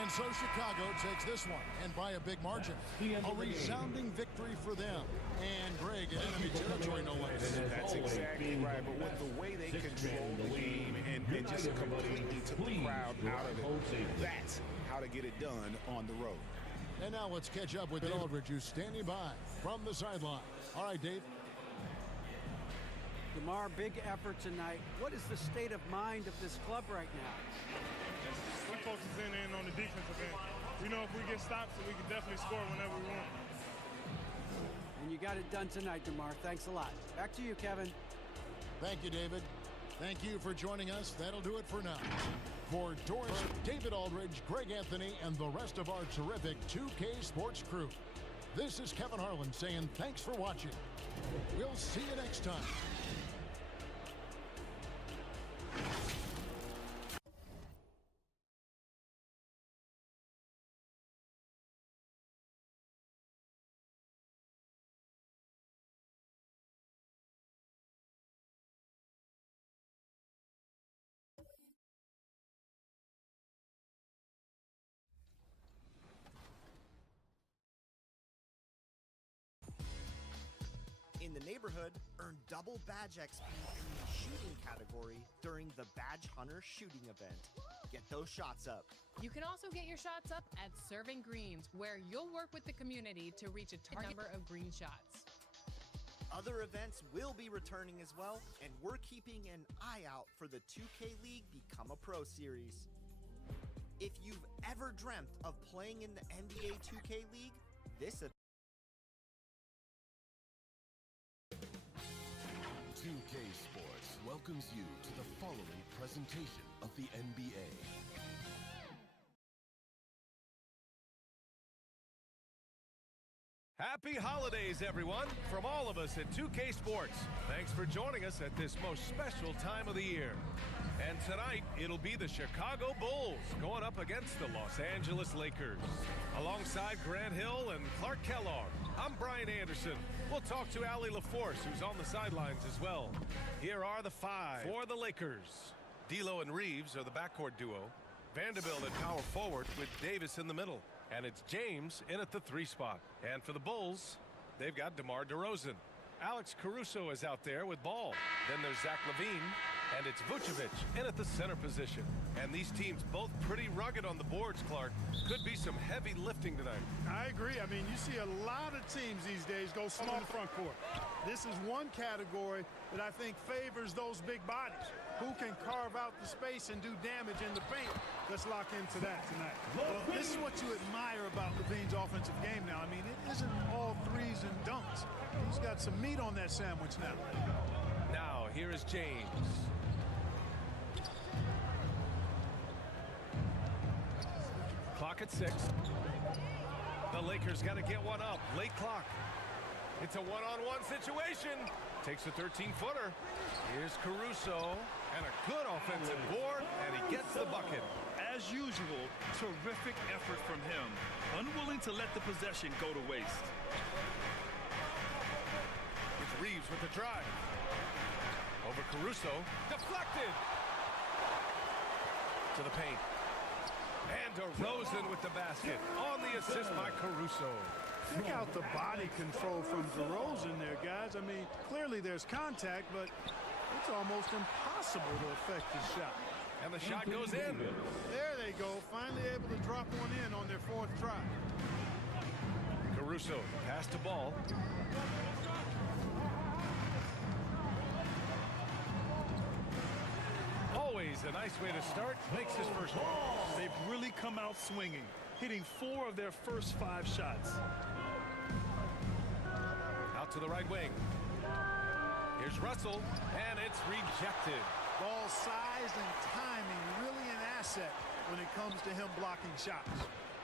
And so Chicago takes this one, and by a big margin. A resounding victory for them. And Greg, in enemy territory, no less. That's exactly right, but with the way they control the game and just completely took the crowd out of it, that's how to get it done on the road. And now let's catch up with Dave Aldridge, who's standing by from the sideline. All right, Dave. DeMar, big effort tonight. What is the state of mind of this club right now? We focus in on the defensive end. We know if we get stops, we can definitely score whenever we want. And you got it done tonight, DeMar. Thanks a lot. Back to you, Kevin. Thank you, David. Thank you for joining us. That'll do it for now. For Doris, David Aldridge, Greg Anthony, and the rest of our terrific 2K Sports crew, this is Kevin Harlan saying thanks for watching. We'll see you next time. In the neighborhood, earn double badge XP in the shooting category during the Badge Hunter shooting event. Get those shots up. You can also get your shots up at Serving Greens, where you'll work with the community to reach a target number of green shots. Other events will be returning as well, and we're keeping an eye out for the 2K League Become a Pro series. If you've ever dreamt of playing in the NBA 2K League, this event 2K Sports welcomes you to the following presentation of the NBA. Happy holidays, everyone, from all of us at 2K Sports. Thanks for joining us at this most special time of the year. And tonight, it'll be the Chicago Bulls going up against the Los Angeles Lakers. Alongside Grant Hill and Clark Kellogg, I'm Brian Anderson. We'll talk to Allie LaForce, who's on the sidelines as well. Here are the five for the Lakers. D'Lo and Reeves are the backcourt duo. Vanderbilt at power forward with Davis in the middle. And it's James in at the 3 spot. And for the Bulls, they've got DeMar DeRozan. Alex Caruso is out there with Ball. Then there's Zach LaVine. And it's Vucevic in at the center position. And these teams both pretty rugged on the boards, Clark. Could be some heavy lifting tonight. I agree. I mean, you see a lot of teams these days go small in the front court. This is one category that I think favors those big bodies who can carve out the space and do damage in the paint. Let's lock into that tonight. Well, this is what you admire about LaVine's offensive game now. I mean, it isn't all threes and dunks. He's got some meat on that sandwich now. Now, here is James. Clock at 6. The Lakers got to get one up. Late clock. It's a one-on-one situation. Takes a 13-footer. Here's Caruso. And a good offensive board. And he gets the bucket. As usual, terrific effort from him. Unwilling to let the possession go to waste. It's Reeves with the drive. Over Caruso. Deflected. To the paint. And DeRozan with the basket on the assist by Caruso. Check out the body control from DeRozan there, guys. I mean, clearly there's contact, but it's almost impossible to affect the shot. And the shot goes in. There they go. Finally able to drop one in on their 4th try. Caruso pass to Ball. Always a nice way to start. Makes his first one. They've really come out swinging, hitting 4 of their first 5 shots. Out to the right wing. Here's Russell, and it's rejected. Ball size and timing really an asset when it comes to him blocking shots.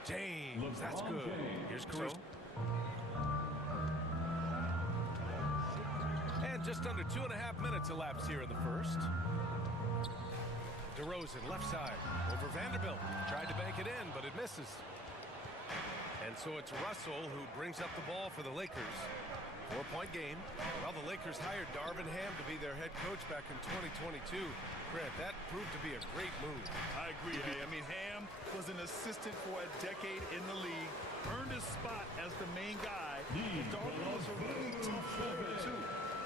James, that's good. Here's Caruso. And just under 2.5 minutes elapsed here in the first. DeRozan DeRozan, left side. Over Vanderbilt. Tried to bank it in, but it misses. And so it's Russell who brings up the ball for the Lakers. 4-point game. Well, the Lakers hired Darvin Ham to be their head coach back in 2022. Grant, that proved to be a great move. I agree. I mean, Ham was an assistant for a decade in the league, earned his spot as the main guy. Darvin was a really tough player, too.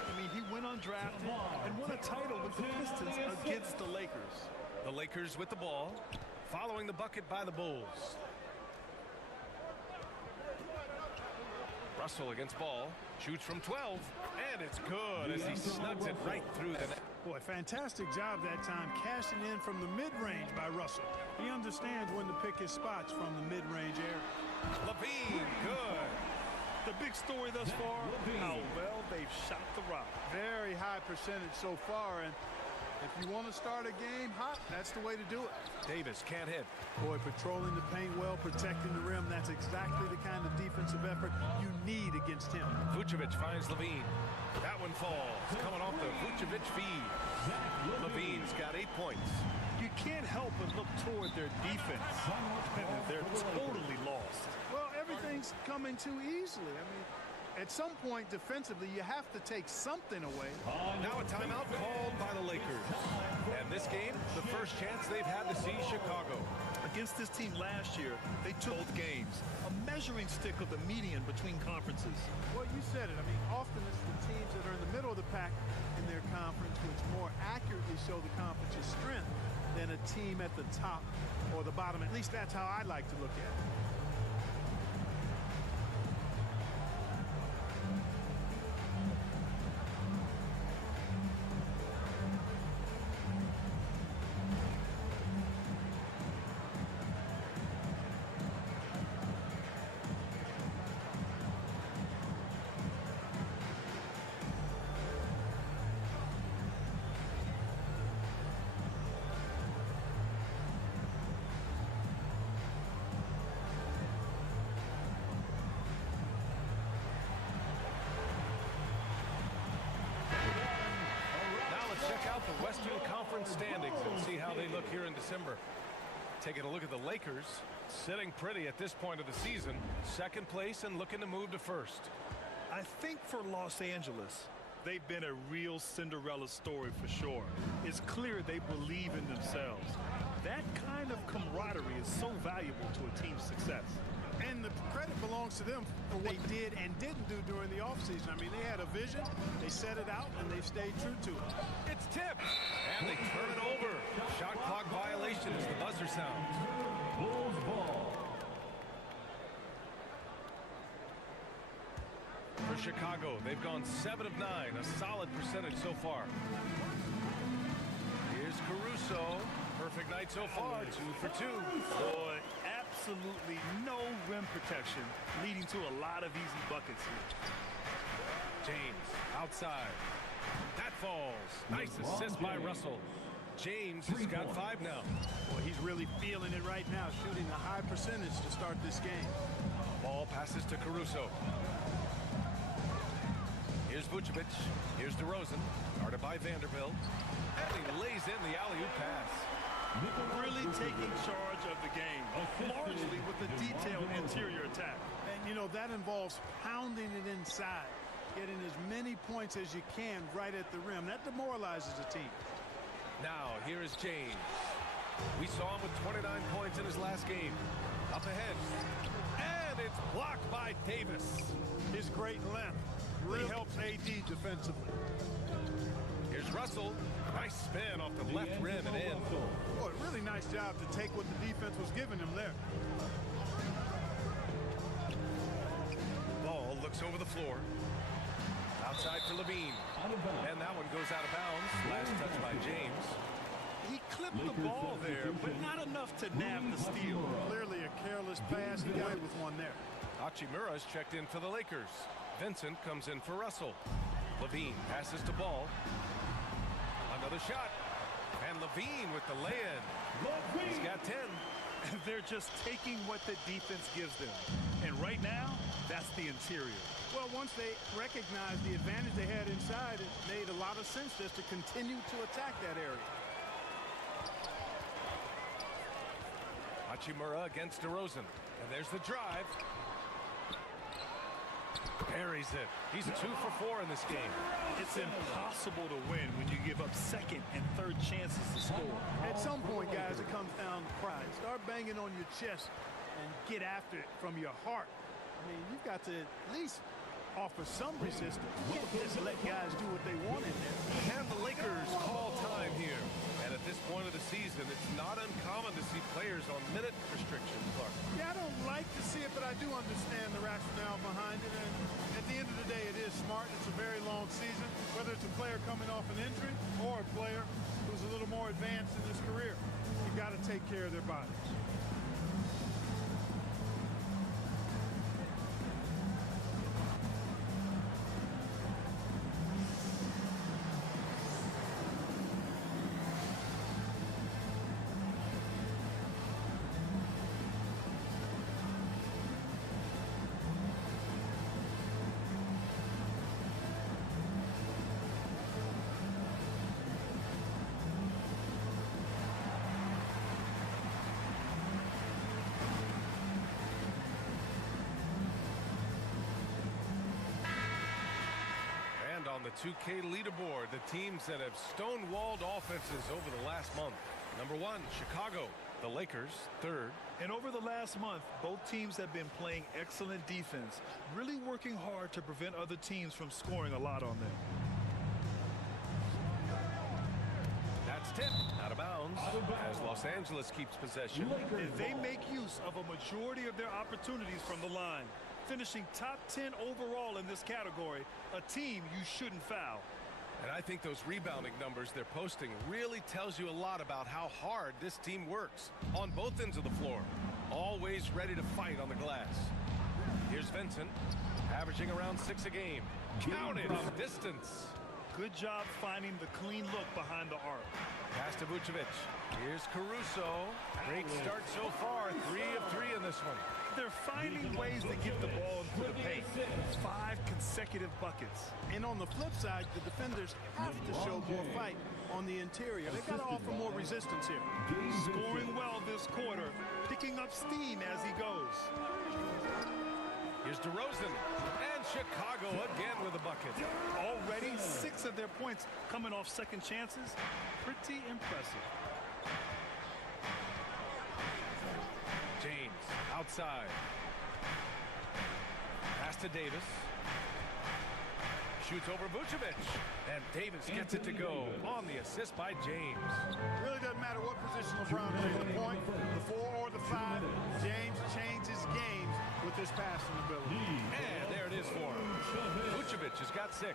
I mean, he went undrafted and won a title with the Pistons against the Lakers. The Lakers with the ball, following the bucket by the Bulls. Russell against ball, shoots from 12, and it's good as he snugs it right through the net. Boy, fantastic job that time cashing in from the mid-range by Russell. He understands when to pick his spots from the mid-range area. Levine, good. The big story thus far, how well they've shot the rock. Very high percentage so far, and if you want to start a game hot, that's the way to do it. Davis can't hit. Boy, patrolling the paint well, protecting the rim, that's exactly the kind of defensive effort you need against him. Vucevic finds Levine. That one falls, coming off the Vucevic feed. Levine's got 8 points. You can't help but look toward their defense. They're totally lost. Well, everything's coming too easily. I mean, at some point defensively, you have to take something away. Now a timeout called by the Lakers. And this game, the first chance they've had to see Chicago. Against this team last year, they took both games, a measuring stick of the median between conferences. Well, you said it. I mean, often it's the teams that are in the middle of the pack in their conference which more accurately show the conference's strength than a team at the top or the bottom. At least that's how I like to look at it. The Western Conference standings and see how they look here in December. Taking a look at the Lakers, sitting pretty at this point of the season, second place and looking to move to first. I think for Los Angeles, they've been a real Cinderella story for sure. It's clear they believe in themselves. That kind of camaraderie is so valuable to a team's success. And the credit belongs to them for what they did and didn't do during the offseason. I mean, they had a vision, they set it out, and they've stayed true to it. It's tipped, and they turn it over. Shot clock violation as the buzzer sounds. Bulls ball. For Chicago, they've gone 7 of 9, a solid percentage so far. Here's Caruso. Perfect night so far, 2 for 2. Boy, absolutely no rim protection, leading to a lot of easy buckets here. James outside. That falls. Nice assist by Russell. James has got 5 now. Boy, he's really feeling it right now, shooting a high percentage to start this game. Ball passes to Caruso. Here's Vucevic. Here's DeRozan. Guarded by Vanderbilt. And he lays in the alley-oop pass. Really taking charge of the game, largely with a detailed interior attack. And, you know, that involves pounding it inside, getting as many points as you can right at the rim. That demoralizes a team. Now, here is James. We saw him with 29 points in his last game. Up ahead. And it's blocked by Davis. His great length really helps AD defensively. Here's Russell. Nice spin off the left rim and in. Boy, really nice job to take what the defense was giving him there. Ball looks over the floor. Outside for Levine. And that one goes out of bounds. Last touch by James. He clipped the ball there, but not enough to nab the steal. Clearly a careless pass. He got with one there. Hachimura's checked in for the Lakers. Vincent comes in for Russell. Levine passes to Ball. Another shot. And Levine with the lay-in. He's got 10. They're just taking what the defense gives them. And right now, that's the interior. Well, once they recognized the advantage they had inside, it made a lot of sense just to continue to attack that area. Hachimura against DeRozan. And there's the drive. Buries it. He's 2 for 4 in this game. It's impossible to win when you give up second and third chances to score. At some point, guys, it comes down to pride. Start banging on your chest and get after it from your heart. I mean, you've got to at least offer some resistance. You can't just let guys do what they want in there. And the Lakers call time here. And at this point of the season, it's not uncommon to see players on minute restrictions, Clark. Yeah, I don't like to see it, but I do understand the rationale behind it. And at the end of the day, it is smart. It's a very long season, whether it's a player coming off an injury or a player who's a little more advanced in his career. You've got to take care of their bodies. On the 2K leaderboard, the teams that have stonewalled offenses over the last month. Number 1, Chicago. The Lakers, 3rd. And over the last month, both teams have been playing excellent defense, really working hard to prevent other teams from scoring a lot on them. That's tipped out of bounds as Los Angeles keeps possession. And they make use of a majority of their opportunities from the line. Finishing top 10 overall in this category, a team you shouldn't foul. And I think those rebounding numbers they're posting really tells you a lot about how hard this team works on both ends of the floor. Always ready to fight on the glass. Here's Vincent, averaging around 6 a game. Counted from distance. Good job finding the clean look behind the arc. Pass to Vucevic. Here's Caruso. Great start so far. 3 of 3 in this one. They're finding ways to get the ball into the paint. 5 consecutive buckets. And on the flip side, the defenders have to show more fight on the interior. They've got to offer more resistance here. Scoring well this quarter, picking up steam as he goes. Here's DeRozan, and Chicago again with a bucket. Already 6 of their points coming off second chances. Pretty impressive. James outside. Pass to Davis. Shoots over Vucevic. And Davis gets it to go on the assist by James. Really doesn't matter what position LeBron plays, the point, the 4 or the 5. James changes games with his passing ability. And there it is for him. Vucevic has got 6.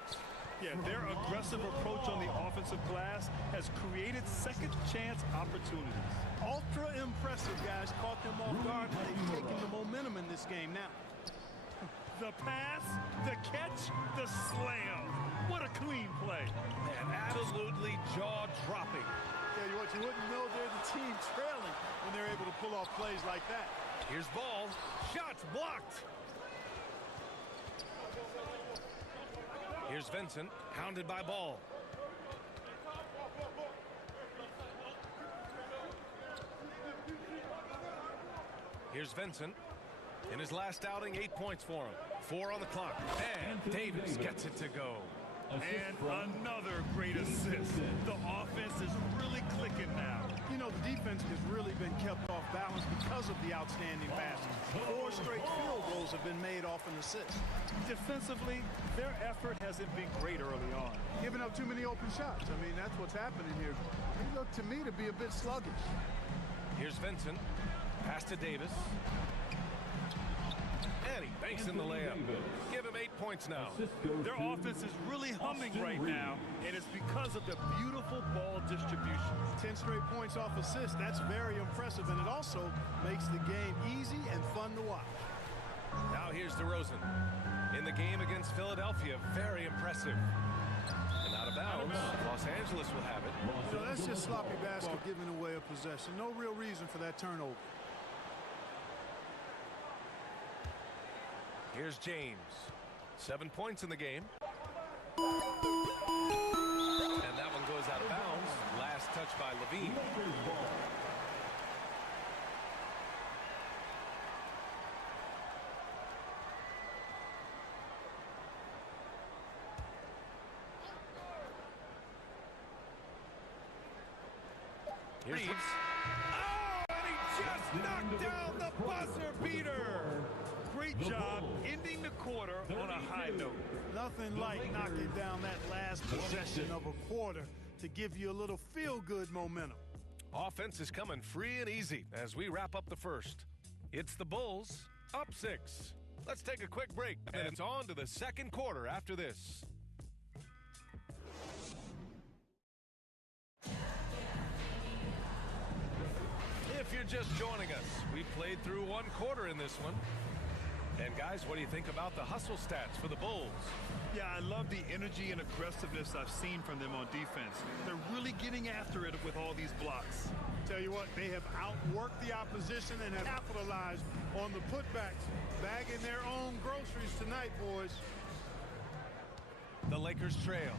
Yeah, their aggressive approach on the offensive glass has created second chance opportunities. Ultra impressive, guys. Caught them off guard, but they've taken the momentum in this game now. The pass, the catch, the slam. What a clean play. And absolutely jaw-dropping. Tell you what, you wouldn't know they're the team trailing when they're able to pull off plays like that. Here's Ball. Shots blocked. Here's Vincent, pounded by Ball. Here's Vincent. In his last outing, 8 points for him. 4 on the clock. And Davis gets it to go. And another great assist. The offense is really clicking now. You know, the defense has really been kept off balance because of the outstanding passes. 4 straight field goals have been made off an assist. Defensively, their effort hasn't been great early on. Giving up too many open shots. I mean, that's what's happening here. They look to me to be a bit sluggish. Here's Vincent. Pass to Davis. And he banks in the layup. Give him 8 points now. Their offense is really humming right now, and it's because of the beautiful ball distribution. 10 straight points off assists. That's very impressive, and it also makes the game easy and fun to watch. Now here's DeRozan. In the game against Philadelphia, very impressive. And out of bounds, Los Angeles will have it. You know, that's just sloppy basket giving away a possession. No real reason for that turnover. Here's James. 7 points in the game. And that one goes out of bounds. Last touch by Levine. Here's Reeves. Oh, and he just knocked down the buzzer beater. Great job ending the quarter on a high note. Nothing like knocking down that last possession of a quarter to give you a little feel-good momentum. Offense is coming free and easy as we wrap up the first. It's the Bulls up 6. Let's take a quick break, and it's on to the second quarter after this. If you're just joining us, we played through one quarter in this one. And guys, what do you think about the hustle stats for the Bulls? Yeah, I love the energy and aggressiveness I've seen from them on defense. They're really getting after it with all these blocks. Tell you what, they have outworked the opposition and have capitalized on the putbacks, bagging their own groceries tonight, boys. The Lakers trail.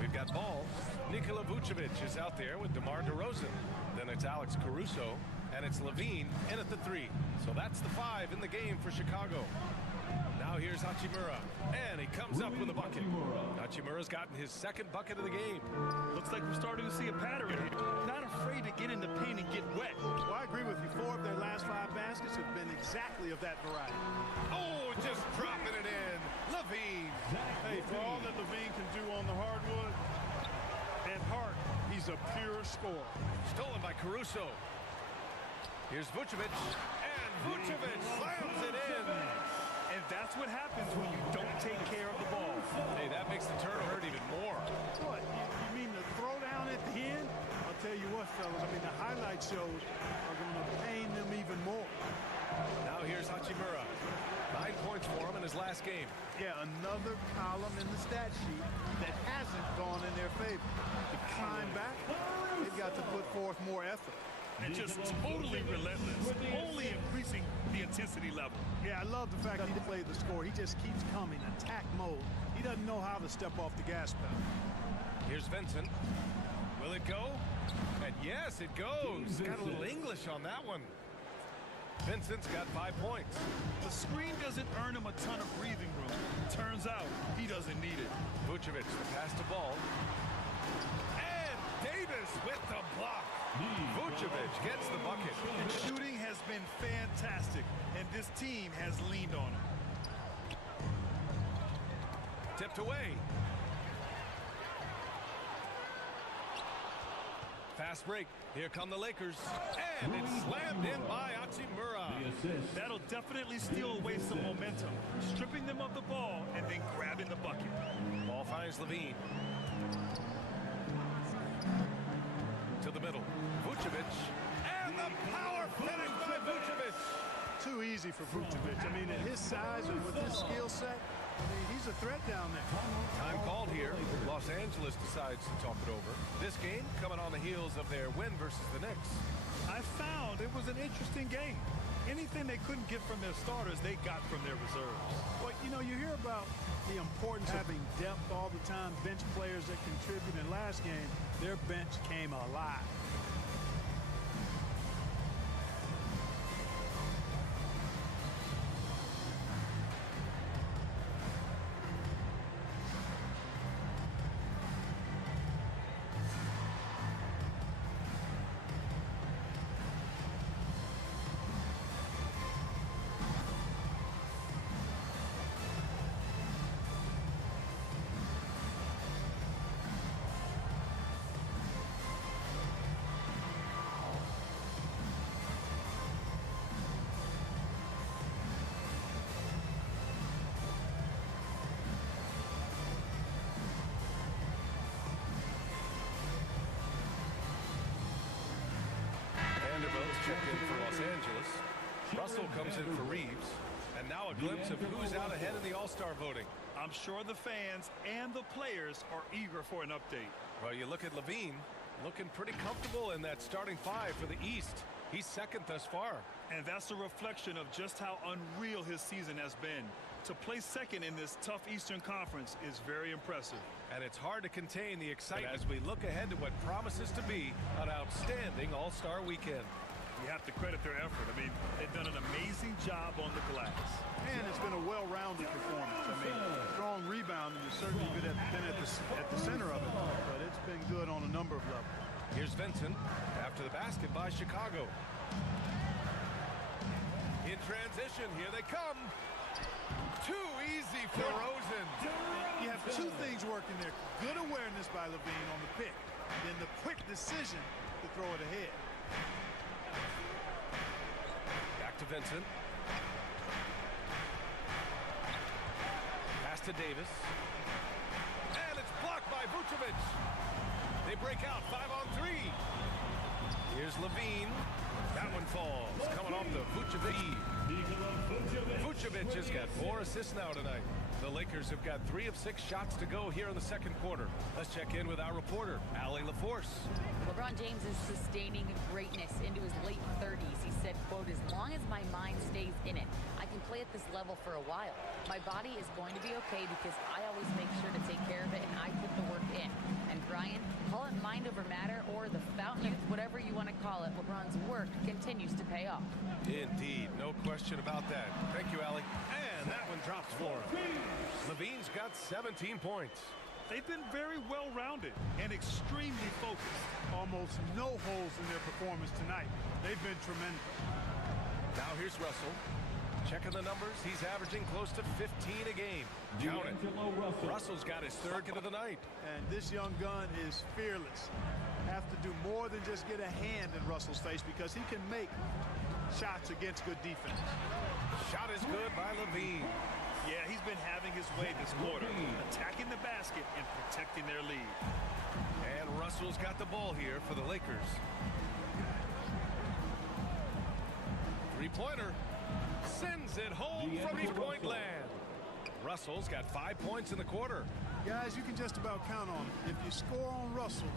We've got ball. Nikola Vucevic is out there with DeMar DeRozan. Then it's Alex Caruso, and it's Levine in at the 3. So that's the 5 in the game for Chicago. Now here's Hachimura, and he comes up with a bucket. Hachimura's gotten his second bucket of the game. Looks like we're starting to see a pattern here. Not afraid to get in the paint and get wet. Well, I agree with you. 4 of their last 5 baskets have been exactly of that variety. Oh, just dropping it in. Levine. Hey, for all that Levine can do on the hardwood, at heart, he's a pure scorer. Stolen by Caruso. Here's Vucevic, and Vucevic slams it in. And that's what happens when you don't take care of the ball. Hey, that makes the turnover hurt even more. What, you mean the throwdown at the end? I'll tell you what, fellas, I mean, the highlight shows are going to pain them even more. Now here's Hachimura. 9 points for him in his last game. Yeah, another column in the stat sheet that hasn't gone in their favor. To climb back, they've got to put forth more effort. And just totally relentless, only increasing the intensity level. Yeah, I love the fact that he played the score. He just keeps coming, attack mode. He doesn't know how to step off the gas pedal. Here's Vincent. Will it go? And yes, it goes. Got a little English on that one. Vincent's got 5 points. The screen doesn't earn him a ton of breathing room. Turns out he doesn't need it. Vucevic, the pass to ball. And Davis with the block. Vucevic gets the bucket. Shooting has been fantastic, and this team has leaned on him. Tipped away. Fast break. Here come the Lakers. And it's slammed in by Hachimura. That'll definitely steal away some momentum. Stripping them of the ball and then grabbing the bucket. Ball finds Levine. To the middle. Vucevic. And the power finish by Vucevic. Too easy for Vucevic. I mean, at his size and with his skill set, I mean, he's a threat down there. Time called here. Los Angeles decides to talk it over. This game coming on the heels of their win versus the Knicks. I found it was an interesting game. Anything they couldn't get from their starters, they got from their reserves. Well, you know, you hear about the importance of having depth all the time, bench players that contribute. In last game, their bench came alive. Check in for Los Angeles. Russell comes in for Reeves. And now a glimpse of who's out ahead in the All-Star voting. I'm sure the fans and the players are eager for an update. Well, you look at Levine, looking pretty comfortable in that starting 5 for the East. He's second thus far. And that's a reflection of just how unreal his season has been. To play second in this tough Eastern Conference is very impressive. And it's hard to contain the excitement as we look ahead to what promises to be an outstanding All-Star weekend. You have to credit their effort. I mean, they've done an amazing job on the glass. And it's been a well-rounded performance. I mean, strong rebounding has certainly been at the center of it, but it's been good on a number of levels. Here's Vincent after the basket by Chicago. In transition, here they come. Too easy for Rosen. You have two things working there. Good awareness by Levine on the pick. Then the quick decision to throw it ahead. Back to Vincent. Pass to Davis. And it's blocked by Vucevic. They break out 5-on-3. Here's Levine. That one falls. Coming off the Vucevic. Vucevic has got 4 assists now tonight. The Lakers have got 3 of 6 shots to go here in the second quarter. Let's check in with our reporter, Allie LaForce. LeBron James is sustaining greatness into his late 30s. He said, quote, "As long as my mind stays in it, I can play at this level for a while. My body is going to be okay because I always make sure to take care of it and I put the work in." And Brian, call it mind over matter or the fountain of youth, whatever you want to call it, LeBron's work continues to pay off. Indeed, no question about that. Thank you, Allie. And that one drops for him. Levine's got 17 points. They've been very well-rounded and extremely focused. Almost no holes in their performance tonight. They've been tremendous. Now here's Russell. Checking the numbers, he's averaging close to 15 a game. Count it. Russell's got his 3rd of the night. And this young gun is fearless. Have to do more than just get a hand in Russell's face because he can make shots against good defense. Shot is good by Levine. Yeah, he's been having his way this quarter, attacking the basket and protecting their lead. And Russell's got the ball here for the Lakers. 3-pointer. Sends it home from three-point land. Russell's got 5 points in the quarter. Guys, you can just about count on him. If you score on Russell,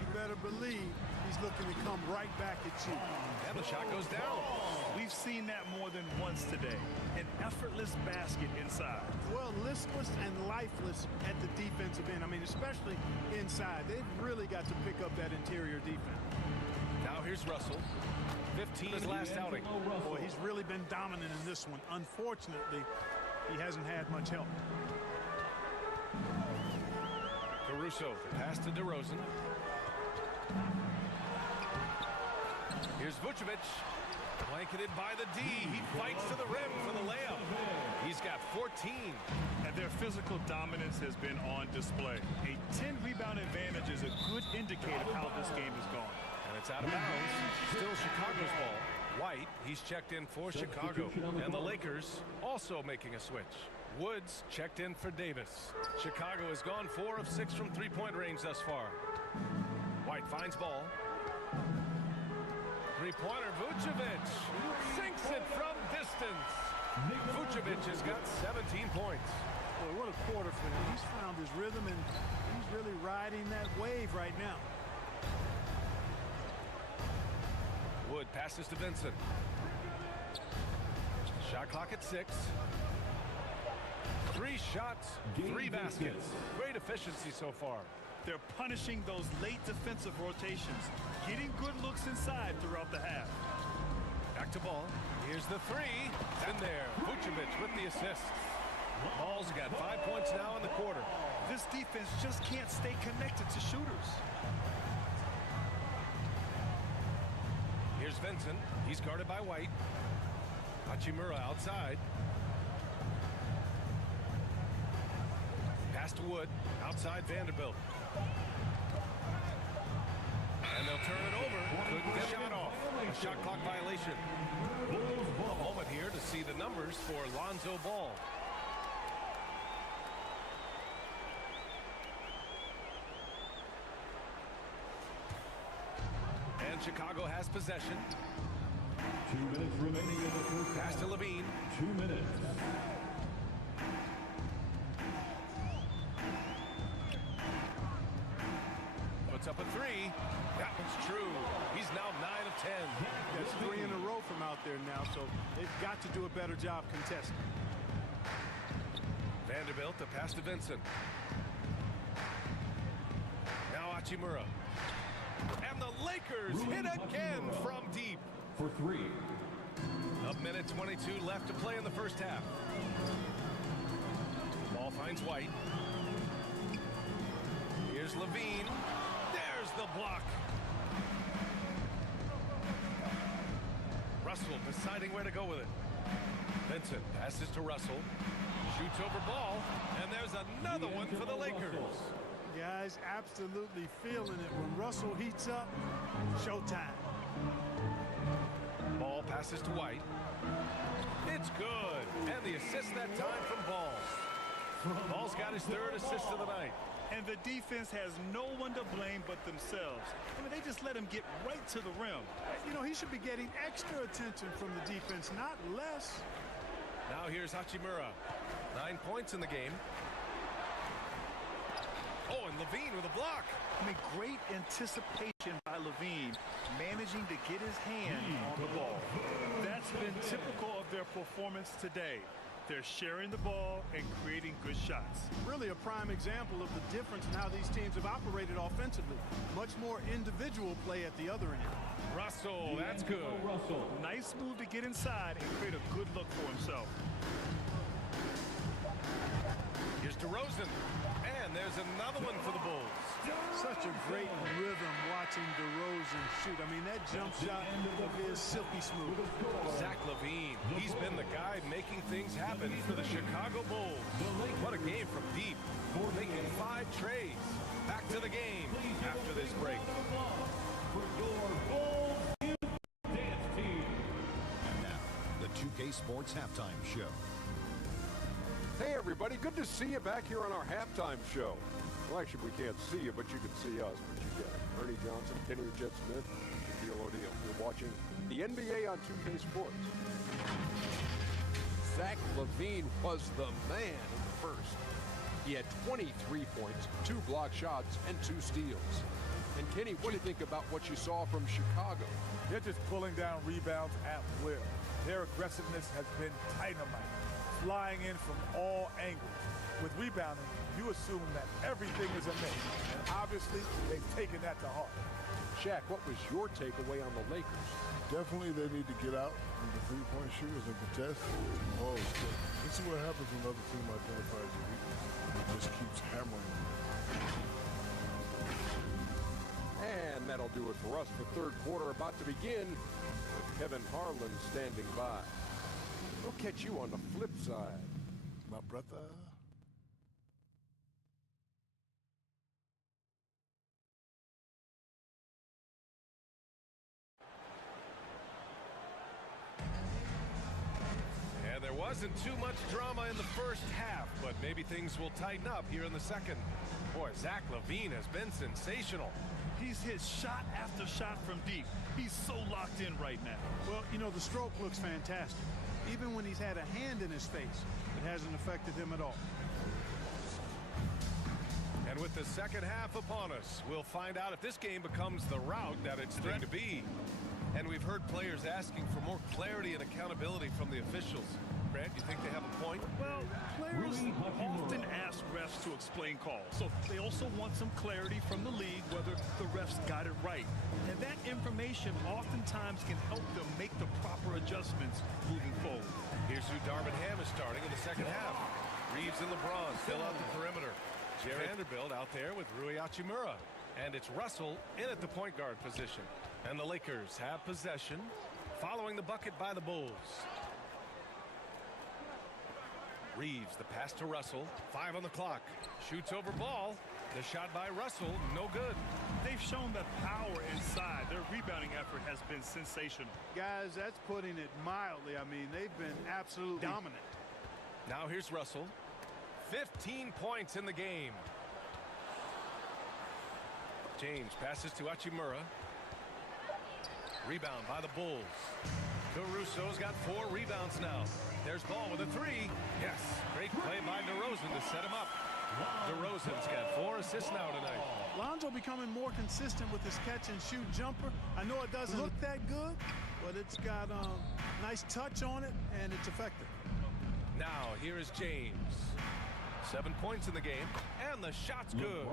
you better believe he's looking to come right back at you. And the shot goes down. We've seen that more than once today. An effortless basket inside. Well, listless and lifeless at the defensive end. I mean, especially inside. They've really got to pick up that interior defense. Now here's Russell. 15 his last outing. Boy, he's really been dominant in this one. Unfortunately, he hasn't had much help. Caruso, the pass to DeRozan. Here's Vucevic. Blanketed by the D. He fights to the rim for the layup. He's got 14. And their physical dominance has been on display. A 10-rebound advantage is a good indicator of how this game is going. And it's out of bounds. Still Chicago's ball. White, he's checked in for Chicago. And the Lakers also making a switch. Woods checked in for Davis. Chicago has gone 4 of 6 from three-point range thus far. White finds ball. Three-pointer, Vucevic sinks it from distance. Vucevic has got 17 points. Boy, what a quarter for him. He's found his rhythm, and he's really riding that wave right now. Wood passes to Vincent. Shot clock at 6. 3 shots, 3 baskets. Great efficiency so far. They're punishing those late defensive rotations, getting good looks inside throughout the half. Back to Ball. Here's the 3. It's in there. Vucevic with the assist. Ball's got 5 points now in the quarter. This defense just can't stay connected to shooters. Here's Vincent. He's guarded by White. Hachimura outside. Pass to Wood. Outside Vanderbilt. And they'll turn it over. Couldn't get shot off. A shot clock violation. A moment here to see the numbers for Lonzo Ball. And Chicago has possession. 2 minutes remaining in the first half. Pass to Levine. 2 minutes. Puts up a 3. That one's true. He's now 9 of 10. That's 3 in a row from out there now, so they've got to do a better job contesting. Vanderbilt, the pass to Vincent. Now Hachimura. And the Lakers hit again from deep. For 3. A minute 22 left to play in the first half. Ball finds White. Here's Levine. There's the block. Russell deciding where to go with it. Vincent passes to Russell. Shoots over ball. And there's another one for the Lakers. Guys, absolutely feeling it. When Russell heats up, showtime. Ball passes to White. It's good. And the assist that time from Ball. Ball's got his third assist of the night. And the defense has no one to blame but themselves. I mean, they just let him get right to the rim. You know, he should be getting extra attention from the defense, not less. Now here's Hachimura. 9 points in the game. Oh, and Levine with a block. I mean, great anticipation by Levine, managing to get his hand on the ball. That's been typical of their performance today. They're sharing the ball and creating good shots. Really a prime example of the difference in how these teams have operated offensively. Much more individual play at the other end. Russell, that's good. Nice move to get inside and create a good look for himself. Here's DeRozan. And there's another one for the Bulls. Such a great rhythm watching DeRozan shoot. I mean, that jump shot is silky smooth. Zach LaVine, he's been the guy making things happen for the Chicago Bulls. What a game from deep. Making 5 trays. Back to the game after this break. And now, the 2K Sports Halftime Show. Hey, everybody. Good to see you back here on our halftime show. Well, actually, we can't see you, but you can see us. But you get it. Ernie Johnson, Kenny Jet Smith, Shaquille O'Neal. You're watching the NBA on 2K Sports. Zach LaVine was the man in the first. He had 23 points, 2 block shots, and 2 steals. And Kenny, what do you think about what you saw from Chicago? They're just pulling down rebounds at will. Their aggressiveness has been dynamite, flying in from all angles. With rebounding, you assume that everything is amiss, and obviously they've taken that to heart. Shaq, what was your takeaway on the Lakers? Definitely they need to get out with the three-point shooters and contest. Oh, this is what happens when another team identifies a weakness. It just keeps hammering them. And that'll do it for us. The third quarter about to begin with Kevin Harlan standing by. We'll catch you on the flip side. My brother. And there wasn't too much drama in the first half, but maybe things will tighten up here in the second. Boy, Zach LaVine has been sensational. He's hit shot after shot from deep. He's so locked in right now. Well, you know, the stroke looks fantastic. Even when he's had a hand in his face, it hasn't affected him at all. And with the second half upon us, we'll find out if this game becomes the route that it's threatened to be. And we've heard players asking for more clarity and accountability from the officials. Grant, you think they have a point? Well, players often ask refs to explain calls. So they also want some clarity from the league whether the refs got it right. And that information oftentimes can help them make the proper adjustments moving forward. Here's who Darvin Ham is starting in the second half. Reeves and LeBron fill out the perimeter. Jared Vanderbilt out there with Rui Hachimura. And it's Russell in at the point guard position. And the Lakers have possession, following the bucket by the Bulls. Reeves, the pass to Russell. 5 on the clock. Shoots over ball. The shot by Russell, no good. They've shown that power inside. Their rebounding effort has been sensational. Guys, that's putting it mildly. I mean, they've been absolutely dominant. Now here's Russell. 15 points in the game. James passes to Hachimura. Rebound by the Bulls. Caruso's got 4 rebounds now. There's Ball with a 3. Yes, great play by DeRozan to set him up. DeRozan's got 4 assists now tonight. Lonzo becoming more consistent with his catch and shoot jumper. I know it doesn't look that good, but it's got a nice touch on it, and it's effective. Now here is James. 7 points in the game, and the shot's good.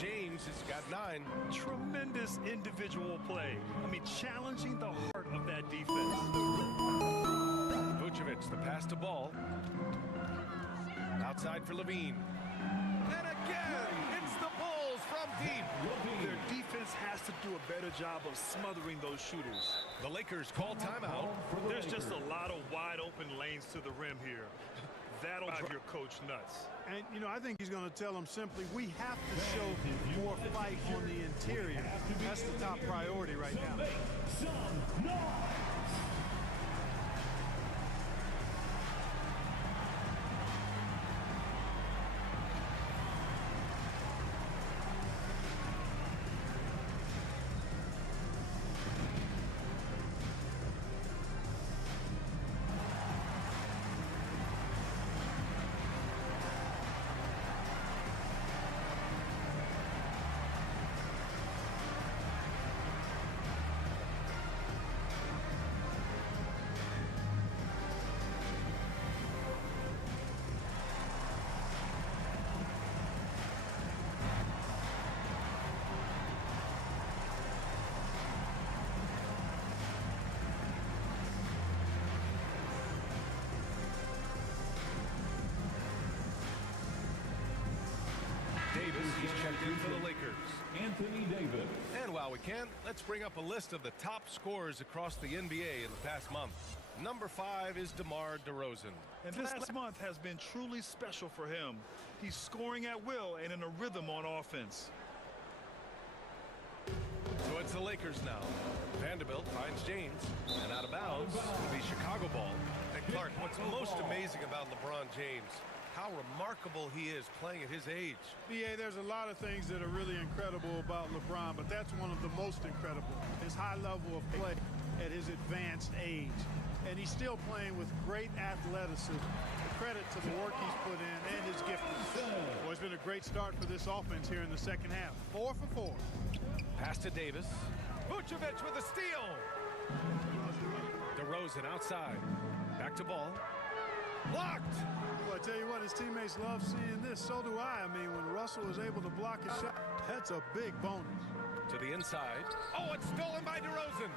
James has got 9. Tremendous individual play. I mean, challenging the heart of that defense. Vucevic, the pass to Ball. Outside for Levine. And again, it's the Bulls from deep. Their defense has to do a better job of smothering those shooters. The Lakers call timeout. There's just a lot of wide open lanes to the rim here. That'll drive your coach nuts. And, you know, I think he's going to tell them simply, we have to show more fight on the interior. That's the top priority right now. He's checked in for the Lakers. Anthony Davis. And while we can, let's bring up a list of the top scorers across the NBA in the past month. Number 5 is DeMar DeRozan. And this last month has been truly special for him. He's scoring at will and in a rhythm on offense. So it's the Lakers now. Vanderbilt finds James, and out of bounds will be Chicago ball. And Clark, what's most amazing about LeBron James, how remarkable he is playing at his age. BA, there's a lot of things that are really incredible about LeBron, but that's one of the most incredible. His high level of play at his advanced age. And he's still playing with great athleticism. Credit to the work he's put in and his giftedness. Well, it's been a great start for this offense here in the second half. 4 for 4. Pass to Davis. Vucevic with a steal. DeRozan outside. Back to ball. Blocked. Well, I tell you what, his teammates love seeing this. So do I. I mean, when Russell is able to block a shot, that's a big bonus. To the inside. Oh, it's stolen by DeRozan.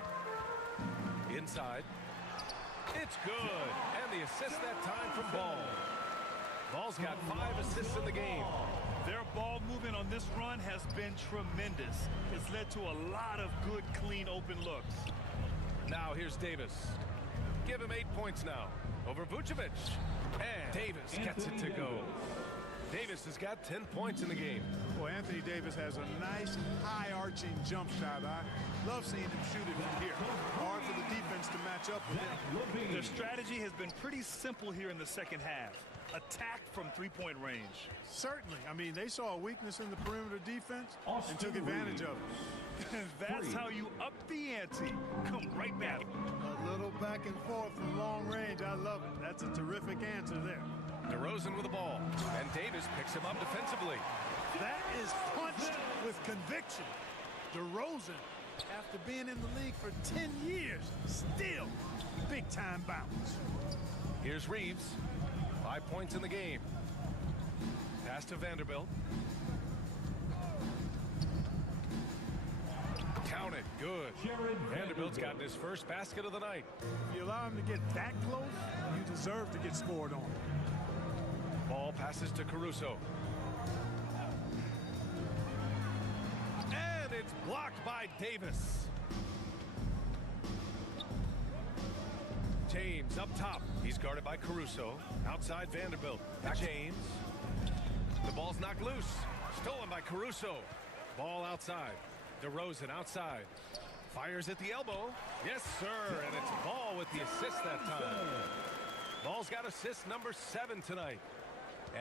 Inside. It's good. And the assist that time from Ball. Ball's got 5 assists in the game. Their ball movement on this run has been tremendous. It's led to a lot of good, clean, open looks. Now here's Davis. Give him 8 points now. Over Vucevic. And Davis gets it to go. Davis has got 10 points in the game. Well, Anthony Davis has a nice, high-arching jump shot. I love seeing him shoot it from here. Hard for the defense to match up with him. Their strategy has been pretty simple here in the second half. Attack from three-point range. Certainly. I mean, they saw a weakness in the perimeter defense and took advantage of it. That's how you up the ante. Come right back. A little back and forth from long range. I love it. That's a terrific answer there. DeRozan with the ball. And Davis picks him up defensively. That is punched with conviction. DeRozan, after being in the league for 10 years, still big-time bounce. Here's Reeves. 5 points in the game. Pass to Vanderbilt. Count it. Good. Vanderbilt's gotten his first basket of the night. If you allow him to get that close, you deserve to get scored on. Ball passes to Caruso. And it's blocked by Davis. James up top. He's guarded by Caruso. Outside Vanderbilt. Back James. The ball's knocked loose. Stolen by Caruso. Ball outside. DeRozan outside. Fires at the elbow. Yes, sir. And it's Ball with the assist that time. Ball's got assist number 7 tonight.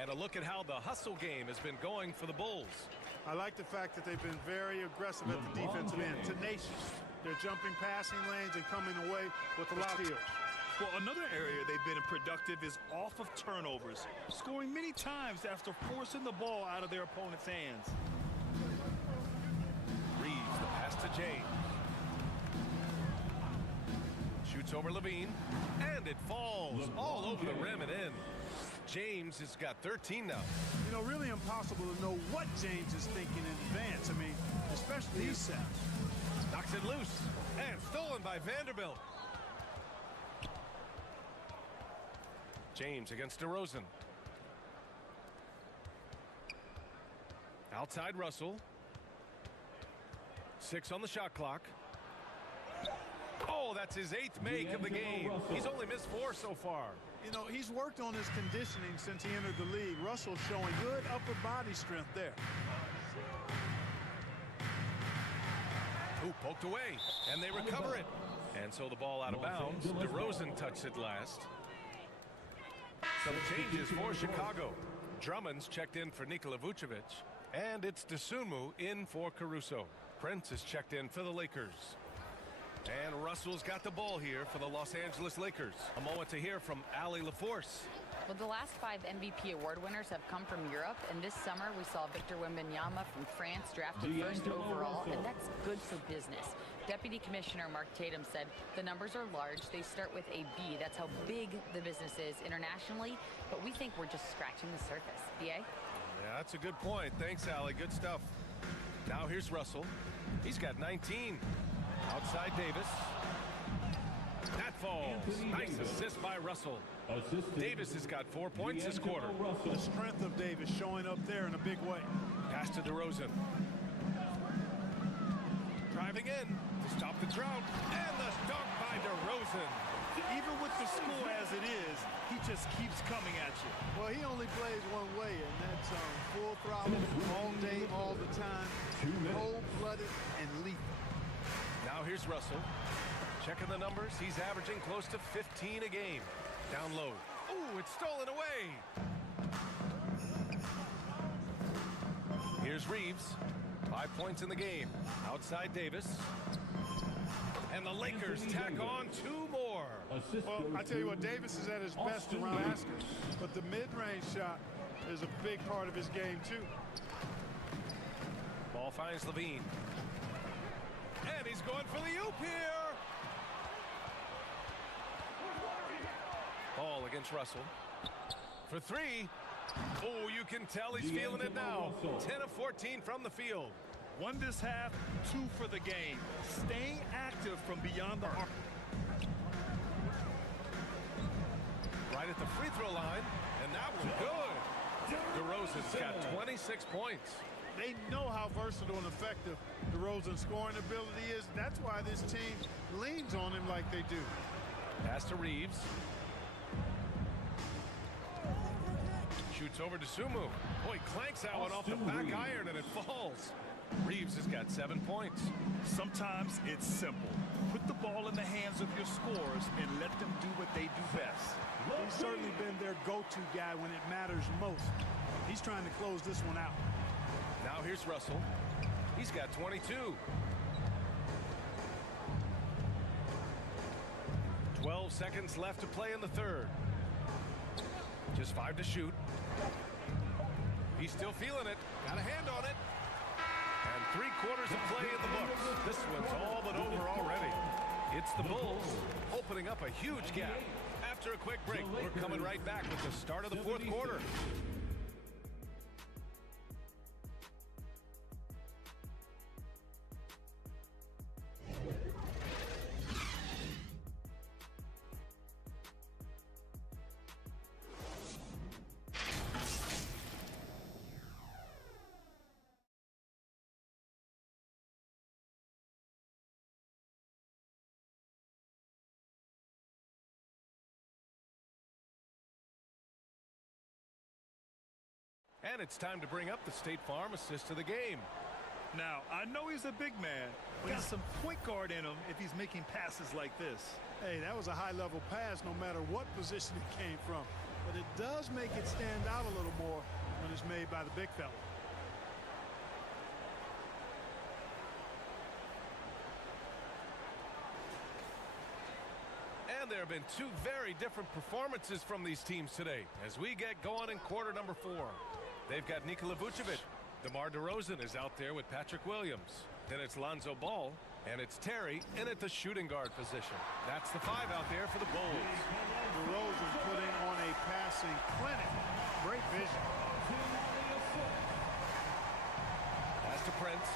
And a look at how the hustle game has been going for the Bulls. I like the fact that they've been very aggressive at the defensive end. Tenacious. They're jumping passing lanes and coming away with a lot of steals. Well, another area they've been productive is off of turnovers, scoring many times after forcing the ball out of their opponent's hands. Reeves, the pass to James. Shoots over Levine, and it falls all over the rim and in. James has got 13 now. You know, really impossible to know what James is thinking in advance. I mean, especially these sets. Knocks it loose, and stolen by Vanderbilt. James against DeRozan. Outside Russell. 6 on the shot clock. Oh, that's his 8th make of the game. He's only missed 4 so far. You know, he's worked on his conditioning since he entered the league. Russell's showing good upper body strength there. Ooh, poked away, and they recover it. And so the ball out of bounds. DeRozan touched it last. Some changes for Chicago. Drummond's checked in for Nikola Vucevic. And it's Dosunmu in for Caruso. Prince is checked in for the Lakers. And Russell's got the ball here for the Los Angeles Lakers. A moment to hear from Allie LaForce. Well, the last 5 MVP award winners have come from Europe, and this summer we saw Victor Wembanyama from France drafted first overall, and that's good for business. Deputy Commissioner Mark Tatum said the numbers are large. They start with a B. That's how big the business is internationally, but we think we're just scratching the surface. BA? Yeah, that's a good point. Thanks, Allie. Good stuff. Now here's Russell. He's got 19. Outside Davis. That falls. Nice assist by Russell. Davis has got 4 points this quarter. The strength of Davis showing up there in a big way. Pass to DeRozan. Driving in to stop the drought. And the dunk by DeRozan. Even with the score as it is, he just keeps coming at you. Well, he only plays one way, and that's full throttle all day, all the time. Cold-blooded and lethal. Now here's Russell. Checking the numbers. He's averaging close to 15 a game. Down low. Ooh, it's stolen away. Here's Reeves. 5 points in the game. Outside Davis. And the Lakers tack on 2 more. Well, I tell you what, Davis is at his best around baskets, but the mid-range shot is a big part of his game, too. Ball finds Levine. And he's going for the oop here. Ball against Russell. For 3. Oh, you can tell he's feeling it now. 10 of 14 from the field. 1 this half, 2 for the game. Staying active from beyond the arc. Right at the free throw line, and that was good. DeRozan's got 26 points. They know how versatile and effective DeRozan's scoring ability is. That's why this team leans on him like they do. Pass to Reeves. Shoots over to Sumu. Boy, clanks that one off the back iron and it falls. Reeves has got 7 points. Sometimes it's simple. Put the ball in the hands of your scorers and let them do what they do best. He's certainly been their go-to guy when it matters most. He's trying to close this one out. Now here's Russell. He's got 22. 12 seconds left to play in the third. Just 5 to shoot. He's still feeling it. Got a hand on it. And 3/4 of play in the books. This one's all but over already. It's the Bulls opening up a huge gap. After a quick break, we're coming right back with the start of the 4th quarter. And it's time to bring up the State Farm assist of the game. Now, I know he's a big man, but he's some point guard in him if he's making passes like this. Hey, that was a high-level pass no matter what position it came from. But it does make it stand out a little more when it's made by the big fella. And there have been 2 very different performances from these teams today as we get going in quarter number 4. They've got Nikola Vucevic. DeMar DeRozan is out there with Patrick Williams. Then it's Lonzo Ball, and it's Terry in at the shooting guard position. That's the 5 out there for the Bulls. DeRozan putting on a passing clinic. Great vision. Pass to Prince.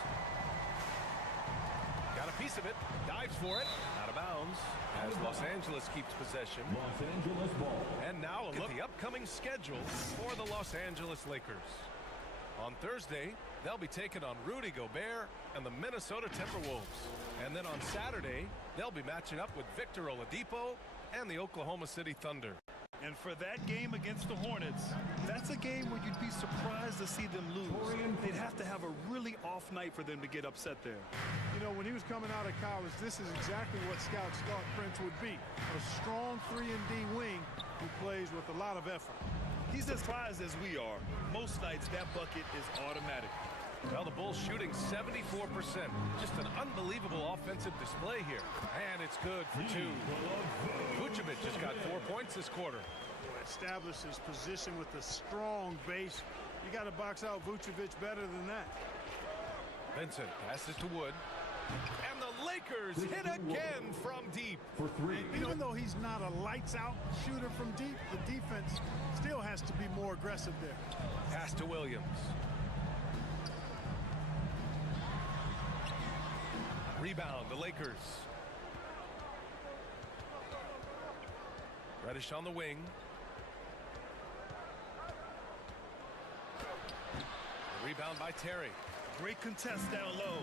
Got a piece of it. Dives for it. Out of bounds as Los Angeles keeps possession. Los Angeles ball. And now a look at the upcoming schedule for the Los Angeles Lakers. On Thursday, they'll be taking on Rudy Gobert and the Minnesota Timberwolves. And then on Saturday, they'll be matching up with Victor Oladipo and the Oklahoma City Thunder. And for that game against the Hornets, that's a game where you'd be surprised to see them lose. They'd have to have a really off night for them to get upset there. You know, when he was coming out of college, this is exactly what scouts thought Prince would be. A strong 3-and-D wing who plays with a lot of effort. He's as surprised as we are. Most nights, that bucket is automatic. Well, the Bulls shooting 74%. Just an unbelievable offensive display here. And it's good for 2. Vucevic just got 4 points this quarter. Established his position with a strong base. You got to box out Vucevic better than that. Vincent passes to Wood. And the Lakers hit again from deep. For 3. And even though he's not a lights-out shooter from deep, the defense still has to be more aggressive there. Pass to Williams. Rebound, the Lakers. Reddish on the wing. Rebound by Terry. Great contest down low.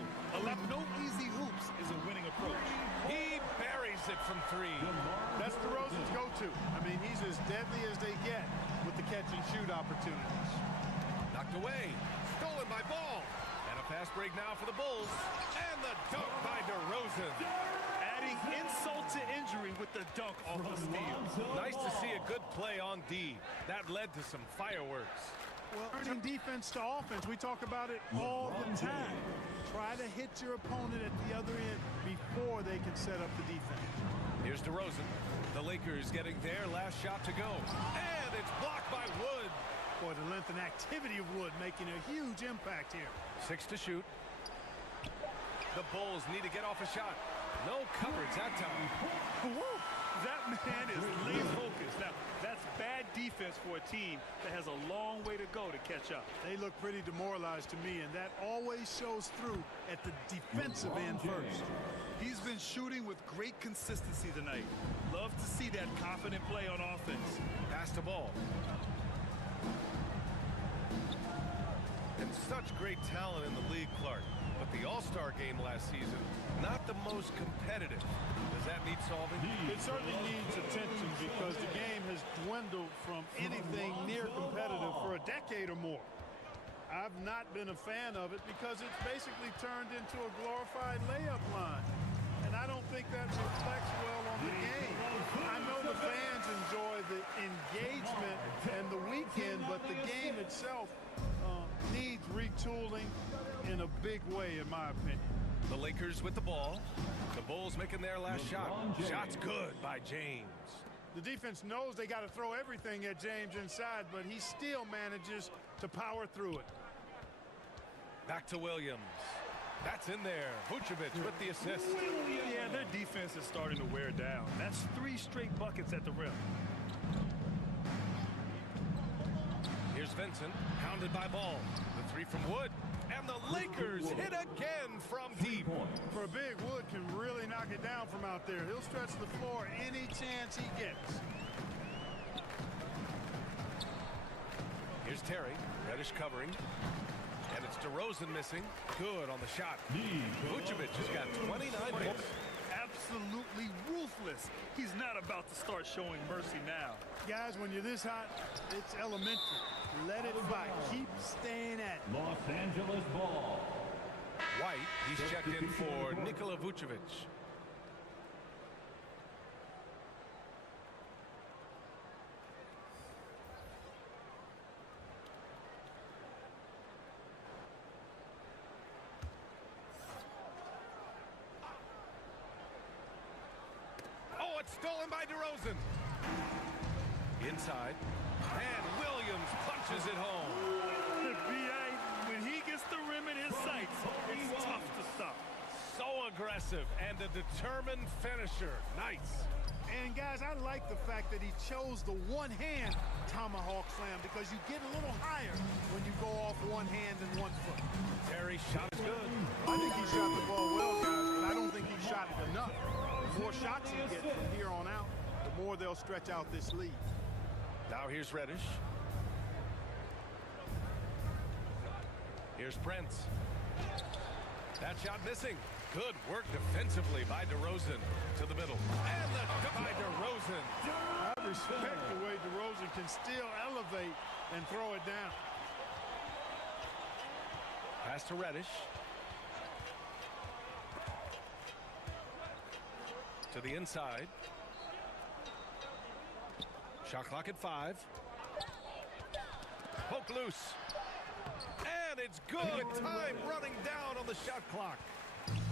No easy hoops is a winning approach. He buries it from 3. That's DeRozan's go-to. I mean, he's as deadly as they get with the catch-and-shoot opportunities. Knocked away. Stolen by Ball. And a fast break now for the Bulls. And the dunk by DeRozan. Adding insult to injury with the dunk off the steal. Nice to see a good play on D. That led to some fireworks. Well, turning defense to offense, we talk about it all the time. Try to hit your opponent at the other end before they can set up the defense. Here's DeRozan. The Lakers getting their last shot to go. And it's blocked by Wood. Boy, the length and activity of Wood making a huge impact here. 6 to shoot. The Bulls need to get off a shot. No coverage that time. That man is laser focused. Now, that's bad defense for a team that has a long way to go to catch up. They look pretty demoralized to me, and that always shows through at the defensive end first. He's been shooting with great consistency tonight. Love to see that confident play on offense. Pass the ball. And such great talent in the league, Clark. But the All-Star game last season, not the most competitive. Does that need solving? It certainly needs attention because the game has dwindled from anything near competitive for a decade or more. I've not been a fan of it because it's basically turned into a glorified layup line. And I don't think that reflects well on the game. I know the fans enjoy the engagement and the weekend, but the game itself needs retooling in a big way, in my opinion. The Lakers with the ball. The Bulls making their last shot. Shot's good by James. The defense knows they got to throw everything at James inside, but he still manages to power through it. Back to Williams. That's in there. Vucevic with the assist. Yeah, their defense is starting to wear down. That's 3 straight buckets at the rim. Here's Vincent, pounded by Ball. The 3 from Wood. And the Lakers hit again from deep. For a big, Wood can really knock it down from out there. He'll stretch the floor any chance he gets. Here's Terry. Reddish covering. And it's DeRozan missing. Good on the shot. Vucevic has got 29 points. Absolutely ruthless. He's not about to start showing mercy now. Guys, when you're this hot, it's elementary. Let it fight. Keep staying at it. Los Angeles ball. White, he's checked in for Nikola Vucevic. Oh, it's stolen by DeRozan. Inside. And Williams punches it home. The BA, when he gets the rim in his sights, it's tough to stop. So aggressive and a determined finisher. Nice. And guys, I like the fact that he chose the one-hand tomahawk slam because you get a little higher when you go off one hand and one foot. Terry's shot is good. I think he shot the ball well, guys, but I don't think he shot it enough. The more shots he gets from here on out, the more they'll stretch out this lead. Now here's Reddish. Here's Prince. That shot missing. Good work defensively by DeRozan to the middle. And by DeRozan. I respect the way DeRozan can still elevate and throw it down. Pass to Reddish. To the inside. Shot clock at 5. Poke loose. And it's good. Time running down on the shot clock.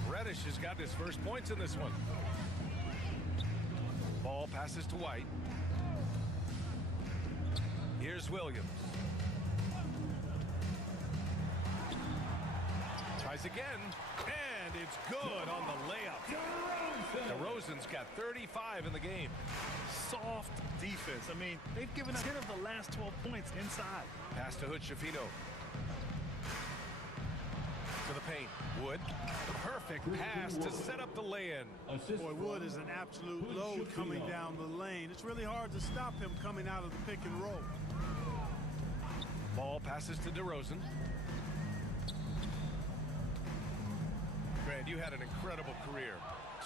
Reddish has got his first points in this one. Ball passes to White. Here's Williams. Tries again. And it's good on the layup. DeRozan's got 35 in the game. Soft defense. I mean, they've given 10 of the last 12 points inside. Pass to Hood-Schifino. To the paint. Wood. Perfect pass to set up the lay-in. Boy, Wood is an absolute load coming down the lane. It's really hard to stop him coming out of the pick and roll. Ball passes to DeRozan. Grant, you had an incredible career.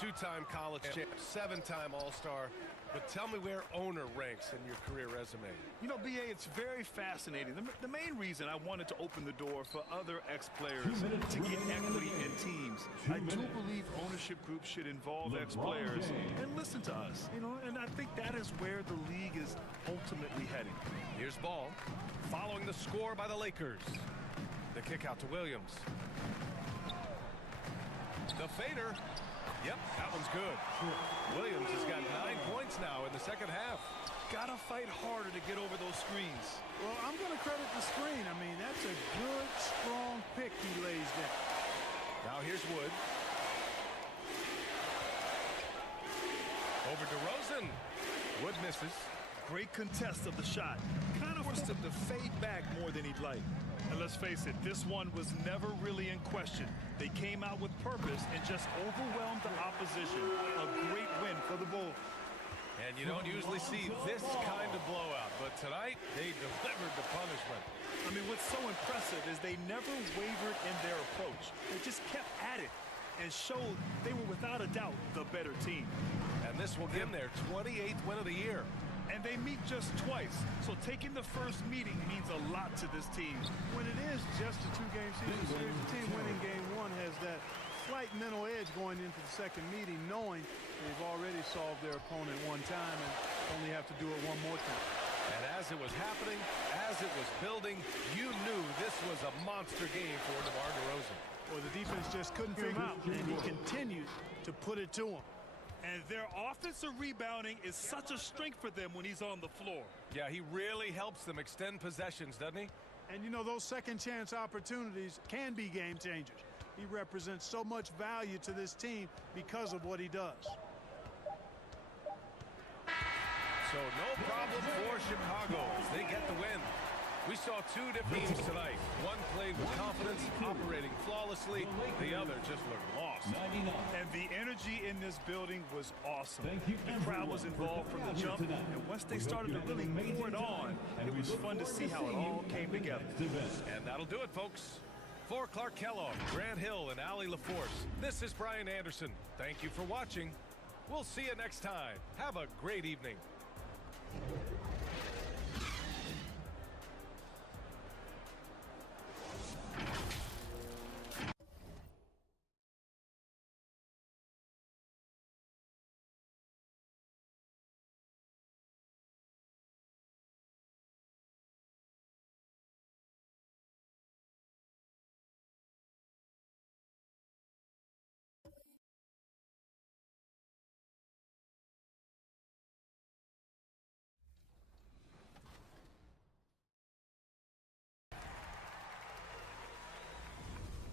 2-time college champ, 7-time All-Star. But tell me where owner ranks in your career resume. You know, B.A., it's very fascinating. The main reason I wanted to open the door for other ex-players to get equity in teams. I do believe ownership groups should involve ex-players and listen to us. You know, and I think that is where the league is ultimately heading. Here's Ball. Following the score by the Lakers. The kick out to Williams. The fader. Yep, that one's good. Williams has got 9 points now in the second half. Gotta fight harder to get over those screens. Well, I'm going to credit the screen. I mean, that's a good, strong pick he lays down. Now here's Wood. Over DeRozan. Wood misses. Great contest of the shot. Kind of forced him to fade back more than he'd like. And let's face it, this one was never really in question. They came out with purpose and just overwhelmed the opposition. A great win for the Bulls. And you don't usually see this kind of blowout, but tonight they delivered the punishment. I mean, what's so impressive is they never wavered in their approach. They just kept at it and showed they were without a doubt the better team. And this will give them their 28th win of the year. And they meet just twice, so taking the first meeting means a lot to this team. When it is just a 2-game season series, the team winning game 1 has that slight mental edge going into the second meeting, knowing they've already solved their opponent one time and only have to do it one more time. And as it was happening, as it was building, you knew this was a monster game for DeMar DeRozan. Well, the defense just couldn't figure him out, and he continued to put it to him. And their offensive rebounding is such a strength for them when he's on the floor. Yeah, he really helps them extend possessions, doesn't he? And, you know, those second-chance opportunities can be game changers. He represents so much value to this team because of what he does. So no problem for Chicago as they get the win. We saw 2 different teams tonight. One played with confidence, operating flawlessly. The other just looked lost. And the energy in this building was awesome. The crowd was involved from the jump, and once they started to really pour it on, it was fun to see how it all came together. And that'll do it, folks. For Clark Kellogg, Grant Hill, and Allie LaForce, this is Brian Anderson. Thank you for watching. We'll see you next time. Have a great evening.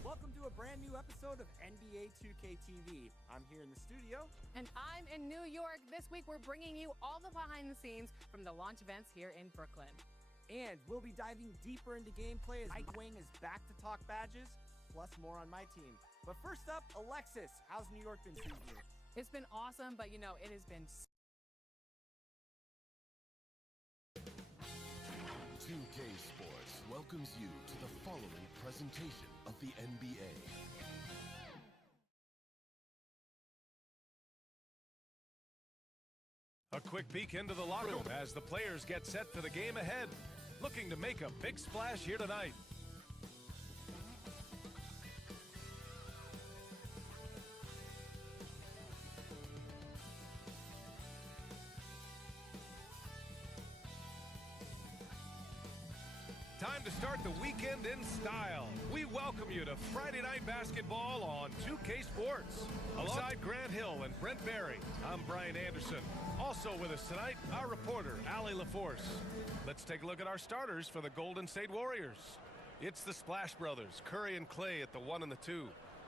Welcome to a brand new episode of NBA 2K TV. I'm here in the studio. And I'm in New York. This week we're bringing you all the behind the scenes from the launch events here in Brooklyn. And we'll be diving deeper into gameplay as Mike Wang is back to talk badges, plus more on my team. But first up, Alexis, how's New York been treating you? It's been awesome, but you know, it has been 2K Sports welcomes welcomes you to the following presentation of the NBA. A quick peek into the locker room as the players get set for the game ahead, looking to make a big splash here tonight. Time to start the weekend in style. We welcome you to Friday Night Basketball on 2K Sports. Alongside Grant Hill and Brent Barry, I'm Brian Anderson. Also with us tonight, our reporter, Allie LaForce. Let's take a look at our starters for the Golden State Warriors. It's the Splash Brothers, Curry and Clay at the 1 and the 2.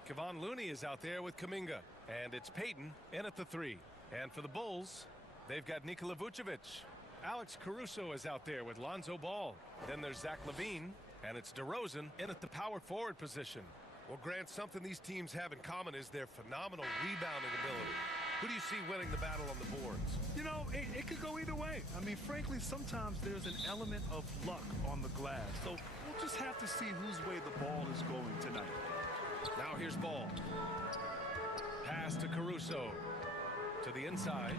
Kevon Looney is out there with Kuminga. And it's Peyton in at the 3. And for the Bulls, they've got Nikola Vucevic. Alex Caruso is out there with Lonzo Ball. Then there's Zach LaVine, and it's DeRozan in at the power forward position. Well, Grant, something these teams have in common is their phenomenal rebounding ability. Who do you see winning the battle on the boards? You know, it could go either way. I mean, frankly, sometimes there's an element of luck on the glass. So we'll just have to see whose way the ball is going tonight. Now here's Ball. Pass to Caruso. To the inside.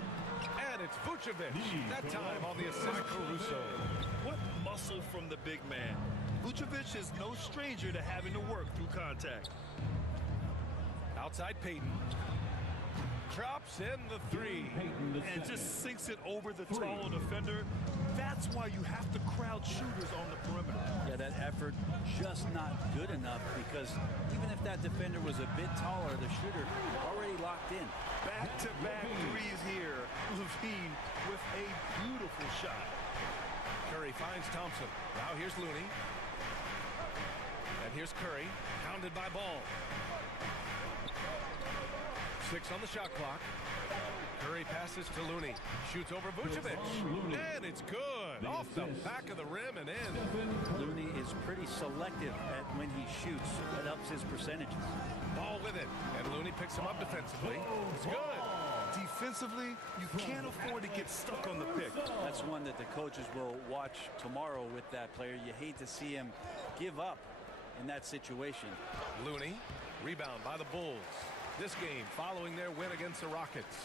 And it's Vucevic. That time on the assist, Caruso. What muscle from the big man. Vucevic is no stranger to having to work through contact. Outside Peyton. Drops in the 3. And just sinks it over the tall defender. That's why you have to crowd shooters on the perimeter. Yeah, that effort just not good enough because even if that defender was a bit taller, the shooter already locked in. Back-to-back threes here. LaVine with a beautiful shot. Curry finds Thompson. Now here's Looney. And here's Curry, pounded by Ball. 6 on the shot clock. Curry passes to Looney. Shoots over Vucevic. And it's good. Off the back of the rim and in. Looney is pretty selective at when he shoots. That ups his percentages. Ball with it. And Looney picks him up defensively. It's good. Defensively, you can't afford to get stuck on the pick. That's one that the coaches will watch tomorrow with that player. You hate to see him give up in that situation. Looney, rebound by the Bulls. This game following their win against the Rockets.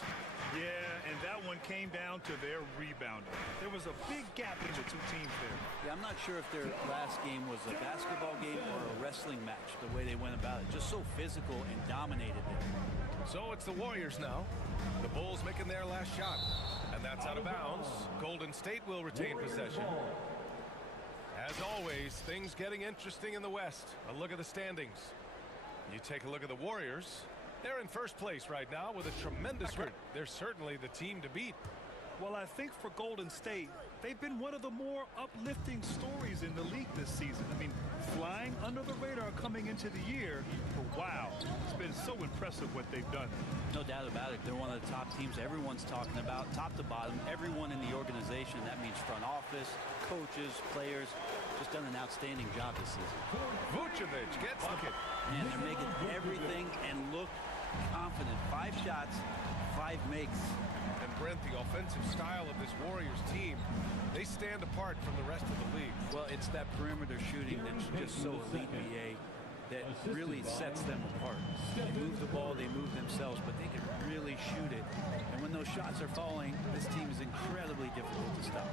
Yeah, and that one came down to their rebounding. There was a big gap in the two teams there. Yeah, I'm not sure if their last game was a basketball game or a wrestling match, the way they went about it. Just so physical and dominated there. So it's the Warriors now. The Bulls making their last shot. And that's out of bounds. Golden State will retain possession. As always, things getting interesting in the West. A look at the standings. You take a look at the Warriors. They're in first place right now with a tremendous record. They're certainly the team to beat. Well, I think for Golden State, they've been one of the more uplifting stories in the league this season. I mean, flying under the radar coming into the year, but wow, it's been so impressive what they've done. No doubt about it. They're one of the top teams everyone's talking about, top to bottom, everyone in the organization. That means front office, coaches, players, just done an outstanding job this season. Vucevic gets the bucket. And they're making everything and look confident. 5 shots, 5 makes. And Brent, the offensive style of this Warriors team, they stand apart from the rest of the league. Well, it's that perimeter shooting that's just so elite, BA, that really sets them apart. They move the ball, they move themselves, but they can really shoot it. And when those shots are falling, this team is incredibly difficult to stop.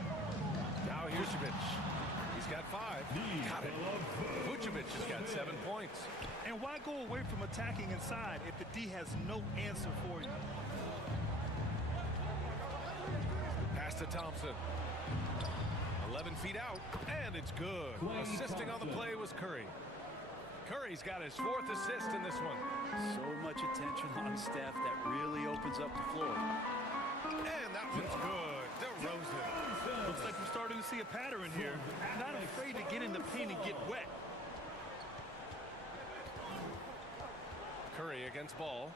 Now here's Vucevic. He's got 5. Got it. Vucevic has got 7 points. And why go away from attacking inside if the D has no answer for you? Pass to Thompson. 11 feet out, and it's good. Assisting on the play was Curry. Curry's got his 4th assist in this one. So much attention on Steph that really opens up the floor. And that one's good. DeRozan. Looks like we're starting to see a pattern here. Not afraid to get in the paint and get wet. Curry against Ball.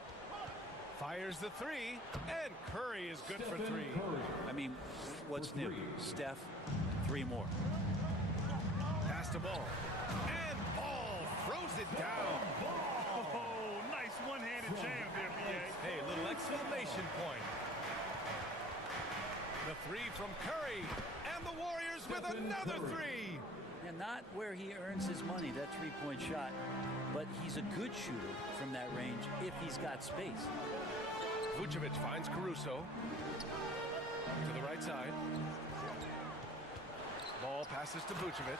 Fires the 3, and Curry is good for 3. I mean, what's new? Steph, 3 more. Pass to Ball. And Ball throws it down. Oh, nice one-handed jam there, BA. Hey, a little exclamation point. The 3 from Curry, and the Warriors with another 3. And not where he earns his money, that three-point shot, but he's a good shooter from that range if he's got space. Vucevic finds Caruso to the right side. Ball passes to Vucevic,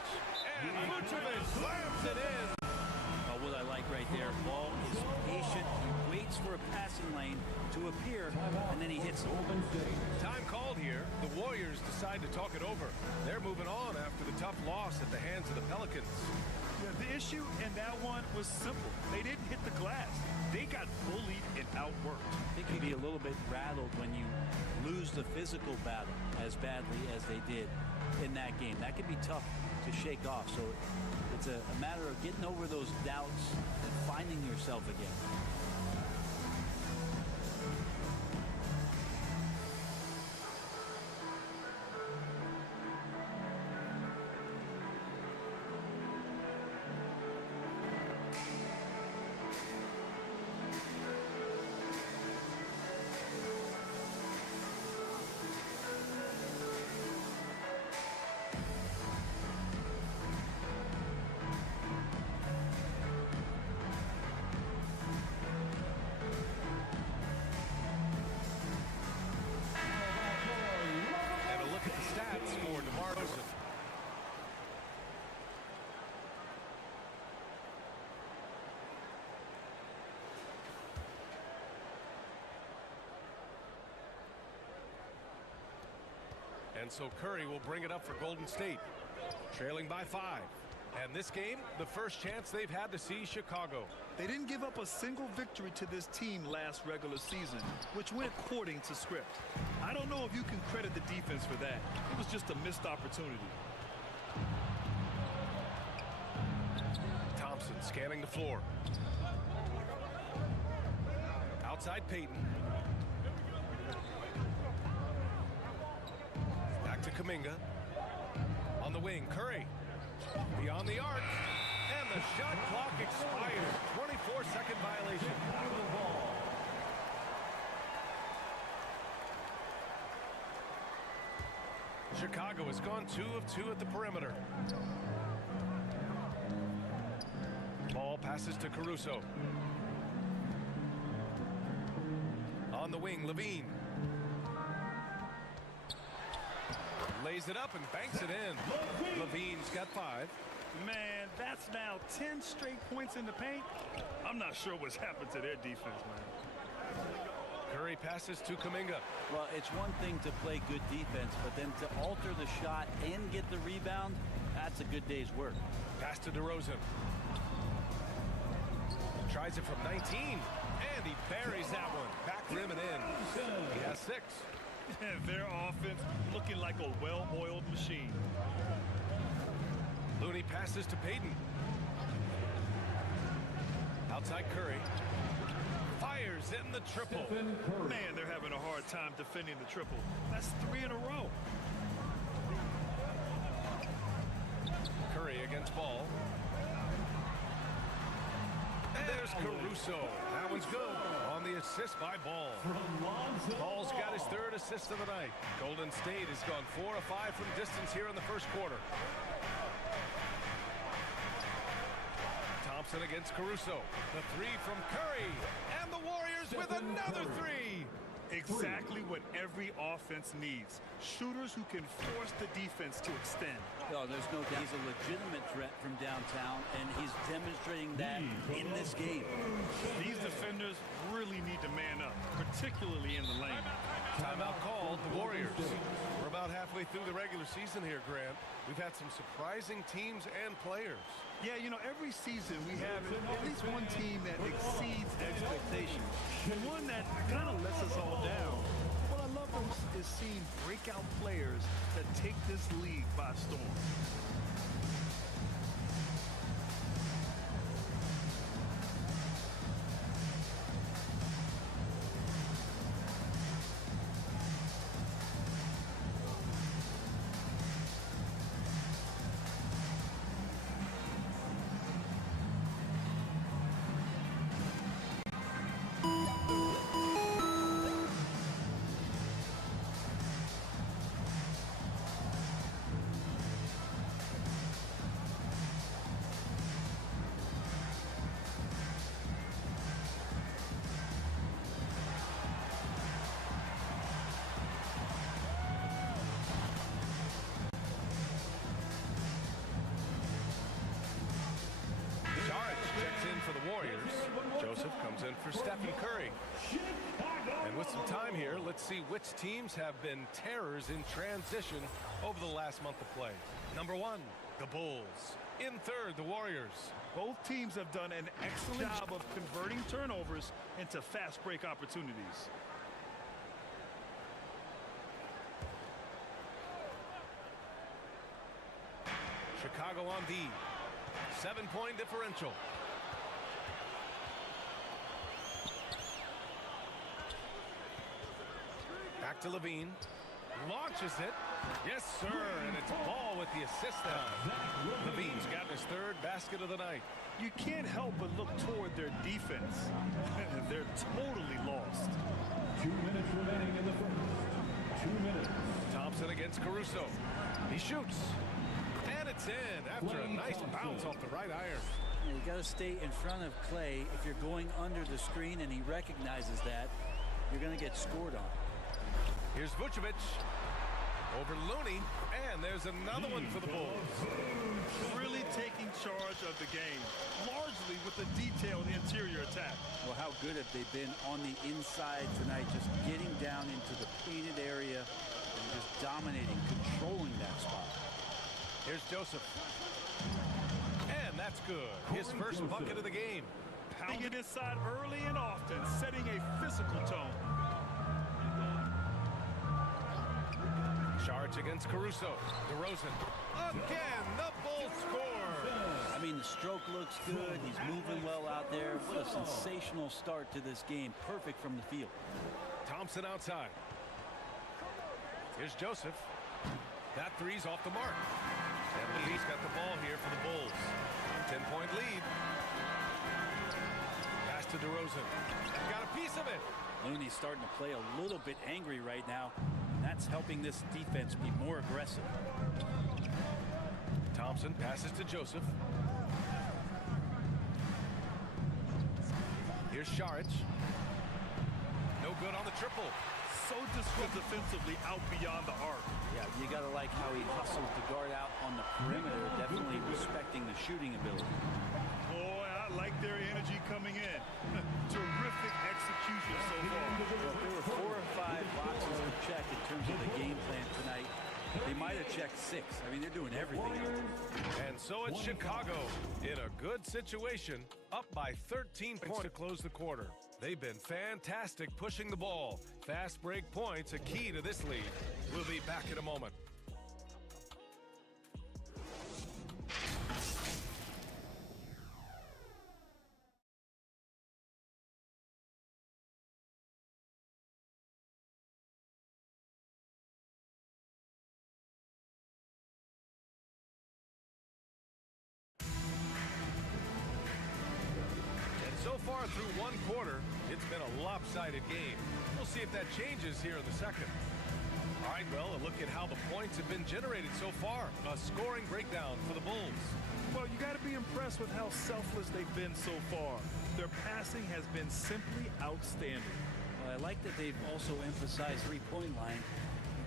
and Vucevic slams it in. Oh, what I like right there, Ball is patient. He waits for a passing lane to appear, and then he hits it. Time called here. The Warriors decide to talk it over. They're moving on after the tough loss at the hands of the Pelicans. Yeah, the issue in that one was simple. They didn't hit the glass. They got bullied and outworked. They can be a little bit rattled when you lose the physical battle as badly as they did in that game. That can be tough to shake off. So it's a matter of getting over those doubts and finding yourself again. And so Curry will bring it up for Golden State, trailing by 5. And this game, the first chance they've had to see Chicago. They didn't give up a single victory to this team last regular season, which went according to script. I don't know if you can credit the defense for that. It was just a missed opportunity. Thompson scanning the floor. Outside Payton. Back to Kuminga. On the wing, Curry. Beyond the arc. And the shot clock expires. 24-second violation. Chicago has gone 2 of 2 at the perimeter. Ball passes to Caruso. On the wing, Levine. Lays it up and banks it in. Levine's got 5. Man, that's now 10 straight points in the paint. I'm not sure what's happened to their defense, man. Curry passes to Kuminga. Well, it's one thing to play good defense, but then to alter the shot and get the rebound, that's a good day's work. Pass to DeRozan. Tries it from 19, and he buries that one. Back rim and in. He has 6. Their offense looking like a well-oiled machine. Looney passes to Payton. Outside Curry. Fires in the triple. Man, they're having a hard time defending the triple. That's 3 in a row. Curry against Ball. And there's Caruso. That one's good on the assist by Ball. Ball's got his 3rd assist of the night. Golden State has gone 4 of 5 from distance here in the first quarter. Thompson against Caruso. The 3 from Curry. And the Warriors with another 3. Exactly what every offense needs. Shooters who can force the defense to extend. No, there's no doubt he's a legitimate threat from downtown, and he's demonstrating that in this game. These defenders really need to man up, particularly in the lane. Timeout called, the Warriors. We're about halfway through the regular season here, Grant. We've had some surprising teams and players. Yeah, you know, every season we have at least one team that exceeds expectations and one that kind of lets us all down. What I love most is seeing breakout players that take this league by storm. for Stephen Curry. And with some time here, let's see which teams have been terrors in transition over the last month of play. Number 1, the Bulls. In third, the Warriors. Both teams have done an excellent job of converting turnovers into fast break opportunities. Chicago on D. 7-point differential. Back to Levine. Launches it. Yes, sir. And it's Ball with the assist there. Levine's got his third basket of the night. You can't help but look toward their defense. They're totally lost. 2 minutes remaining in the first. 2 minutes. Thompson against Caruso. He shoots. And it's in after a nice bounce off the right iron. You got to stay in front of Clay. If you're going under the screen and he recognizes that, you're going to get scored on. Here's Vucevic over Looney, and there's another one for the Bulls. Really taking charge of the game, largely with a detailed interior attack. Well, how good have they been on the inside tonight, just getting down into the painted area and just dominating, controlling that spot. Here's Joseph. And that's good. His first bucket of the game. Pounding it inside early and often, setting a physical tone. Charge against Caruso. DeRozan. Again, the Bulls score. I mean, the stroke looks good. He's moving well out there. What a sensational start to this game. Perfect from the field. Thompson outside. Here's Joseph. That three's off the mark. And Lee's got the ball here for the Bulls. 10-point lead. Pass to DeRozan. Got a piece of it. Looney's starting to play a little bit angry right now. That's helping this defense be more aggressive. Thompson passes to Joseph. Here's Saric. No good on the triple. So disruptive defensively out beyond the arc. Yeah, you got to like how he hustled to guard out on the perimeter, definitely respecting the shooting ability. Boy, I like their energy coming in. Terrific execution so far. Well, if there were 4 or 5 boxes to check in terms of the game plan tonight, they might have checked 6. I mean, they're doing everything out there. And so it's Chicago in a good situation, up by 13 points to close the quarter. They've been fantastic pushing the ball. Fast break points, a key to this lead. We'll be back in a moment. So far through one quarter, it's been a lopsided game. We'll see if that changes here in the second. All right, well, a look at how the points have been generated so far. A scoring breakdown for the Bulls. Well, you got to be impressed with how selfless they've been so far. Their passing has been simply outstanding. Well, I like that they've also emphasized three-point line.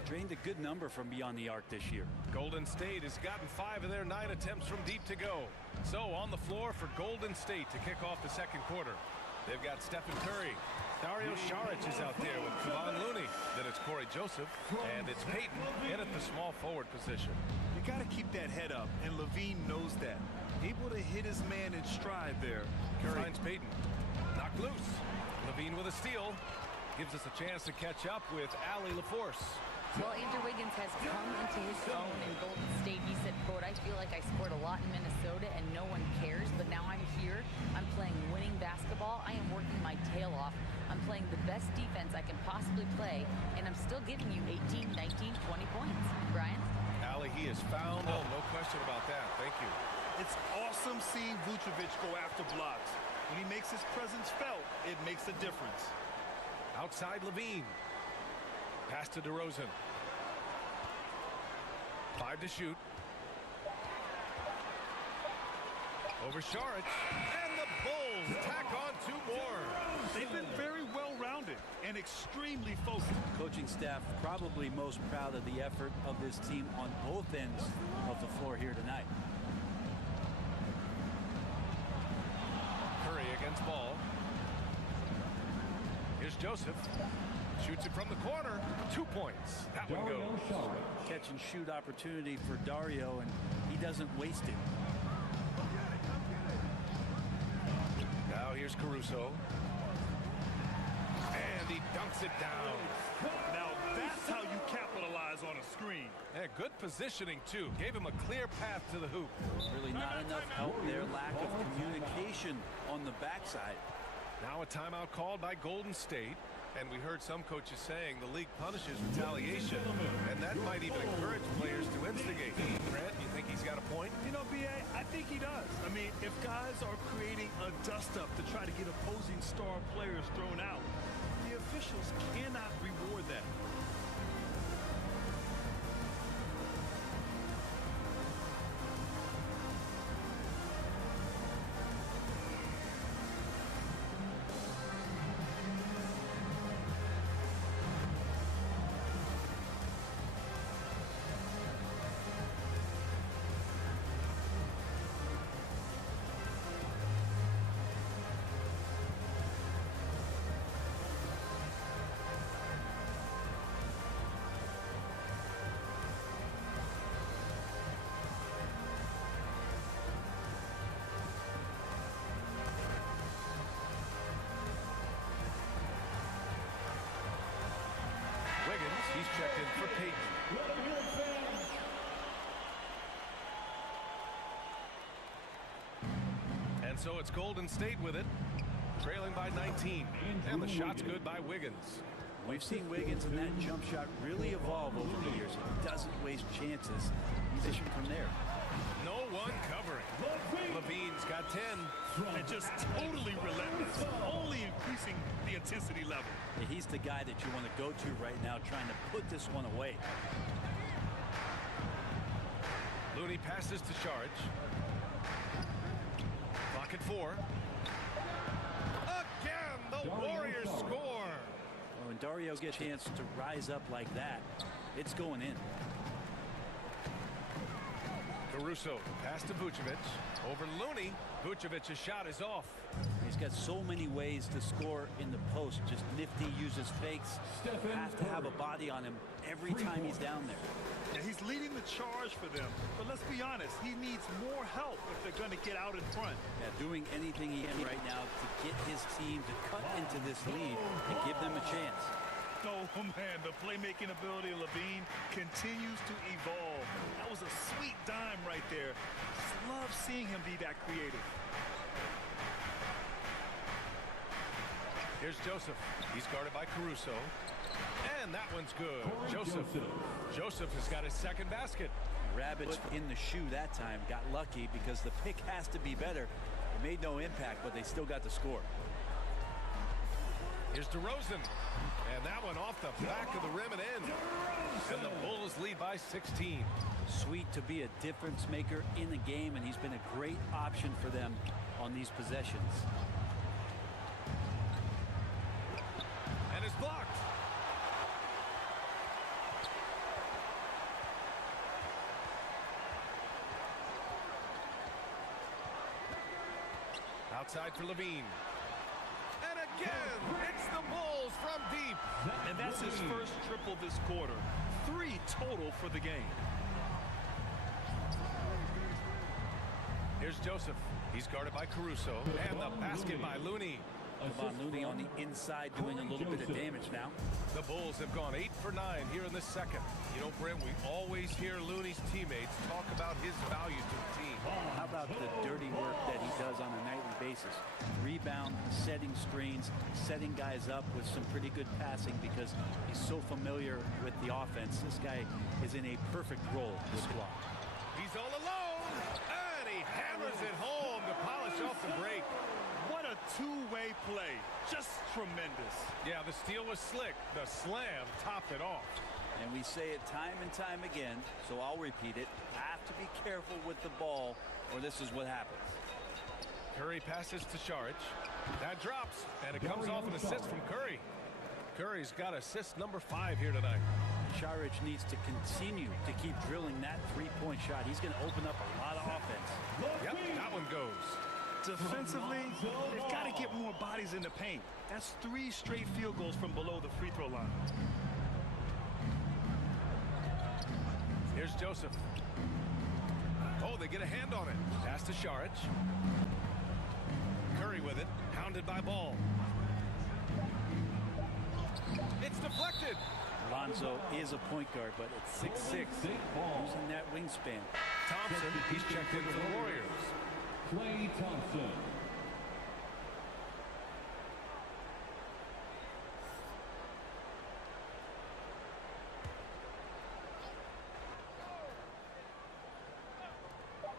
Drained a good number from beyond the arc this year. Golden State has gotten 5 of their 9 attempts from deep to go. So on the floor for Golden State to kick off the second quarter. They've got Stephen Curry. Dario Saric is out there with Kevon Looney. Then it's Corey Joseph. And it's Payton in at the small forward position. You got to keep that head up, and Levine knows that. Able to hit his man in stride there. Curry finds Payton. Knocked loose. Levine with a steal. Gives us a chance to catch up with Allie LaForce. Well, Andrew Wiggins has come into his own in Golden State. He said, quote, "I feel like I scored a lot in Minnesota and no one cares, but now I'm here. I'm playing winning basketball. I am working my tail off. I'm playing the best defense I can possibly play, and I'm still giving you 18, 19, 20 points. Brian? Allie, he has found no question about that. Thank you. It's awesome seeing Vucevic go after blocks. When he makes his presence felt, it makes a difference. Outside Levine. Pass to DeRozan. 5 to shoot. Over Saric. And the Bulls tack on 2 more. They've been very well-rounded and extremely focused. Coaching staff probably most proud of the effort of this team on both ends of the floor here tonight. Curry against Ball. Joseph. Shoots it from the corner. 2 points. That one goes. Catch and shoot opportunity for Dario, and he doesn't waste it. Now here's Caruso. And he dunks it down. Now that's how you capitalize on a screen. And good positioning, too. Gave him a clear path to the hoop. Really not enough help there. Lack of communication on the backside. Now a timeout called by Golden State. And we heard some coaches saying the league punishes retaliation. And that might even encourage players to instigate. Grant, you think he's got a point? You know, B.A., I think he does. I mean, if guys are creating a dust-up to try to get opposing star players thrown out, the officials cannot reward that. He's checked in for Peyton. And so it's Golden State with it, trailing by 19. And the shot's good by Wiggins. We've seen Wiggins in that jump shot really evolve over the years. He doesn't waste chances. He's issued from there. No one covering. Levine's got 10. And just totally relentless, only increasing the intensity level. Yeah, he's the guy that you want to go to right now, trying to put this one away. Looney passes to Charge. Clock at 4. Again, the Warriors score. Well, when Dario gets a chance to rise up like that, it's going in. Caruso pass to Vucevic. Over Looney. Vucevic's shot is off. He's got so many ways to score in the post. Just nifty, uses fakes. Have to have a body on him every time he's down there. Yeah, he's leading the charge for them. But let's be honest, he needs more help if they're going to get out in front. Yeah, doing anything he can right now to get his team to cut into this lead and give them a chance. Oh, man, the playmaking ability of Levine continues to evolve. That was a sweet dime right there. Just love seeing him be that creative. Here's Joseph. He's guarded by Caruso. And that one's good. Joseph has got his second basket. Rabbits in the shoe that time. Got lucky because the pick has to be better. It made no impact, but they still got the score. Here's DeRozan. And that one off the back of the rim and in. And the Bulls lead by 16. Sweet to be a difference maker in the game, and he's been a great option for them on these possessions. And it's blocked. Outside for Levine. And again, it's the Bulls from deep. And that's his first triple this quarter. 3 total for the game. Here's Joseph. He's guarded by Caruso. And the basket by Looney. Looney on the inside doing a little bit of damage now. The Bulls have gone 8 for 9 here in the second. You know, Brent, we always hear Looney's teammates talk about his value to the team. How about the dirty work that he does on a nightly basis? Rebound, setting screens, setting guys up with some pretty good passing because he's so familiar with the offense. This guy is in a perfect role in the squad. He's all alone, and he hammers it home to polish off the break. What a two-way play. Just tremendous. Yeah, the steal was slick. The slam topped it off. And we say it time and time again, so I'll repeat it. Have to be careful with the ball, or this is what happens. Curry passes to Saric. That drops, and it comes off an assist from Curry. Curry's got assist number 5 here tonight. Saric needs to continue to keep drilling that three-point shot. He's going to open up a lot of offense. Yep, that one goes. Defensively, they've got to get more bodies in the paint. That's 3 straight field goals from below the free throw line. Here's Joseph. Oh, they get a hand on it. Pass to Šarić. Curry with it. Hounded by Ball. It's deflected. Lonzo is a point guard, but at 6'6", using that wingspan. Thompson, he's checked in for the Warriors. Klay Thompson.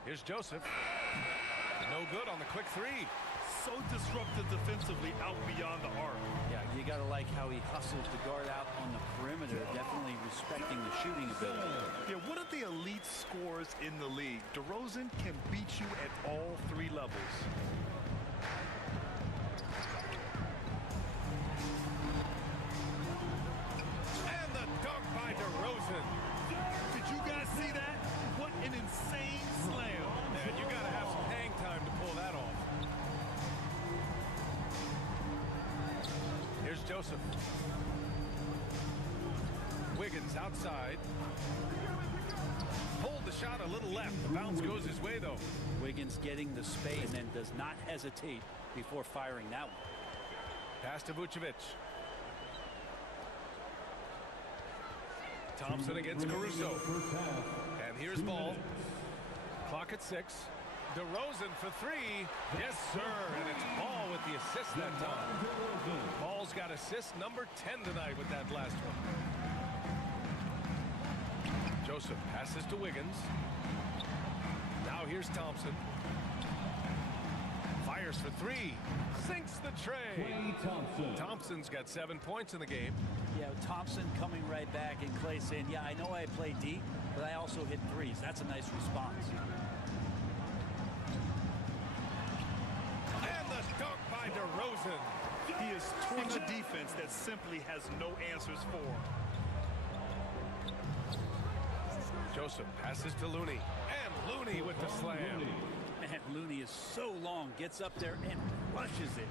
Here's Joseph. No good on the quick 3. So disruptive defensively out beyond the arc. Yeah, you got to like how he hustles the guard out on the perimeter, definitely respecting the shooting ability. Yeah, one of the elite scorers in the league. DeRozan can beat you at all 3 levels. And the dunk by DeRozan. Did you guys see that? What an insane slam. And you got to have some hang time to pull that off. Here's Joseph. Wiggins outside. Hold the shot a little left. The bounce goes his way, though. Wiggins getting the space and then does not hesitate before firing that one. Pass to Vucevic. Thompson against Caruso. And here's Ball. Clock at 6. DeRozan for 3. Yes, sir. And it's Ball with the assist that time. Ball's got assist number 10 tonight with that last one. Joseph passes to Wiggins. Now here's Thompson. Fires for 3. Sinks the tray. Thompson's got 7 points in the game. Yeah, Thompson coming right back and Klay saying, yeah, I know I play deep, but I also hit 3s. That's a nice response. And the dunk by DeRozan. He is torching a defense that simply has no answers for. Joseph passes to Looney. And Looney with the slam. Man, Looney is so long, gets up there and rushes it.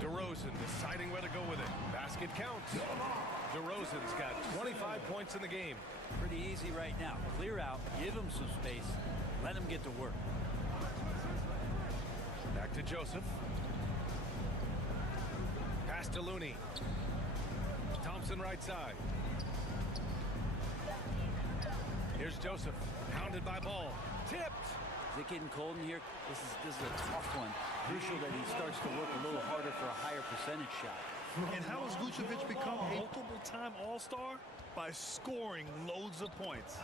DeRozan deciding where to go with it. Basket counts. DeRozan's got 25 points in the game. Pretty easy right now. Clear out, give him some space, let him get to work. Back to Joseph. Pass to Looney. Thompson right side. Here's Joseph. Hounded by Ball. Tipped. Is it getting cold in here? This is a tough one. Crucial that he starts to work a little harder for a higher percentage shot. And how has Vucevic become a multiple-time All-Star? By scoring loads of points.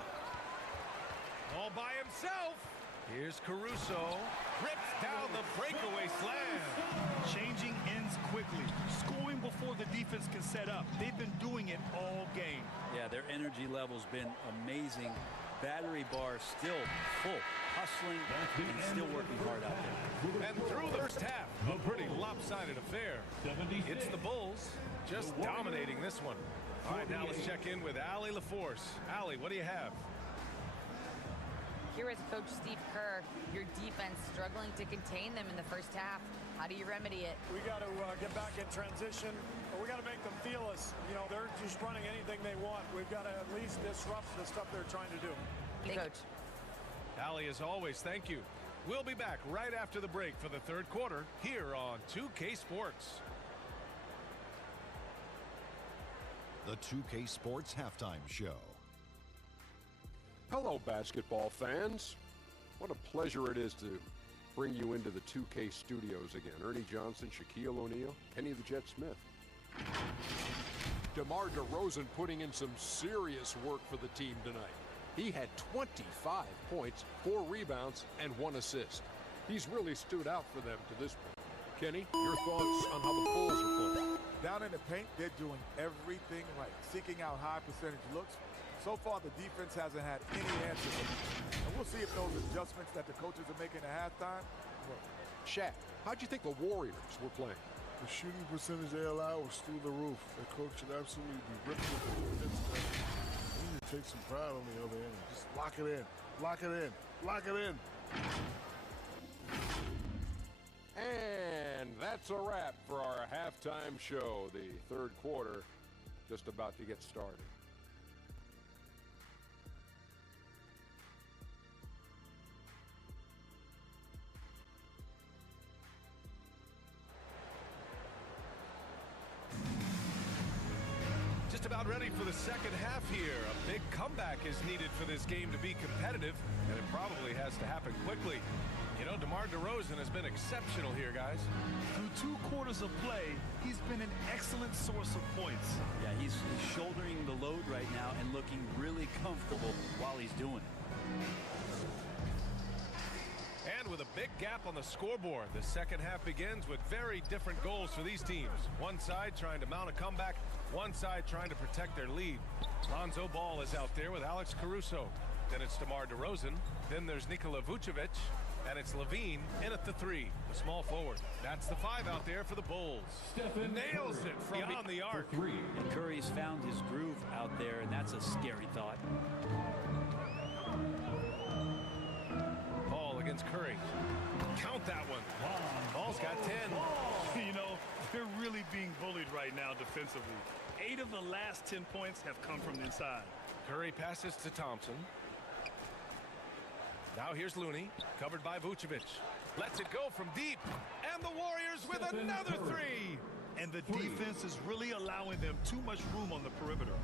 All by himself. Here's Caruso. Rips down the breakaway slam. Changing ends quickly. Scoring before the defense can set up. They've been doing it all game. Yeah, their energy level's been amazing. Battery bar still full. Hustling and still working hard out there. And through the first half, a pretty lopsided affair. It's the Bulls just dominating this one. All right, now let's check in with Allie LaForce. Allie, what do you have? Here is Coach Steve Kerr. Your defense struggling to contain them in the first half. How do you remedy it? We got to get back in transition. We got to make them feel us. You know, they're just running anything they want. We've got to at least disrupt the stuff they're trying to do. Hey, Coach. Allie, as always, thank you. We'll be back right after the break for the third quarter here on 2K Sports. The 2K Sports Halftime Show. Hello, basketball fans. What a pleasure it is to bring you into the 2K studios again. Ernie Johnson, Shaquille O'Neal, Kenny the Jet Smith. DeMar DeRozan putting in some serious work for the team tonight. He had 25 points, 4 rebounds, and 1 assist. He's really stood out for them to this point. Kenny, your thoughts on how the Bulls are playing? Down in the paint, they're doing everything right, seeking out high percentage looks. So far, the defense hasn't had any answers. And we'll see if those adjustments that the coaches are making at halftime work. Shaq, how'd you think the Warriors were playing? The shooting percentage they allow was through the roof. The coach should absolutely be ripped with the defense. They need to take some pride on the other end. Just lock it in, lock it in, lock it in. And that's a wrap for our halftime show. The third quarter just about to get started. Just about ready for the second half here. A big comeback is needed for this game to be competitive, and it probably has to happen quickly. You know, DeMar DeRozan has been exceptional here, guys. Through 2 quarters of play, he's been an excellent source of points. Yeah, he's shouldering the load right now and looking really comfortable while he's doing it. And with a big gap on the scoreboard, the second half begins with very different goals for these teams. One side trying to mount a comeback, one side trying to protect their lead. Lonzo Ball is out there with Alex Caruso. Then it's DeMar DeRozan. Then there's Nikola Vucevic. And it's Levine in at the 3, the small forward. That's the 5 out there for the Bulls. Nails it from beyond the arc. And Curry's found his groove out there, and that's a scary thought. Ball against Curry. Count that one. Ball's got 10. You know, they're really being bullied right now defensively. 8 of the last 10 points have come from the inside. Curry passes to Thompson. Now here's Looney, covered by Vucevic. Lets it go from deep. And the Warriors with another 3. And the defense is really allowing them too much room on the perimeter.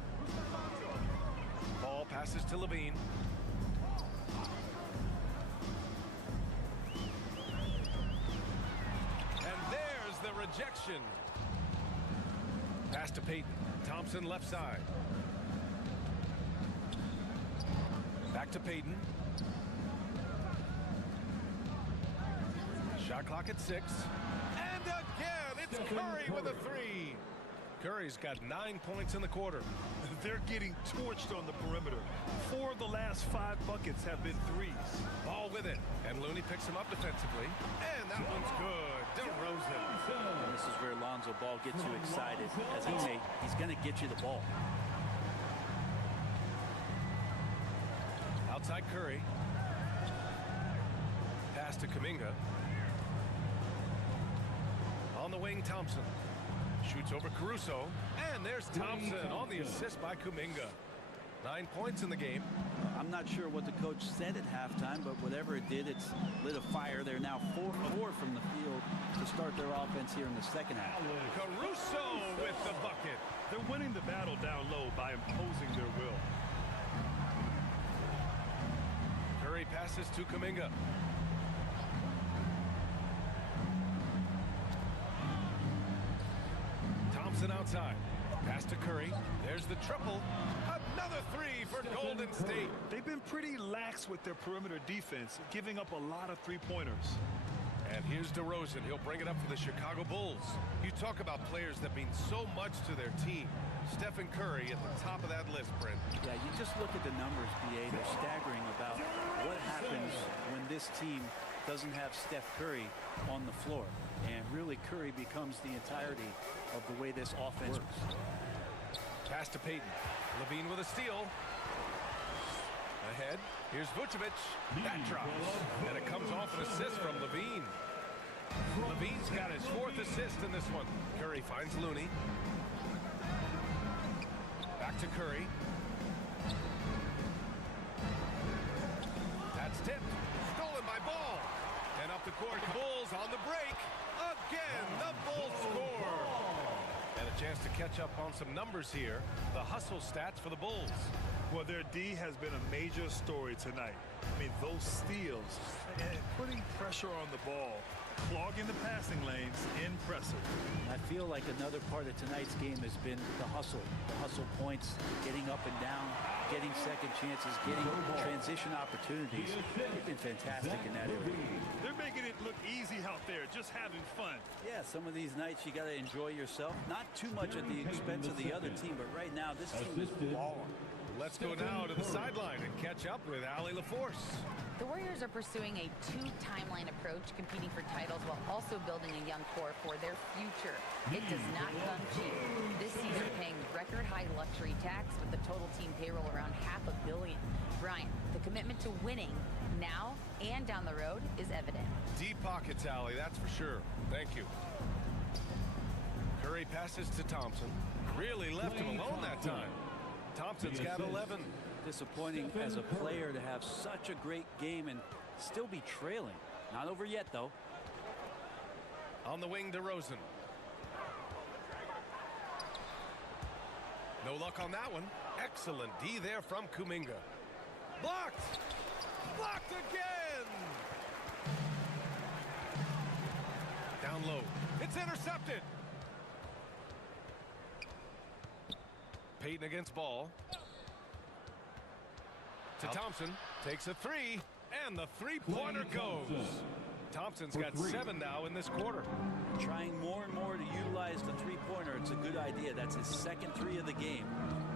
Ball passes to Levine. And there's the rejection. Pass to Payton. Thompson left side. Back to Payton. Shot clock at 6. And again, it's Curry with a 3. Curry's got 9 points in the quarter. They're getting torched on the perimeter. 4 of the last 5 buckets have been 3s. Ball with it. And Looney picks him up defensively. And that one's good. DeRozan. And this is where Lonzo Ball gets you excited. As a teammate, he's going to get you the ball. Outside Curry. Pass to Kuminga. On the wing, Thompson. Shoots over Caruso. And there's Thompson on the assist by Kuminga. 9 points in the game. I'm not sure what the coach said at halftime, but whatever it did, it's lit a fire. They're now 4-4 from the field to start their offense here in the second half. Caruso with the bucket. They're winning the battle down low by imposing their will. Curry passes to Kuminga. Thompson outside. Pass to Curry. There's the triple. Another 3 for Golden State. They've been pretty lax with their perimeter defense, giving up a lot of 3-pointers. And here's DeRozan. He'll bring it up for the Chicago Bulls. You talk about players that mean so much to their team. Stephen Curry at the top of that list, Brent. Yeah, you just look at the numbers, BA. They're staggering about what happens when this team doesn't have Steph Curry on the floor. And really, Curry becomes the entirety of the way this offense works. Pass to Payton. Levine with a steal. Ahead. Here's Vucevic. That drops. And it comes off an assist from Levine. Levine's got his 4th assist in this one. Curry finds Looney. Back to Curry. That's tipped. Stolen by Ball. And up the court. Bulls on the break. Again, the Bulls score. And a chance to catch up on some numbers here. The hustle stats for the Bulls. Well, their D has been a major story tonight. I mean, those steals and putting pressure on the ball, clogging the passing lanes, impressive. I feel like another part of tonight's game has been the hustle points, getting up and down, getting second chances, getting transition opportunities. They've been fantastic in that area. They're making it look easy out there, just having fun. Yeah, some of these nights you got to enjoy yourself. Not too much at the expense of the other team, but right now this team is balling. Let's go now to the sideline and catch up with Allie LaForce. The Warriors are pursuing a 2-timeline approach, competing for titles while also building a young core for their future. It does not come cheap. This season, paying record high luxury tax with the total team payroll around $500 million. Brian, the commitment to winning now and down the road is evident. Deep pockets, Allie, that's for sure. Thank you. Curry passes to Thompson. Really left him alone that time. Thompson's got 11. Disappointing as a player to have such a great game and still be trailing. Not over yet, though. On the wing, DeRozan. No luck on that one. Excellent D there from Kuminga. Blocked! Blocked again! Down low. It's intercepted! Payton against Ball. To Thompson. Takes a three. And the three-pointer goes. Thompson's got 7 now in this quarter. Trying more and more to utilize the three-pointer. It's a good idea. That's his second 3 of the game.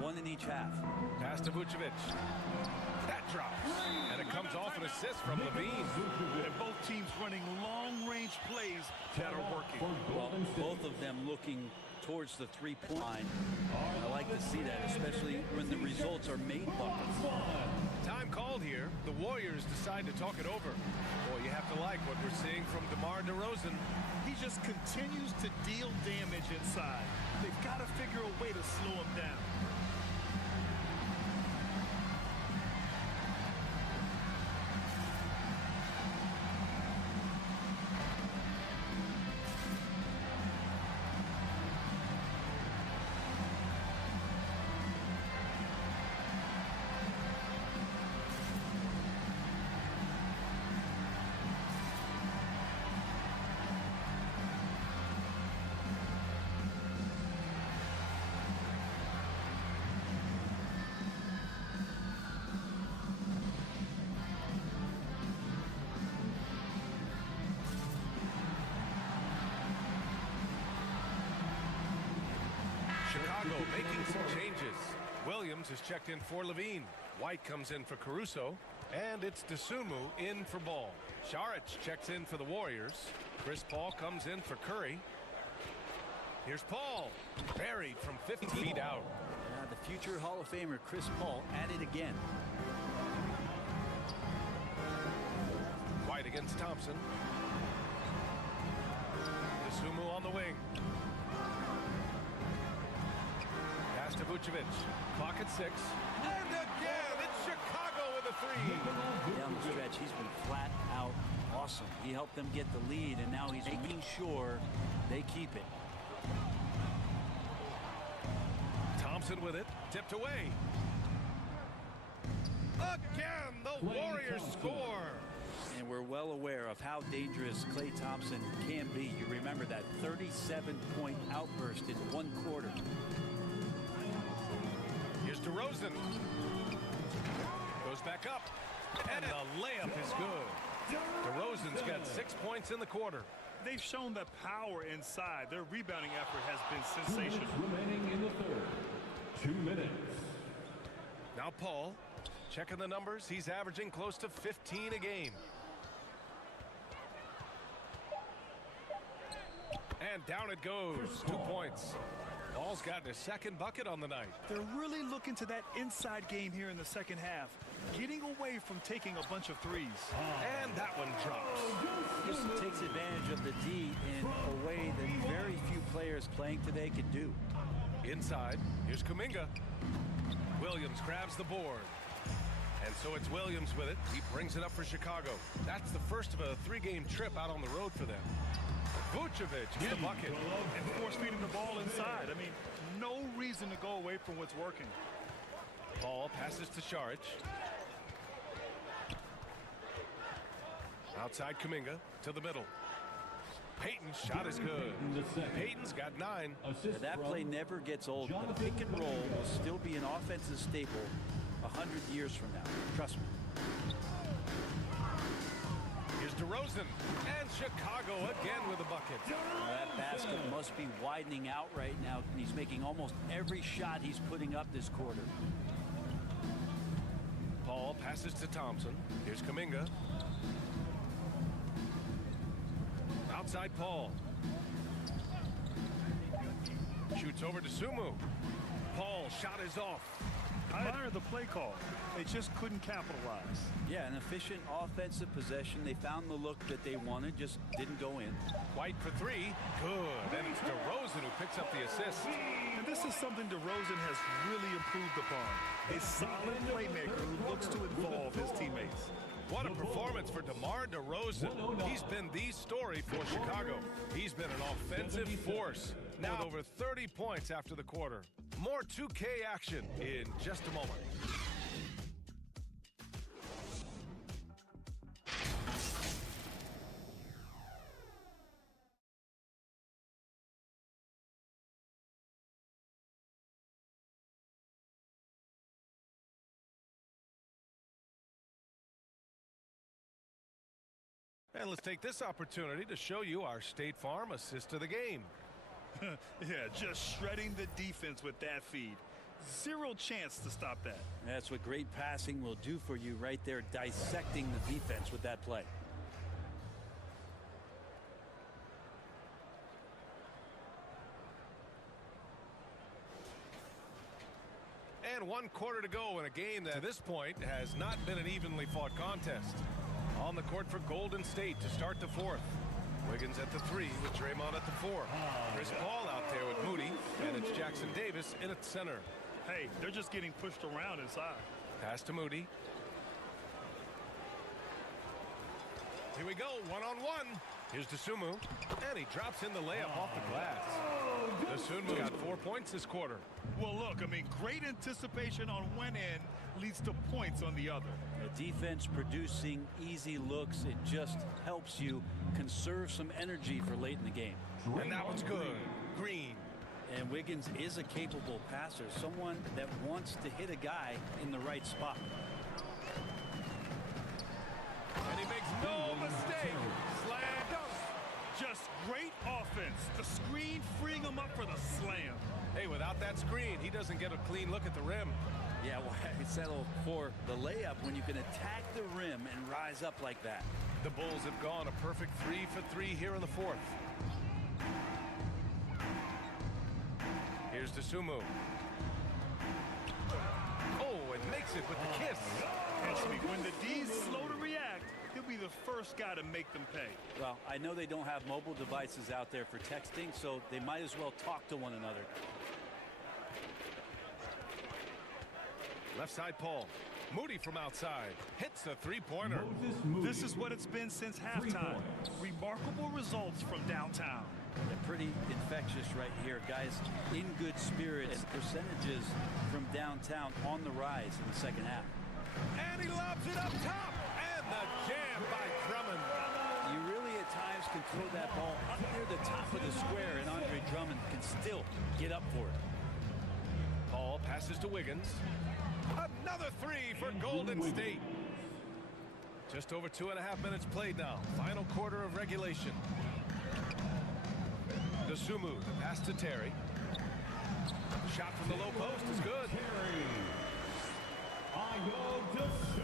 1 in each half. Pass to Vucevic. That drops. And it comes off an assist from Levine. And both teams running long-range plays that are working. Well, both of them looking towards the three-point line. I like to see that, especially when the results are made buckets. Time called here. The Warriors decide to talk it over. Boy, you have to like what we're seeing from DeMar DeRozan. He just continues to deal damage inside. They've got to figure a way to slow him down. Chicago making some changes. Williams is checked in for Levine. White comes in for Caruso. And it's Dosunmu in for Ball. Saric checks in for the Warriors. Chris Paul comes in for Curry. Here's Paul. Buried from 15 feet out. The future Hall of Famer Chris Paul at it again. White against Thompson. Dosunmu on the wing. Pass to Vucevic. Clock at 6. And again, it's Chicago with a 3. Down the stretch, he's been flat out awesome. He helped them get the lead, and now he's making sure they keep it. Thompson with it. Tipped away. Again, the Warriors score. And we're well aware of how dangerous Klay Thompson can be. You remember that 37-point outburst in 1 quarter. Here's DeRozan. Goes back up. And the layup is good. DeRozan's got 6 points in the quarter. They've shown that power inside. Their rebounding effort has been sensational. 2 minutes remaining in the third. 2 minutes. Now Paul. Checking the numbers. He's averaging close to 15 a game. And down it goes. 2 points. Paul's gotten his second bucket on the night. They're really looking to that inside game here in the second half. Getting away from taking a bunch of threes. And that one drops. Just takes advantage of the D in a way that very few players playing today can do. Inside, here's Kuminga. Williams grabs the board. And so it's Williams with it. He brings it up for Chicago. That's the first of a 3-game trip out on the road for them. Vucevic gets the bucket. And force feeding the ball inside. I mean, no reason to go away from what's working. Paul passes to Saric. Outside Kuminga to the middle. Payton's shot is good. Payton's got 9. That play never gets old. The pick and roll will still be an offensive staple 100 years from now. Trust me. Here's DeRozan. And Chicago again with a bucket. That basket must be widening out right now. He's making almost every shot he's putting up this quarter. Paul passes to Thompson. Here's Kuminga. Outside Paul. Shoots over to Sumu. Paul, shot is off. I admire the play call. They just couldn't capitalize. Yeah, an efficient offensive possession. They found the look that they wanted, just didn't go in. White for three. Good. And it's DeRozan who picks up the assist. And this is something DeRozan has really improved upon. A solid playmaker who looks to involve his teammates. What a performance for DeMar DeRozan. He's been the story for Chicago. He's been an offensive force. Now with over 30 points after the quarter. More 2K action in just a moment. And let's take this opportunity to show you our State Farm assist of the game. Yeah, just shredding the defense with that feed. Zero chance to stop that. That's what great passing will do for you right there, dissecting the defense with that play. And 1 quarter to go in a game that at this point has not been an evenly fought contest. On the court for Golden State to start the fourth. Wiggins at the 3 with Draymond at the 4. Chris Paul out there with Moody, and it's Jackson Davis in at center. Hey, they're just getting pushed around inside. Pass to Moody. Here we go, one-on-one. Here's Dosunmu, and he drops in the layup off the glass. Dosunmu got 4 points this quarter. Well, look, I mean, great anticipation on one end leads to points on the other. The defense producing easy looks. It just helps you conserve some energy for late in the game. And that one's good. Green. And Wiggins is a capable passer, someone that wants to hit a guy in the right spot. And he makes no mistake. Slam dunk. Just great offense. The screen freeing him up for the slam. Hey, without that screen, he doesn't get a clean look at the rim. Yeah, well, I settle for the layup when you can attack the rim and rise up like that. The Bulls have gone a perfect 3 for 3 here in the fourth. Here's Dosunmu. Oh, and makes it with the kiss. Trust me, when the D's slow to react, he'll be the first guy to make them pay. Well, I know they don't have mobile devices out there for texting, so they might as well talk to one another. Left side, Paul. Moody from outside. Hits the three-pointer. This is what it's been since halftime. Remarkable results from downtown. Yeah, pretty infectious right here. Guys in good spirits. Percentages from downtown on the rise in the second half. And he lobs it up top. And the jam by Drummond. You really at times can throw that ball up near the top of the square, and Andre Drummond can still get up for it. Paul passes to Wiggins. Another 3 for Golden State. Just over 2.5 minutes played now. Final quarter of regulation. Dosunmu, the pass to Terry. Shot from the low post is good.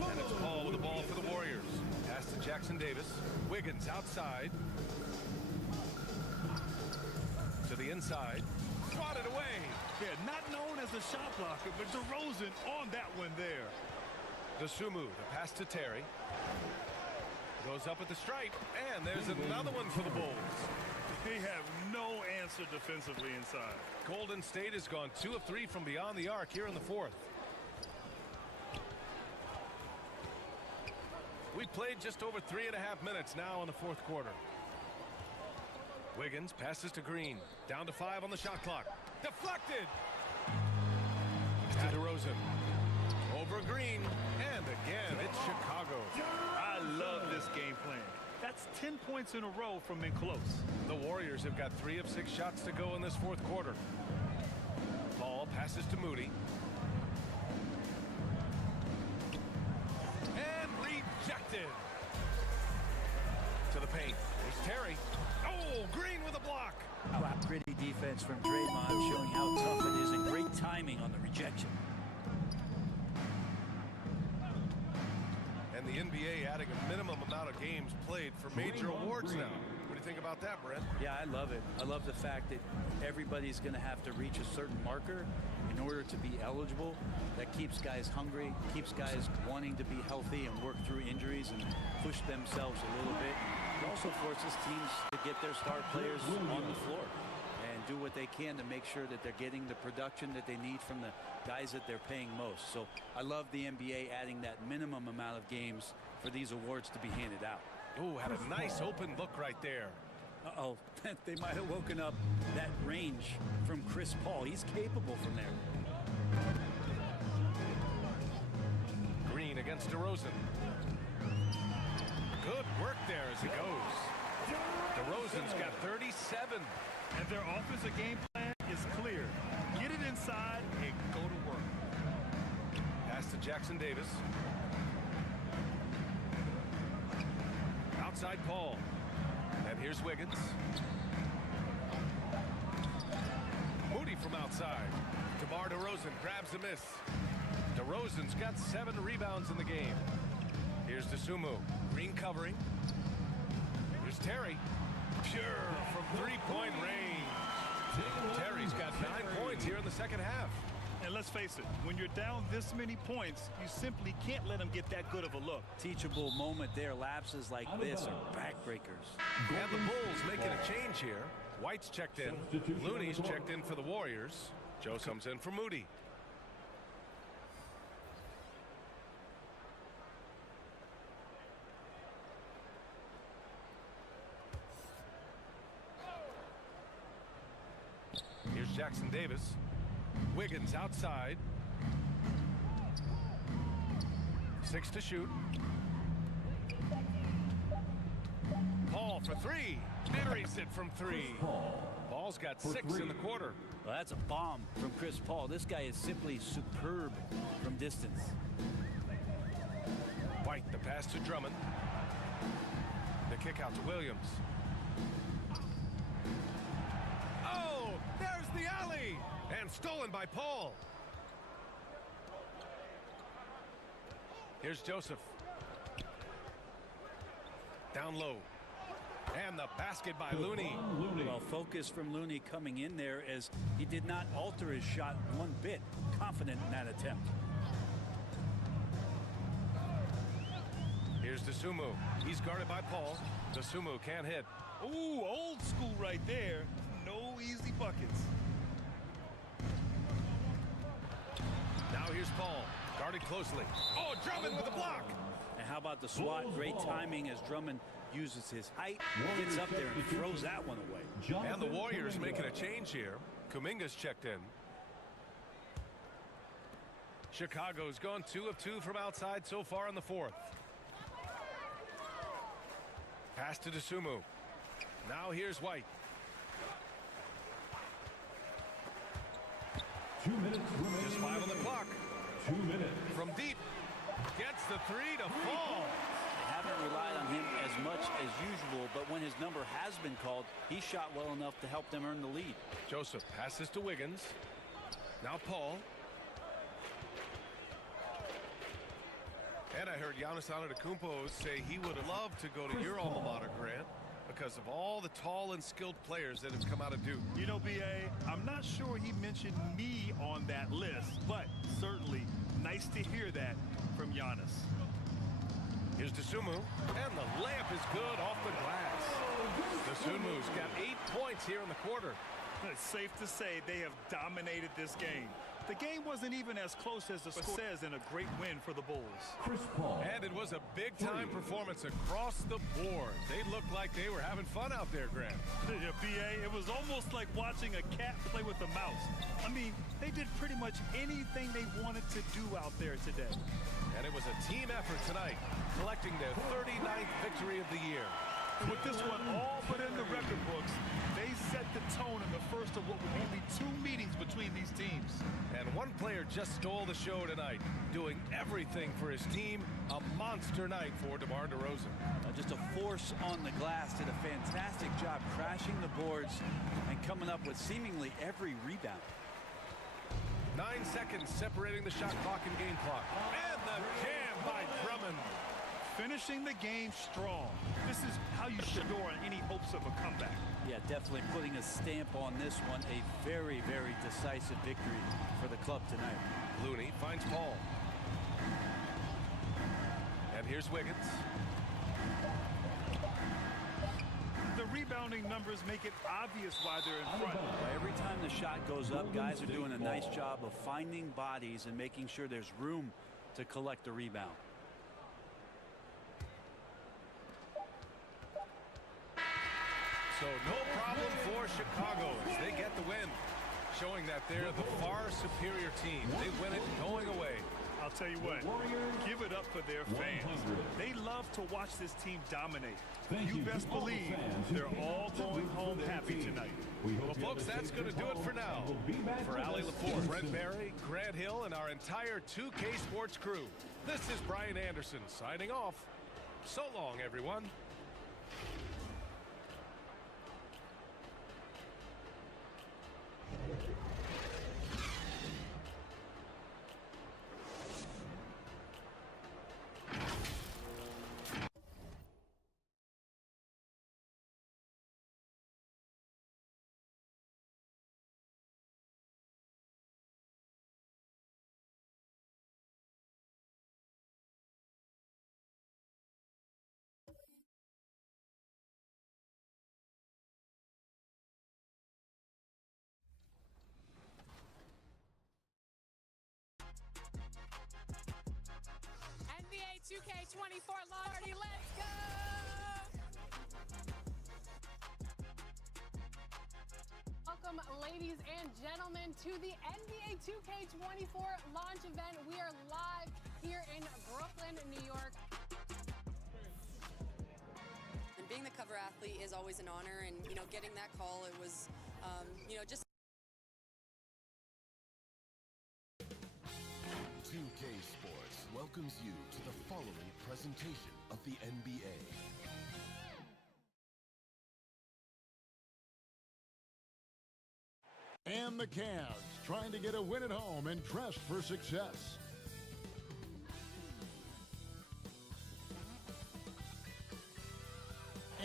And it's Paul with the ball for the Warriors. Pass to Jackson Davis. Wiggins outside. To the inside. Swatted away. Yeah, not known as a shot blocker, but DeRozan on that one there. Dosunmu, the pass to Terry. Goes up at the stripe, and there's another one for the Bulls. They have no answer defensively inside. Golden State has gone 2 of 3 from beyond the arc here in the fourth. We've played just over 3.5 minutes now in the fourth quarter. Wiggins passes to Green. Down to 5 on the shot clock. Deflected. To DeRozan. Over Green. And again, it's Chicago. I love this game plan. That's 10 points in a row from in close. The Warriors have got 3 of 6 shots to go in this fourth quarter. Paul passes to Moody. And rejected. To the paint. There's Terry. Oh, Green with a block. Pretty defense from Draymond, showing how tough it is, and great timing on the rejection. And the NBA adding a minimum amount of games played for major awards now. What do you think about that, Brent? Yeah, I love it. I love the fact that everybody's going to have to reach a certain marker in order to be eligible. That keeps guys hungry, keeps guys wanting to be healthy and work through injuries and push themselves a little bit. It also forces teams to get their star players on the floor and do what they can to make sure that they're getting the production that they need from the guys that they're paying most. So I love the NBA adding that minimum amount of games for these awards to be handed out. Oh, had a nice open look right there. Uh-oh, they might have woken up that range from Chris Paul. He's capable from there. Green against DeRozan. Good work there as he goes. DeRozan's got 37. And their offensive game plan is clear. Get it inside and go to work. Pass to Jackson Davis. Outside Paul. And here's Wiggins. Moody from outside. DeMar DeRozan grabs the miss. DeRozan's got 7 rebounds in the game. Here's DeSumo. Green covering. Here's Terry. Pure from three-point range. Terry's got 9 points here in the second half. And let's face it, when you're down this many points, you simply can't let them get that good of a look. Teachable moment there. Lapses like this are backbreakers. And the Bulls making a change here. White's checked in. Looney's checked in for the Warriors. Joe comes in for Moody. Here's Jackson Davis. Wiggins outside. 6 to shoot. Paul for 3. Buries it from 3. Paul's got 6 in the quarter. Well, that's a bomb from Chris Paul. This guy is simply superb from distance. White, the pass to Drummond. The kick out to Williams. Oh, there's the alley. And stolen by Paul. Here's Joseph. Down low. And the basket by Looney. Well, focus from Looney coming in there as he did not alter his shot one bit. Confident in that attempt. Here's DeSumo. He's guarded by Paul. DeSumo can't hit. Ooh, old school right there. No easy buckets. Now here's Paul. Guarded closely. Oh, Drummond with a block. And how about the swat? Great timing as Drummond uses his height, gets up there and throws that one away. And the Warriors making a change here. Kuminga's checked in. Chicago's gone 2 of 2 from outside so far in the 4th. Pass to DeSumo. Now here's White. 2 minutes remaining. Just 5 on the clock. 2 minutes. From deep. Gets the 3 to fall. They haven't relied on him as much as usual, but when his number has been called, he shot well enough to help them earn the lead. Joseph passes to Wiggins. Now Paul. And I heard Giannis Antetokounmpo say he would have loved to go to your alma mater, Grant, because of all the tall and skilled players that have come out of Duke. You know, B.A., I'm not sure he mentioned me on that list, but certainly nice to hear that from Giannis. Here's DeSumo, and the layup is good off the glass. DeSumu's got 8 points here in the quarter. It's safe to say they have dominated this game. The game wasn't even as close as the score says, in a great win for the Bulls. Chris Paul. And it was a big-time performance across the board. They looked like they were having fun out there, Grant. Yeah, B.A., it was almost like watching a cat play with a mouse. I mean, they did pretty much anything they wanted to do out there today. And it was a team effort tonight, collecting their 39th victory of the year. And with this one all but in the record books, they set the tone in the first of what would be 2 meetings between these teams. And one player just stole the show tonight, doing everything for his team. A monster night for DeMar DeRozan. Just a force on the glass, did a fantastic job crashing the boards and coming up with seemingly every rebound. 9 seconds separating the shot clock and game clock. And the jam by Drummond. finishing the game strong. This is how you shore on any hopes of a comeback. Yeah, definitely putting a stamp on this one. A very, very decisive victory for the club tonight. Looney finds Paul. And here's Wiggins. The rebounding numbers make it obvious why they're in front. Every time the shot goes up, guys are doing a nice job of finding bodies and making sure there's room to collect the rebound. So no problem for Chicago as they get the win, showing that they're the far superior team. They win it going away. I'll tell you what, give it up for their fans. They love to watch this team dominate. You best believe they're all going home happy tonight. Well, folks, that's going to do it for now. For Ali LaForce, Brent Barry, Grant Hill, and our entire 2K Sports crew, this is Brian Anderson signing off. So long, everyone. NBA 2K24 Lottery, let's go! Welcome, ladies and gentlemen, to the NBA 2K24 launch event. We are live here in Brooklyn, New York. And being the cover athlete is always an honor, and, you know, getting that call, it was, you know, just... 2K Sports welcomes you to the following presentation of the NBA. And the Cavs trying to get a win at home and dressed for success.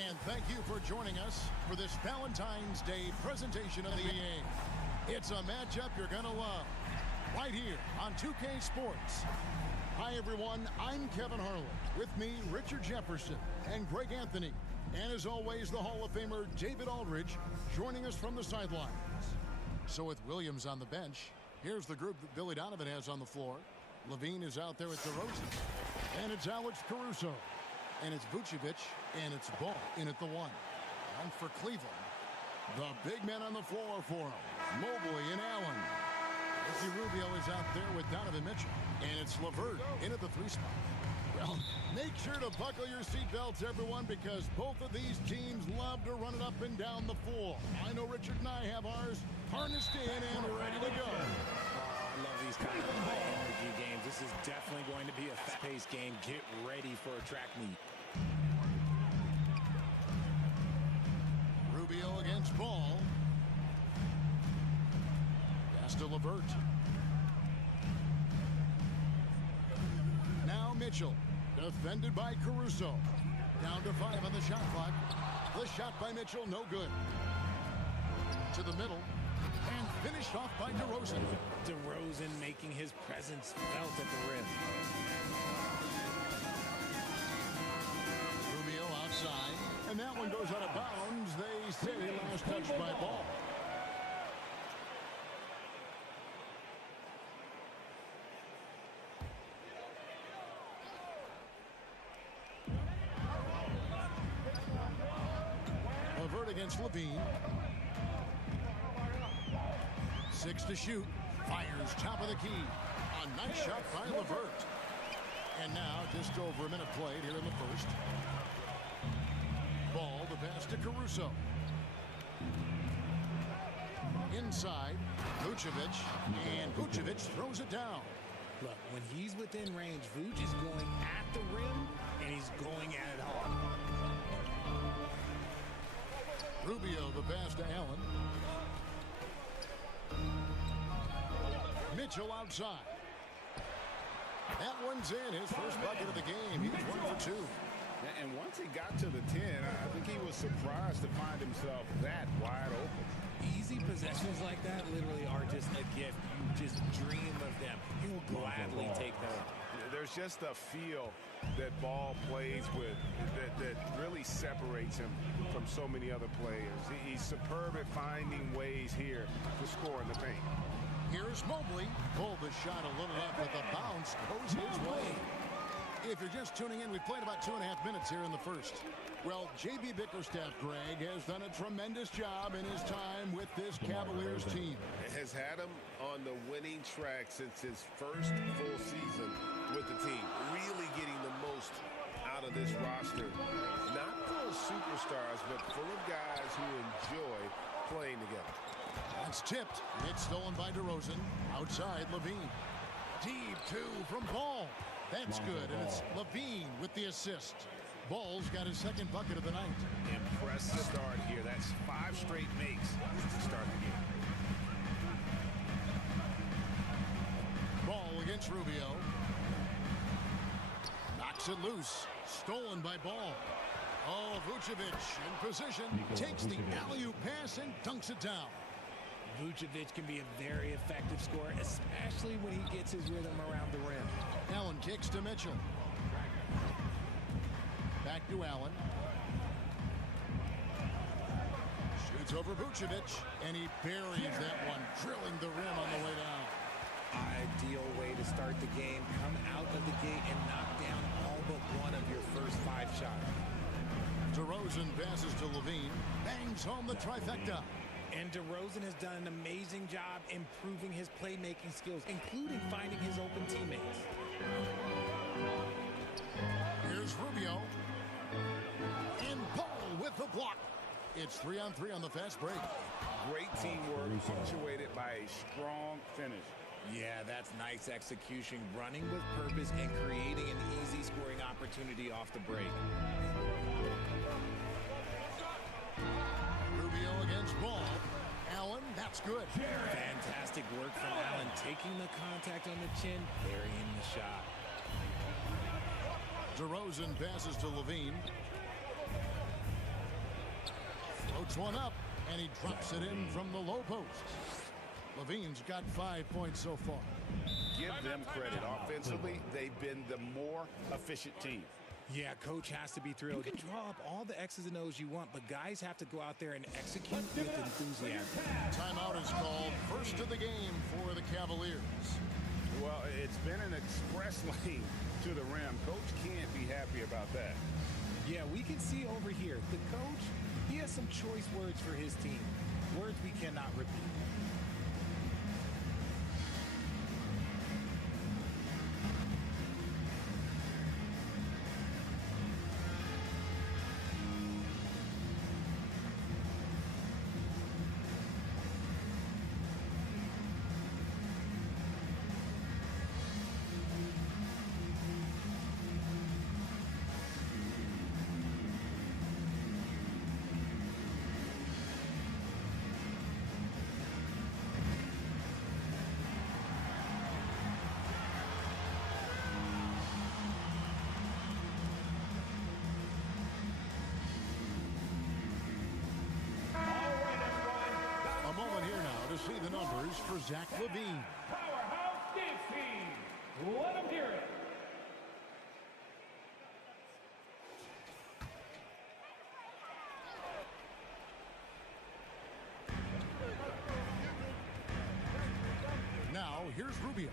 And thank you for joining us for this Valentine's Day presentation of the NBA. It's a matchup you're going to love. Right here on 2K Sports. Hi, everyone. I'm Kevin Harlan. With me, Richard Jefferson and Greg Anthony. And as always, the Hall of Famer David Aldridge joining us from the sidelines. So with Williams on the bench, here's the group that Billy Donovan has on the floor. Levine is out there with DeRozan. And it's Alex Caruso. And it's Vucevic. And it's Ball in at the one. And for Cleveland, the big men on the floor for him. Mobley and Allen. Ricky Rubio is out there with Donovan Mitchell. And it's LeVert in at the three spot. Well, make sure to buckle your seatbelts, everyone, because both of these teams love to run it up and down the floor. I know Richard and I have ours harnessed in and ready to go. I love these kind of high-energy games. This is definitely going to be a fast-paced game. Get ready for a track meet. Rubio against Ball. Pass to LeVert. Now Mitchell, defended by Caruso. Down to 5 on the shot clock. The shot by Mitchell, no good. To the middle, and finished off by DeRozan. DeRozan making his presence felt at the rim. Rubio outside, and that one goes out of bounds. They say last touch by Ball. LeVert against Levine. 6 to shoot. Fires top of the key. A nice shot by LeVert. And now just over a minute played here in the first. Ball, the pass to Caruso. Inside, Vucevic. And Vucevic throws it down. Look, when he's within range, Vuce is going at the rim, and he's going at it hard. Rubio, the pass to Allen. Mitchell outside. That one's in. His first bucket of the game. He's 1 for 2. And once he got to the 10, I think he was surprised to find himself that wide open. Easy possessions like that literally are just a gift. You just dream of them. He'll gladly take them. There's just a feel that Ball plays with that really separates him from so many other players. He's superb at finding ways here to score in the paint. Here's Mobley. Pulled the shot a little up, but the bounce goes his way. If you're just tuning in, we've played about 2.5 minutes here in the first. Well, J.B. Bickerstaff, Greg, has done a tremendous job in his time with this Cavaliers team. Has had him on the winning track since his first full season with the team. Really getting the most out of this roster. Not full of superstars, but full of guys who enjoy playing together. That's tipped. It's stolen by DeRozan. Outside, Levine. Deep two from Ball. That's good, and it's Levine with the assist. Ball's got his second bucket of the night. Impressive start here. That's 5 straight makes to start the game. Ball against Rubio. Knocks it loose. Stolen by Ball. Oh, Vucevic in position. Takes the alley-oop pass and dunks it down. Vucevic can be a very effective scorer, especially when he gets his rhythm around the rim. Allen kicks to Mitchell. Back to Allen. Shoots over Vucevic, and he buries that one, drilling the rim on the way down. Ideal way to start the game. Come out of the gate and knock down all but one of your first 5 shots. DeRozan passes to Levine. Bangs home the trifecta. And DeRozan has done an amazing job improving his playmaking skills, including finding his open teammates. Here's Rubio. And Ball with the block. It's 3-on-3 on the fast break. Great teamwork punctuated by a strong finish. Yeah, that's nice execution, running with purpose and creating an easy scoring opportunity off the break. Rubio against Ball. Allen, that's good. Fantastic work from Allen, taking the contact on the chin, burying the shot. DeRozan passes to Levine. Floats one up, and he drops it in from the low post. Levine's got 5 points so far. Give them credit. Offensively, they've been the more efficient team. Yeah, coach has to be thrilled. You can draw up all the X's and O's you want, but guys have to go out there and execute with enthusiasm. Timeout is called. First of the game for the Cavaliers. Well, it's been an express lane to the rim. Coach can't be happy about that. Yeah, we can see over here. The coach, he has some choice words for his team. Words we cannot repeat. See the numbers for Zach Levine. Powerhouse dance team. Let him hear it. Now, here's Rubio.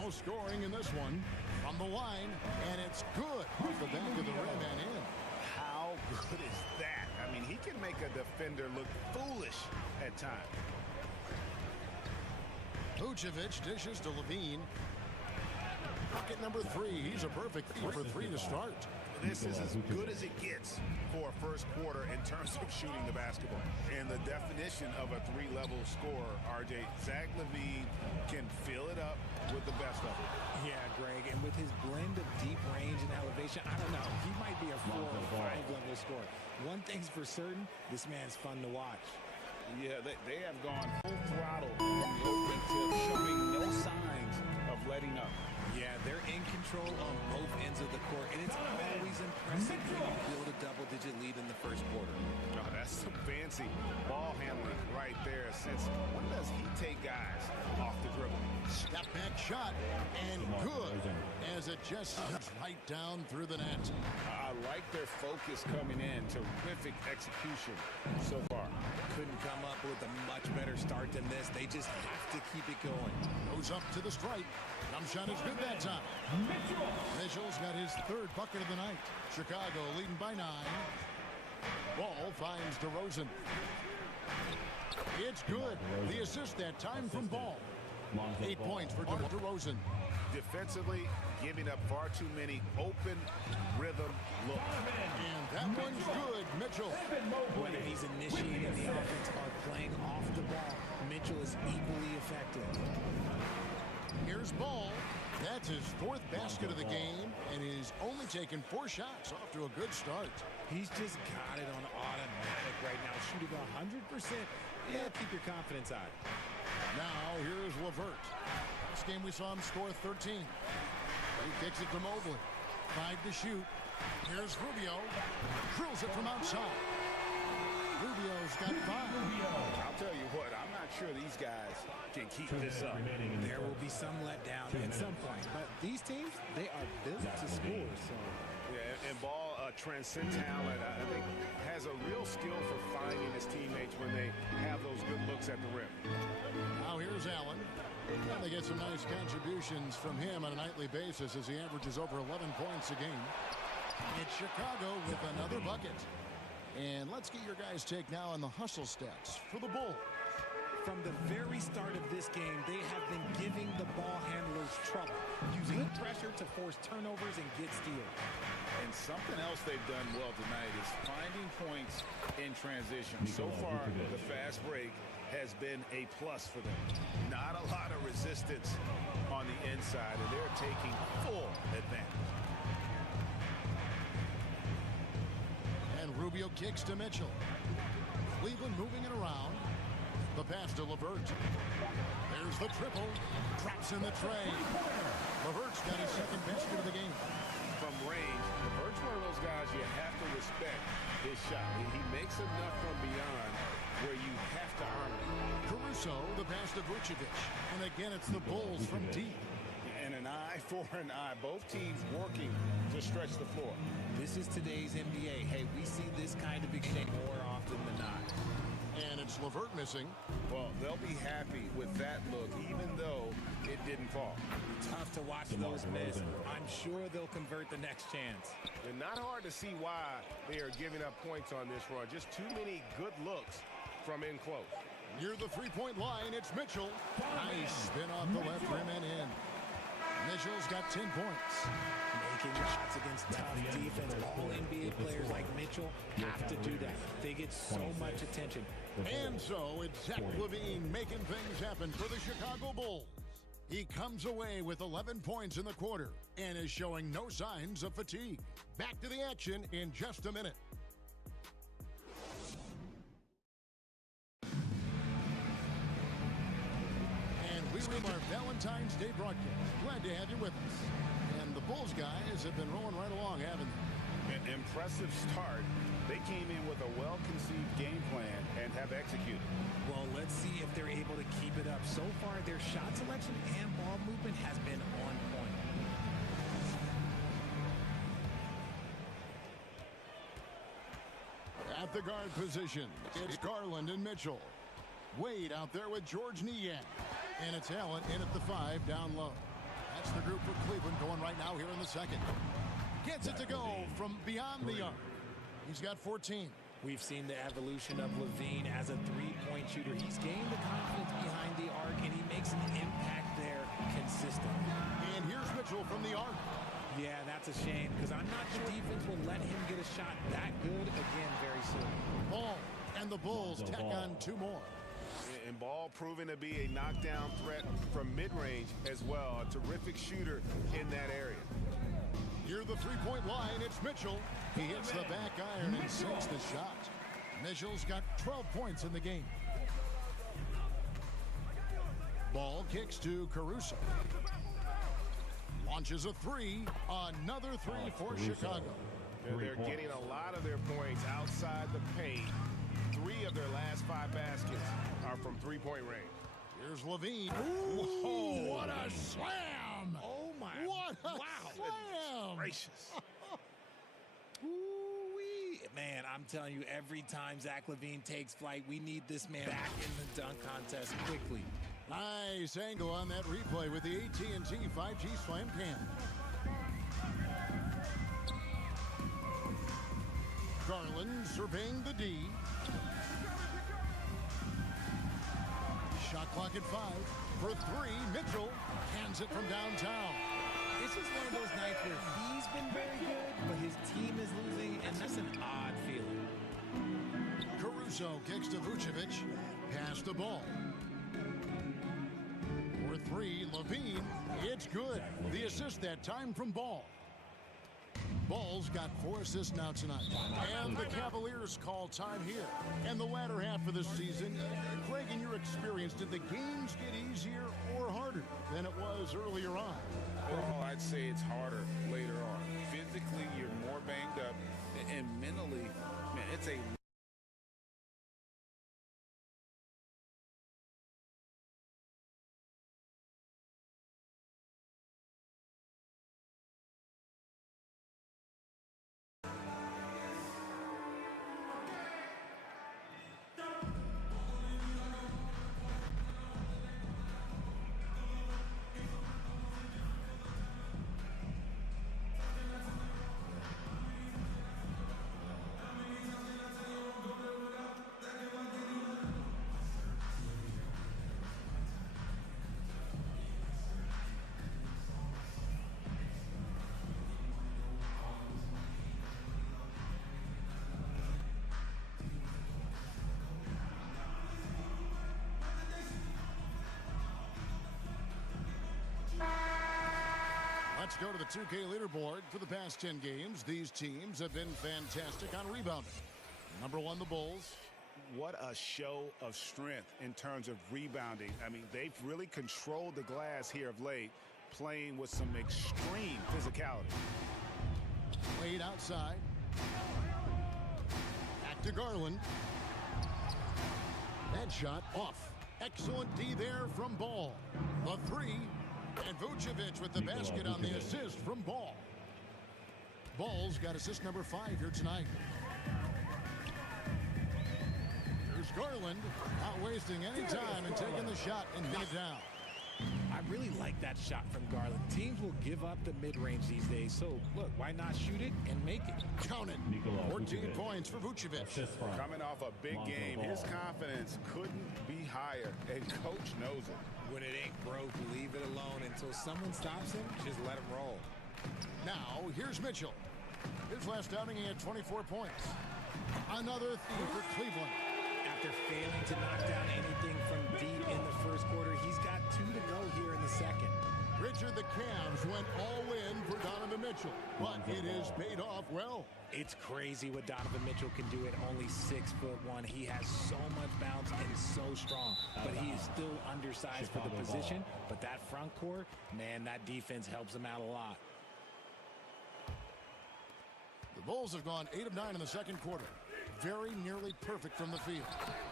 No scoring in this one. From the line, and it's good. Off the back of the rim and in. How good is that? I mean, he can make a defender look foolish at times. Vucevic dishes to Levine. Bucket number 3. He's a perfect 3 for 3 to start. This is as good as it gets for a first quarter in terms of shooting the basketball. And the definition of a 3-level scorer, RJ, Zach Levine can fill it up with the best of it. Yeah, Greg, and with his blend of deep range and elevation, I don't know, he might be a 4 or 5 level scorer. One thing's for certain, this man's fun to watch. Yeah, they have gone full throttle from the open tip, showing no signs of letting up. Yeah, they're control on both ends of the court, and it's always impressive when you build a double-digit lead in the first quarter. Oh, that's some fancy ball handling right there. Since when does he take guys off the dribble? Step back shot, and good, as it just slips right down through the net. I like their focus coming in. Terrific execution so far. Couldn't come up with a much better start than this. They just have to keep it going. Goes up to the stripe. Jump shot is good that time. Mitchell's got his third bucket of the night. Chicago leading by 9. Ball finds DeRozan. It's good. The assist that time from Ball. 8 points for DeRozan. Defensively, giving up far too many open rhythm looks. And that one's good, Mitchell. Whether he's initiating the offense or playing off the ball, Mitchell is equally effective. Here's Ball. That's his 4th basket of the game, and he's only taken 4 shots. Off to a good start. He's just got it on automatic right now, shooting 100%. Yeah, keep your confidence high. Now, here's LeVert. Last game we saw him score 13. He kicks it to Mobley. 5 to shoot. Here's Rubio. Drills it from outside. Rubio's got 5. I'll tell you what, I'm not sure these guys can keep this up. There will be some letdown at some point, but these teams, they are built to score. So, yeah, and Ball transcends talent. I think has a real skill for finding his teammates when they have those good looks at the rim. Now here's Allen. And they get some nice contributions from him on a nightly basis as he averages over 11 points a game. It's Chicago with another bucket. And let's get your guys' take now on the hustle stats for the Bulls. From the very start of this game, they have been giving the ball handlers trouble, using pressure to force turnovers and get steals. And something else they've done well tonight is finding points in transition. So far, the fast break has been a plus for them. Not a lot of resistance on the inside, and they're taking full advantage. And Rubio kicks to Mitchell. Cleveland moving it around. The pass to LeVert. There's the triple. Drops in the tray. LeVert's got his 2nd basket of the game. From range, LeVert's one of those guys you have to respect his shot. He makes enough from beyond where you have to earn it. Caruso, the pass to Vucevic. And again, it's the Bulls from deep. And an eye for an eye. Both teams working to stretch the floor. This is today's NBA. Hey, we see this kind of exchange more often than not. And it's LeVert missing. Well, they'll be happy with that look, even though it didn't fall. Tough to watch those miss. I'm sure they'll convert the next chance. And not hard to see why they are giving up points on this run. Just too many good looks from in close. Near the 3-point line, it's Mitchell. Nice spin off the left rim and in. Mitchell's got 10 points. Making shots against tough defense. All NBA players like Mitchell have to do that. They get so much attention. And so it's Zach LaVine making things happen for the Chicago Bulls. He comes away with 11 points in the quarter and is showing no signs of fatigue. Back to the action in just a minute. And we resume our Valentine's Day broadcast. Glad to have you with us. And the Bulls guys have been rolling right along, haven't they? An impressive start. They came in with a well-conceived game plan and have executed. Well, let's see if they're able to keep it up. So far, their shot selection and ball movement has been on point. At the guard position, it's Garland and Mitchell. Wade out there with George Niang. And it's Allen in at the 5 down low. That's the group for Cleveland going right now here in the second. Gets it to go from beyond the arc. He's got 14. We've seen the evolution of LaVine as a three-point shooter. He's gained the confidence behind the arc, and he makes an impact there consistently. And here's Mitchell from the arc. Yeah, that's a shame, because I'm not sure defense will let him get a shot that good again very soon. Ball, and the Bulls tack on 2 more. And Ball proving to be a knockdown threat from mid-range as well. A terrific shooter in that area. Near the 3-point line, it's Mitchell. He hits the back iron and sinks the shot. Mitchell's got 12 points in the game. Ball kicks to Caruso. Launches a three. Another three for Chicago. They're getting a lot of their points outside the paint. 3 of their last 5 baskets are from three-point range. Here's Levine. Ooh, what a slam! Oh, my. What a wow. slam! Gracious. Ooh-wee. Man, I'm telling you, every time Zach LaVine takes flight, we need this man back in the dunk contest quickly. Nice angle on that replay with the AT&T 5G Slam Cam. Garland surveying the D. Shot clock at 5. For 3, Mitchell cans it from downtown. It's just one of those nights where he's been very good, but his team is losing, and that's an odd feeling. Caruso kicks to Vucevic. Pass the ball. For 3, Levine. It's good. The assist that time from Ball. Ball's got 4 assists now tonight. And the Cavaliers call time here. And the latter half of the season, Craig, in your experience, did the games get easier or harder than it was earlier on? Oh, I'd say it's harder later on. Physically, you're more banged up, and mentally, man, it's a Let's go to the 2K leaderboard. For the past 10 games, these teams have been fantastic on rebounding. Number 1, the Bulls. What a show of strength in terms of rebounding. I mean, they've really controlled the glass here of late, playing with some extreme physicality. Played outside. Back to Garland. That shot off. Excellent D there from Ball. The 3. And Vucevic with the basket on the assist from Ball. Ball's got assist number 5 here tonight. Here's Garland, not wasting any time and taking the shot and hitting it down. I really like that shot from Garland. Teams will give up the mid-range these days, so look, why not shoot it and make it? Count it. 14 points for Vucevic. Coming off a big game, his confidence couldn't be higher, and coach knows it. When it ain't broke, leave it alone until someone stops him. Just let him roll. Now, here's Mitchell. His last outing, he had 24 points. Another theme for Cleveland. After failing to knock down anything from deep in the first quarter, he's got 2 to go here in the second. Richard, the Cavs went all in for Donovan Mitchell, but it has paid off well. It's crazy what Donovan Mitchell can do at only 6'1". He has so much bounce and is so strong, but he is still undersized for the position. But that front court, man, that defense helps him out a lot. The Bulls have gone 8 of 9 in the second quarter. Very nearly perfect from the field.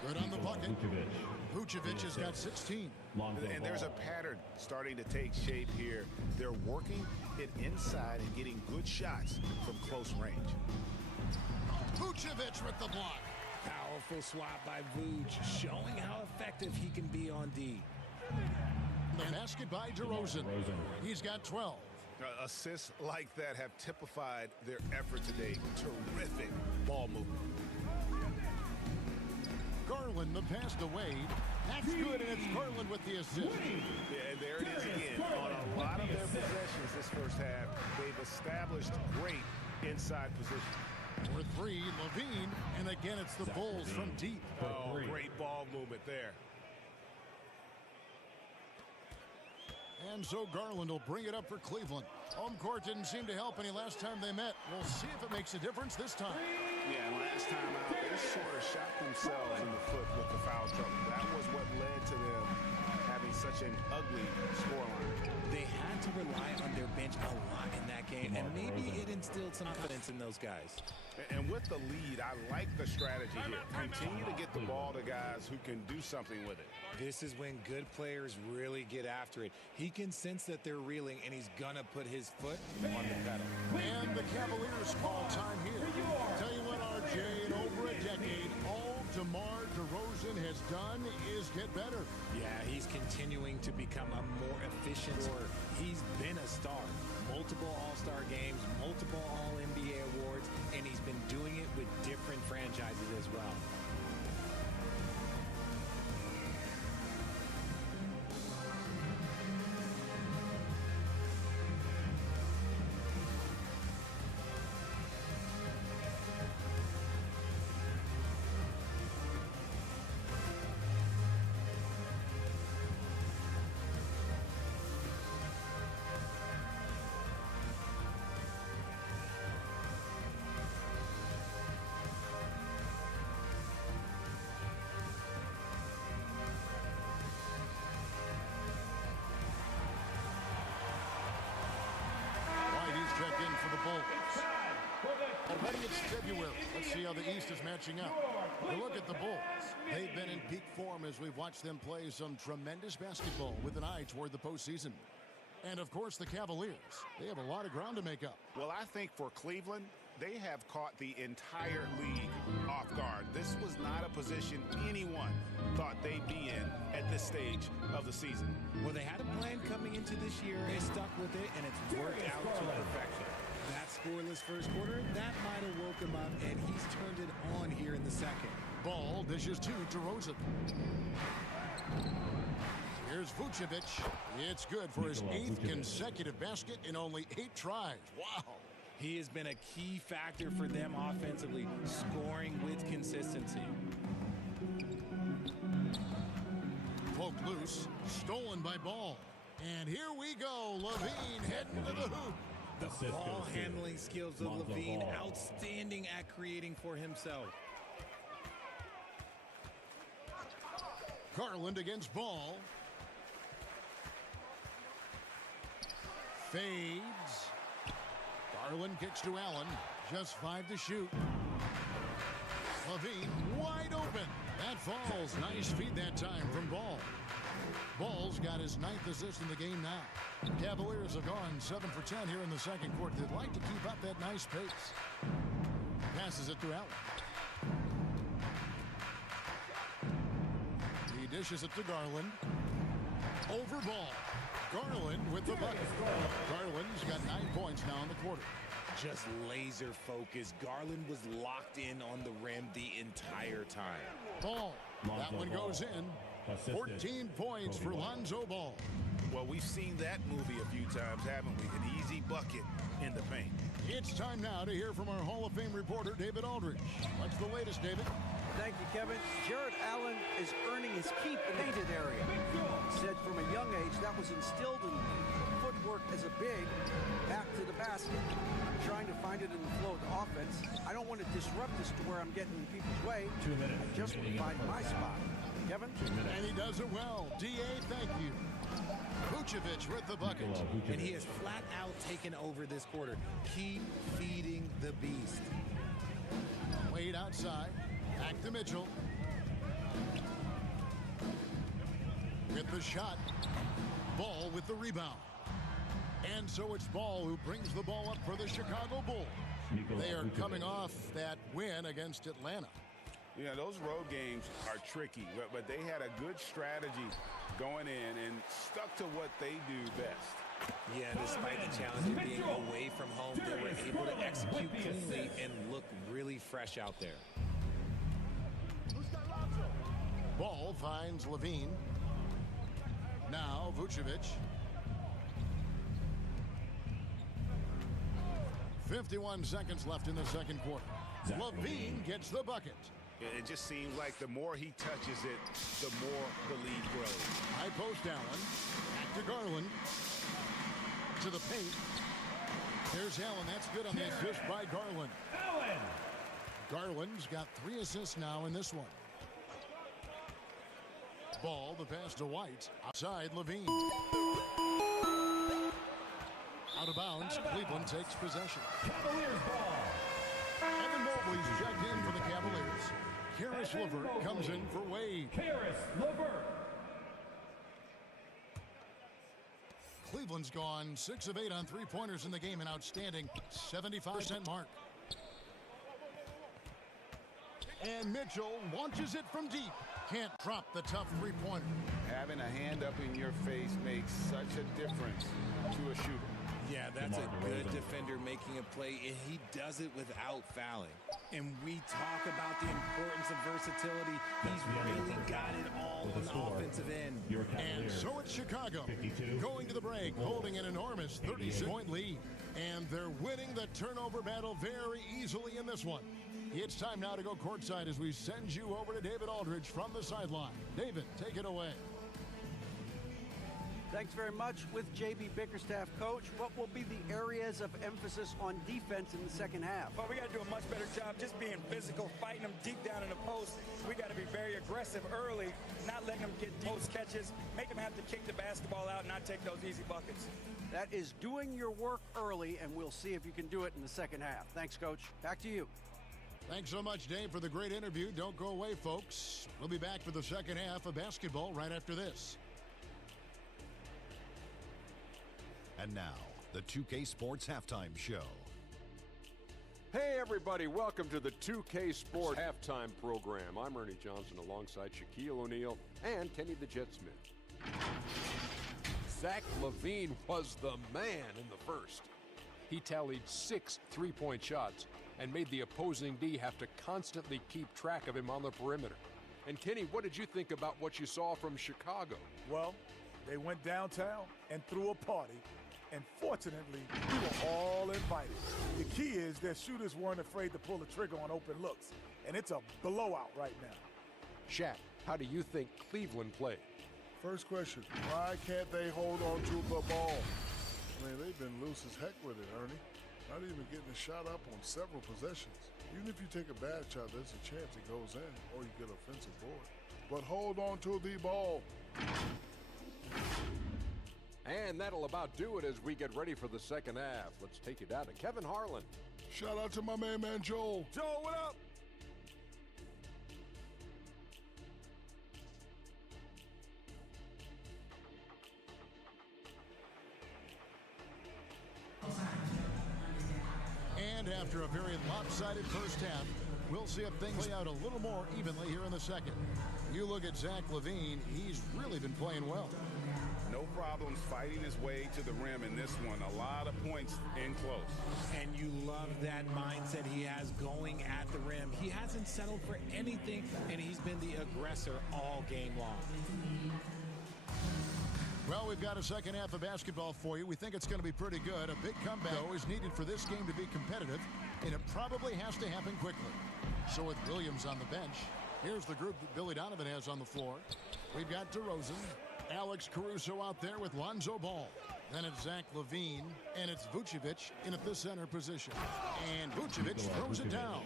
Good on the bucket. Vucevic has got 16. And there's a pattern starting to take shape here. They're working it inside and getting good shots from close range. Vucevic with the block. Powerful swat by Vuce, showing how effective he can be on D. The basket by DeRozan. He's got 12. Assists like that have typified their effort today. Terrific ball movement. Garland, the pass to Wade. That's good, and it's Garland with the assist. Yeah, and there it is again. On a lot of their possessions this first half, they've established great inside position. For 3, Levine, and again it's the Bulls from deep. Oh, great ball movement there. And so Garland will bring it up for Cleveland. Home court didn't seem to help any last time they met. We'll see if it makes a difference this time. Yeah, last time out, they sort of shot themselves in the foot with the foul trouble. That was what led to them having such an ugly scoreline. They had to rely on their bench change a lot in that game, and maybe it instilled some confidence in those guys. And with the lead, I like the strategy here. Continue to get the ball to guys who can do something with it. This is when good players really get after it. He can sense that they're reeling, and he's going to put his foot on the pedal. And the Cavaliers call time here. Tell you what, RJ, in over a decade, all DeMar DeRozan has done is get better. Yeah, he's continuing to become a more efficient scorer. He's been a star. Multiple All-Star games, multiple All-NBA awards, and he's been doing it with different franchises as well. Check in for the Bulls. Already it's February. Let's see how the East is matching up. We look at the Bulls. They've been in peak form as we've watched them play some tremendous basketball with an eye toward the postseason. And, of course, the Cavaliers. They have a lot of ground to make up. Well, I think for Cleveland, they have caught the entire league off guard. This was not a position anyone thought they'd be in at this stage of the season. Well, they had a plan coming into this year. They stuck with it, and it's worked out to perfection. That scoreless first quarter, that might have woke him up, and he's turned it on here in the second. Ball dishes to DeRozan. Here's Vucevic. It's good for his 8th consecutive basket in only 8 tries. Wow. He has been a key factor for them offensively, scoring with consistency. Poked loose, stolen by Ball. And here we go, LaVine heading to the hoop. The ball handling skills of LaVine, outstanding at creating for himself. Garland against Ball. Fades. Garland kicks to Allen. Just 5 to shoot. LaVine wide open. That falls. Nice feed that time from Ball. Ball's got his 9th assist in the game now. Cavaliers have gone 7 for 10 here in the second quarter. They'd like to keep up that nice pace. Passes it to Allen. He dishes it to Garland. Over Ball. Garland with the bucket. Garland's got 9 points now in the quarter. Just laser focused. Garland was locked in on the rim the entire time. Ball. That one goes in. 14 points for Lonzo Ball. Well, we've seen that movie a few times, haven't we? An easy bucket in the paint. It's time now to hear from our Hall of Fame reporter, David Aldridge. What's the latest, David? Thank you, Kevin. Jared Allen is earning his keep in the painted area. He said from a young age that was instilled in me. Footwork as a big, back to the basket. I'm trying to find it in the flow of the offense. I don't want to disrupt this to where I'm getting in people's way. 2 minutes. I just want to find my spot. Kevin? And he does it well. D.A., thank you. Vucevic with the bucket. And he has flat out taken over this quarter. Keep feeding the beast. Wade outside. Back to Mitchell. With the shot. Ball with the rebound. And so it's Ball who brings the ball up for the Chicago Bulls. They are coming off that win against Atlanta. You know, those road games are tricky, but they had a good strategy going in and stuck to what they do best. Yeah, despite the challenge of being away from home, they were able to execute cleanly and look really fresh out there. Ball finds LaVine. Now Vucevic. 51 seconds left in the second quarter. LaVine gets the bucket. It just seems like the more he touches it, the more the lead grows. High post Allen. Back to Garland. To the paint. There's Allen. That's good on the assist by Garland. Allen! Garland's got 3 assists now in this one. Ball, the pass to White. Outside, LaVine. Out of bounds. Cleveland takes possession. Cavaliers ball. Evan Mobley's checked in for the Cavaliers. Karis LeVert comes in for Wade. Karis LeVert. Cleveland's gone 6 of 8 on three-pointers in the game, an outstanding 75% mark. And Mitchell launches it from deep. Can't drop the tough three-pointer. Having a hand up in your face makes such a difference to a shooter. Yeah, that's a good defender making a play, and he does it without fouling. And we talk about the importance of versatility. He's really got it all on the offensive end. And so it's Chicago going to the break, holding an enormous 36-point lead. And they're winning the turnover battle very easily in this one. It's time now to go courtside as we send you over to David Aldridge from the sideline. David, take it away. Thanks very much. With J.B. Bickerstaff, coach, what will be the areas of emphasis on defense in the second half? Well, we got to do a much better job just being physical, fighting them deep down in the post. We got to be very aggressive early, not letting them get post catches, make them have to kick the basketball out, not take those easy buckets. That is doing your work early, and we'll see if you can do it in the second half. Thanks, Coach. Back to you. Thanks so much, Dave, for the great interview. Don't go away, folks. We'll be back for the second half of basketball right after this. And now, the 2K Sports Halftime Show. Hey, everybody. Welcome to the 2K Sports Halftime Program. I'm Ernie Johnson alongside Shaquille O'Neal and Kenny the Jet Smith. Zach LaVine was the man in the first. He tallied 6 three-point shots and made the opposing D have to constantly keep track of him on the perimeter. And Kenny, what did you think about what you saw from Chicago? Well, they went downtown and threw a party. And fortunately, we were all invited. The key is their shooters weren't afraid to pull the trigger on open looks. And it's a blowout right now. Shaq, how do you think Cleveland played? First question, why can't they hold on to the ball? I mean, they've been loose as heck with it, Ernie. Not even getting a shot up on several possessions. Even if you take a bad shot, there's a chance it goes in or you get an offensive board. But hold on to the ball. And that'll about do it as we get ready for the second half. Let's take it down to Kevin Harlan. Shout out to my man Joel. Joel, what up? And after a very lopsided first half, we'll see if things play out a little more evenly here in the second. You look at Zach LaVine, he's really been playing well. No problems fighting his way to the rim in this one. A lot of points in close. And you love that mindset he has going at the rim. He hasn't settled for anything, and he's been the aggressor all game long. Well, we've got a second half of basketball for you. We think it's going to be pretty good. A big comeback, though, is needed for this game to be competitive, and it probably has to happen quickly. So with Williams on the bench, here's the group that Billy Donovan has on the floor. We've got DeRozan, Alex Caruso out there with Lonzo Ball. Then it's Zach LaVine, and it's Vucevic in at the center position. And Vucevic throws it down.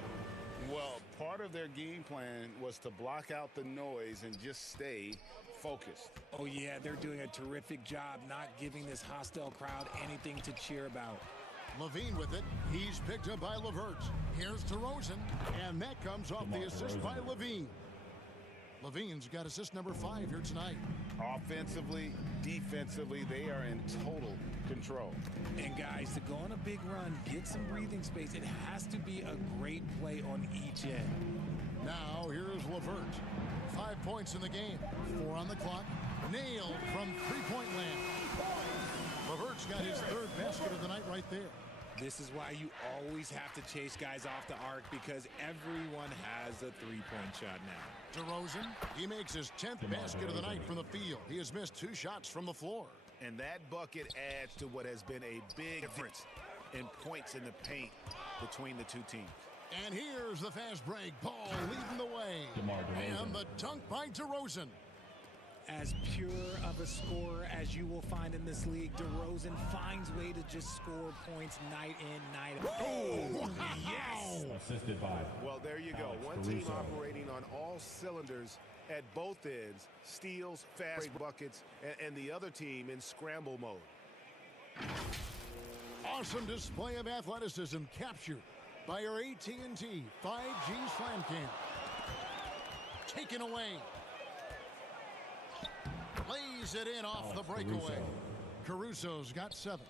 Well, part of their game plan was to block out the noise and just stay focused. Oh, yeah, they're doing a terrific job not giving this hostile crowd anything to cheer about. LaVine with it. He's picked up by LeVert. Here's DeRozan, and that comes off the assist by LaVine. LaVine's got assist number 5 here tonight. Offensively, defensively, they are in total control. And guys, to go on a big run, get some breathing space, it has to be a great play on each end. Now, here's LeVert. 5 points in the game. 4 on the clock. Nailed from three-point land. LeVert's got his 3rd basket of the night right there. This is why you always have to chase guys off the arc, because everyone has a three-point shot now. DeRozan, he makes his 10th basket of the night from the field. He has missed 2 shots from the floor. And that bucket adds to what has been a big difference in points in the paint between the two teams. And here's the fast break. Ball leading the way. And the dunk by DeRozan. As pure of a scorer as you will find in this league, DeRozan finds way to just score points night in, night out. Oh, yes! Assisted by. Well, there you go. One team operating on all cylinders at both ends. Steals, fast buckets, and the other team in scramble mode. Awesome display of athleticism captured by our AT&T 5G Slam Cam. Taken away. Lays it in off the breakaway. Caruso's got 7.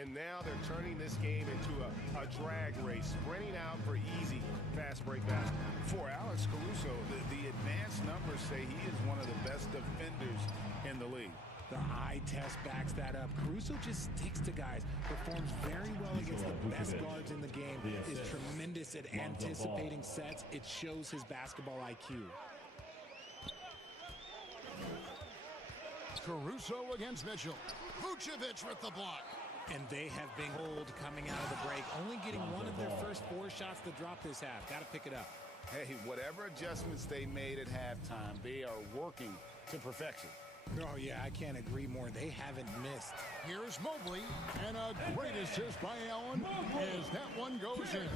And now they're turning this game into a drag race, sprinting out for easy fast break basketball. For Alex Caruso, the advanced numbers say he is one of the best defenders in the league. The eye test backs that up. Caruso just sticks to guys, performs very well against the best guards in the game, is tremendous at anticipating sets. It shows his basketball IQ. Caruso against Mitchell. Vucevic with the block. And they have been old coming out of the break, only getting one of their first 4 shots to drop this half. Got to pick it up. Hey, whatever adjustments they made at halftime, they are working to perfection. Oh, yeah, I can't agree more. They haven't missed. Here's Mobley, and a great assist by Allen as that one goes in.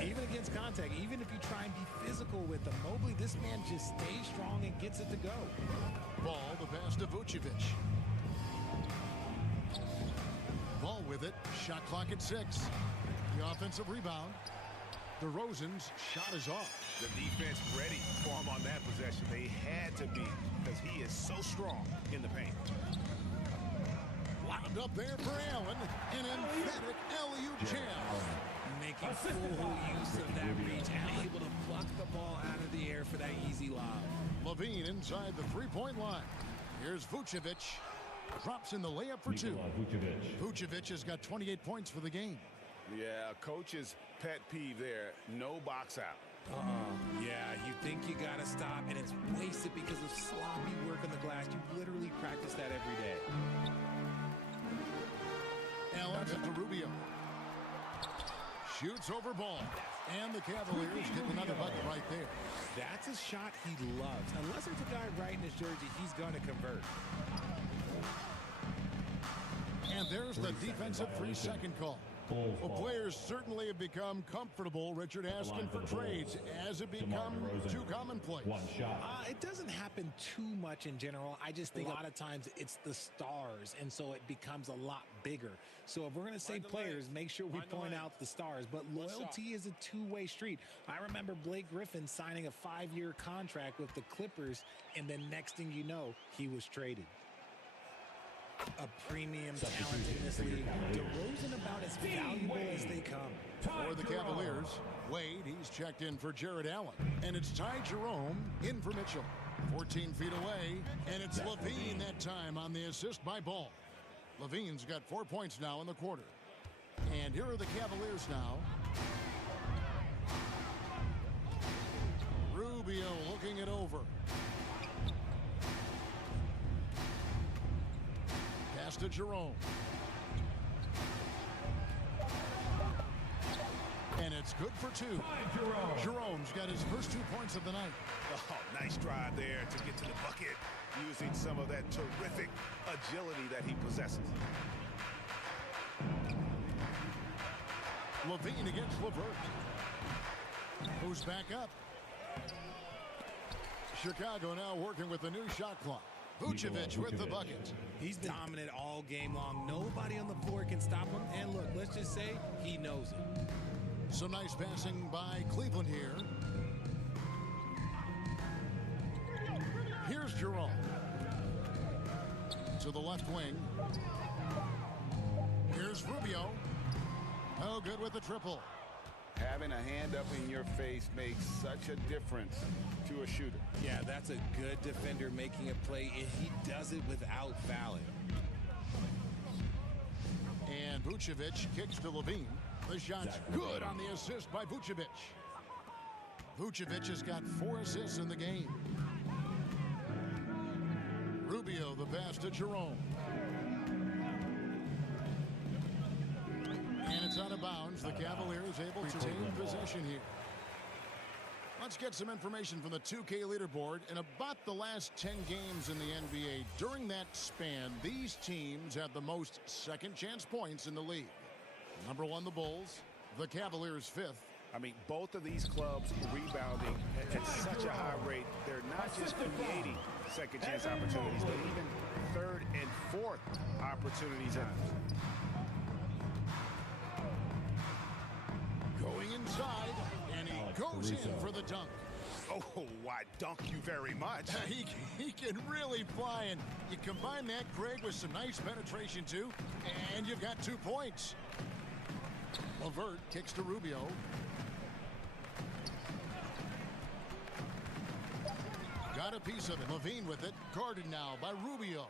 Even against contact, even if you try and be physical with them, Mobley, this man just stays strong and gets it to go. Ball, the pass to Vucevic. Ball with it, shot clock at 6. The offensive rebound. DeRozan's shot is off. The defense ready for him on that possession. They had to be, because he is so strong in the paint. Wound up there for Allen. An emphatic alley-oop jam. Making full use of that reach and able to pluck the ball out of the air for that easy lob. Levine inside the three-point line. Here's Vucevic. Drops in the layup for 2. Vucevic has got 28 points for the game. Yeah, coach's pet peeve there. No box out. Yeah, you think you got to stop, and it's wasted because of sloppy work on the glass. You literally practice that every day. Allen to Rubio. Shoots over ball. And the Cavaliers get another bucket right there. That's a shot he loves. Unless there's a guy right in his jersey, he's going to convert. And there's the defensive 3-second call. Well, players certainly have become comfortable, Richard, asking for trades as it become too commonplace. It doesn't happen too much in general. I just think a lot of times it's the stars, and so it becomes a lot bigger. So if we're going to say players, make sure we point out the stars. But loyalty is a two-way street. I remember Blake Griffin signing a 5-year contract with the Clippers, and then next thing you know, he was traded. A premium talent in this league. DeRozan about as valuable as they come. For the Cavaliers, Wade, he's checked in for Jared Allen. And it's Ty Jerome in for Mitchell. 14 feet away, and it's Levine that time on the assist by Ball. Levine's got 4 points now in the quarter. And here are the Cavaliers now. Rubio looking it over. Pass to Jerome. And it's good for 2. Jerome's got his first 2 points of the night. Oh, nice drive there to get to the bucket, using some of that terrific agility that he possesses. Levine against LeVert. Who's back up? Chicago now working with the new shot clock. Vucevic with the bucket. He's dominant all game long. Nobody on the floor can stop him. And look, let's just say he knows it. Some nice passing by Cleveland here. Here's Jerome. To the left wing. Here's Rubio. Oh, good with the triple. Having a hand up in your face makes such a difference to a shooter. Yeah, that's a good defender making a play, and he does it without fouling. And Vucevic kicks to Levine. The shot's good on the assist by Vucevic. Vucevic has got 4 assists in the game. Rubio, the pass to Jerome. And it's out of bounds. The Cavaliers able to retain possession here. Let's get some information from the 2K leaderboard. In about the last 10 games in the NBA, during that span, these teams have the most second chance points in the league. Number 1, the Bulls. The Cavaliers 5th. I mean, both of these clubs rebounding at such a high rate. They're not just creating second chance opportunities, but even third and fourth opportunities. Goes in for the dunk. Oh, why, dunk you very much. He can really fly, and you combine that, Greg, with some nice penetration, too, and you've got 2 points. LeVert kicks to Rubio. Got a piece of it. Levine with it. Guarded now by Rubio.